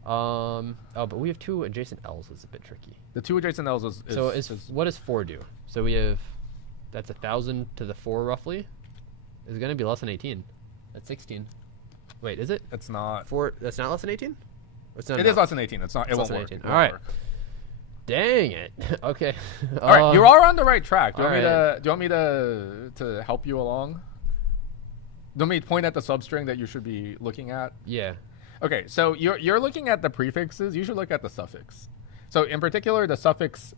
But we have 2 adjacent L's. Is a bit tricky. The 2 adjacent L's is what does 4 do? So we have that's 1,000 to the 4 roughly. Is going to be less than 18. That's 16. Wait, is it? It's not 4. That's not less than 18. It is less than 18. It's not. It won't work. All right. Dang it. Okay. All right, you are on the right track. Do you want me to help you along? Do you want me to point at the substring that you should be looking at? Yeah. Okay, so you're looking at the prefixes. You should look at the suffix. So in particular, the suffix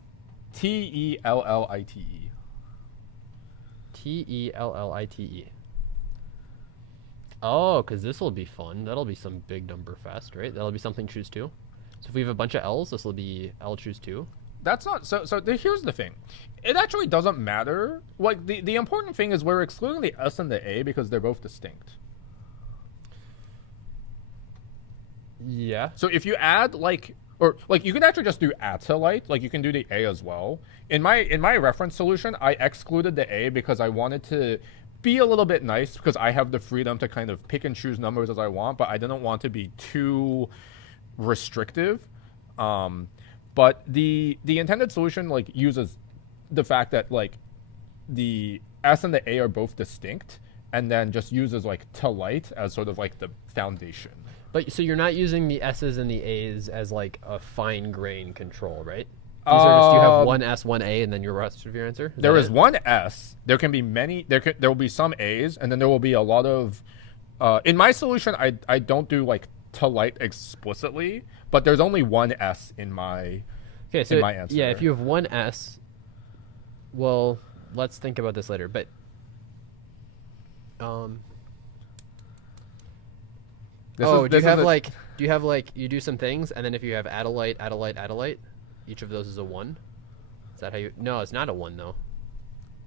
TELLITE. TELLITE. Oh, because this will be fun. That'll be some big number fast, right? That'll be something choose 2. So if we have a bunch of L's, this will be L choose 2. That's not here's the thing. It actually doesn't matter. Like the important thing is we're excluding the S and the A because they're both distinct. Yeah. So if you add you can actually just do atolite, like you can do the A as well. In my reference solution, I excluded the A because I wanted to be a little bit nice because I have the freedom to kind of pick and choose numbers as I want, but I didn't want to be too restrictive. But the intended solution like uses the fact that like the S and the A are both distinct and then just uses like tolite as sort of like the foundation. But so you're not using the S's and the A's as like a fine grain control, right? These are just, you have 1 S, 1 A, and then your rest of your answer? There is 1 S. There can be many. There will be some A's, and then there will be a lot of. In my solution, I don't do like tolite explicitly, but there's only 1 S in my. Okay, so in my answer. Yeah, if you have 1 S, well, let's think about this later. But do you have like you do some things, and then if you have atolite, each of those is a 1? Is that how you? No, it's not a 1 though.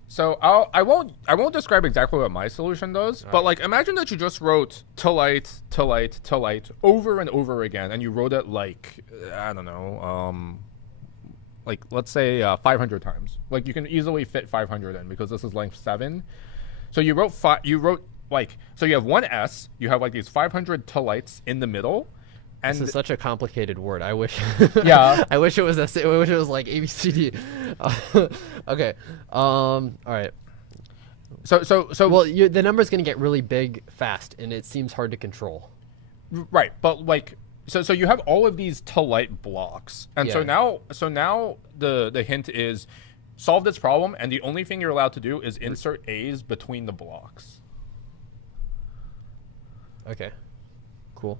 So I won't describe exactly what my solution does, but like imagine that you just wrote tolite over and over again, and you wrote it like I don't know, like let's say 500 times. Like you can easily fit 500 in because this is length 7. So you wrote so you have 1 S, you have like these 500 tolites in the middle. And this is such a complicated word. I wish. Yeah. I wish it was like ABCD. Okay. All right. So. Well, the number's gonna get really big fast, and it seems hard to control. Right, but like, so you have all of these tolite blocks, and Yeah. so now the hint is, solve this problem, and the only thing you're allowed to do is insert A's between the blocks. Okay. Cool.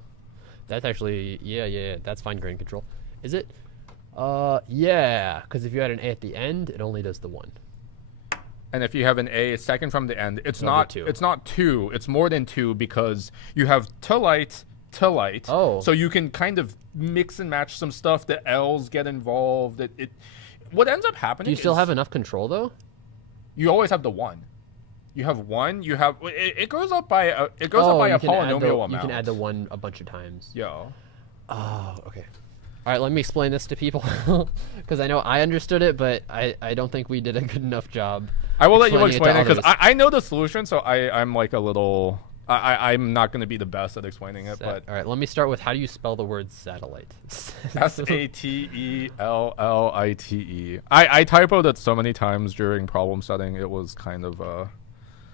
That's actually, yeah, that's fine grain control. Is it? Yeah, because if you had an A at the end, it only does the 1. And if you have an A second from the end, it's It'll not be 2. It's not 2. It's more than 2 because you have to light. Oh. So you can kind of mix and match some stuff. The L's get involved. What ends up happening? Do you still have enough control though? You always have the 1. You have 1. You have it goes up by a polynomial amount. You can add the 1 a bunch of times. Yeah. Oh, okay. All right, let me explain this to people because I know I understood it, but I don't think we did a good enough job. I will let you explain it to because I know the solution, so I'm like a little. I'm not going to be the best at explaining it, but all right, let me start with how do you spell the word satellite? Satellite. I typoed it so many times during problem setting. It was kind of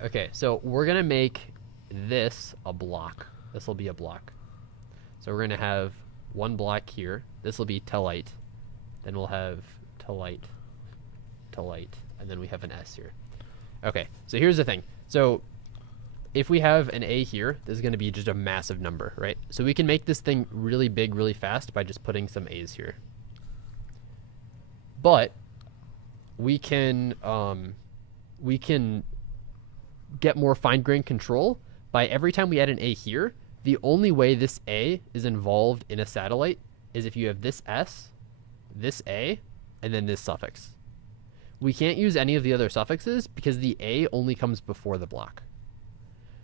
Okay, so we're gonna make this a block. This will be a block. So we're gonna have 1 block here. This will be telite. Then we'll have telite, and then we have an S here. Okay, so here's the thing. So if we have an A here, this is going to be just a massive number, right? So we can make this thing really big really fast by just putting some A's here. But we can get more fine-grained control by every time we add an A here, the only way this A is involved in a satellite is if you have this S, this A, and then this suffix. We can't use any of the other suffixes because the A only comes before the block.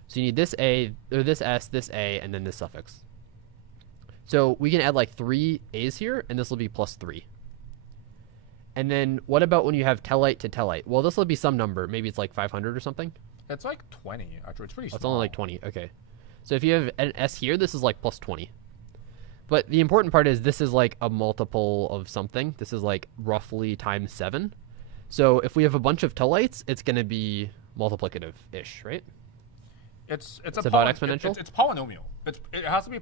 So you need this A, or this S, this A, and then this suffix. So we can add like 3 A's here, and this will be +3. And then what about when you have telite to telite? Well, this will be some number. Maybe it's like 500 or something. It's like 20, actually. It's pretty small. It's only like 20. Okay. So if you have an S here, this is like +20. But the important part is this is like a multiple of something. This is like roughly times 7. So if we have a bunch of telites, it's going to be multiplicative-ish, right? It's about exponential? It's polynomial. It has to be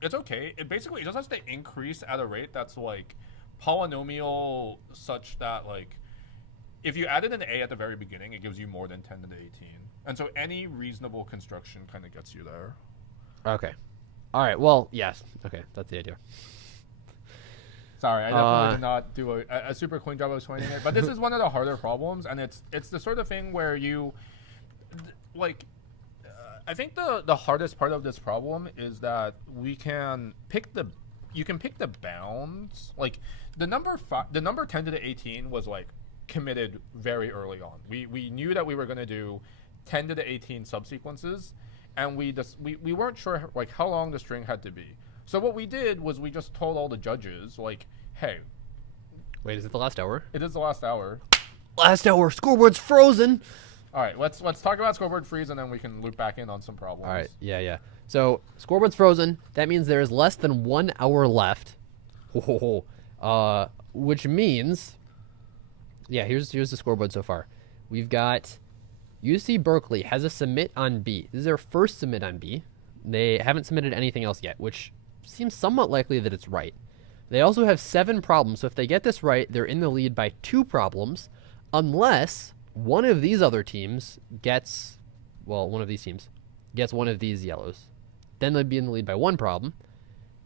it's okay. It basically just has to increase at a rate that's like polynomial such that like if you added an A at the very beginning, it gives you more than 10 to the 18. And so any reasonable construction kind of gets you there. Okay. All right. Well, yes. Okay. That's the idea. Sorry, I definitely did not do a super clean job of explaining it. But this is one of the harder problems, and it's the sort of thing where you, like, I think the hardest part of this problem is that you can pick the bounds. Like the number 10 to the 18 was like committed very early on. We knew that we were going to do 10 to the 18 subsequences, and we weren't sure like how long the string had to be. So what we did was we just told all the judges, like, hey. Wait, is it the last hour? It is the last hour. Last hour. Scoreboard's frozen. All right, let's talk about scoreboard freeze, and then we can loop back in on some problems. All right, yeah. So scoreboard's frozen. That means there is less than 1 hour left. Which means, yeah, here's the scoreboard so far. We've got UC Berkeley has a submit on B. This is their first submit on B. They haven't submitted anything else yet, which seems somewhat likely that it's right. They also have 7 problems, so if they get this right, they're in the lead by 2 problems, unless one of these other teams gets, well, one of these teams gets one of these yellows. Then they'd be in the lead by 1 problem,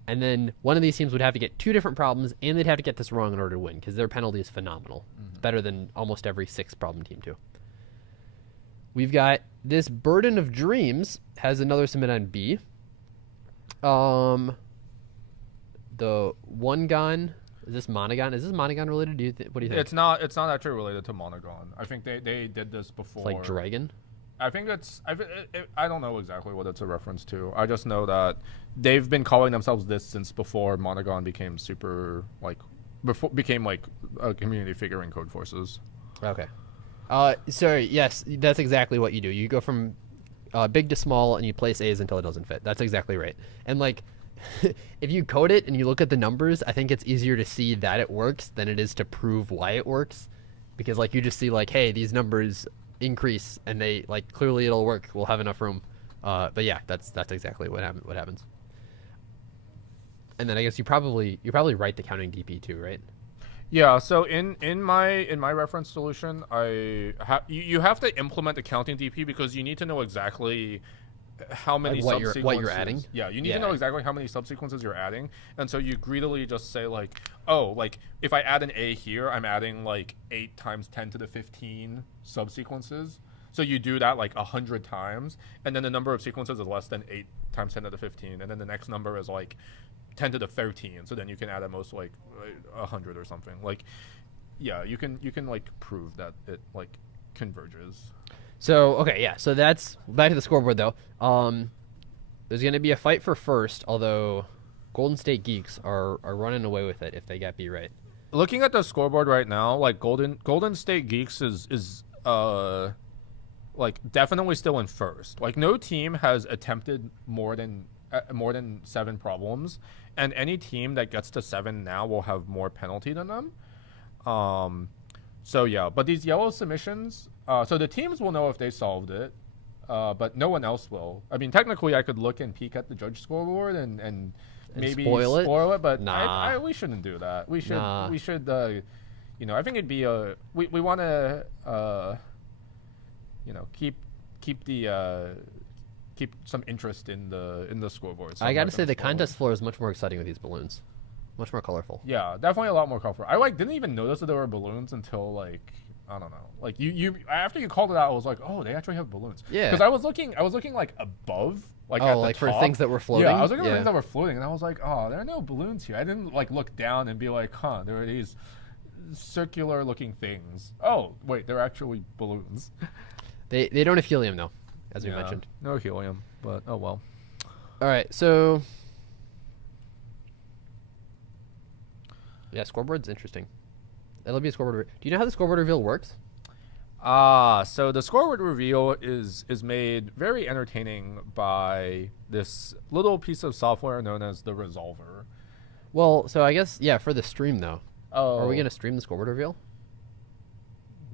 and then one of these teams would have to get 2 different problems, and they'd have to get this wrong in order to win, because their penalty is phenomenal. It's better than almost every 6-problem team, too. We've got this Burden of Dreams has another submit on B. The One-Gon, is this Monogon? Is this Monogon related? What do you think? It's not actually related to Monogon. I think they did this before. It's like Dragon? I think I don't know exactly what it's a reference to. I just know that they've been calling themselves this since before Monogon became became a community figure in Code Forces. Okay. So yes, that's exactly what you do. You go from big to small, and you place A's until it doesn't fit. That's exactly right. And like, if you code it and you look at the numbers, I think it's easier to see that it works than it is to prove why it works, because like you just see like, hey, these numbers increase, and they like clearly it'll work. We'll have enough room. But yeah, that's exactly what happens. And then I guess you probably write the counting DP too, right? Yeah, so in my reference solution, you have to implement the counting DP because you need to know exactly how many subsequences. What you're adding. Yeah, you need to know exactly how many subsequences you're adding, and so you greedily just say like, oh, like if I add an A here, I'm adding like 8 times 10 to the 15 subsequences. So you do that like 100 times, and then the number of sequences is less than 8 times 10 to the 15, and then the next number is like 10 to the 13, so then you can add at most like 100 or something. Like, yeah, you can like prove that it like converges. So okay, yeah. So that's back to the scoreboard though. There's gonna be a fight for first, although Golden State Geeks are running away with it if they get B right. Looking at the scoreboard right now, like Golden State Geeks is like definitely still in first. Like no team has attempted more than 7 problems, and any team that gets to 7 now will have more penalty than them. So yeah, but these yellow submissions, so the teams will know if they solved it, but no one else will. I mean, technically, I could look and peek at the judge scoreboard and maybe spoil it, but nah. we shouldn't do that. We should Nah. I think it'd be we want to keep some interest in the scoreboard. I gotta say the contest floor is much more exciting with these balloons, much more colorful. Yeah, definitely a lot more colorful. I didn't even notice that there were balloons until like I don't know. Like you after you called it out, I was like, oh, they actually have balloons. Yeah. Because I was looking like above, like at the like for top. things that were floating. Yeah, I was looking for things that were floating, and I was like, oh, there are no balloons here. I didn't like look down and be like, huh, there are these circular looking things. Oh, wait, they're actually balloons. They don't have helium though, as we mentioned. No helium, but oh well. All right, so yeah, scoreboard's interesting. That'll be a scoreboard. Do you know how the scoreboard reveal works? So the scoreboard reveal is made very entertaining by this little piece of software known as the resolver. Well, so I guess for the stream though. Oh, are we gonna stream the scoreboard reveal?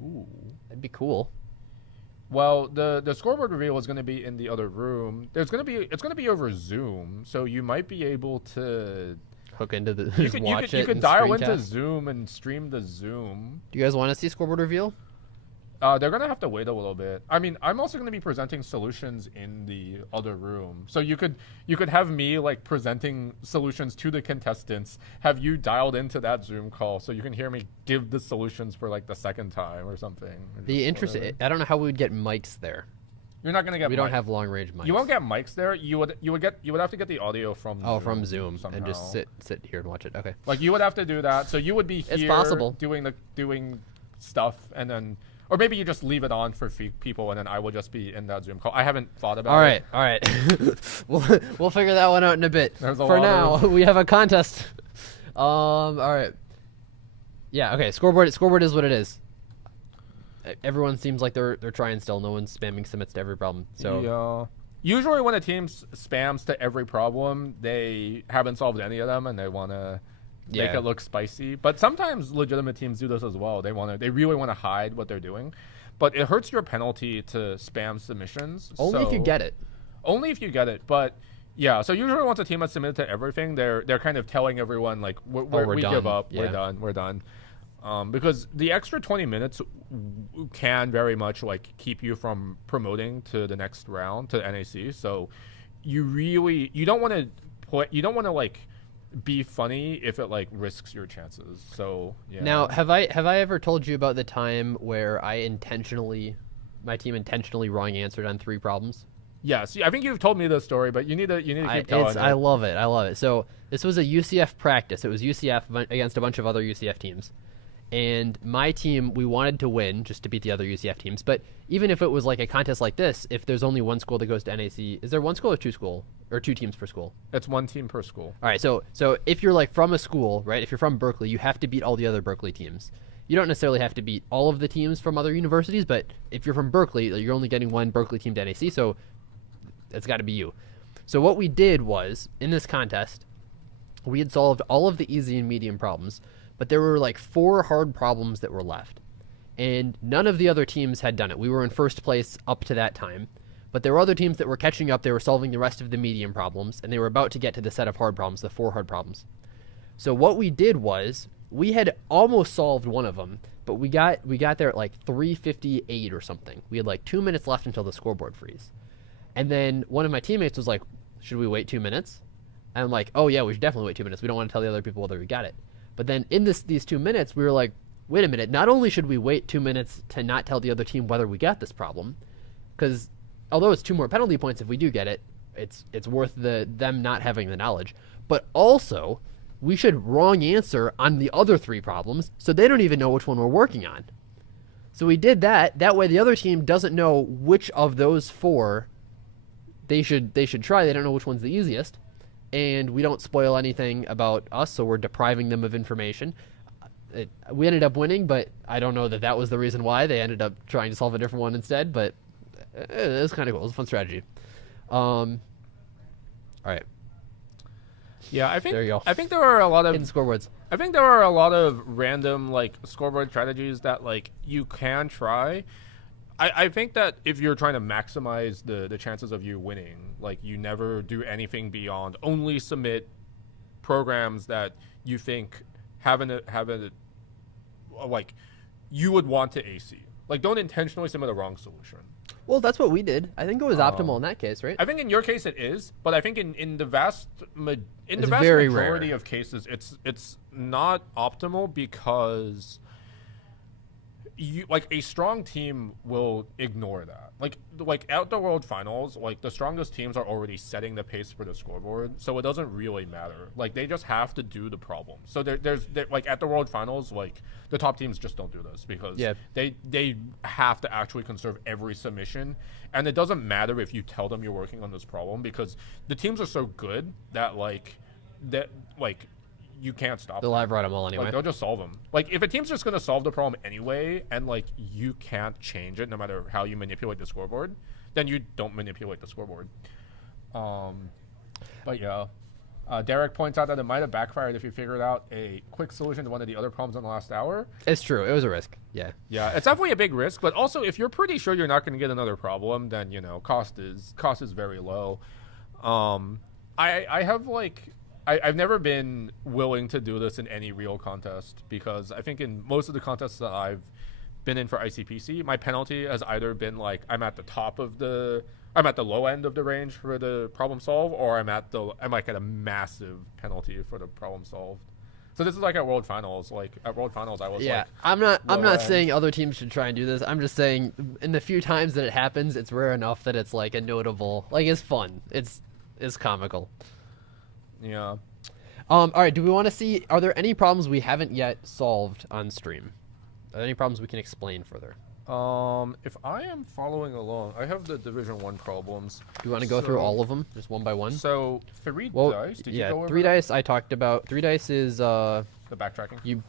Ooh, that'd be cool. Well, the scoreboard reveal is going to be in the other room. It's going to be over Zoom, so you might be able to hook into the you could dial into Zoom and stream the Zoom. Do you guys want to see scoreboard reveal? They're going to have to wait a little bit. I mean, I'm also going to be presenting solutions in the other room. So you could have me like presenting solutions to the contestants, have you dialed into that Zoom call so you can hear me give the solutions for like the second time or something. I don't know how we would get mics there. You're not going to get We don't have long range mics. You won't get mics there. You would have to get the audio from Zoom from Zoom somehow. and just sit here and watch it. Okay. Like you would have to do that. So you would be here it's possible. doing stuff, and then or maybe you just leave it on for people, and then I will just be in that Zoom call. I haven't thought about it. All right. we'll figure that one out in a bit. For now, we have a contest. All right. Yeah. Okay. Scoreboard is what it is. Everyone seems like they're trying still. No one's spamming submits to every problem. So yeah. Usually when a team spams to every problem, they haven't solved any of them, and they want to make it look spicy. But sometimes legitimate teams do this as well. They really want to hide what they're doing, but it hurts your penalty to spam submissions. Only if you get it. Only if you get it, but yeah. So usually once a team has submitted to everything, they're kind of telling everyone like we give up, we're done. Because the extra 20 minutes can very much like keep you from promoting to the next round to NAC. So you don't want to like be funny if it like risks your chances. So yeah. Now, have I ever told you about the time where my team intentionally wrong answered on 3 problems? Yes, I think you've told me this story, but you need to keep telling it. I love it. So this was a UCF practice. It was UCF against a bunch of other UCF teams. And my team, we wanted to win just to beat the other UCF teams. But even if it was like a contest like this, if there's only one school that goes to NAC, is there one school or 2 school or 2 teams per school? It's 1 team per school. All right. So if you're like from a school, right? If you're from Berkeley, you have to beat all the other Berkeley teams. You don't necessarily have to beat all of the teams from other universities, but if you're from Berkeley, you're only getting 1 Berkeley team to NAC. So it's got to be you. So what we did was in this contest, we had solved all of the easy and medium problems. But there were like 4 hard problems that were left. And none of the other teams had done it. We were in first place up to that time. But there were other teams that were catching up. They were solving the rest of the medium problems. And they were about to get to the set of hard problems, the 4 hard problems. So what we did was we had almost solved one of them, but we got there at like 3:58 or something. We had like 2 minutes left until the scoreboard freeze. And then one of my teammates was like, should we wait 2 minutes? And I'm like, oh yeah, we should definitely wait 2 minutes. We don't want to tell the other people whether we got it. But then in these 2 minutes, we were like, wait a minute, not only should we wait 2 minutes to not tell the other team whether we got this problem, because although it's 2 more penalty points if we do get it, it's worth them not having the knowledge. But also, we should wrong answer on the other 3 problems so they don't even know which one we're working on. So we did that. That way the other team doesn't know which of those 4 they should try. They don't know which one's the easiest. And we don't spoil anything about us, so we're depriving them of information. We ended up winning, but I don't know that was the reason why. They ended up trying to solve a different one instead, but it was kind of cool. It was a fun strategy. All right. Yeah, I think there you go. I think there are a lot of hidden scoreboards. I think there are a lot of random like scoreboard strategies that like you can try. I think that if you're trying to maximize the chances of you winning, like you never do anything beyond only submit programs that you think have a like you would want to AC. Like don't intentionally submit a wrong solution. Well, that's what we did. I think it was optimal in that case, right? I think in your case it is, but I think in the vast very majority rare. of cases it's not optimal because you like a strong team will ignore that. Like at the World Finals, like the strongest teams are already setting the pace for the scoreboard, so it doesn't really matter. Like they just have to do the problem. So there's like at the World Finals, like the top teams just don't do this because they have to actually conserve every submission, and it doesn't matter if you tell them you're working on this problem because the teams are so good that you can't stop They'll them. live write them all anyway. Like, they'll just solve them. Like, if a team's just going to solve the problem anyway, and, like, you can't change it no matter how you manipulate the scoreboard, then you don't manipulate the scoreboard. But, yeah. Derek points out that it might have backfired if you figured out a quick solution to one of the other problems in the last hour. It's true. It was a risk. Yeah. Yeah, it's definitely a big risk, but also if you're pretty sure you're not going to get another problem, then, you know, cost is very low. I have, like... I've never been willing to do this in any real contest because I think in most of the contests that I've been in for ICPC, my penalty has either been like I'm at the low end of the range for the problem solve, or I'm like at a massive penalty for the problem solved. So this is like at World Finals. Like at World Finals, I was like, I'm not saying other teams should try and do this. I'm just saying in the few times that it happens, it's rare enough that it's like a notable, like it's fun. It's comical. Yeah. All right. Do we want to see? Are there any problems we haven't yet solved on stream? Are there any problems we can explain further? If I am following along, I have the Division 1 problems. Do you want to go through all of them, just one by one? So 3 dice. Did you go over 3 dice. I talked about 3 dice is the backtracking.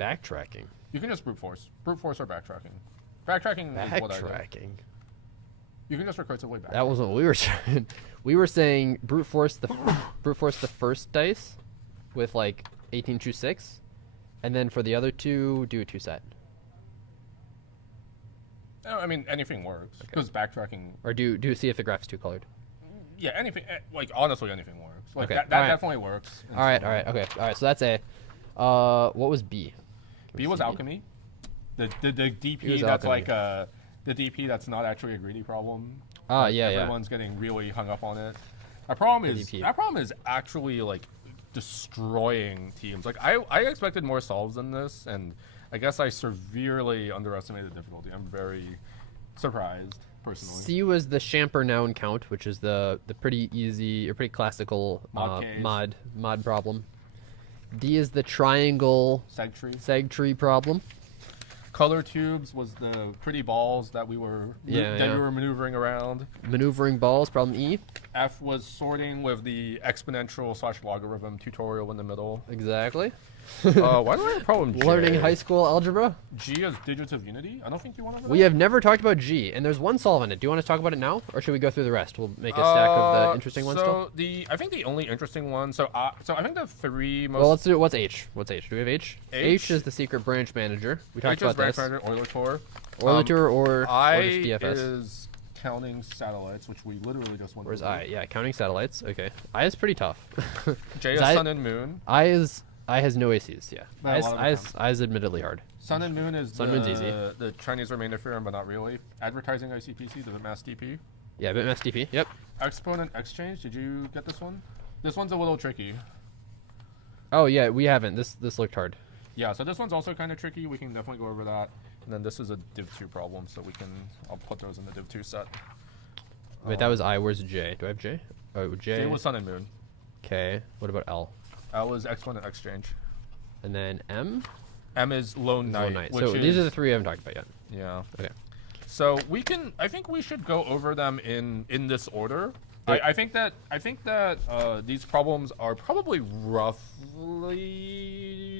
Backtracking. You can just brute force or backtracking. Backtracking is what I do. Backtracking. You can just recursively backtrack. That wasn't what we were saying. We were saying brute force the first dice with like 18 choose 6, and then for the other 2 do a 2 set. No, I mean anything works because backtracking. Or do see if the graph's 2 colored. Yeah, anything. Like honestly, anything works. Like Okay, that alright. definitely works. All right. Okay. All right. So that's A. What was B? B was alchemy. The DP was that's alchemy. like the DP that's not actually a greedy problem. Ah, Like, yeah. Everyone's getting really hung up on it. That problem is actually like destroying teams. Like I expected more solves than this, and I guess I severely underestimated the difficulty. I'm very surprised personally. C was the Champer noun count, which is the pretty easy or pretty classical mod problem. D is the triangle Seg tree problem. Color tubes was the pretty balls that we were we were maneuvering around. Maneuvering balls, problem E. F was sorting with the exponential / logarithm tutorial in the middle. Exactly. Why do I have a problem? J? Learning high school algebra. G is digits of unity. I don't think you want to. We have never talked about G, and there's one solve in it. Do you want to talk about it now, or should we go through the rest? We'll make a stack of the interesting ones still. I think the only interesting one. So I think the 3 most. Well, let's do it. What's H? Do we have H? H is the secret branch manager. We talked H is about branch this. manager, Euler Tour. Euler Tour or I just BFS. is counting satellites, which we literally just went. Where's over. I? Yeah, counting satellites. Okay. I is pretty tough. J is I- sun and moon. I is I has no ACs. Yeah. But a lot of the time. I is admittedly hard. Sun and Moon is Moon's easy. The Chinese remainder theorem, but not really. Advertising ICPC, the mass DP. Yeah, bitmass DP. Yep. Exponent exchange. Did you get this one? This one's a little tricky. Oh yeah, we haven't. This looked hard. Yeah, so this one's also kind of tricky. We can definitely go over that. And then this is a Div 2 problem, so I'll put those in the Div 2 set. Wait, that was I. Where's J? Do I have J? Oh, J. J was Sun and Moon. Okay. What about L? L was exponent exchange. And then M? M is lone knight. So these are the three I haven't talked about yet. Yeah. Okay. So I think we should go over them in this order. I think that these problems are probably roughly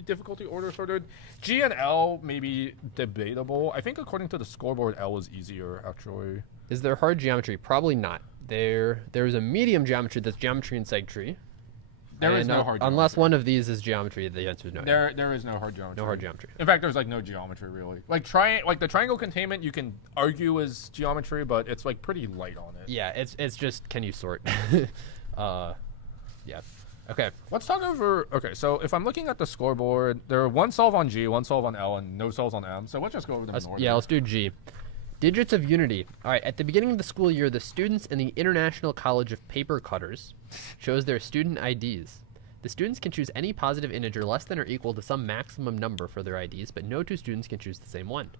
difficulty order sorted. G and L may be debatable. I think according to the scoreboard, L is easier actually. Is there hard geometry? Probably not. There's a medium geometry that's geometry and seg tree. There is no hard geometry. Unless one of these is geometry, the answer is no. There is no hard geometry. No hard geometry. In fact, there's like no geometry really. Like the triangle containment, you can argue is geometry, but it's like pretty light on it. Yeah, it's just can you sort? Yeah. Okay. Let's talk over. Okay, so if I'm looking at the scoreboard, there are one solve on G, one solve on L, and no solves on M. So let's just go over them in order. Yeah, let's do G. Digits of unity. All right, at the beginning of the school year, the students in the International College of Paper Cutters chose their student IDs. The students can choose any positive integer less than or equal to some maximum number for their IDs, but no two students can choose the same one.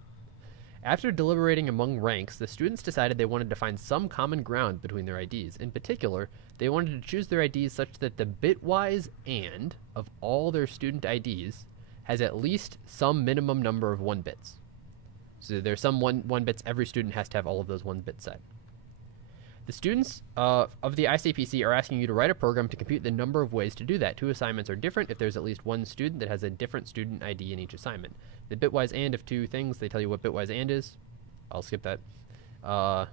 After deliberating among ranks, the students decided they wanted to find some common ground between their IDs. In particular, they wanted to choose their IDs such that the bitwise AND of all their student IDs has at least some minimum number of 1 bits. So there's some one bits. Every student has to have all of those 1 bit set. The students of the ICPC are asking you to write a program to compute the number of ways to do that. 2 assignments are different if there's at least 1 student that has a different student ID in each assignment. The bitwise AND of 2 things, they tell you what bitwise AND is. I'll skip that. Is that all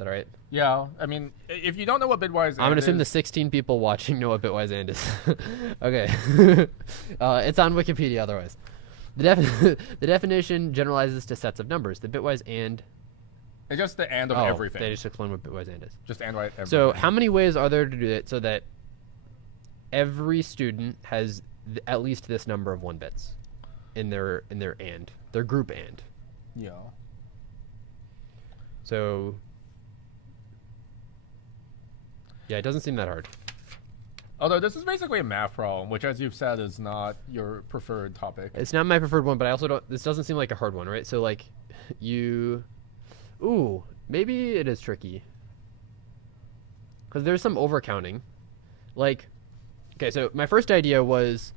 right? Yeah, I mean, if you don't know what bitwise AND is... I'm going to assume the 16 people watching know what bitwise AND is. Okay. It's on Wikipedia otherwise. The definition generalizes to sets of numbers. The bitwise AND... It's just the AND of everything. They just explain what bitwise AND is. Just AND right everything. So how many ways are there to do it so that every student has at least this number of 1 bits in their AND, their group AND? Yeah. So yeah, it doesn't seem that hard. Although this is basically a math problem, which, as you've said, is not your preferred topic. It's not my preferred one, but I also don't. This doesn't seem like a hard one, right? So like, ooh, maybe it is tricky. Because there's some overcounting. Like, okay, so my first idea was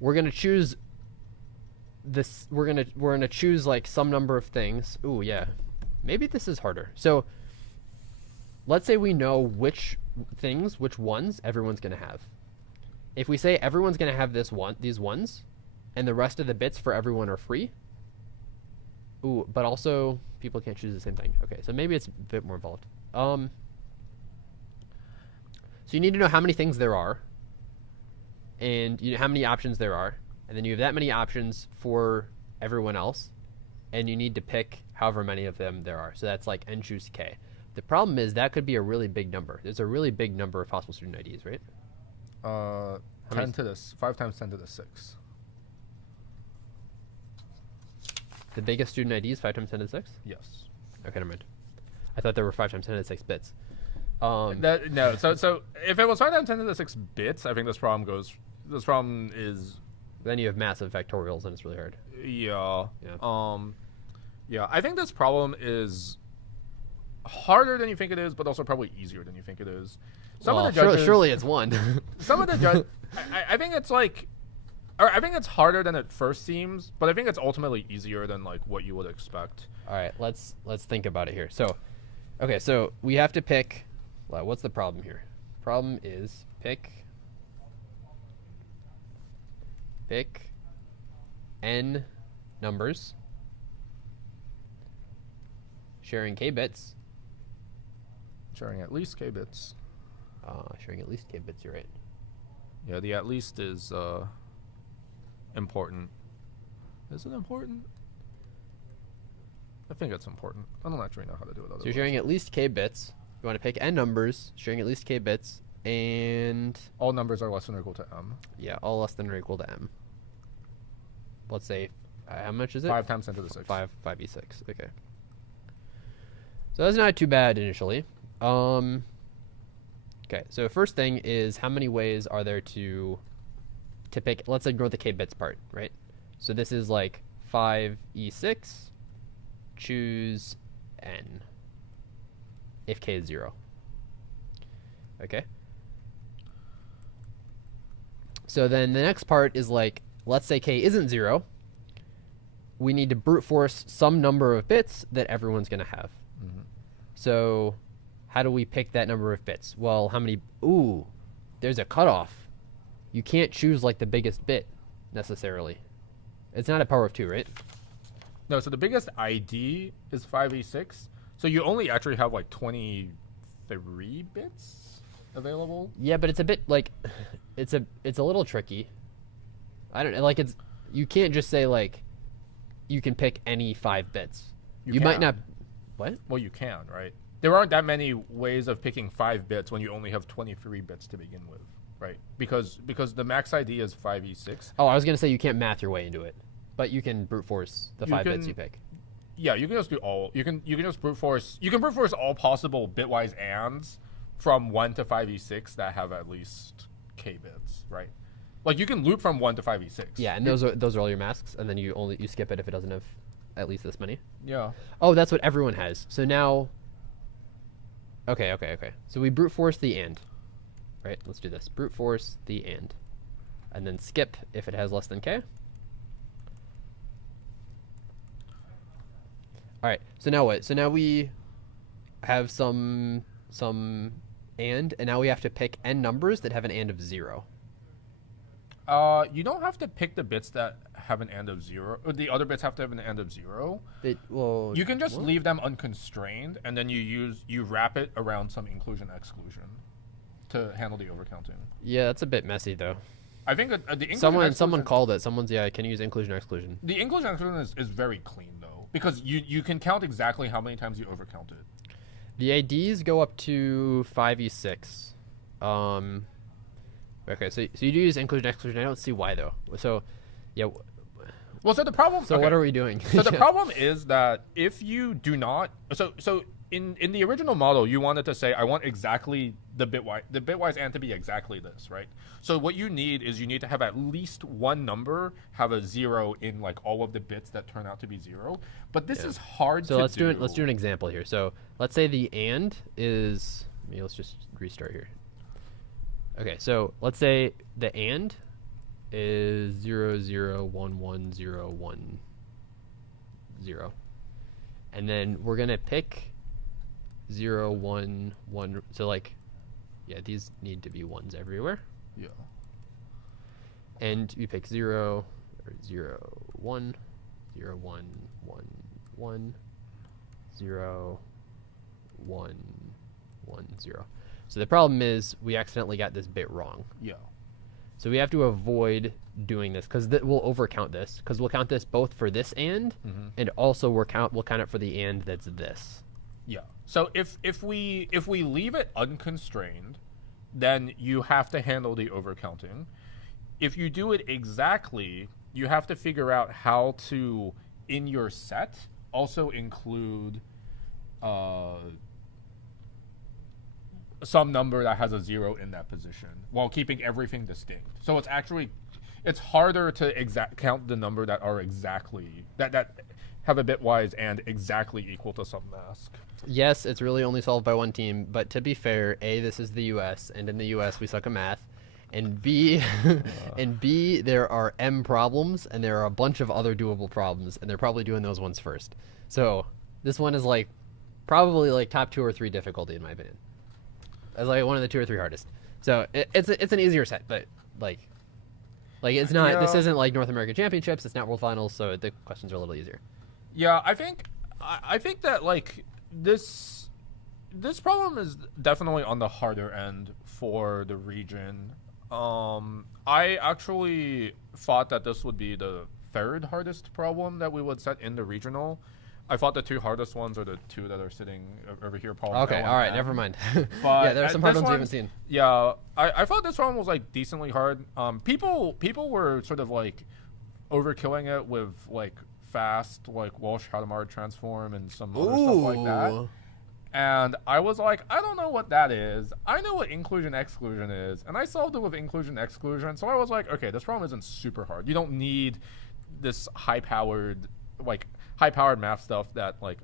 we're gonna choose this. We're gonna choose like some number of things. Ooh, yeah, maybe this is harder. So let's say we know which ones everyone's gonna have. If we say everyone's gonna have these ones, and the rest of the bits for everyone are free. Ooh, but also people can't choose the same thing. Okay, so maybe it's a bit more involved. So you need to know how many things there are, and you know how many options there are, and then you have that many options for everyone else, and you need to pick however many of them there are. So that's like n choose k. The problem is that could be a really big number. There's a really big number of possible student IDs, right? 5 times 10 to the 6. The biggest student ID is 5 times 10 to the 6? Yes. Okay, never mind. I thought there were 5 times 10 to the 6 bits. No. So if it was 5 times 10 to the 6 bits, I think this problem is. Then you have massive factorials, and it's really hard. Yeah. Yeah. Yeah. I think this problem is harder than you think it is, but also probably easier than you think it is. Some of the judges, surely it's 1. Some of the judges, I think it's like, or I think it's harder than it first seems, but I think it's ultimately easier than like what you would expect. All right, let's think about it here. So, okay, so we have to pick. Well, what's the problem here? Problem is pick n numbers, sharing k bits. Sharing at least k bits. Sharing at least k bits. You're right. Yeah, the at least is important. Is it important? I think it's important. I don't actually know how to do it otherwise. So you're sharing at least k bits. You want to pick n numbers, sharing at least k bits, And all numbers are less than or equal to m. Yeah, all less than or equal to m. Let's say, how much is it? 5 times 10 to the 6. 5e6. Okay. So that's not too bad initially. Okay, so first thing is how many ways are there to pick, let's ignore the k bits part, right? So this is like 5e6, choose n, if k is 0. Okay. So then the next part is like, let's say k isn't 0. We need to brute force some number of bits that everyone's going to have. Mm-hmm. So how do we pick that number of bits? Well, how many? Ooh, there's a cutoff. You can't choose like the biggest bit necessarily. It's not a power of 2, right? No, so the biggest ID is 5e6. So you only actually have like 23 bits available. Yeah, but it's a bit like it's a little tricky. I don't know, like you can't just say like you can pick any 5 bits. You might not. What? Well, you can, right? There aren't that many ways of picking 5 bits when you only have 23 bits to begin with, right? Because the max ID is 5e6. Oh, I was gonna say you can't math your way into it, but you can brute force the 5 bits you pick. Yeah, you can just do all. You can just brute force. You can brute force all possible bitwise ands from 1 to 5e6 that have at least k bits, right? Like you can loop from 1 to 5e6. Yeah, and those are all your masks, and then you skip it if it doesn't have at least this many. Yeah. Oh, that's what everyone has. So now. Okay. So we brute force the and. Right. Let's do this. Brute force the and then skip if it has less than k. All right. So now what? So now we have some and now we have to pick n numbers that have an and of 0. You don't have to pick the bits that have an and of 0. Or the other bits have to have an and of 0. Well, you can just leave them unconstrained, and then you wrap it around some inclusion exclusion to handle the overcounting. Yeah, that's a bit messy though. I think the inclusion someone called it. Someone's can you use inclusion or exclusion? The inclusion exclusion is very clean though, because you can count exactly how many times you overcount it. The IDs go up to 5e6. Okay, so you do use inclusion exclusion. I don't see why though. So, yeah. Well, so the problem. So what are we doing? So the problem is that if you do not, so in the original model, you wanted to say I want exactly the bitwise and to be exactly this, right? So what you need is you need to have at least one number have a 0 in like all of the bits that turn out to be 0. But this is hard to do. So let's do an example here. So let's say the and is. Let's just restart here. Okay, so let's say the and is 0 0 1 1 0 1 0, and then we're gonna pick 0 1 1. So like, yeah, these need to be 1s everywhere. Yeah. And you pick 0 or 0 1 0 1 1 1 0 1 1 0. So the problem is we accidentally got this bit wrong. Yeah. So we have to avoid doing this because we'll overcount this because we'll count this both for this and also we'll count it for the and that's this. Yeah. So if we leave it unconstrained, then you have to handle the overcounting. If you do it exactly, you have to figure out how to in your set also include some number that has a 0 in that position while keeping everything distinct. So it's harder to count the number that are exactly that have a bitwise and exactly equal to some mask. Yes, it's really only solved by one team, but to be fair, A, this is the US, and in the US we suck at math, and B, there are M problems, and there are a bunch of other doable problems, and they're probably doing those ones first. So this one is like probably like top 2 or 3 difficulty in my opinion. As like one of the 2 or 3 hardest. So it's an easier set, but like it's not. Yeah. This isn't like North American Championships. It's not World Finals, so the questions are a little easier. Yeah, I think that like this problem is definitely on the harder end for the region. I actually thought that this would be the 3rd hardest problem that we would set in the regional. I thought the 2 hardest ones are the 2 that are sitting over here. Problems Okay, all right, never mind. But yeah, there are some hard ones we haven't seen. Yeah, I thought this one was like decently hard. People were sort of like overkilling it with like fast like Walsh Hadamard transform and some other stuff like that. And I was like, I don't know what that is. I know what inclusion exclusion is, and I solved it with inclusion exclusion. So I was like, okay, this problem isn't super hard. You don't need this high-powered math stuff that like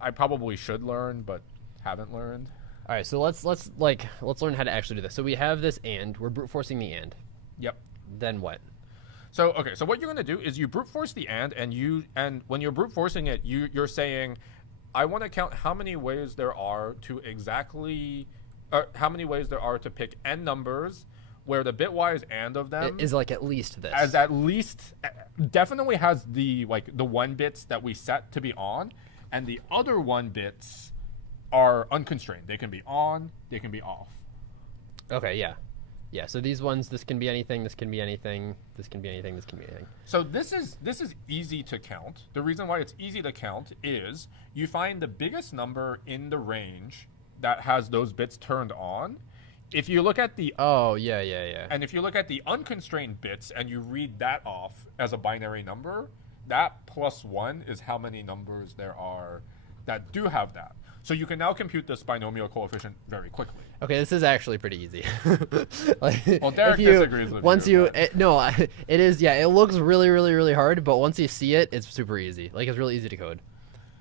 I probably should learn but haven't learned. All right, so let's learn how to actually do this. So we have this and we're brute forcing the and. Yep. Then what? So okay, so what you're gonna do is you brute force the and when you're brute forcing it, you're saying, I want to count how many ways there are to pick n numbers where the bitwise and of them is like at least this. As at least definitely has the the 1 bits that we set to be on, and the other 1 bits are unconstrained. They can be on, they can be off. Okay, yeah. Yeah, so these ones, this can be anything, this can be anything, this can be anything, this can be anything. So this is easy to count. The reason why it's easy to count is you find the biggest number in the range that has those bits turned on. If you look at the and if you look at the unconstrained bits and you read that off as a binary number, that plus 1 is how many numbers there are that do have that. So you can now compute this binomial coefficient very quickly. Okay, this is actually pretty easy. Well, Derek disagrees with you. It is. Yeah, it looks really, really, really hard, but once you see it, it's super easy. Like, it's really easy to code.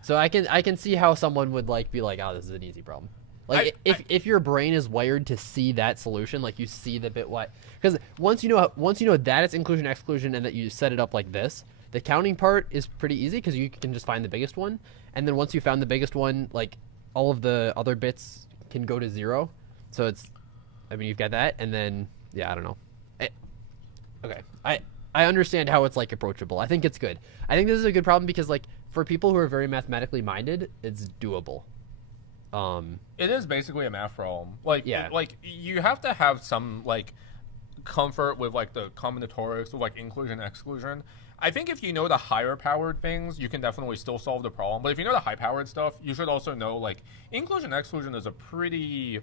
So I can see how someone would like be like, oh, this is an easy problem. Like, if your brain is wired to see that solution, like you see the bit what, because once you know that it's inclusion exclusion and that you set it up like this, the counting part is pretty easy because you can just find the biggest one, and then once you found the biggest one, like all of the other bits can go to 0. So it's, I mean, you've got that, and then yeah, I don't know. Okay, I understand how it's like approachable. I think it's good. I think this is a good problem because like for people who are very mathematically minded, it's doable. It is basically a math problem. Like, yeah. Like you have to have some like comfort with like the combinatorics of like inclusion exclusion. I think if you know the higher powered things, you can definitely still solve the problem. But if you know the high powered stuff, you should also know like inclusion exclusion is a pretty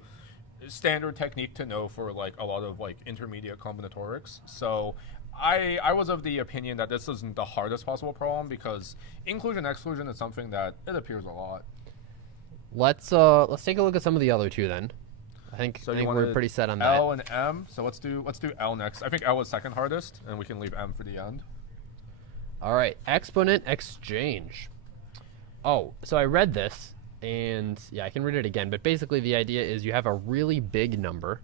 standard technique to know for like a lot of like intermediate combinatorics. So I was of the opinion that this isn't the hardest possible problem because inclusion exclusion is something that it appears a lot. Let's take a look at some of the other 2 then. I think we're pretty set on that. L and M. So let's do L next. I think L is second hardest, and we can leave M for the end. All right, exponent exchange. Oh, so I read this, and yeah, I can read it again. But basically, the idea is you have a really big number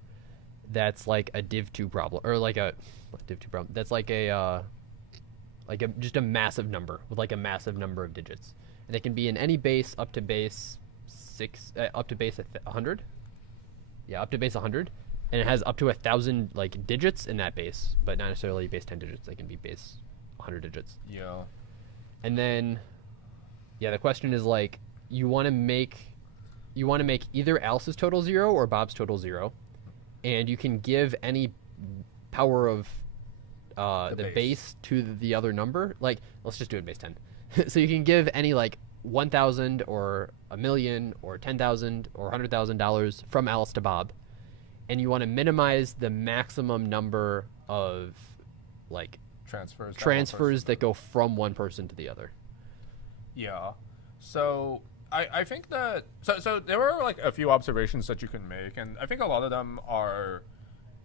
that's like a div2 problem, or like a div2 problem. That's like just a massive number with like a massive number of digits, and it can be in any base up to base 100. Yeah, up to base 100, and it has up to 1,000 like digits in that base, but not necessarily base 10 digits. They can be base 100 digits. Yeah. And then, yeah, the question is like, you want to make either Alice's total 0 or Bob's total 0, and you can give any power of the base to the other number. Like, let's just do it base 10. So you can give any like 1,000 or 1,000,000 or 10,000 or $100,000 from Alice to Bob, and you want to minimize the maximum number of like transfers that go from one person to the other. Yeah. So I think that so there are like a few observations that you can make, and I think a lot of them are.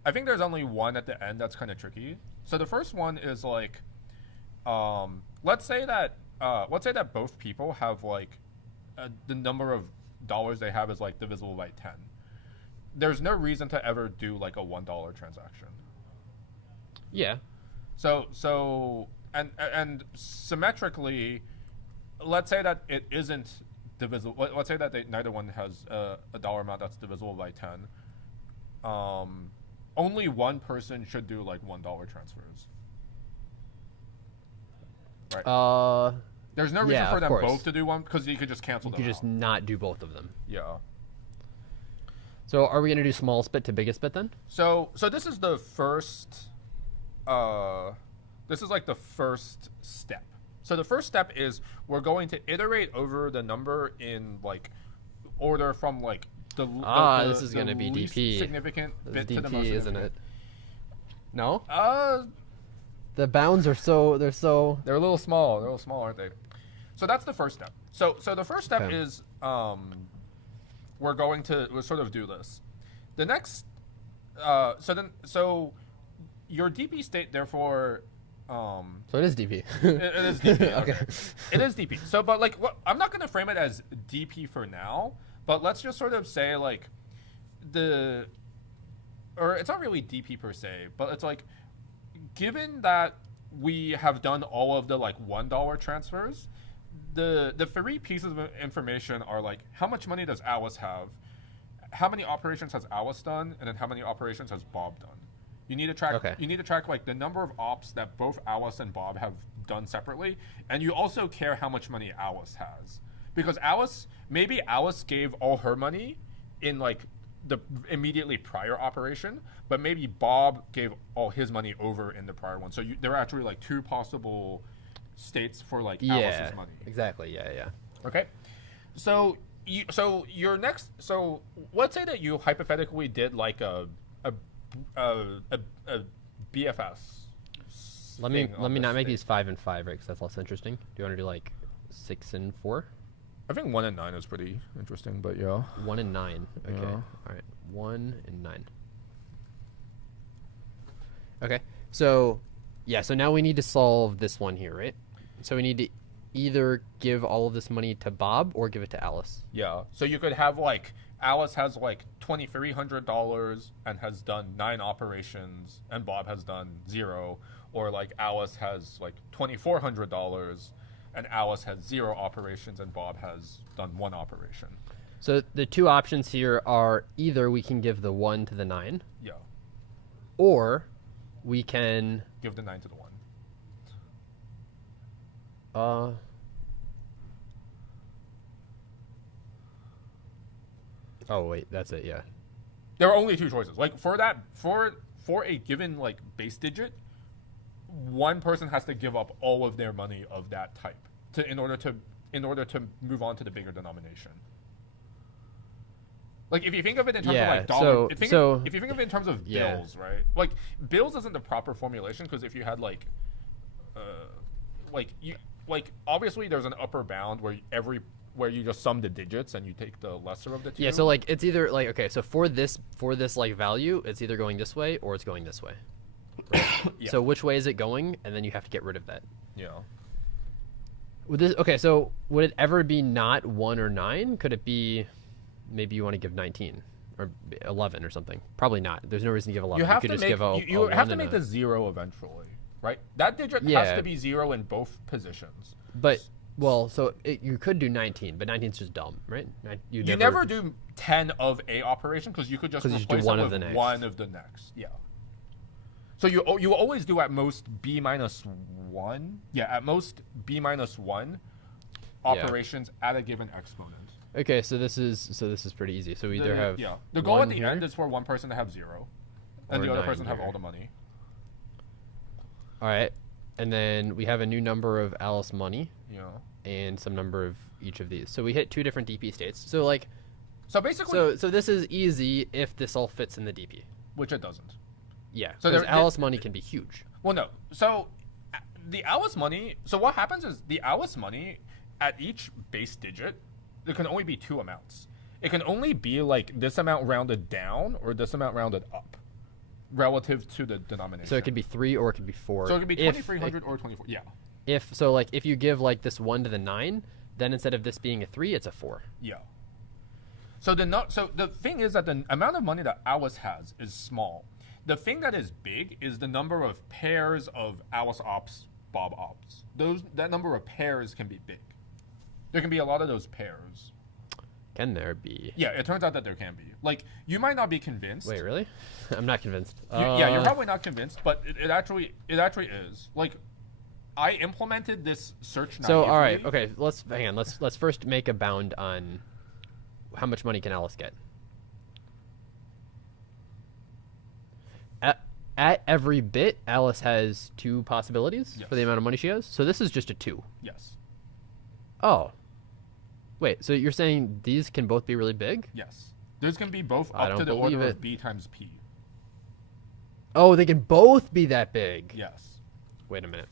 I think there's only one at the end that's kind of tricky. So the first one is like, let's say that both people have like the number of dollars they have is like divisible by 10. There's no reason to ever do like a $1 transaction. Yeah. So and symmetrically, let's say that it isn't divisible. Let's say that neither one has a dollar amount that's divisible by 10. Only one person should do like $1 transfers. Right. There's no reason for them both to do one because you could just cancel them. You could just not do both of them. Yeah. So are we gonna do smallest bit to biggest bit then? So this is the first. This is like the first step. So the first step is we're going to iterate over the number in like order from like the this is going to be least DP. significant bit DP, to the most isn't significant. it? No? The bounds are they're a little small. They're a little small, aren't they? So that's the first step. So the first step Okay. is we'll sort of do this. The next so your DP state therefore So it is DP. it is DP. Okay. It is DP. So but like I'm not going to frame it as DP for now, but let's just sort of say like it's not really DP per se, but it's like given that we have done all of the like $1 transfers, the three pieces of information are like how much money does Alice have, how many operations has Alice done, and then how many operations has Bob done. You need to track. Okay. You need to track like the number of ops that both Alice and Bob have done separately, and you also care how much money Alice has, because maybe Alice gave all her money in like the immediately prior operation, but maybe Bob gave all his money over in the prior one. So there are actually like two possible states for like Alice's money. Exactly. Yeah. Okay. So let's say that you hypothetically did like a BFS. Let me not make these 5 and 5, right? Because that's less interesting. Do you want to do like 6 and 4? I think 1 and 9 is pretty interesting, but yeah. 1 and 9. Okay. Yeah. All right. 1 and 9. Okay. So, yeah. So now we need to solve this one here, right? So we need to either give all of this money to Bob or give it to Alice. Yeah. So you could have like Alice has like $2,300 and has done 9 operations, and Bob has done 0, or like Alice has like $2,400 and Alice has 0 operations and Bob has done 1 operation. So the two options here are either we can give the 1 to the 9, Yeah. or we can Give the 9 to the 1. Oh wait, that's it. Yeah. There are only 2 choices. Like for a given like base digit, one person has to give up all of their money of that type in order to move on to the bigger denomination. Like if you think of it in terms of like dollar, if you think of it in terms of bills, right? Like bills isn't the proper formulation, because if you had like obviously there's an upper bound where you just sum the digits and you take the lesser of the two. Yeah, so like it's either like, okay, so for this like value, it's either going this way or it's going this way. Right? Yeah. So which way is it going? And then you have to get rid of that. Yeah. Okay, so would it ever be not 1 or 9? Could it be maybe you want to give 19 or 11 or something? Probably not. There's no reason to give 11. You have could to just make give a you 1 have to and make a- the 0 eventually, right? That digit has to be 0 in both positions. But well, so you could do 19, but 19 is just dumb, right? You never do 10 of a operation, because you could just replace do one it of with the next. 1 of the next. Yeah. So you always do at most b minus 1. Yeah, at most b minus 1 operations at a given exponent. Okay, so this is pretty easy. So we either have the goal at 1 the here, end is for one person to have 0, and or the other 9 person to have here. all the money. All right, and then we have a new number of Alice money Yeah. and some number of each of these. So we hit 2 different DP states. So like, So basically, so this is easy if this all fits in the DP. which it doesn't. Yeah, So because there- Alice money can be huge. Well, no. So the Alice money. So what happens is the Alice money at each base digit, there can only be 2 amounts. It can only be like this amount rounded down or this amount rounded up, relative to the denomination. So it could be 3 or it could be 4. So it could be If- 2,300 or 24. Yeah. if you give like this 1 to the 9, then instead of this being a 3, it's a 4. Yeah. So the thing is that the amount of money that Alice has is small. The thing that is big is the number of pairs of Alice ops, Bob ops. That number of pairs can be big. There can be a lot of those pairs. Can there be? Yeah, it turns out that there can be. Like, you might not be convinced. Wait, really? I'm not convinced. Yeah, you're probably not convinced, but it actually is. Like, I implemented this search naively. So all right, okay. Hang on. Let's first make a bound on how much money can Alice get. at every bit, Alice has 2 possibilities Yes. for the amount of money she has. So this is just a 2. Yes. Oh. Wait, so you're saying these can both be really big? Yes. Those can be both I up to don't the believe order it. of b times p. Oh, they can both be that big. Yes. Wait a minute.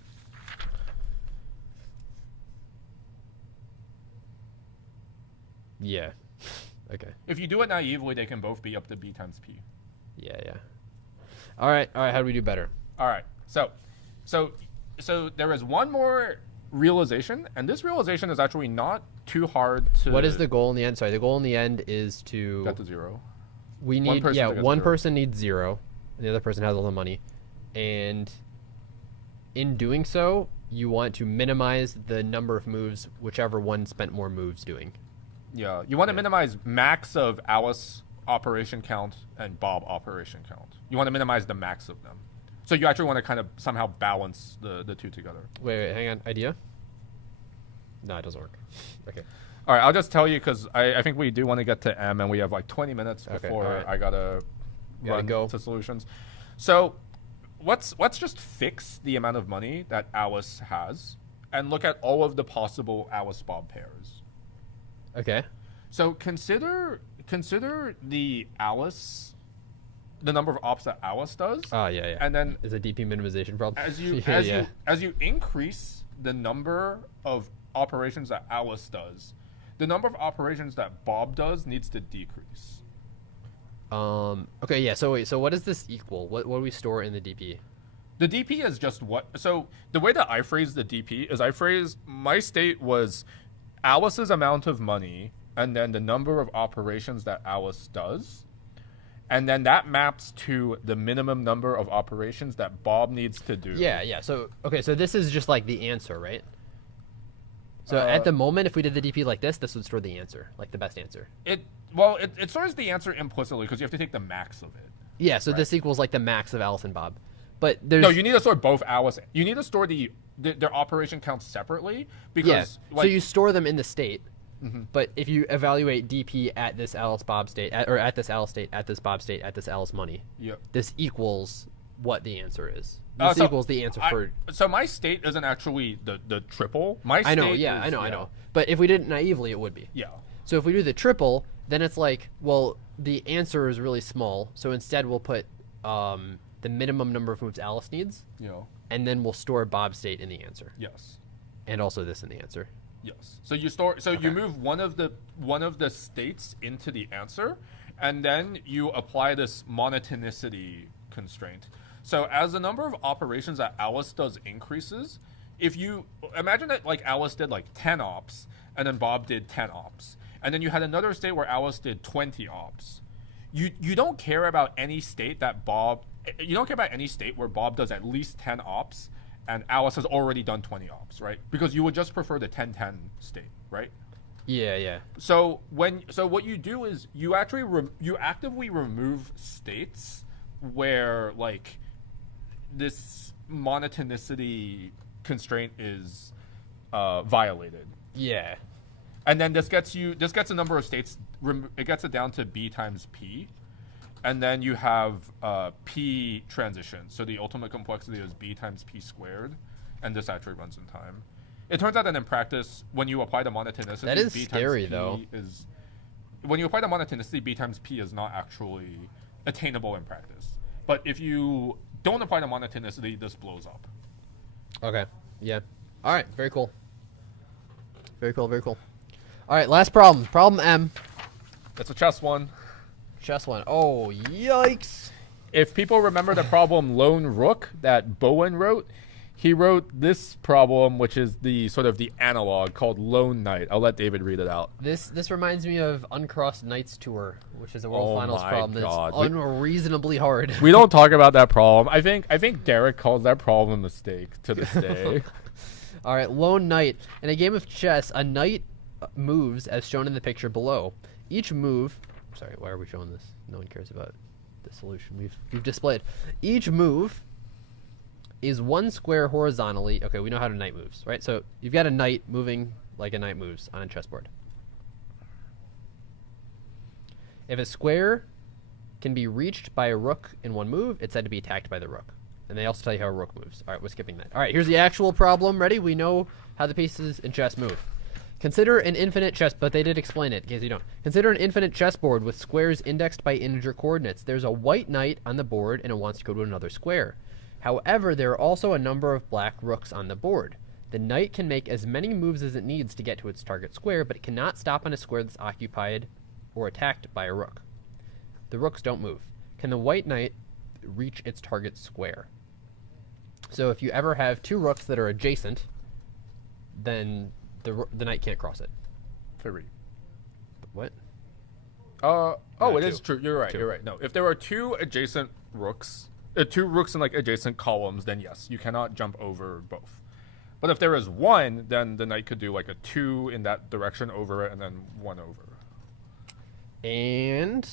Yeah. Okay. If you do it naively, they can both be up to b times p. Yeah, yeah. All right. How do we do better? All right. So there is one more realization, and this realization is actually not too hard to. What is the goal in the end? Sorry, the goal in the end is to. Get to 0. We need person to get one 0. person needs 0, and the other person has all the money, and in doing so, you want to minimize the number of moves whichever one spent more moves doing. Yeah. You want to minimize max of Alice operation count and Bob operation count. You want to minimize the max of them. So you actually want to kind of somehow balance the two together. Wait, hang on. Idea? No, it doesn't work. Okay. All right, I'll just tell you because I think we do want to get to M, and we have like 20 minutes Okay, before all right. I gotta run go. to solutions. So let's just fix the amount of money that Alice has and look at all of the possible Alice-Bob pairs. Okay. So consider the number of ops that Alice does. Oh, yeah, yeah. And then It's a DP minimization problem. as you increase the number of operations that Alice does, the number of operations that Bob does needs to decrease. Okay, yeah. So wait. So what does this equal? What do we store in the DP? The DP is just what. So the way that I phrase the DP is I phrase my state was Alice's amount of money and then the number of operations that Alice does. And then that maps to the minimum number of operations that Bob needs to do. Yeah, yeah. So okay, so this is just like the answer, right? So at the moment, if we did the DP like this would store the answer, like the best answer. It stores the answer implicitly because you have to take the max of it. Yeah, so this equals like the max of Alice and Bob. But there's No, you need to store both Alice. You need to store their operation counts separately because yeah. like, So you store them in the state. But if you evaluate DP at this Alice Bob state, or at this Alice state, at this Bob state, at this Alice money, yeah. this equals what the answer is. This equals the answer for. So my state isn't actually the triple. My state I know, yeah, is, I know. But if we did it naively, it would be. Yeah. So if we do the triple, then it's like, well, the answer is really small. So instead, we'll put the minimum number of moves Alice needs, Yeah. and then we'll store Bob's state in the answer, Yes. and also this in the answer. Yes. So you store. So you move one of the states into the answer, and then you apply this monotonicity constraint. So as the number of operations that Alice does increases, if you imagine that like Alice did like 10 ops, and then Bob did 10 ops, and then you had another state where Alice did 20 ops, you don't care about any state that Bob. You don't care about any state where Bob does at least 10 ops and Alice has already done 20 ops, right? Because you would just prefer the 10-10 state, right? Yeah, yeah. So what you do is you actually you actively remove states where like this monotonicity constraint is violated. Yeah. And then this gets a number of states. It gets it down to b times p. And then you have p transition. So the ultimate complexity is b times p squared. And this actually runs in time. It turns out that in practice, when you apply the monotonicity, that is b scary, times p though. is... When you apply the monotonicity, b times p is not actually attainable in practice. But if you don't apply the monotonicity, this blows up. Okay. Yeah. All right. Very cool. Very cool. Very cool. All right. Last problem. Problem M. It's a chess one. Chess one. Oh, yikes. If people remember the problem Lone Rook that Bowen wrote, he wrote this problem, which is the sort of the analog called Lone Knight. I'll let David read it out. This reminds me of Uncrossed Knights Tour, which is a World Finals my problem God. that's unreasonably hard. We don't talk about that problem. I think Derek calls that problem a mistake to this day. All right, Lone Knight. In a game of chess, a knight moves as shown in the picture below. Each move... Sorry, why are we showing this? No one cares about the solution we've displayed. Each move is one square horizontally. Okay, we know how a knight moves, right? So you've got a knight moving like a knight moves on a chessboard. If a square can be reached by a rook in one move. It's said to be attacked by the rook. And they also tell you how a rook moves. All right, we're skipping that. All right, here's the actual problem. Ready? We know how the pieces in chess move. Consider an infinite chess, but they did explain it in case you don't. Consider an infinite chessboard with squares indexed by integer coordinates. There's a white knight on the board and it wants to go to another square. However, there are also a number of black rooks on the board. The knight can make as many moves as it needs to get to its target square, but it cannot stop on a square that's occupied or attacked by a rook. The rooks don't move. Can the white knight reach its target square? So if you ever have two rooks that are adjacent, then the knight can't cross it. 3. What? Oh, No, it 2. is true. You're right. 2. You're right. No, if there are two adjacent rooks, two rooks in like adjacent columns, then yes, you cannot jump over both. But if there is one, then the knight could do like a 2 in that direction over it, and then 1 over. And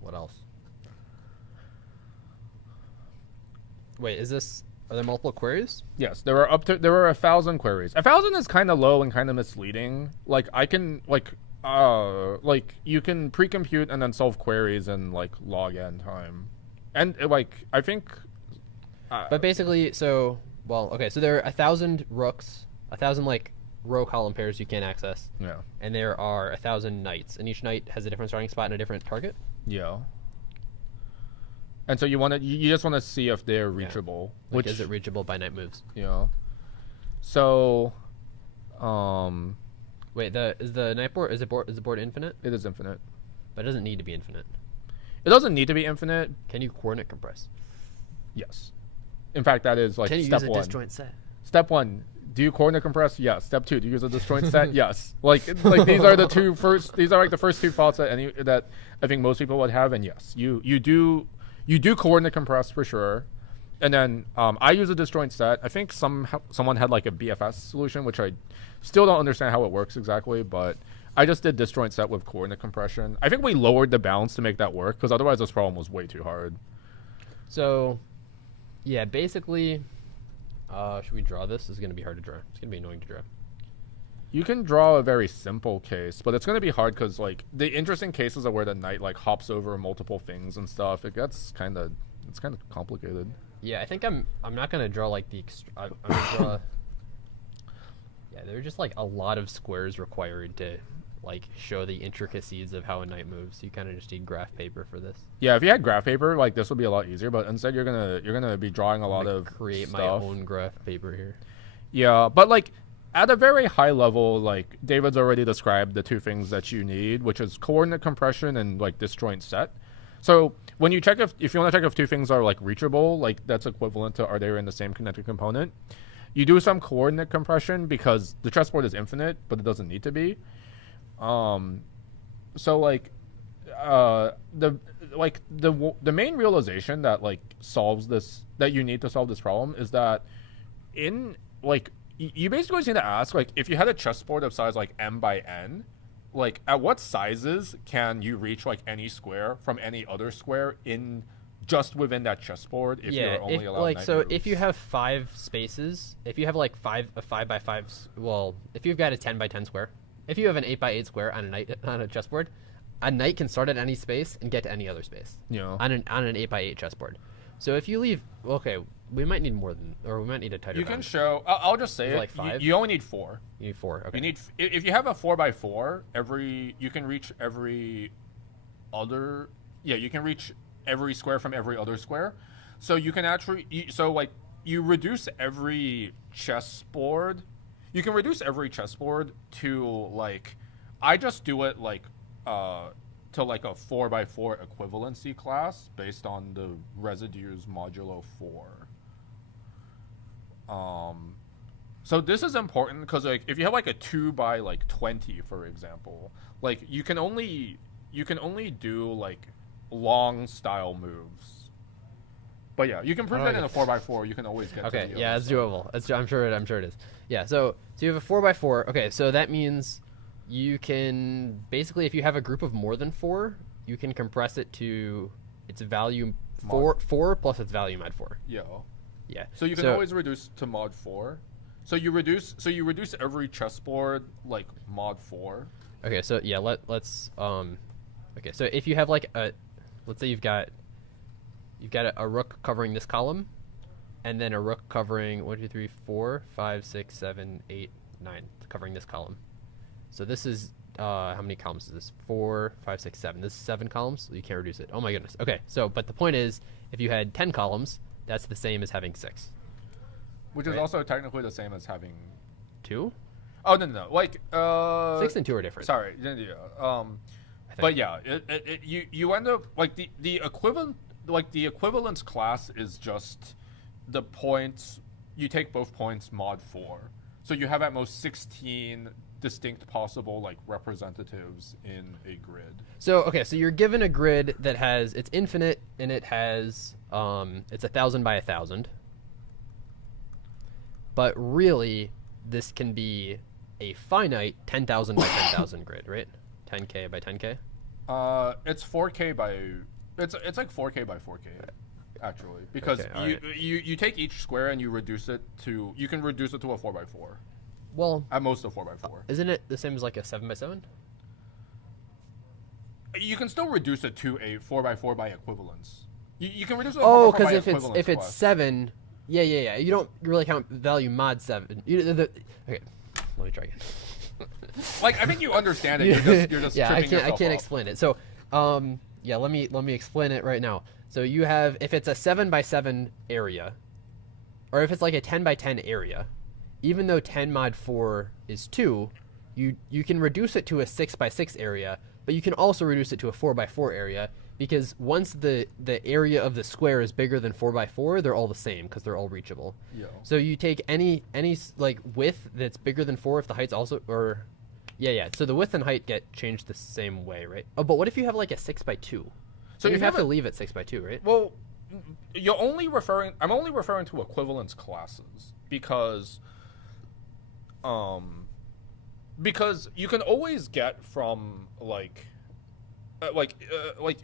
what else? Wait, are there multiple queries? Yes, there are 1,000 queries. 1,000 is kind of low and kind of misleading. Like I can you can pre-compute and then solve queries in like log n time, and I think. But basically, so there are 1,000 rooks, 1,000 like row column pairs you can't access. Yeah. And there are 1,000 knights, and each knight has a different starting spot and a different target. Yeah. And so you just want to see if they're reachable. Yeah. Like, is it reachable by knight moves? Yeah. So, wait, is the board infinite? it is infinite. But it doesn't need to be infinite. It doesn't need to be infinite. Can you coordinate compress? Yes. In fact, that is like Can you step use a 1. disjoint set? Step 1. Do you coordinate compress? Yes. Step 2. Do you use a disjoint set? Yes. Like these are like the first 2 thoughts that I think most people would have, and yes, you do coordinate compress for sure. And then I use a disjoint set. I think someone had like a BFS solution, which I still don't understand how it works exactly, but I just did disjoint set with coordinate compression. I think we lowered the bounds to make that work, because otherwise this problem was way too hard. So, yeah, basically, should we draw this? This is going to be hard to draw. It's going to be annoying to draw. You can draw a very simple case, but it's going to be hard because like the interesting cases are where the knight like hops over multiple things and stuff. It's kind of complicated. Yeah, I think I'm not going to draw like I'm going to draw. Yeah, there are just like a lot of squares required to like show the intricacies of how a knight moves. You kind of just need graph paper for this. Yeah, if you had graph paper, like this would be a lot easier. But instead, you're gonna be drawing a lot of create stuff. my own graph paper here. Yeah, but like at a very high level, like David's already described the 2 things that you need, which is coordinate compression and like disjoint set. So when you check if you want to check if 2 things are like reachable, like that's equivalent to are they in the same connected component. You do some coordinate compression because the chessboard is infinite, but it doesn't need to be. So like the main realization that like solves this, that you need to solve this problem, is that in like you basically just need to ask, like, if you had a chessboard of size like m by n, like at what sizes can you reach like any square from any other square in just within that chessboard if you're only allowed like, knight so moves? if you have 5 spaces, if you have like a 5 by 5, well, if you've got a 10 by 10 square, if you have an 8 by 8 square on a chessboard, a knight can start at any space and get to any other space. Yeah. On an 8 by 8 chessboard. So if you leave, okay, we might need more than, or we might need a tighter. You can show. I'll just say it. Like 5? You only need 4. You need 4. Okay. You need if you have a 4 by 4, you can reach every other. Yeah, you can reach every square from every other square. So you can actually. You reduce every chessboard. You can reduce every chessboard to like. I just do it like. To like a 4 by 4 equivalency class based on the residues modulo 4. So this is important because like if you have like a 2 by like 20, for example, like you can only do like long style moves. But yeah, you can prove that in a 4 by 4. You can always get. Okay, to the yeah, other it's side. doable. I'm sure it is. Yeah, so you have a 4 by 4. Okay, so that means you can basically, if you have a group of more than 4, you can compress it to its value 4 plus its value mod 4. Yeah. Yeah. So you can always reduce to mod 4. So you reduce every chessboard like mod 4. Okay, so yeah, let's okay, so if you have like let's say you've got a rook covering this column, and then a rook covering 1, 2, 3, 4, 5, 6, 7, 8, 9, covering this column. So this is how many columns is this? 4, 5, 6, 7. This is 7 columns, so you can't reduce it. Oh my goodness. Okay, so but the point is, if you had 10 columns, that's the same as having 6. Which is also technically the same as having 2? Oh no. Like 6 and 2 are different. Sorry. But yeah, you end up like the equivalent, like the equivalence class is just the points. You take both points mod 4, so you have at most 16 distinct possible like representatives in a grid. So okay, so you're given a grid that has, it's infinite, and it has it's 1,000 by 1,000. But really, this can be a finite 10,000 by 10,000 grid, right? 10K by 10K. It's 4K by it's like 4K by 4K actually, because Okay, you take each square and you can reduce it to a 4x4. Well, At most a 4x4. isn't it the same as like a 7 by 7? You can still reduce it to a 4x4 by equivalence. You can reduce it to Oh, 4x4 by because equivalence if it's class. 7, yeah. You don't really count value mod 7. Okay, let me try again. Like, I think you understand it. You're just yeah, I tripping yourself can't up. explain it. So, yeah, let me explain it right now. So you have, if it's a 7 by 7 area, or if it's like a 10 by 10 area, even though 10 mod 4 is 2, you can reduce it to a 6 by 6 area, but you can also reduce it to a 4 by 4 area, because once the area of the square is bigger than 4 by 4, they're all the same because they're all reachable. Yeah. So you take any like width that's bigger than 4 if the height's also, or yeah. So the width and height get changed the same way, right? Oh, but what if you have like a 6 by 2? So you have to leave it 6 by 2, right? Well, I'm only referring to equivalence classes because you can always get from like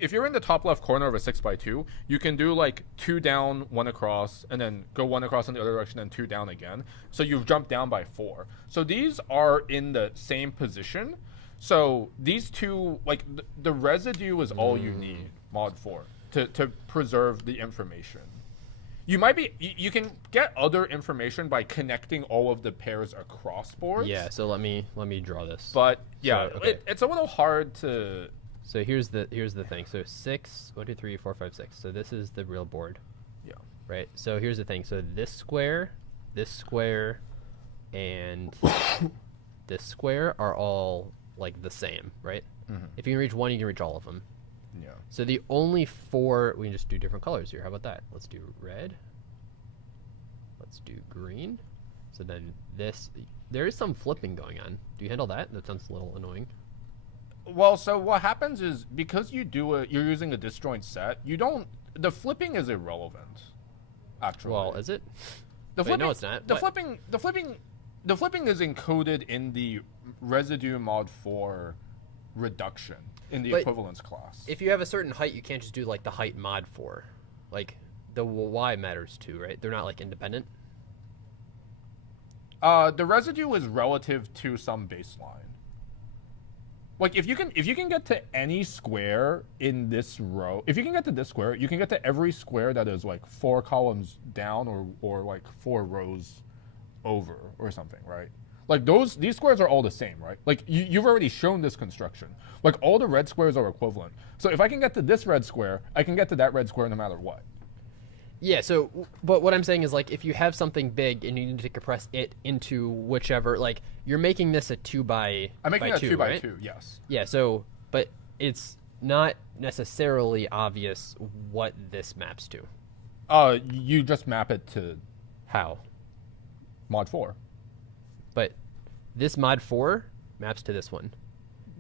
if you're in the top left corner of a 6 by 2, you can do like 2 down, 1 across, and then go 1 across in the other direction and 2 down again. So you've jumped down by 4. So these are in the same position. So these two, like the residue is all you need, mod 4, to preserve the information. You can get other information by connecting all of the pairs across boards. Yeah, so let me draw this. But yeah, So, okay. it's a little hard to. So here's the thing. So 6, 1, 2, 3, 4, 5, 6. So this is the real board. Yeah. Right. So here's the thing. So this square, and this square are all like the same, right? Mm-hmm. If you can reach one, you can reach all of them. Yeah. So the only 4, we can just do different colors here. How about that? Let's do red. Let's do green. So then this, there is some flipping going on. Do you handle that? That sounds a little annoying. Well, so what happens is because you're using a disjoint set, the flipping is irrelevant. Actually. Well, is it? The Wait, flipping, no, it's not. The What? flipping is encoded in the residue mod 4 reduction in the But equivalence class. If you have a certain height, you can't just do like the height mod 4. Like the Y matters too, right? They're not like independent. The residue is relative to some baseline. Like if you can get to any square in this row, if you can get to this square, you can get to every square that is like 4 columns down or like 4 rows over or something, right? Like these squares are all the same, right? Like you've already shown this construction. Like all the red squares are equivalent. So if I can get to this red square, I can get to that red square no matter what. Yeah, so, but what I'm saying is, like, if you have something big and you need to compress it into whichever, like, you're making this a 2 by I'm making a 2 by right? 2, yes. Yeah, so, but it's not necessarily obvious what this maps to. You just map it to How? mod 4. But this mod 4 maps to this one.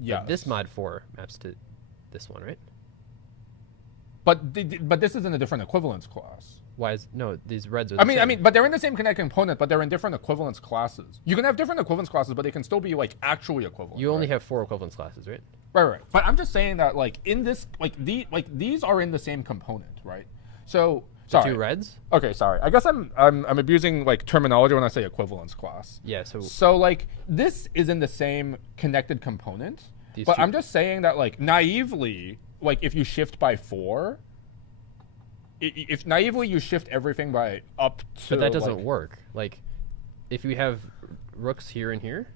Yeah. This mod 4 maps to this one, right? But this is in a different equivalence class. Why is, no, these reds are the same. I mean, but they're in the same connected component, but they're in different equivalence classes. You can have different equivalence classes, but they can still be like actually equivalent. You only right? have 4 equivalence classes, right? Right. But I'm just saying that like in this, these are in the same component, right? So The two reds? Okay, sorry. I guess I'm abusing like terminology when I say equivalence class. Yeah, so like this is in the same connected component, but I'm just saying that like naively, like if you shift by 4, if naively you shift everything by up to. But that doesn't work. Like if we have rooks here and here.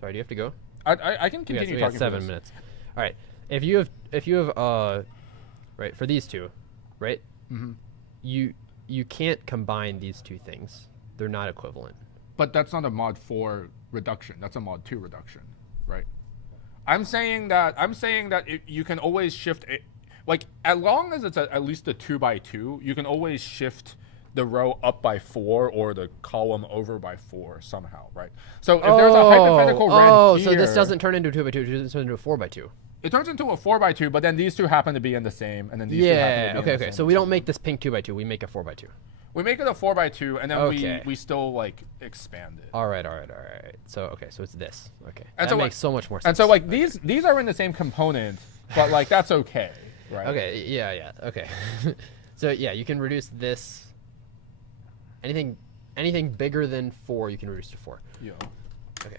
Sorry, do you have to go? I can continue talking. We got 7 minutes. All right. If you have right, for these two, right? Mm-hmm. You can't combine these two things. They're not equivalent. But that's not a mod 4 reduction. That's a mod 2 reduction, right? I'm saying that you can always shift it, like as long as it's at least a 2x2, you can always shift the row up by 4 or the column over by 4 somehow, right? So if there's a hypothetical red here, so this doesn't turn into a 2x2, it turns into a 4x2. It turns into a 4x2, but then these two happen to be in the same, and then these two happen to be in the same. So we don't make this pink 2x2, we make a 4x2. We make it a 4x2, and then we still like expand it. All right. So so it's this. Okay, and that makes so much more sense. And so like these are in the same component, but like that's okay, right? Okay. Yeah. Okay. So yeah, you can reduce this. Anything bigger than 4, you can reduce to 4. Yeah. Okay.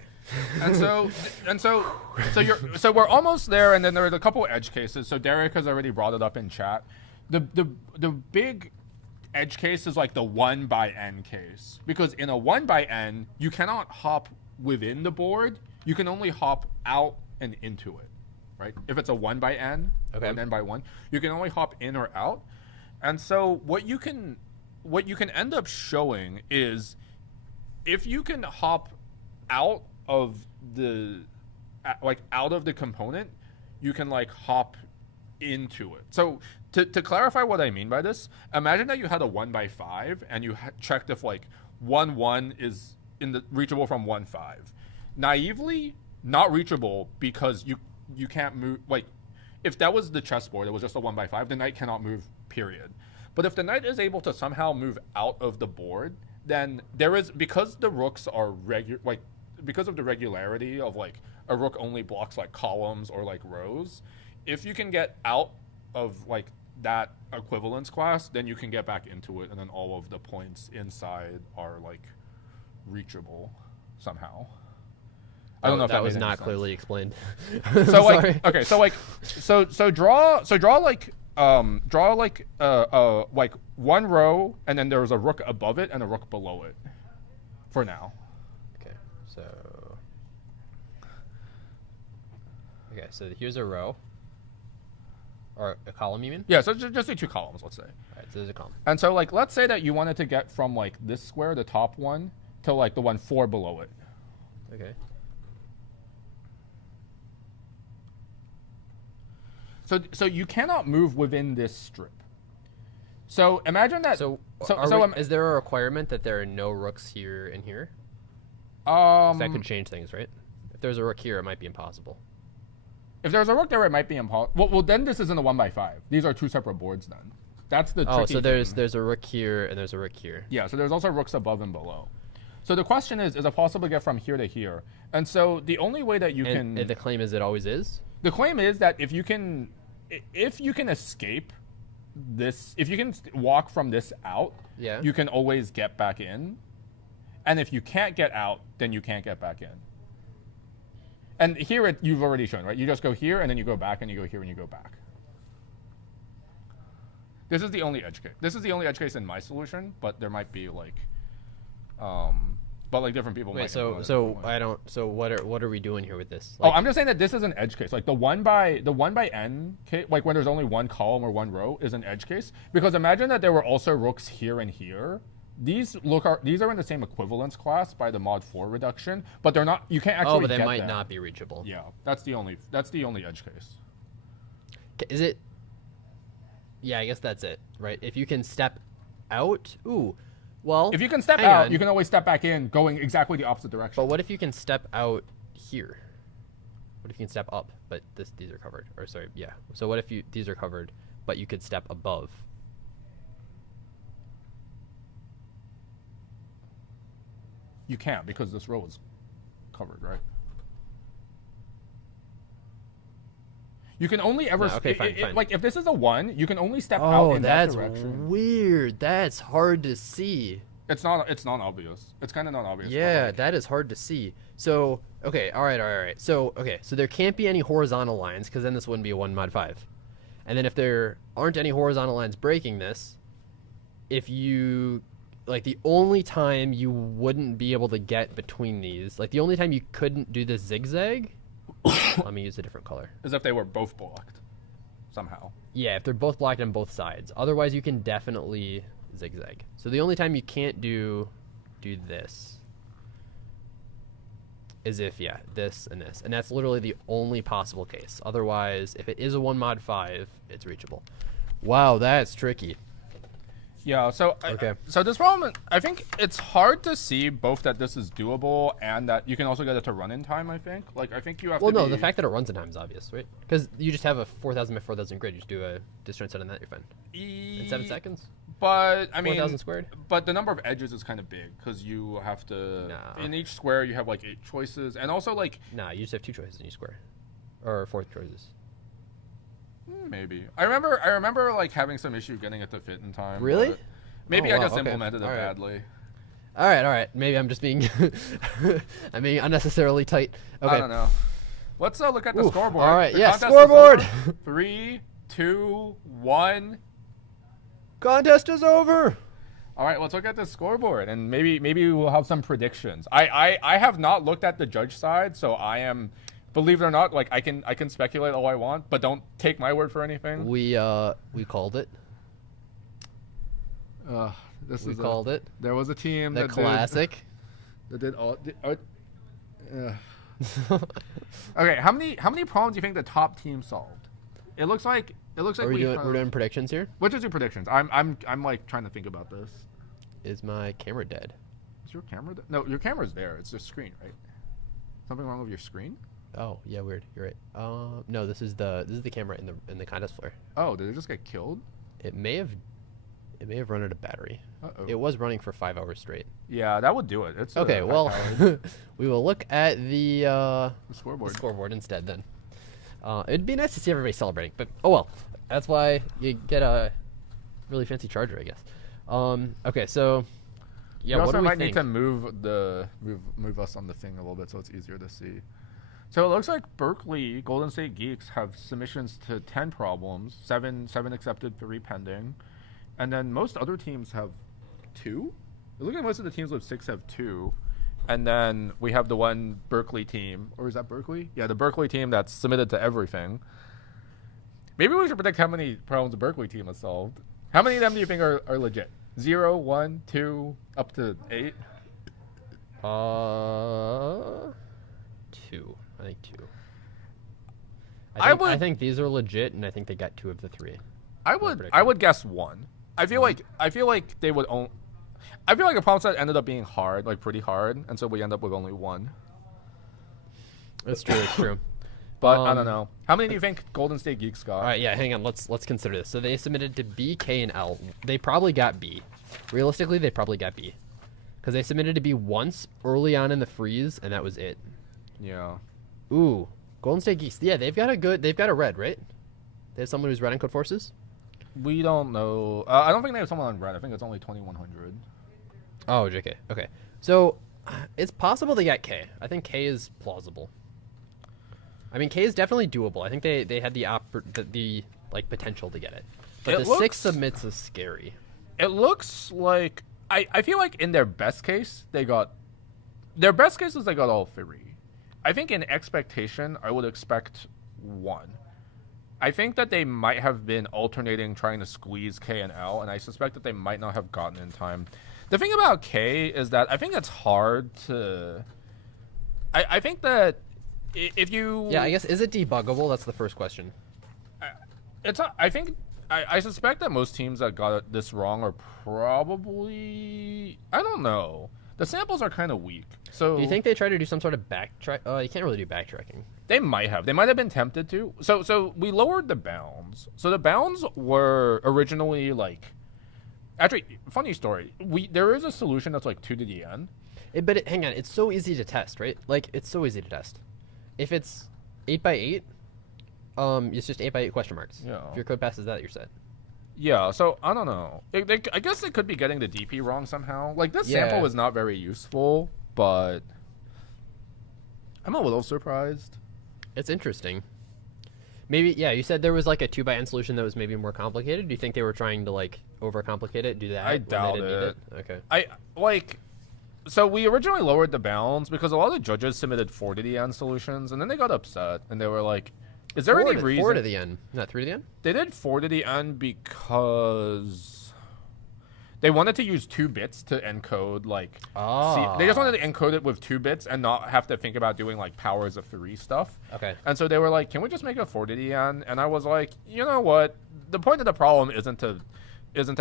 So we're almost there, and then there are a couple edge cases. So Derek has already brought it up in chat. The big edge case is like the 1 by n case, because in a 1 by n you cannot hop within the board. You can only hop out and into it, right? If it's a 1 by n or an n by 1, you can only hop in or out. And so what you can end up showing is if you can hop out of the component, you can like hop into it. So to clarify what I mean by this, imagine that you had a 1 by 5 and you checked if like 1 is reachable from 1 5. Naively, not reachable because you can't move. Like if that was the chessboard, it was just a 1 by 5, the knight cannot move, period. But if the knight is able to somehow move out of the board, then there is, because the rooks are because of the regularity of like a rook only blocks like columns or like rows, if you can get out of like that equivalence class, then you can get back into it, and then all of the points inside are like reachable somehow. I don't know if that was not clearly explained. So like okay, so like so draw like like one row, and then there's a rook above it and a rook below it for now. Okay, so here's a row. Or a column, you mean? Yeah, so just do 2 columns, let's say. All right, so there's a column. And so like let's say that you wanted to get from like this square, the top one, to like the one 4 below it. Okay. So you cannot move within this strip. So imagine that. Is there a requirement that there are no rooks here and here? That could change things, right? If there's a rook here, it might be impossible. If there's a rook there, it might be impossible. Well, then this isn't a 1 by 5. These are 2 separate boards then. That's the tricky so there's thing. a rook here and there's a rook here. Yeah, so there's also rooks above and below. So the question is it possible to get from here to here? And so the only way that you can... The claim is it always is? The claim is that if you can escape this, if you can walk from this out, you can always get back in. And if you can't get out, then you can't get back in. And here you've already shown, right? You just go here, and then you go back, and you go here, and you go back. This is the only edge case. This is the only edge case in my solution, but there might be like, but like different people. Wait, so what are we doing here with this? Like, I'm just saying that this is an edge case. Like the 1 by n case, like when there's only 1 column or 1 row, is an edge case. Because imagine that there were also rooks here and here. These are in the same equivalence class by the mod 4 reduction, but they're not. You can't actually. But they get might them. not be reachable. Yeah, that's the only edge case. Is it? Yeah, I guess that's it, right? If you can step out, well. If you can step out, you can always step back in, going exactly the opposite direction. But what if you can step out here? What if you can step up, but these are covered? Or sorry, yeah. So what if these are covered, but you could step above? You can't, because this row is covered, right? You can only ever No, okay, fine. like if this is a 1, you can only step out in that direction. That's weird. That's hard to see. It's not obvious. It's kind of not obvious. Yeah, that is hard to see. So, okay, all right. So there can't be any horizontal lines because then this wouldn't be a 1 mod 5. And then if there aren't any horizontal lines breaking this, if you like the only time you wouldn't be able to get between these, like the only time you couldn't do this zigzag, let me use a different color. As if they were both blocked somehow. Yeah, if they're both blocked on both sides. Otherwise, you can definitely zigzag. So the only time you can't do this is if, yeah, this and this. And that's literally the only possible case. Otherwise, if it is a 1 mod 5, it's reachable. Wow, that's tricky. Yeah, so so this problem, I think it's hard to see both that this is doable and that you can also get it to run in time, I think. Like, I think you have to Well, no, the fact that it runs in time is obvious, right? Because you just have a 4,000 by 4,000 grid. You just do a disjoint set on that, you're fine. In 7 seconds? But, I mean... 4,000 squared? But the number of edges is kind of big, because you have to... Nah. In each square, you have, like, 8 choices, and also, like... Nah, you just have 2 choices in each square. Or 4 choices. Maybe. I remember like having some issue getting it to fit in time. Really? Maybe I just implemented it badly. All right. Maybe I'm just being I'm being unnecessarily tight. Okay. I don't know. Let's look at the scoreboard. All right. The Scoreboard. 3, 2, 1. Contest is over. All right, let's look at the scoreboard and maybe we'll have some predictions. I have not looked at the judge side, so I am, believe it or not, like I can speculate all I want, but don't take my word for anything. We called it. We called it. There was a team that classic. That did all. Okay, how many problems do you think the top team solved? It looks like we're doing predictions here. Which is your predictions? I'm like trying to think about this. Is my camera dead? Is your camera dead? No, your camera's there. It's just screen, right? Something wrong with your screen? Oh yeah, weird. You're right. No, this is the camera in the contest flare. Oh, did it just get killed? It may have run out of battery. Uh-oh. It was running for 5 hours straight. Yeah, that would do it. It's okay. Well, we will look at the scoreboard instead then. It'd be nice to see everybody celebrating, but oh well. That's why you get a really fancy charger, I guess. Okay, so yeah, we what do we might think? need to move us on the thing a little bit so it's easier to see. So it looks like Berkeley Golden State Geeks have submissions to 10 problems, 7 accepted, 3 pending. And then most other teams have 2. It looks like most of the teams with 6 have 2. And then we have the one Berkeley team. Or is that Berkeley? Yeah, the Berkeley team that's submitted to everything. Maybe we should predict how many problems the Berkeley team has solved. How many of them do you think are legit? 0, 1, 2, up to 8? 2. I think 2. I think these are legit, and I think they got 2 of the 3. I would guess 1. I feel like they would own. I feel like the problem set ended up being hard, like pretty hard, and so we end up with only 1. It's true. It's true. But I don't know. How many do you think Golden State Geeks got? All right, yeah. Hang on. Let's consider this. So they submitted to B, K, and L. They probably got B. Realistically, they probably got B, because they submitted to B once early on in the freeze, and that was it. Yeah. Ooh, Golden State Geeks. Yeah, they've got a red, right? They have someone who's red on Code Forces. We don't know. I don't think they have someone on red. I think it's only 2100. Oh, JK. Okay. So it's possible they got K. I think K is plausible. I mean, K is definitely doable. I think they had the like potential to get it. But the 6 submits is scary. It looks like I feel like in their best case they got all 3. I think in expectation I would expect 1. I think that they might have been alternating trying to squeeze K and L, and I suspect that they might not have gotten in time. The thing about K is that I think it's hard to... I think that if you... Yeah, I guess, is it debuggable? That's the first question. I suspect that most teams that got this wrong are probably... I don't know. The samples are kind of weak. So do you think they try to do some sort of backtrack? You can't really do backtracking. They might have. They might have been tempted to. So we lowered the bounds. So the bounds were originally like... Actually, funny story. There is a solution that's like 2 to the n. Hang on. It's so easy to test, right? Like, it's so easy to test. If it's 8 by 8, It's just 8x8 question marks. Yeah. If your code passes that, you're set. Yeah, so I don't know. I guess it could be getting the DP wrong somehow. Like, this sample is not very useful, but I'm a little surprised. It's interesting. Maybe, yeah, you said there was like a 2x(n) solution that was maybe more complicated. Do you think they were trying to like overcomplicate it, do that? I doubt it. Okay. So we originally lowered the bounds because a lot of judges submitted 4 to the n solutions, and then they got upset, and they were like, is there any reason? 4 to the n, not 3 to the n? They did 4 to the n because they wanted to use 2 bits to encode, like, they just wanted to encode it with 2 bits and not have to think about doing, like, powers of 3 stuff. Okay. And so they were like, can we just make it 4 to the n? And I was like, you know what? The point of the problem isn't to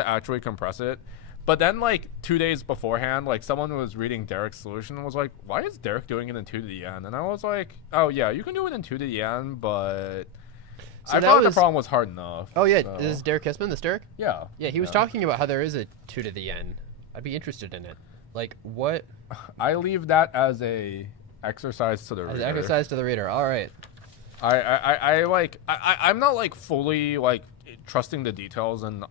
actually compress it. But then, like, 2 days beforehand, like, someone was reading Derek's solution and was like, why is Derek doing it in 2 to the n? And I was like, oh, yeah, you can do it in 2 to the n, but I thought the problem was hard enough. Oh, yeah. So. Is Derek Hisman, this Derek? Yeah. Yeah, he was talking about how there is a 2 to the n. I'd be interested in it. Like, what? I leave that as a exercise to the reader. As an exercise to the reader. All right. I'm not, like, fully, like, trusting the details, and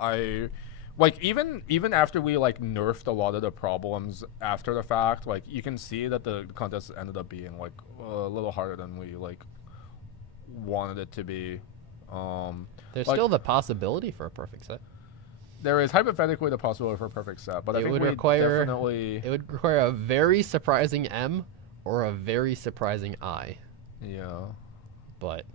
like, even after we, like, nerfed a lot of the problems after the fact, like, you can see that the contest ended up being, like, a little harder than we, like, wanted it to be. There's like, still the possibility for a perfect set. There is hypothetically the possibility for a perfect set, but I think it would require a very surprising M or a very surprising I. Yeah. But...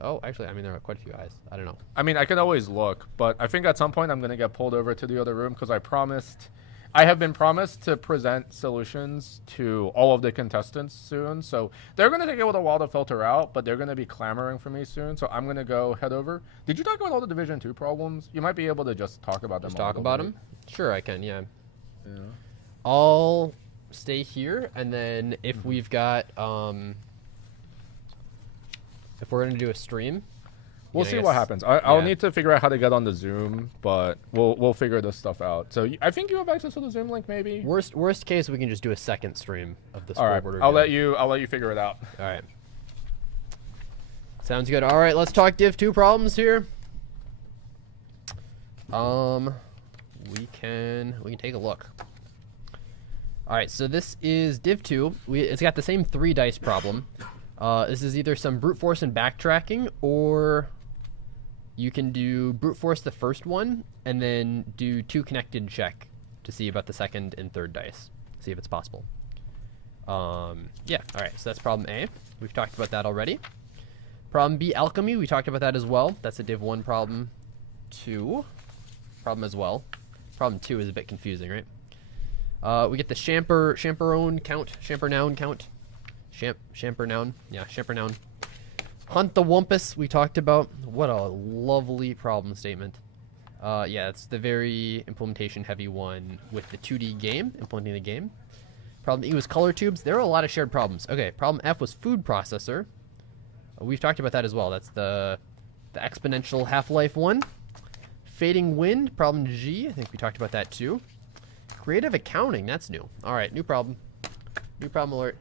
Oh, actually, I mean, there are quite a few eyes. I don't know. I mean, I can always look, but I think at some point I'm going to get pulled over to the other room because I have been promised to present solutions to all of the contestants soon. So they're going to take a little while to filter out, but they're going to be clamoring for me soon. So I'm going to go head over. Did you talk about all the Division 2 problems? You might be able to just talk about them. Just talk about them? Sure, I can, yeah. I'll stay here, and then if we've got... If we're going to do a stream, we'll see what happens. I'll need to figure out how to get on the Zoom, but we'll figure this stuff out. So I think you have access to the Zoom link, maybe. Worst case, we can just do a second stream of the scoreboard. All right, I'll let you figure it out. All right. Sounds good. All right, let's talk Div 2 problems here. We can take a look. All right, so this is Div 2. It's got the same 3 dice problem. This is either some brute force and backtracking, or you can do brute force the first one and then do 2 connected check to see about the second and third dice. See if it's possible. Yeah, all right, so that's problem A. We've talked about that already. Problem B, alchemy, we talked about that as well. That's a Div 1 problem 2 problem as well. Problem 2 is a bit confusing, right? We get the Champernoun count. Champernoun. Yeah, Champernoun. Hunt the Wumpus, we talked about. What a lovely problem statement. Yeah, it's the very implementation heavy one with the 2D game, implementing the game. Problem E was color tubes. There are a lot of shared problems. Okay, problem F was food processor. We've talked about that as well. That's the exponential half-life one. Fading wind, problem G. I think we talked about that too. Creative accounting, that's new. All right, new problem. New problem alert.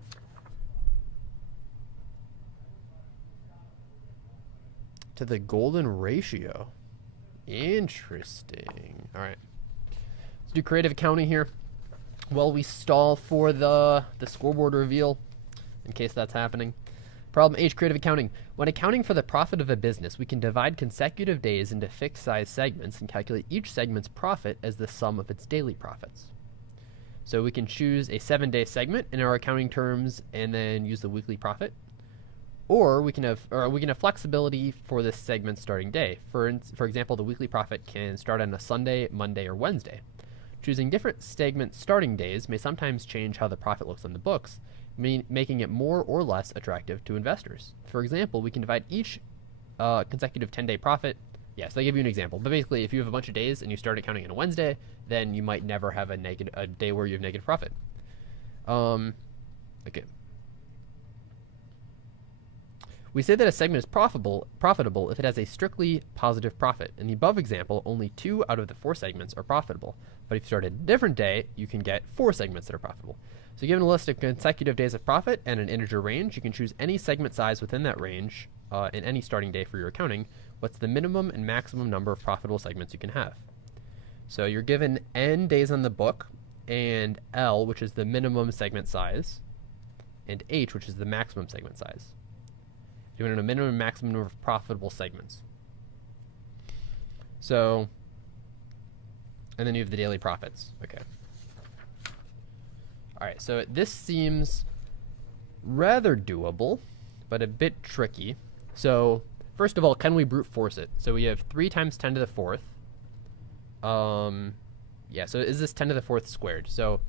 To the golden ratio. Interesting. All right. Let's do creative accounting here. While we stall for the scoreboard reveal, in case that's happening. Problem H, creative accounting. When accounting for the profit of a business, we can divide consecutive days into fixed size segments and calculate each segment's profit as the sum of its daily profits. So we can choose a 7-day segment in our accounting terms and then use the weekly profit. Or we can have flexibility for this segment starting day. For example, the weekly profit can start on a Sunday, Monday, or Wednesday. Choosing different segment starting days may sometimes change how the profit looks on the books, making it more or less attractive to investors. For example, we can divide each consecutive 10-day profit. Yes, I'll give you an example. But basically, if you have a bunch of days and you start accounting on a Wednesday, then you might never have a day where you have negative profit. Okay. We say that a segment is profitable if it has a strictly positive profit. In the above example, only 2 out of the 4 segments are profitable. But if you start a different day, you can get 4 segments that are profitable. So given a list of consecutive days of profit and an integer range, you can choose any segment size within that range in any starting day for your accounting, what's the minimum and maximum number of profitable segments you can have? So you're given N days on the book, and L, which is the minimum segment size, and H, which is the maximum segment size. You want to know minimum and maximum number of profitable segments. So, and then you have the daily profits. Okay. All right, so this seems rather doable, but a bit tricky. So, first of all, can we brute force it? So we have 3 times 10 to the 4th. Yeah, so is this 10 to the 4th squared? So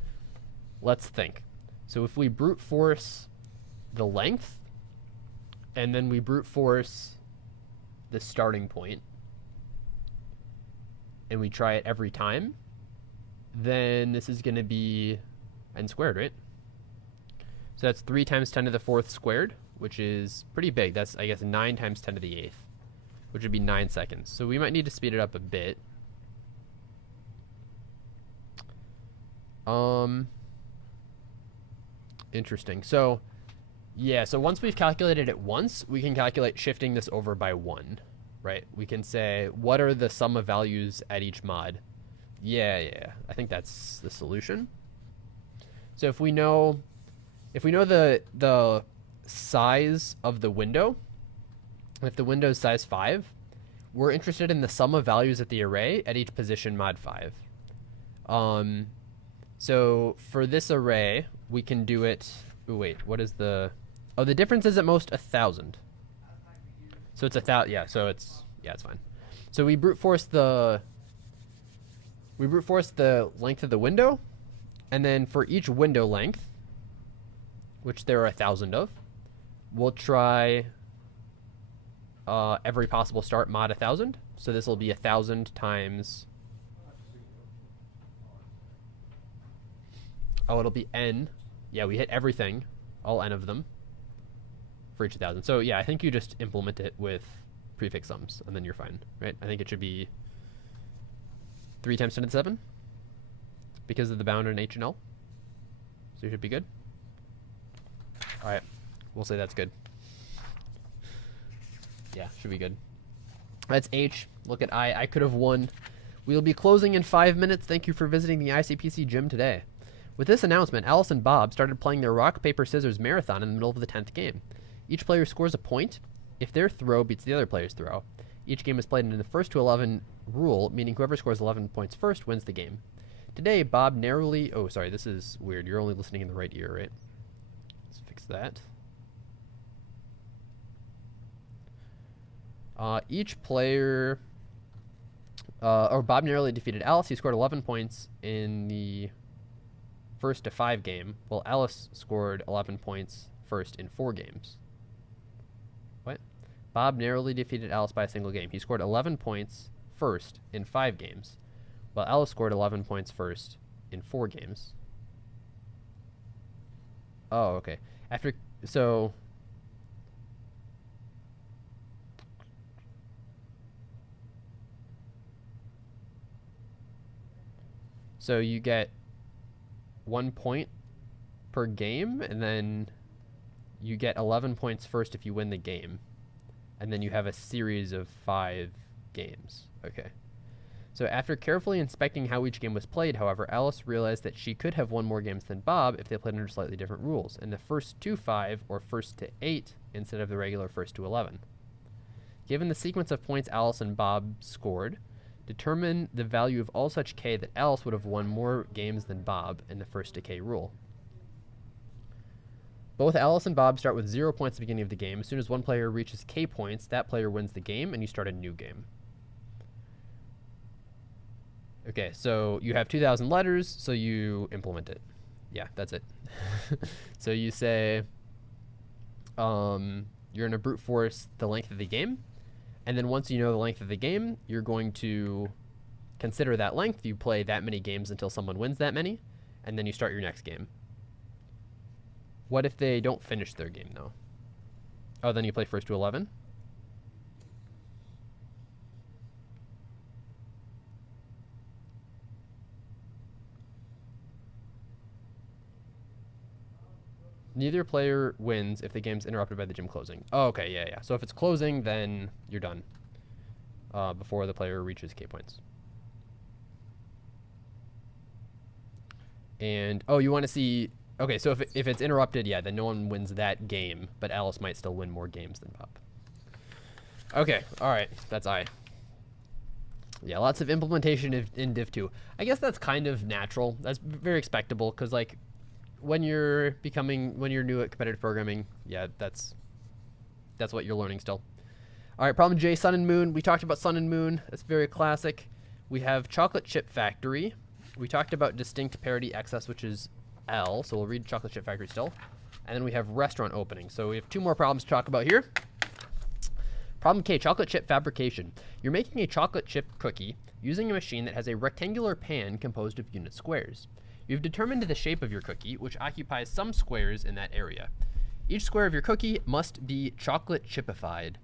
let's think. So if we brute force the length, and then we brute force the starting point, and we try it every time, then this is going to be n squared, right? So that's 3 times 10 to the 4th squared, which is pretty big. That's, I guess, 9 times 10 to the 8th, which would be 9 seconds. So we might need to speed it up a bit. Interesting. So, yeah, so once we've calculated it once, we can calculate shifting this over by 1, right? We can say, what are the sum of values at each mod? Yeah, I think that's the solution. So if we know the size of the window, if the window is size 5, we're interested in the sum of values at the array at each position mod 5. So for this array, we can do it. Ooh, wait, what is the? Oh, the difference is at most 1,000. So it's 1,000. Yeah, so it's fine. So we brute force the length of the window, and then for each window length, which there are 1,000 of, we'll try every possible start mod 1,000. So this will be 1,000 times. Oh, it'll be n. Yeah, we hit everything, all n of them, for each 1,000. So yeah, I think you just implement it with prefix sums, and then you're fine, right? I think it should be 3 times 10 to the 7, because of the bound in H and L. So you should be good. All right, we'll say that's good. Yeah, should be good. That's H. Look at I. I could have won. We'll be closing in 5 minutes. Thank you for visiting the ICPC gym today. With this announcement, Alice and Bob started playing their rock, paper, scissors marathon in the middle of the 10th game. Each player scores a point if their throw beats the other player's throw. Each game is played in the first to 11 rule, meaning whoever scores 11 points first wins the game. Today, Bob narrowly... Oh, sorry, this is weird. You're only listening in the right ear, right? Let's fix that. Each player... Bob narrowly defeated Alice. He scored 11 points in the first to 5 game, while Alice scored 11 points first in 4 games. What? Bob narrowly defeated Alice by a single game. He scored 11 points first in 5 games, while Alice scored 11 points first in 4 games. Oh, okay. So you get 1 point per game, and then you get 11 points first if you win the game. And then you have a series of 5 games. Okay. So after carefully inspecting how each game was played, however, Alice realized that she could have won more games than Bob if they played under slightly different rules, in the first to 5 or first to 8 instead of the regular first to 11. Given the sequence of points Alice and Bob scored, determine the value of all such k that Alice would have won more games than Bob in the first to k rule. Both Alice and Bob start with 0 points at the beginning of the game. As soon as one player reaches k points, that player wins the game, and you start a new game. Okay, so you have 2,000 letters, so you implement it. Yeah, that's it. So you say you're going to brute force the length of the game. And then once you know the length of the game, you're going to consider that length. You play that many games until someone wins that many, and then you start your next game. What if they don't finish their game, though? Oh, then you play first to 11? Neither player wins if the game's interrupted by the gym closing. Oh, okay, yeah. So if it's closing, then you're done before the player reaches K points. And, oh, you want to see... Okay, so if it's interrupted, yeah, then no one wins that game, but Alice might still win more games than Pop. Okay, all right, that's I. Yeah, lots of implementation in Div 2. I guess that's kind of natural. That's very expectable, because, like, when you're new at competitive programming, yeah, that's what you're learning still. All right, problem J, Sun and Moon. We talked about Sun and Moon. That's very classic. We have Chocolate Chip Factory. We talked about distinct parity excess, which is L, so we'll read Chocolate Chip Factory still. And then we have restaurant opening. So we have 2 more problems to talk about here. Problem K, chocolate chip fabrication. You're making a chocolate chip cookie using a machine that has a rectangular pan composed of unit squares. You've determined the shape of your cookie, which occupies some squares in that area. Each square of your cookie must be chocolate chipified.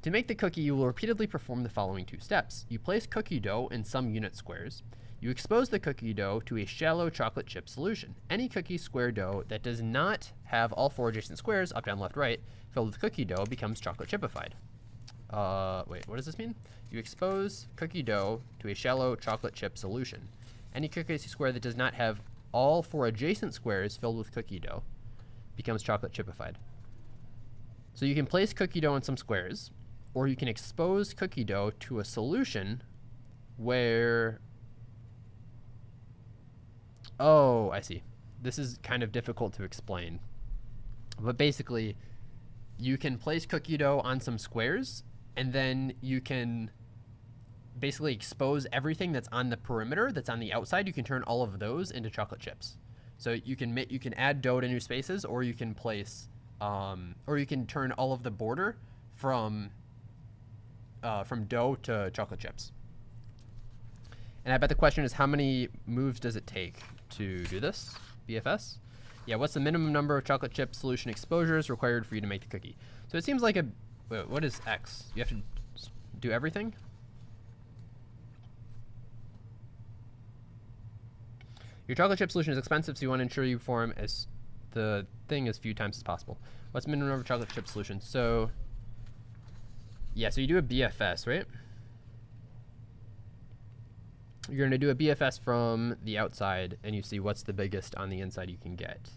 To make the cookie, you will repeatedly perform the following 2 steps. You place cookie dough in some unit squares. You expose the cookie dough to a shallow chocolate chip solution. Any cookie square dough that does not have all 4 adjacent squares, up, down, left, right, filled with cookie dough becomes chocolate chipified. Wait, what does this mean? You expose cookie dough to a shallow chocolate chip solution. Any cookie square that does not have all 4 adjacent squares filled with cookie dough becomes chocolate chipified. So you can place cookie dough in some squares, or you can expose cookie dough to a solution where... Oh, I see. This is kind of difficult to explain. But basically, you can place cookie dough on some squares, and then you can basically expose everything that's on the perimeter, that's on the outside. You can turn all of those into chocolate chips. So you can add dough to new spaces, or you can place, or you can turn all of the border from dough to chocolate chips. And I bet the question is, how many moves does it take to do this, BFS? Yeah, what's the minimum number of chocolate chip solution exposures required for you to make the cookie? So it seems like a... Wait, what is X? You have to do everything? Your chocolate chip solution is expensive, so you want to ensure you form as the thing as few times as possible. What's the minimum number of chocolate chip solutions? So... Yeah, so you do a BFS, right? You're going to do a BFS from the outside, and you see what's the biggest on the inside you can get,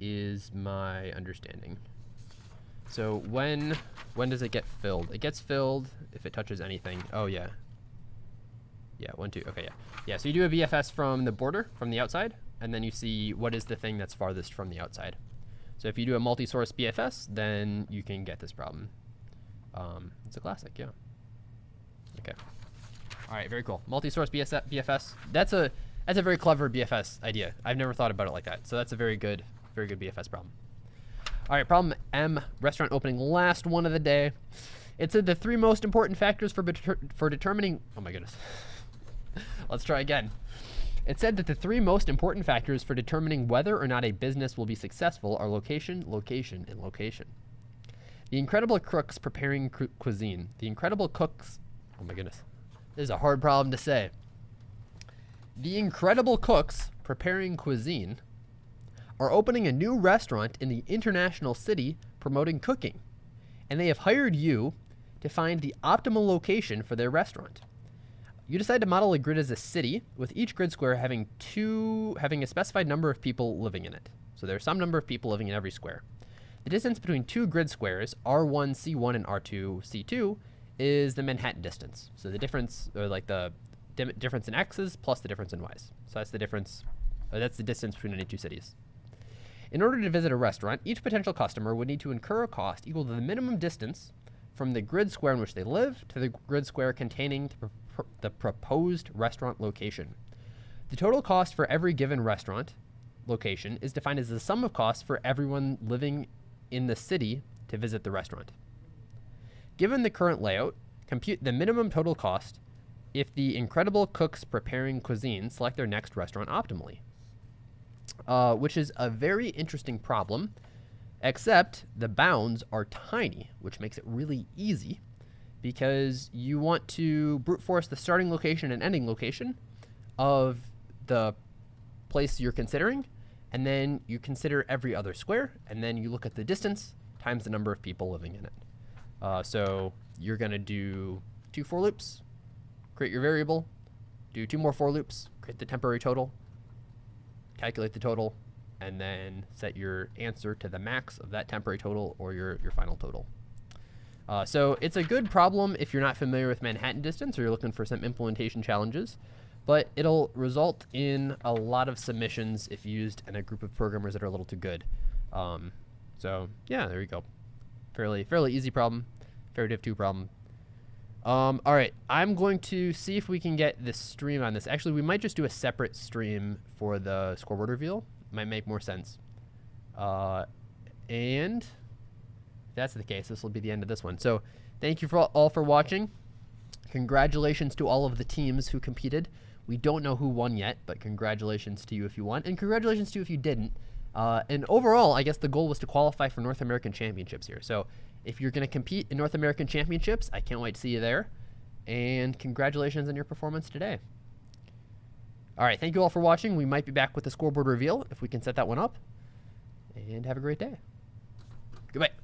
is my understanding. So when does it get filled? It gets filled if it touches anything. Oh, yeah. Yeah, 1, 2. Okay, yeah. Yeah, so you do a BFS from the border, from the outside, and then you see what is the thing that's farthest from the outside. So if you do a multi-source BFS, then you can get this problem. It's a classic, yeah. Okay. All right, very cool. Multi-source BFS. That's a very clever BFS idea. I've never thought about it like that. So that's a very good BFS problem. All right, problem M, restaurant opening, last one of the day. It said the 3 most important factors for determining... Oh my goodness. Let's try again. It said that the 3 most important factors for determining whether or not a business will be successful are location, location, and location. The incredible cooks preparing cuisine. The incredible cooks... Oh my goodness. This is a hard problem to say. The incredible cooks preparing cuisine are opening a new restaurant in the international city promoting cooking, and they have hired you to find the optimal location for their restaurant. You decide to model a grid as a city, with each grid square having a specified number of people living in it. So there's some number of people living in every square. The distance between 2 grid squares, R1C1 and R2C2, is the Manhattan distance. So the difference, or like the difference in x's plus the difference in y's. So that's the difference, or that's the distance between any 2 cities. In order to visit a restaurant, each potential customer would need to incur a cost equal to the minimum distance from the grid square in which they live to the grid square containing the proposed restaurant location. The total cost for every given restaurant location is defined as the sum of costs for everyone living in the city to visit the restaurant. Given the current layout, compute the minimum total cost if the incredible cooks preparing cuisine select their next restaurant optimally. Which is a very interesting problem, except the bounds are tiny, which makes it really easy because you want to brute force the starting location and ending location of the place you're considering, and then you consider every other square, and then you look at the distance times the number of people living in it. So you're going to do 2 for loops, create your variable, do 2 more for loops, create the temporary total, calculate the total, and then set your answer to the max of that temporary total or your final total. So it's a good problem if you're not familiar with Manhattan distance or you're looking for some implementation challenges, but it'll result in a lot of submissions if used in a group of programmers that are a little too good. So yeah, there you go. Fairly easy problem, fair div 2 problem. All right, I'm going to see if we can get this stream on this. Actually, we might just do a separate stream for the scoreboard reveal. Might make more sense. And if that's the case, this will be the end of this one. So thank you all for watching. Congratulations to all of the teams who competed. We don't know who won yet, but congratulations to you if you won, and congratulations to you if you didn't. And overall, I guess the goal was to qualify for North American Championships here. So if you're going to compete in North American Championships, I can't wait to see you there. And congratulations on your performance today. All right, thank you all for watching. We might be back with the scoreboard reveal if we can set that one up. And have a great day. Goodbye.